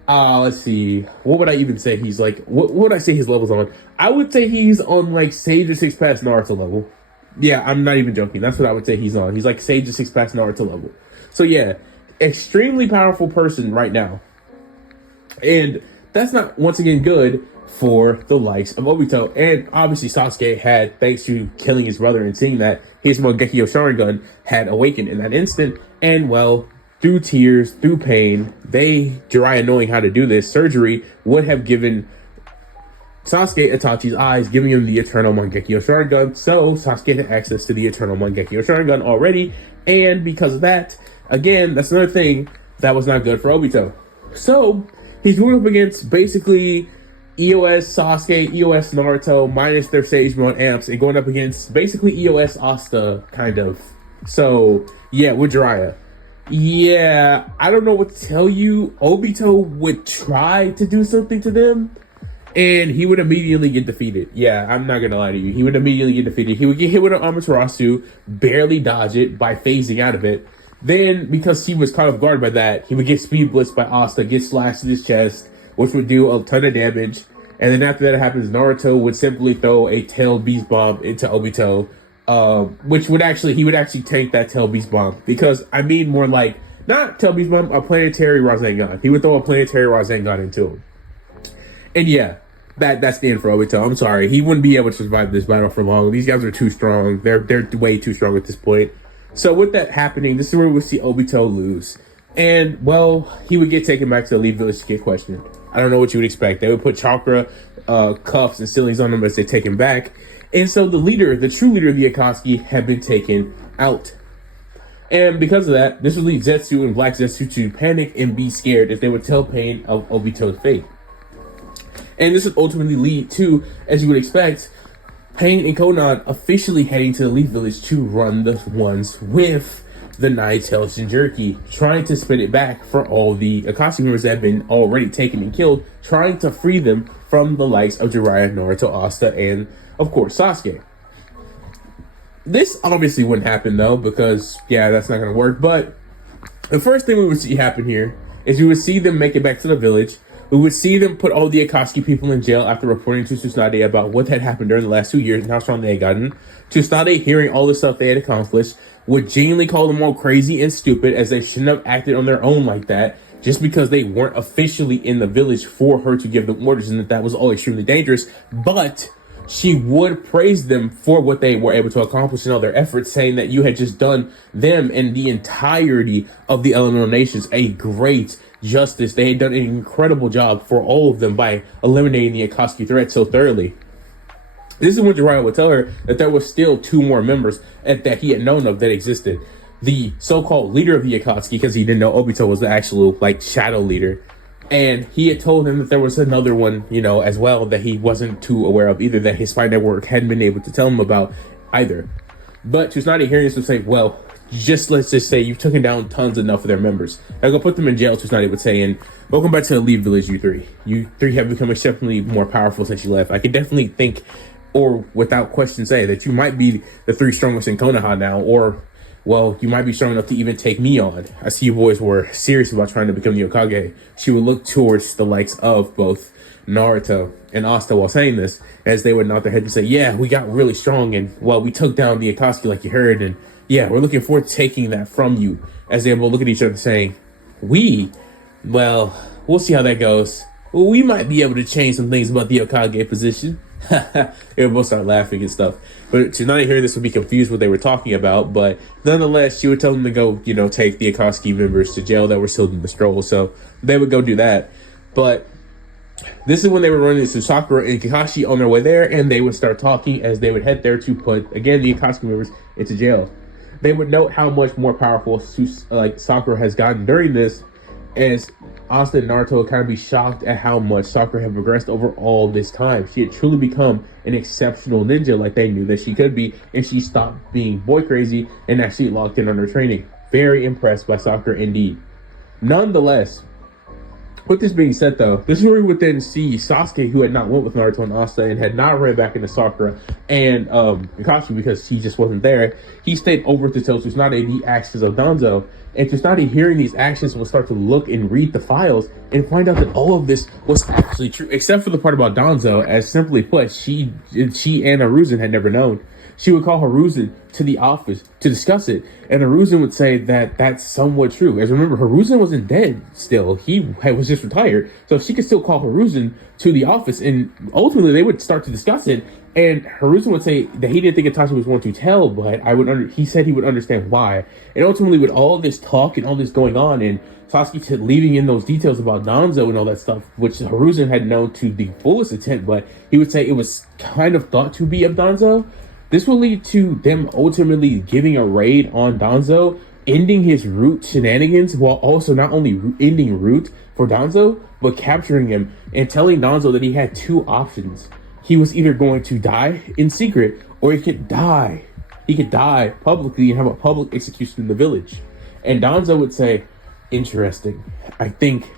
let's see, what would I even say he's like, what would I say his level's on? I would say he's on like Sage or 6 past Naruto level. Yeah, I'm not even joking. That's what I would say he's on. He's like Sage or 6 past Naruto level. So yeah, extremely powerful person right now. And that's not, once again, good for the likes of Obito. And obviously Sasuke had, thanks to killing his brother and seeing that, his Mangekyo Sharingan had awakened in that instant. And well, through tears, through pain, Jiraiya knowing how to do this surgery would have given Sasuke Itachi's eyes, giving him the eternal Mangekyo Sharingan. So Sasuke had access to the eternal Mangekyo Sharingan already. And because of that, again, that's another thing that was not good for Obito. So he's going up against basically EOS Sasuke, EOS Naruto, minus their Sage Mode amps, and going up against basically EOS Asta, kind of. So, yeah, with Jiraiya. Yeah, I don't know what to tell you. Obito would try to do something to them, and he would immediately get defeated. Yeah, I'm not gonna lie to you. He would immediately get defeated. He would get hit with an Amaterasu, barely dodge it by phasing out of it. Then, because he was caught off guard by that, he would get speed blitzed by Asta, get slashed in his chest, which would do a ton of damage. And then after that happens, Naruto would simply throw a tail beast bomb into Obito, which would actually, he would actually tank that tail beast bomb. Because, I mean more like, not tail beast bomb, a planetary Rasengan. He would throw a planetary Rasengan into him. And yeah, that's the end for Obito. I'm sorry. He wouldn't be able to survive this battle for long. These guys are too strong. They're way too strong at this point. So with that happening, this is where we see Obito lose. And, well, he would get taken back to the Elite Village to get questioned. I don't know what you would expect. They would put chakra, cuffs, and ceilings on him as they take him back. And so the true leader of the Akatsuki had been taken out. And because of that, this would lead Zetsu and Black Zetsu to panic and be scared as they would tell Pain of Obito's fate. And this would ultimately lead to, as you would expect, Pain and Konan officially heading to the Elite Village to run the ones with the Nine-Tailed Jinchuriki, trying to spin it back for all the Akatsuki members that have been already taken and killed, trying to free them from the likes of Jiraiya, Naruto, Asta, and, of course, Sasuke. This obviously wouldn't happen, though, because, yeah, that's not going to work, but the first thing we would see happen here is we would see them make it back to the village. We would see them put all the Akatsuki people in jail after reporting to Tsunade about what had happened during the last 2 years and how strong they had gotten. Tsunade, hearing all the stuff they had accomplished, would genuinely call them all crazy and stupid, as they shouldn't have acted on their own like that, just because they weren't officially in the village for her to give them orders, and that was all extremely dangerous. But she would praise them for what they were able to accomplish in all their efforts, saying that you had just done them and the entirety of the Elemental Nations a great justice. They had done an incredible job for all of them by eliminating the Akatsuki threat so thoroughly. This is when Jiraiya would tell her that there was still 2 more members that he had known of that existed. The so-called leader of the Akatsuki, because he didn't know Obito was the actual, shadow leader. And he had told him that there was another one, as well, that he wasn't too aware of either, that his spy network hadn't been able to tell him about either. But Tsunade hearing this would say, well, let's just say you've taken down tons enough of their members. I'm gonna put them in jail, Tsunade would say, and welcome back to the Elite Village, you three. You three have become exceptionally more powerful since you left. I can definitely think or without question say that you might be the three strongest in Konoha now, or well, you might be strong enough to even take me on. I see you boys were serious about trying to become the Hokage. She would look towards the likes of both Naruto and Asta while saying this, as they would nod their head and say, yeah, we got really strong, and well, we took down the Akatsuki like you heard, and yeah, we're looking forward to taking that from you. As they will look at each other saying, well, we'll see how that goes. Well, we might be able to change some things about the Hokage position. They would both start laughing and stuff. But Tsunade hearing this would be confused what they were talking about. But nonetheless, she would tell them to go, take the Akatsuki members to jail that were still in the stroll. So they would go do that. But this is when they were running into Sakura and Kakashi on their way there, and they would start talking as they would head there to put, again, the Akatsuki members into jail. They would note how much more powerful Sakura has gotten during this, as Asta and Naruto would kind of be shocked at how much Sakura had progressed over all this time. She had truly become an exceptional ninja like they knew that she could be, and she stopped being boy crazy and actually locked in on her training. Very impressed by Sakura indeed. Nonetheless, with this being said though, this is where we would then see Sasuke, who had not went with Naruto and Asta and had not ran back into Sakura and Kakashi because he just wasn't there. He stayed over to tell Tsunade the actions of Danzo, and Tsunade hearing these actions will start to look and read the files and find out that all of this was actually true, except for the part about Danzo. As simply put, she and Hiruzen had never known. She would call Hiruzen to the office to discuss it, and Hiruzen would say that that's somewhat true. As remember, Hiruzen wasn't dead still. He was just retired. So she could still call Hiruzen to the office, and ultimately they would start to discuss it, and Hiruzen would say that he didn't think Itachi was going to tell, but he said he would understand why. And ultimately, with all this talk and all this going on, and Sasuke leaving in those details about Danzo and all that stuff, which Hiruzen had known to the fullest extent, but he would say it was kind of thought to be of Danzo. This will lead to them ultimately giving a raid on Danzo, ending his root shenanigans, while also not only ending root for Danzo, but capturing him and telling Danzo that he had two options. He was either going to die in secret, or he could die. He could die publicly and have a public execution in the village. And Danzo would say, interesting. I think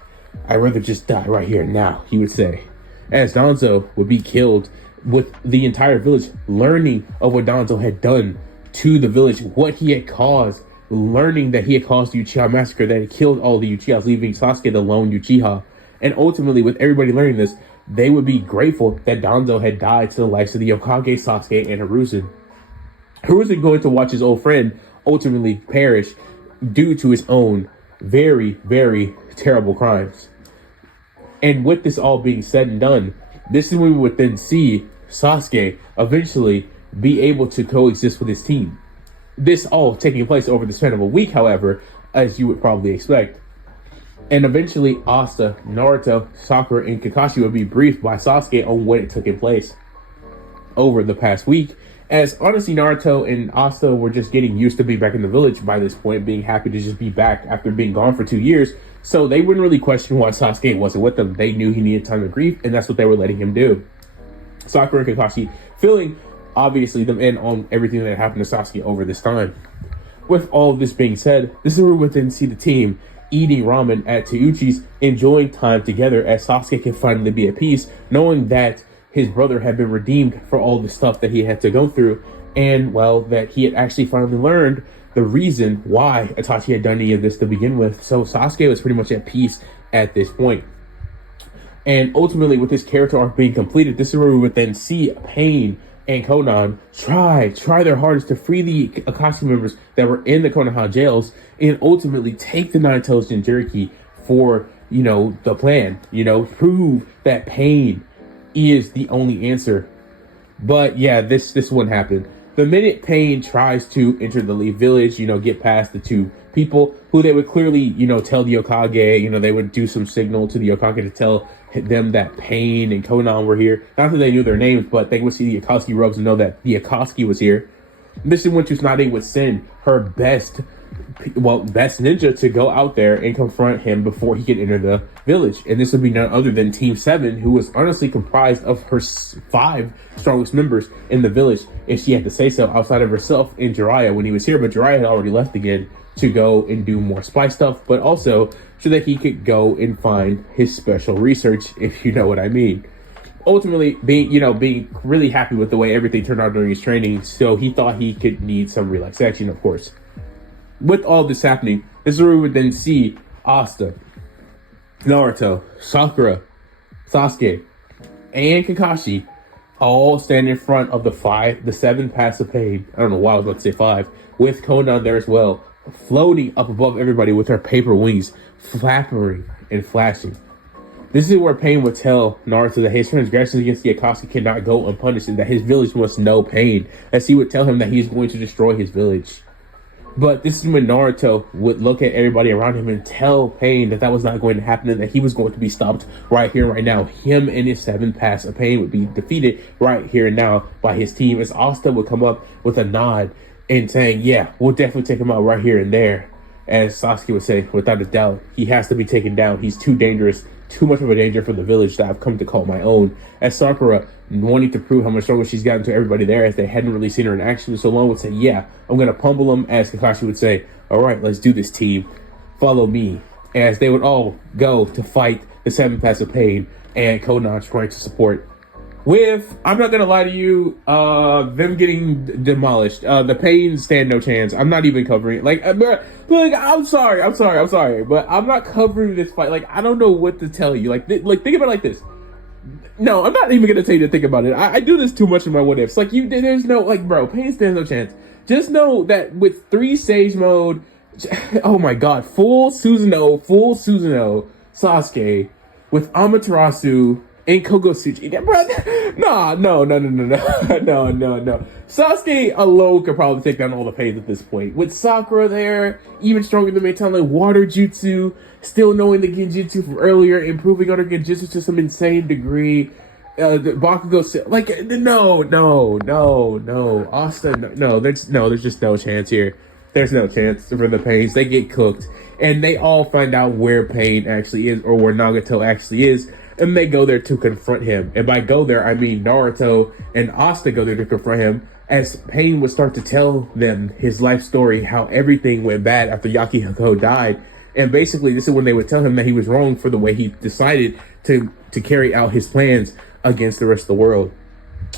I'd rather just die right here now, he would say. As Danzo would be killed, with the entire village learning of what Danzo had done to the village, what he had caused, learning that he had caused the Uchiha massacre, that he killed all the Uchihas, leaving Sasuke the lone Uchiha. And ultimately, with everybody learning this, they would be grateful that Danzo had died to the likes of the Hokage, Sasuke, and Hiruzen. Hiruzen going to watch his old friend ultimately perish due to his own very, very terrible crimes. And with this all being said and done, this is when we would then see Sasuke eventually be able to coexist with his team. This all taking place over the span of a week, however, as you would probably expect. And eventually, Asta, Naruto, Sakura, and Kakashi would be briefed by Sasuke on what had taken place over the past week. As honestly, Naruto and Asta were just getting used to being back in the village by this point, being happy to just be back after being gone for 2 years. So they wouldn't really question why Sasuke wasn't with them. They knew he needed time to grieve, and that's what they were letting him do. Sakura and Kakashi feeling, obviously, them in on everything that happened to Sasuke over this time. With all of this being said, this is where we then see the team eating ramen at Teuchi's, enjoying time together as Sasuke can finally be at peace, knowing that his brother had been redeemed for all the stuff that he had to go through, and, well, that he had actually finally learned the reason why Itachi had done any of this to begin with. So Sasuke was pretty much at peace at this point. And ultimately, with his character arc being completed, this is where we would then see Pain and Konan try their hardest to free the Akatsuki members that were in the Konoha jails, and ultimately take the Nine-Tails Jinchuriki for, the plan. Prove that Pain is the only answer. But yeah, this wouldn't happen. The minute Pain tries to enter the Leaf Village, get past the two people who they would clearly, tell the Hokage, they would do some signal to the Hokage to tell them that Pain and Konan were here. Not that they knew their names, but they would see the Akatsuki robes and know that the Akatsuki was here. This is when Tsunade would send her best ninja to go out there and confront him before he could enter the village. And this would be none other than Team 7, who was honestly comprised of her 5 strongest members in the village, if she had to say so, outside of herself and Jiraiya when he was here. But Jiraiya had already left again to go and do more spy stuff, but also so that he could go and find his special research, if you know what I mean. ultimately being really happy with the way everything turned out during his training. So he thought he could need some relaxation, of course. With all this happening, this is where we would then see Asta, Naruto, Sakura, Sasuke, and Kakashi all stand in front of the 7 paths of pain. I don't know why I was about to say 5, with Konan there as well, floating up above everybody with her paper wings, flappering and flashing. This is where Pain would tell Naruto that his transgressions against the Akatsuki cannot go unpunished and that his village must know Pain, as he would tell him that he's going to destroy his village. But this is when Naruto would look at everybody around him and tell Pain that that was not going to happen and that he was going to be stopped right here, right now. Him and his 7 paths of pain would be defeated right here and now by his team, as Asta would come up with a nod and saying, yeah, we'll definitely take him out right here and there. As Sasuke would say, without a doubt, he has to be taken down. He's too dangerous, too much of a danger for the village that I've come to call my own. As Sakura, wanting to prove how much stronger she's gotten to everybody there, as they hadn't really seen her in action so long, would say, yeah, I'm going to pummel them. As Kakashi would say, all right, let's do this, team. Follow me. As they would all go to fight the 7 paths of pain, and Konan trying to support. With, I'm not gonna lie to you, them getting demolished. The Pain stand no chance. I'm not even covering it. Like, I'm sorry, but I'm not covering this fight. Like, I don't know what to tell you. Like, think about it like this. No, I'm not even gonna tell you to think about it. I do this too much in my what ifs. Like, there's no, like, bro, Pain stands no chance. Just know that with 3 stage mode, oh my god, full Susanoo, Sasuke, with Amaterasu, and Kogosuchi. No. Sasuke alone could probably take down all the pains at this point. With Sakura there, even stronger than Meitan, like water jutsu, still knowing the genjutsu from earlier, improving on her genjutsu to some insane degree. The Bakugo, like, no. Asta, there's just no chance here. There's no chance for the Pains. They get cooked. And they all find out where Pain actually is, or where Nagato actually is. And they go there to confront him. And by go there, I mean Naruto and Asta go there to confront him, as Pain would start to tell them his life story, how everything went bad after Yakihiko died. And basically, this is when they would tell him that he was wrong for the way he decided to carry out his plans against the rest of the world.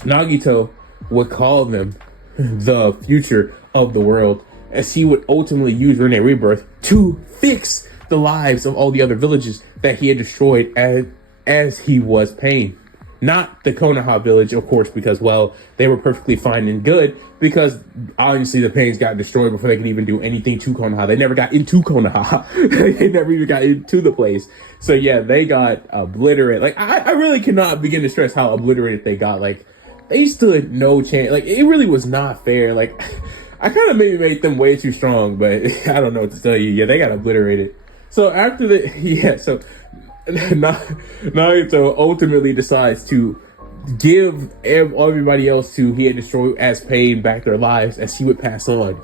Nagito would call them the future of the world, as he would ultimately use Rene Rebirth to fix the lives of all the other villages that he had destroyed as he was Pain. Not the Konoha village, of course, because, well, they were perfectly fine and good, because obviously the Pains got destroyed before they could even do anything to Konoha. They never got into Konoha. They never even got into the place. So yeah, they got obliterated. Like, I really cannot begin to stress how obliterated they got. Like, they stood no chance. Like, it really was not fair. Like, I kind of maybe made them way too strong, but I don't know what to tell you. Yeah, they got obliterated. So after Naruto ultimately decides to give everybody else who he had destroyed as Pain back their lives, as he would pass on.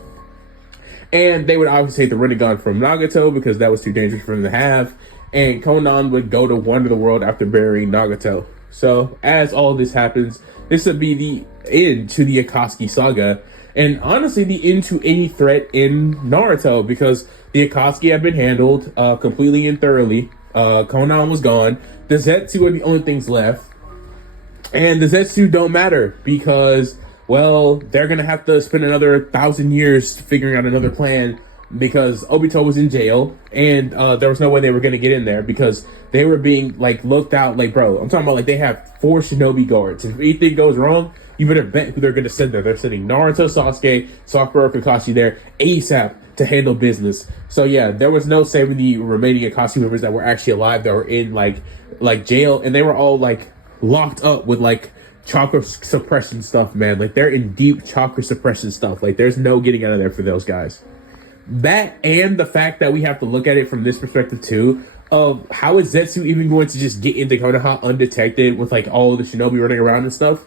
And they would obviously take the Rinnegan from Nagato, because that was too dangerous for him to have. And Konan would go to wander the world after burying Nagato. So as all this happens, this would be the end to the Akatsuki saga. And honestly, the end to any threat in Naruto, because the Akatsuki have been handled completely and thoroughly. Konan was gone. The Zetsu are the only things left. And the Zetsu don't matter, because, well, they're going to have to spend another 1,000 years figuring out another plan, because Obito was in jail, and there was no way they were going to get in there, because they were being, like, looked out. Like, bro, I'm talking about, like, they have 4 shinobi guards. If anything goes wrong, you better bet who they're going to send there. They're sending Naruto, Sasuke, Sakura, Kakashi there ASAP to handle business. So yeah, there was no saving the remaining Akatsuki members that were actually alive, that were in like jail, and they were all like locked up with like chakra suppression stuff, man. Like, they're in deep chakra suppression stuff. Like, there's no getting out of there for those guys. That, and the fact that we have to look at it from this perspective too, of how is Zetsu even going to just get into Konoha undetected with like all the shinobi running around and stuff.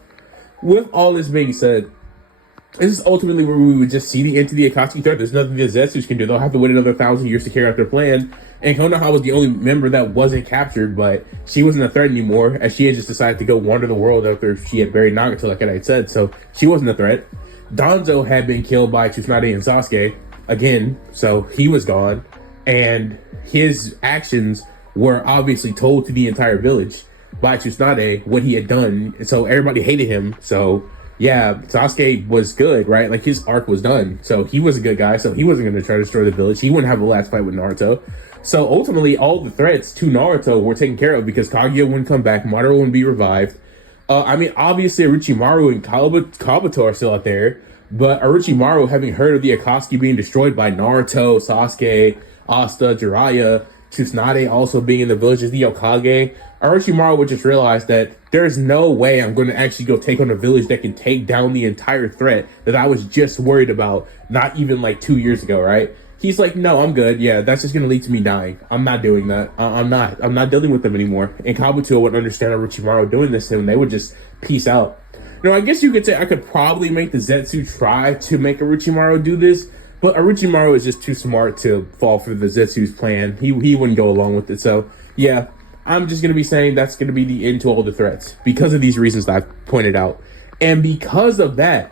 With all this being said, this is ultimately where we would just see the end to the Akatsuki threat. There's nothing the Zetsus can do. They'll have to wait another 1,000 years to carry out their plan. And Konoha was the only member that wasn't captured, but she wasn't a threat anymore, as she had just decided to go wander the world after she had buried Nagato, like I had said. So she wasn't a threat. Danzo had been killed by Tsunade and Sasuke again, so he was gone. And his actions were obviously told to the entire village. by Tsunade what he had done. So everybody hated him. So yeah, Sasuke was good, right? Like his arc was done. So he was a good guy. So he wasn't going to try to destroy the village. He wouldn't have a last fight with Naruto. So ultimately, all the threats to Naruto were taken care of because Kaguya wouldn't come back. Madara wouldn't be revived. I mean, obviously, Orochimaru and Kabuto are still out there. But Orochimaru, having heard of the Akatsuki being destroyed by Naruto, Sasuke, Asta, Jiraiya, Tsunade also being in the village as the Hokage, Orochimaru would just realize that there's no way I'm going to actually go take on a village that can take down the entire threat that I was just worried about not even like 2 years ago, right? He's like, no, I'm good. Yeah, that's just going to lead to me dying. I'm not doing that. I'm not dealing with them anymore. And Kabuto would understand Orochimaru doing this to him. They would just peace out. You know, I guess you could say I could probably make the Zetsu try to make Orochimaru do this, but Orochimaru is just too smart to fall for the Zetsu's plan. He wouldn't go along with it. So, yeah, I'm just going to be saying that's going to be the end to all the threats because of these reasons that I've pointed out. And because of that,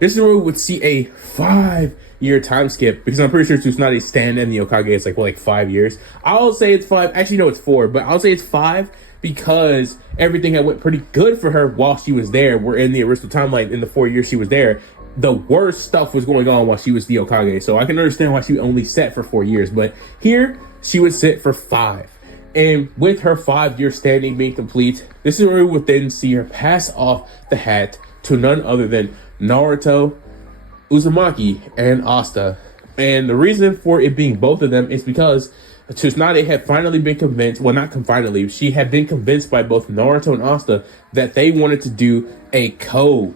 this is where we would see a 5-year time skip because I'm pretty sure Tsunade's stand and the Hokage is like 5 years. I'll say it's 5. Actually, no, it's 4, but I'll say it's 5 because everything had went pretty good for her while she was there. We're in the original timeline in the 4 years she was there. The worst stuff was going on while she was the Hokage. So I can understand why she only sat for 4 years. But here, she would sit for 5. And with her 5-year standing being complete, this is where we would then see her pass off the hat to none other than Naruto, Uzumaki, and Asta. And the reason for it being both of them is because Tsunade had finally been convinced, well, not finally, she had been convinced by both Naruto and Asta that they wanted to do a co-Hokage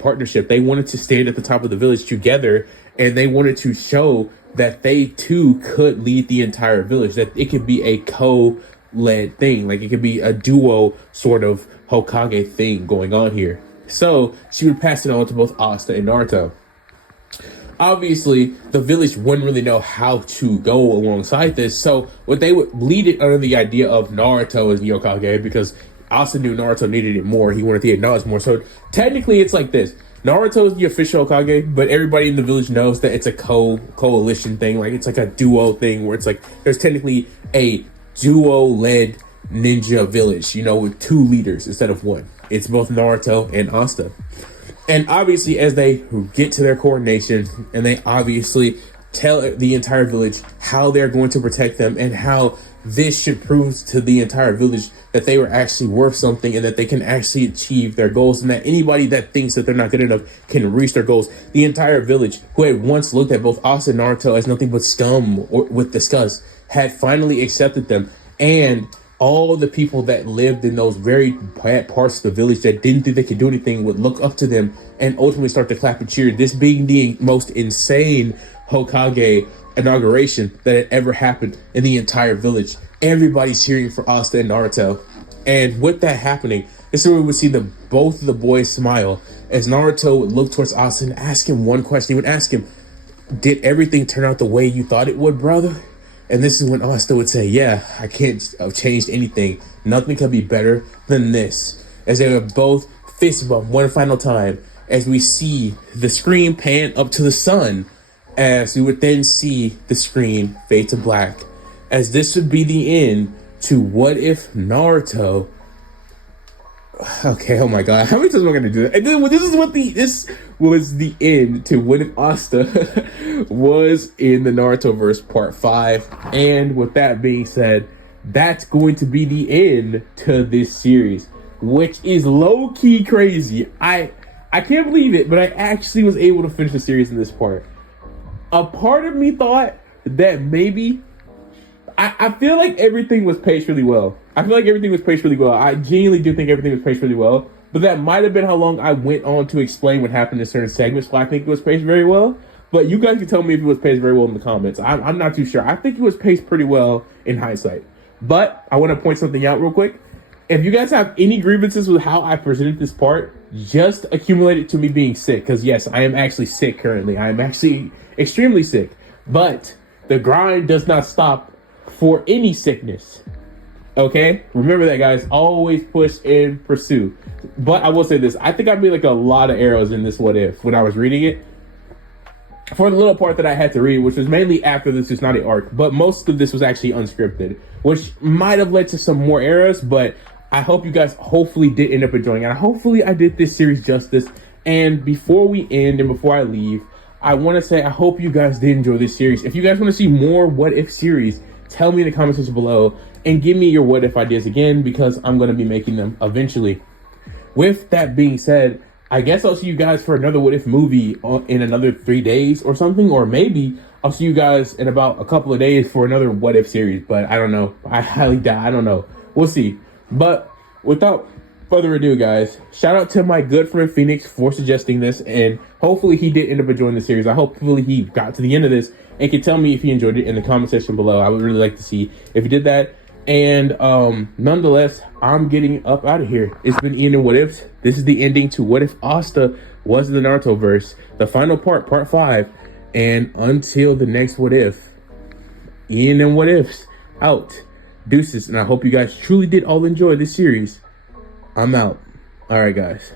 partnership. They wanted to stand at the top of the village together, and they wanted to show that they too could lead the entire village, that it could be a co-led thing, like it could be a duo sort of Hokage thing going on here. So she would pass it on to both Asta and Naruto. Obviously, the village wouldn't really know how to go alongside this, so what they would lead it under the idea of Naruto as the Hokage, because Asta knew Naruto needed it more. He wanted to get knowledge more. So technically, it's like this: Naruto is the official Hokage, but everybody in the village knows that it's a coalition thing. Like it's like a duo thing where it's like there's technically a duo-led ninja village, you know, with 2 leaders instead of 1. It's both Naruto and Asta. And obviously, as they get to their coordination, and they obviously tell the entire village how they're going to protect them and how this should prove to the entire village that they were actually worth something and that they can actually achieve their goals, and that anybody that thinks that they're not good enough can reach their goals. The entire village, who had once looked at both Asta and Naruto as nothing but scum or with disgust, had finally accepted them. And all the people that lived in those very bad parts of the village that didn't think they could do anything would look up to them and ultimately start to clap and cheer. This being the most insane Hokage inauguration that had ever happened in the entire village. Everybody's cheering for Asta and Naruto. And with that happening, this is where we would see both of the boys smile as Naruto would look towards Asta and ask him one question. He would ask him, "Did everything turn out the way you thought it would, brother?" And this is when Asta would say, "Yeah, I can't have changed anything. Nothing could be better than this." As they would both fist bump one final time as we see the screen pan up to the sun, as we would then see the screen fade to black, as this would be the end to What If Naruto. Okay, oh my god, how many times am I going to do that? And then this was the end to What If Asta was in the Naruto verse part 5. And with that being said, that's going to be the end to this series, which is low-key crazy. I can't believe it, but I actually was able to finish the series in this part. A part of me thought that maybe I feel like everything was paced really well. I genuinely do think everything was paced really well. But that might have been how long I went on to explain what happened in certain segments. So I think it was paced very well. But you guys can tell me if it was paced very well in the comments. I'm not too sure. I think it was paced pretty well in hindsight. But I want to point something out real quick. If you guys have any grievances with how I presented this part, just accumulate it to me being sick. Because yes, I am actually sick currently. I am actually extremely sick. But the grind does not stop for any sickness. Okay? Remember that, guys. Always push and pursue. But I will say this. I think I made like a lot of arrows in this What If when I was reading it. for the little part that I had to read, which was mainly after the Tsunade arc, but most of this was actually unscripted, which might have led to some more errors, but I hope you guys hopefully did end up enjoying it. And hopefully I did this series justice. And before we end and before I leave, I want to say I hope you guys did enjoy this series. If you guys want to see more What If series, tell me in the comments section below and give me your what if ideas again, because I'm going to be making them eventually. With that being said, I guess I'll see you guys for another What If movie in another 3 days or something, or maybe I'll see you guys in about a couple of days for another What If series, but I don't know. I highly doubt. I don't know. We'll see. But without further ado, guys, shout out to my good friend Phoenix for suggesting this, and hopefully he did end up enjoying the series. I hopefully he got to the end of this and can tell me if he enjoyed it in the comment section below. I would really like to see if he did that. And nonetheless, I'm getting up out of here. It's been Ian and What Ifs. This is the ending to What If Asta was in the Naruto verse, the final part, part 5. And until the next What If, Ian and What Ifs out. Deuces. And I hope you guys truly did all enjoy this series. I'm out. All right, guys.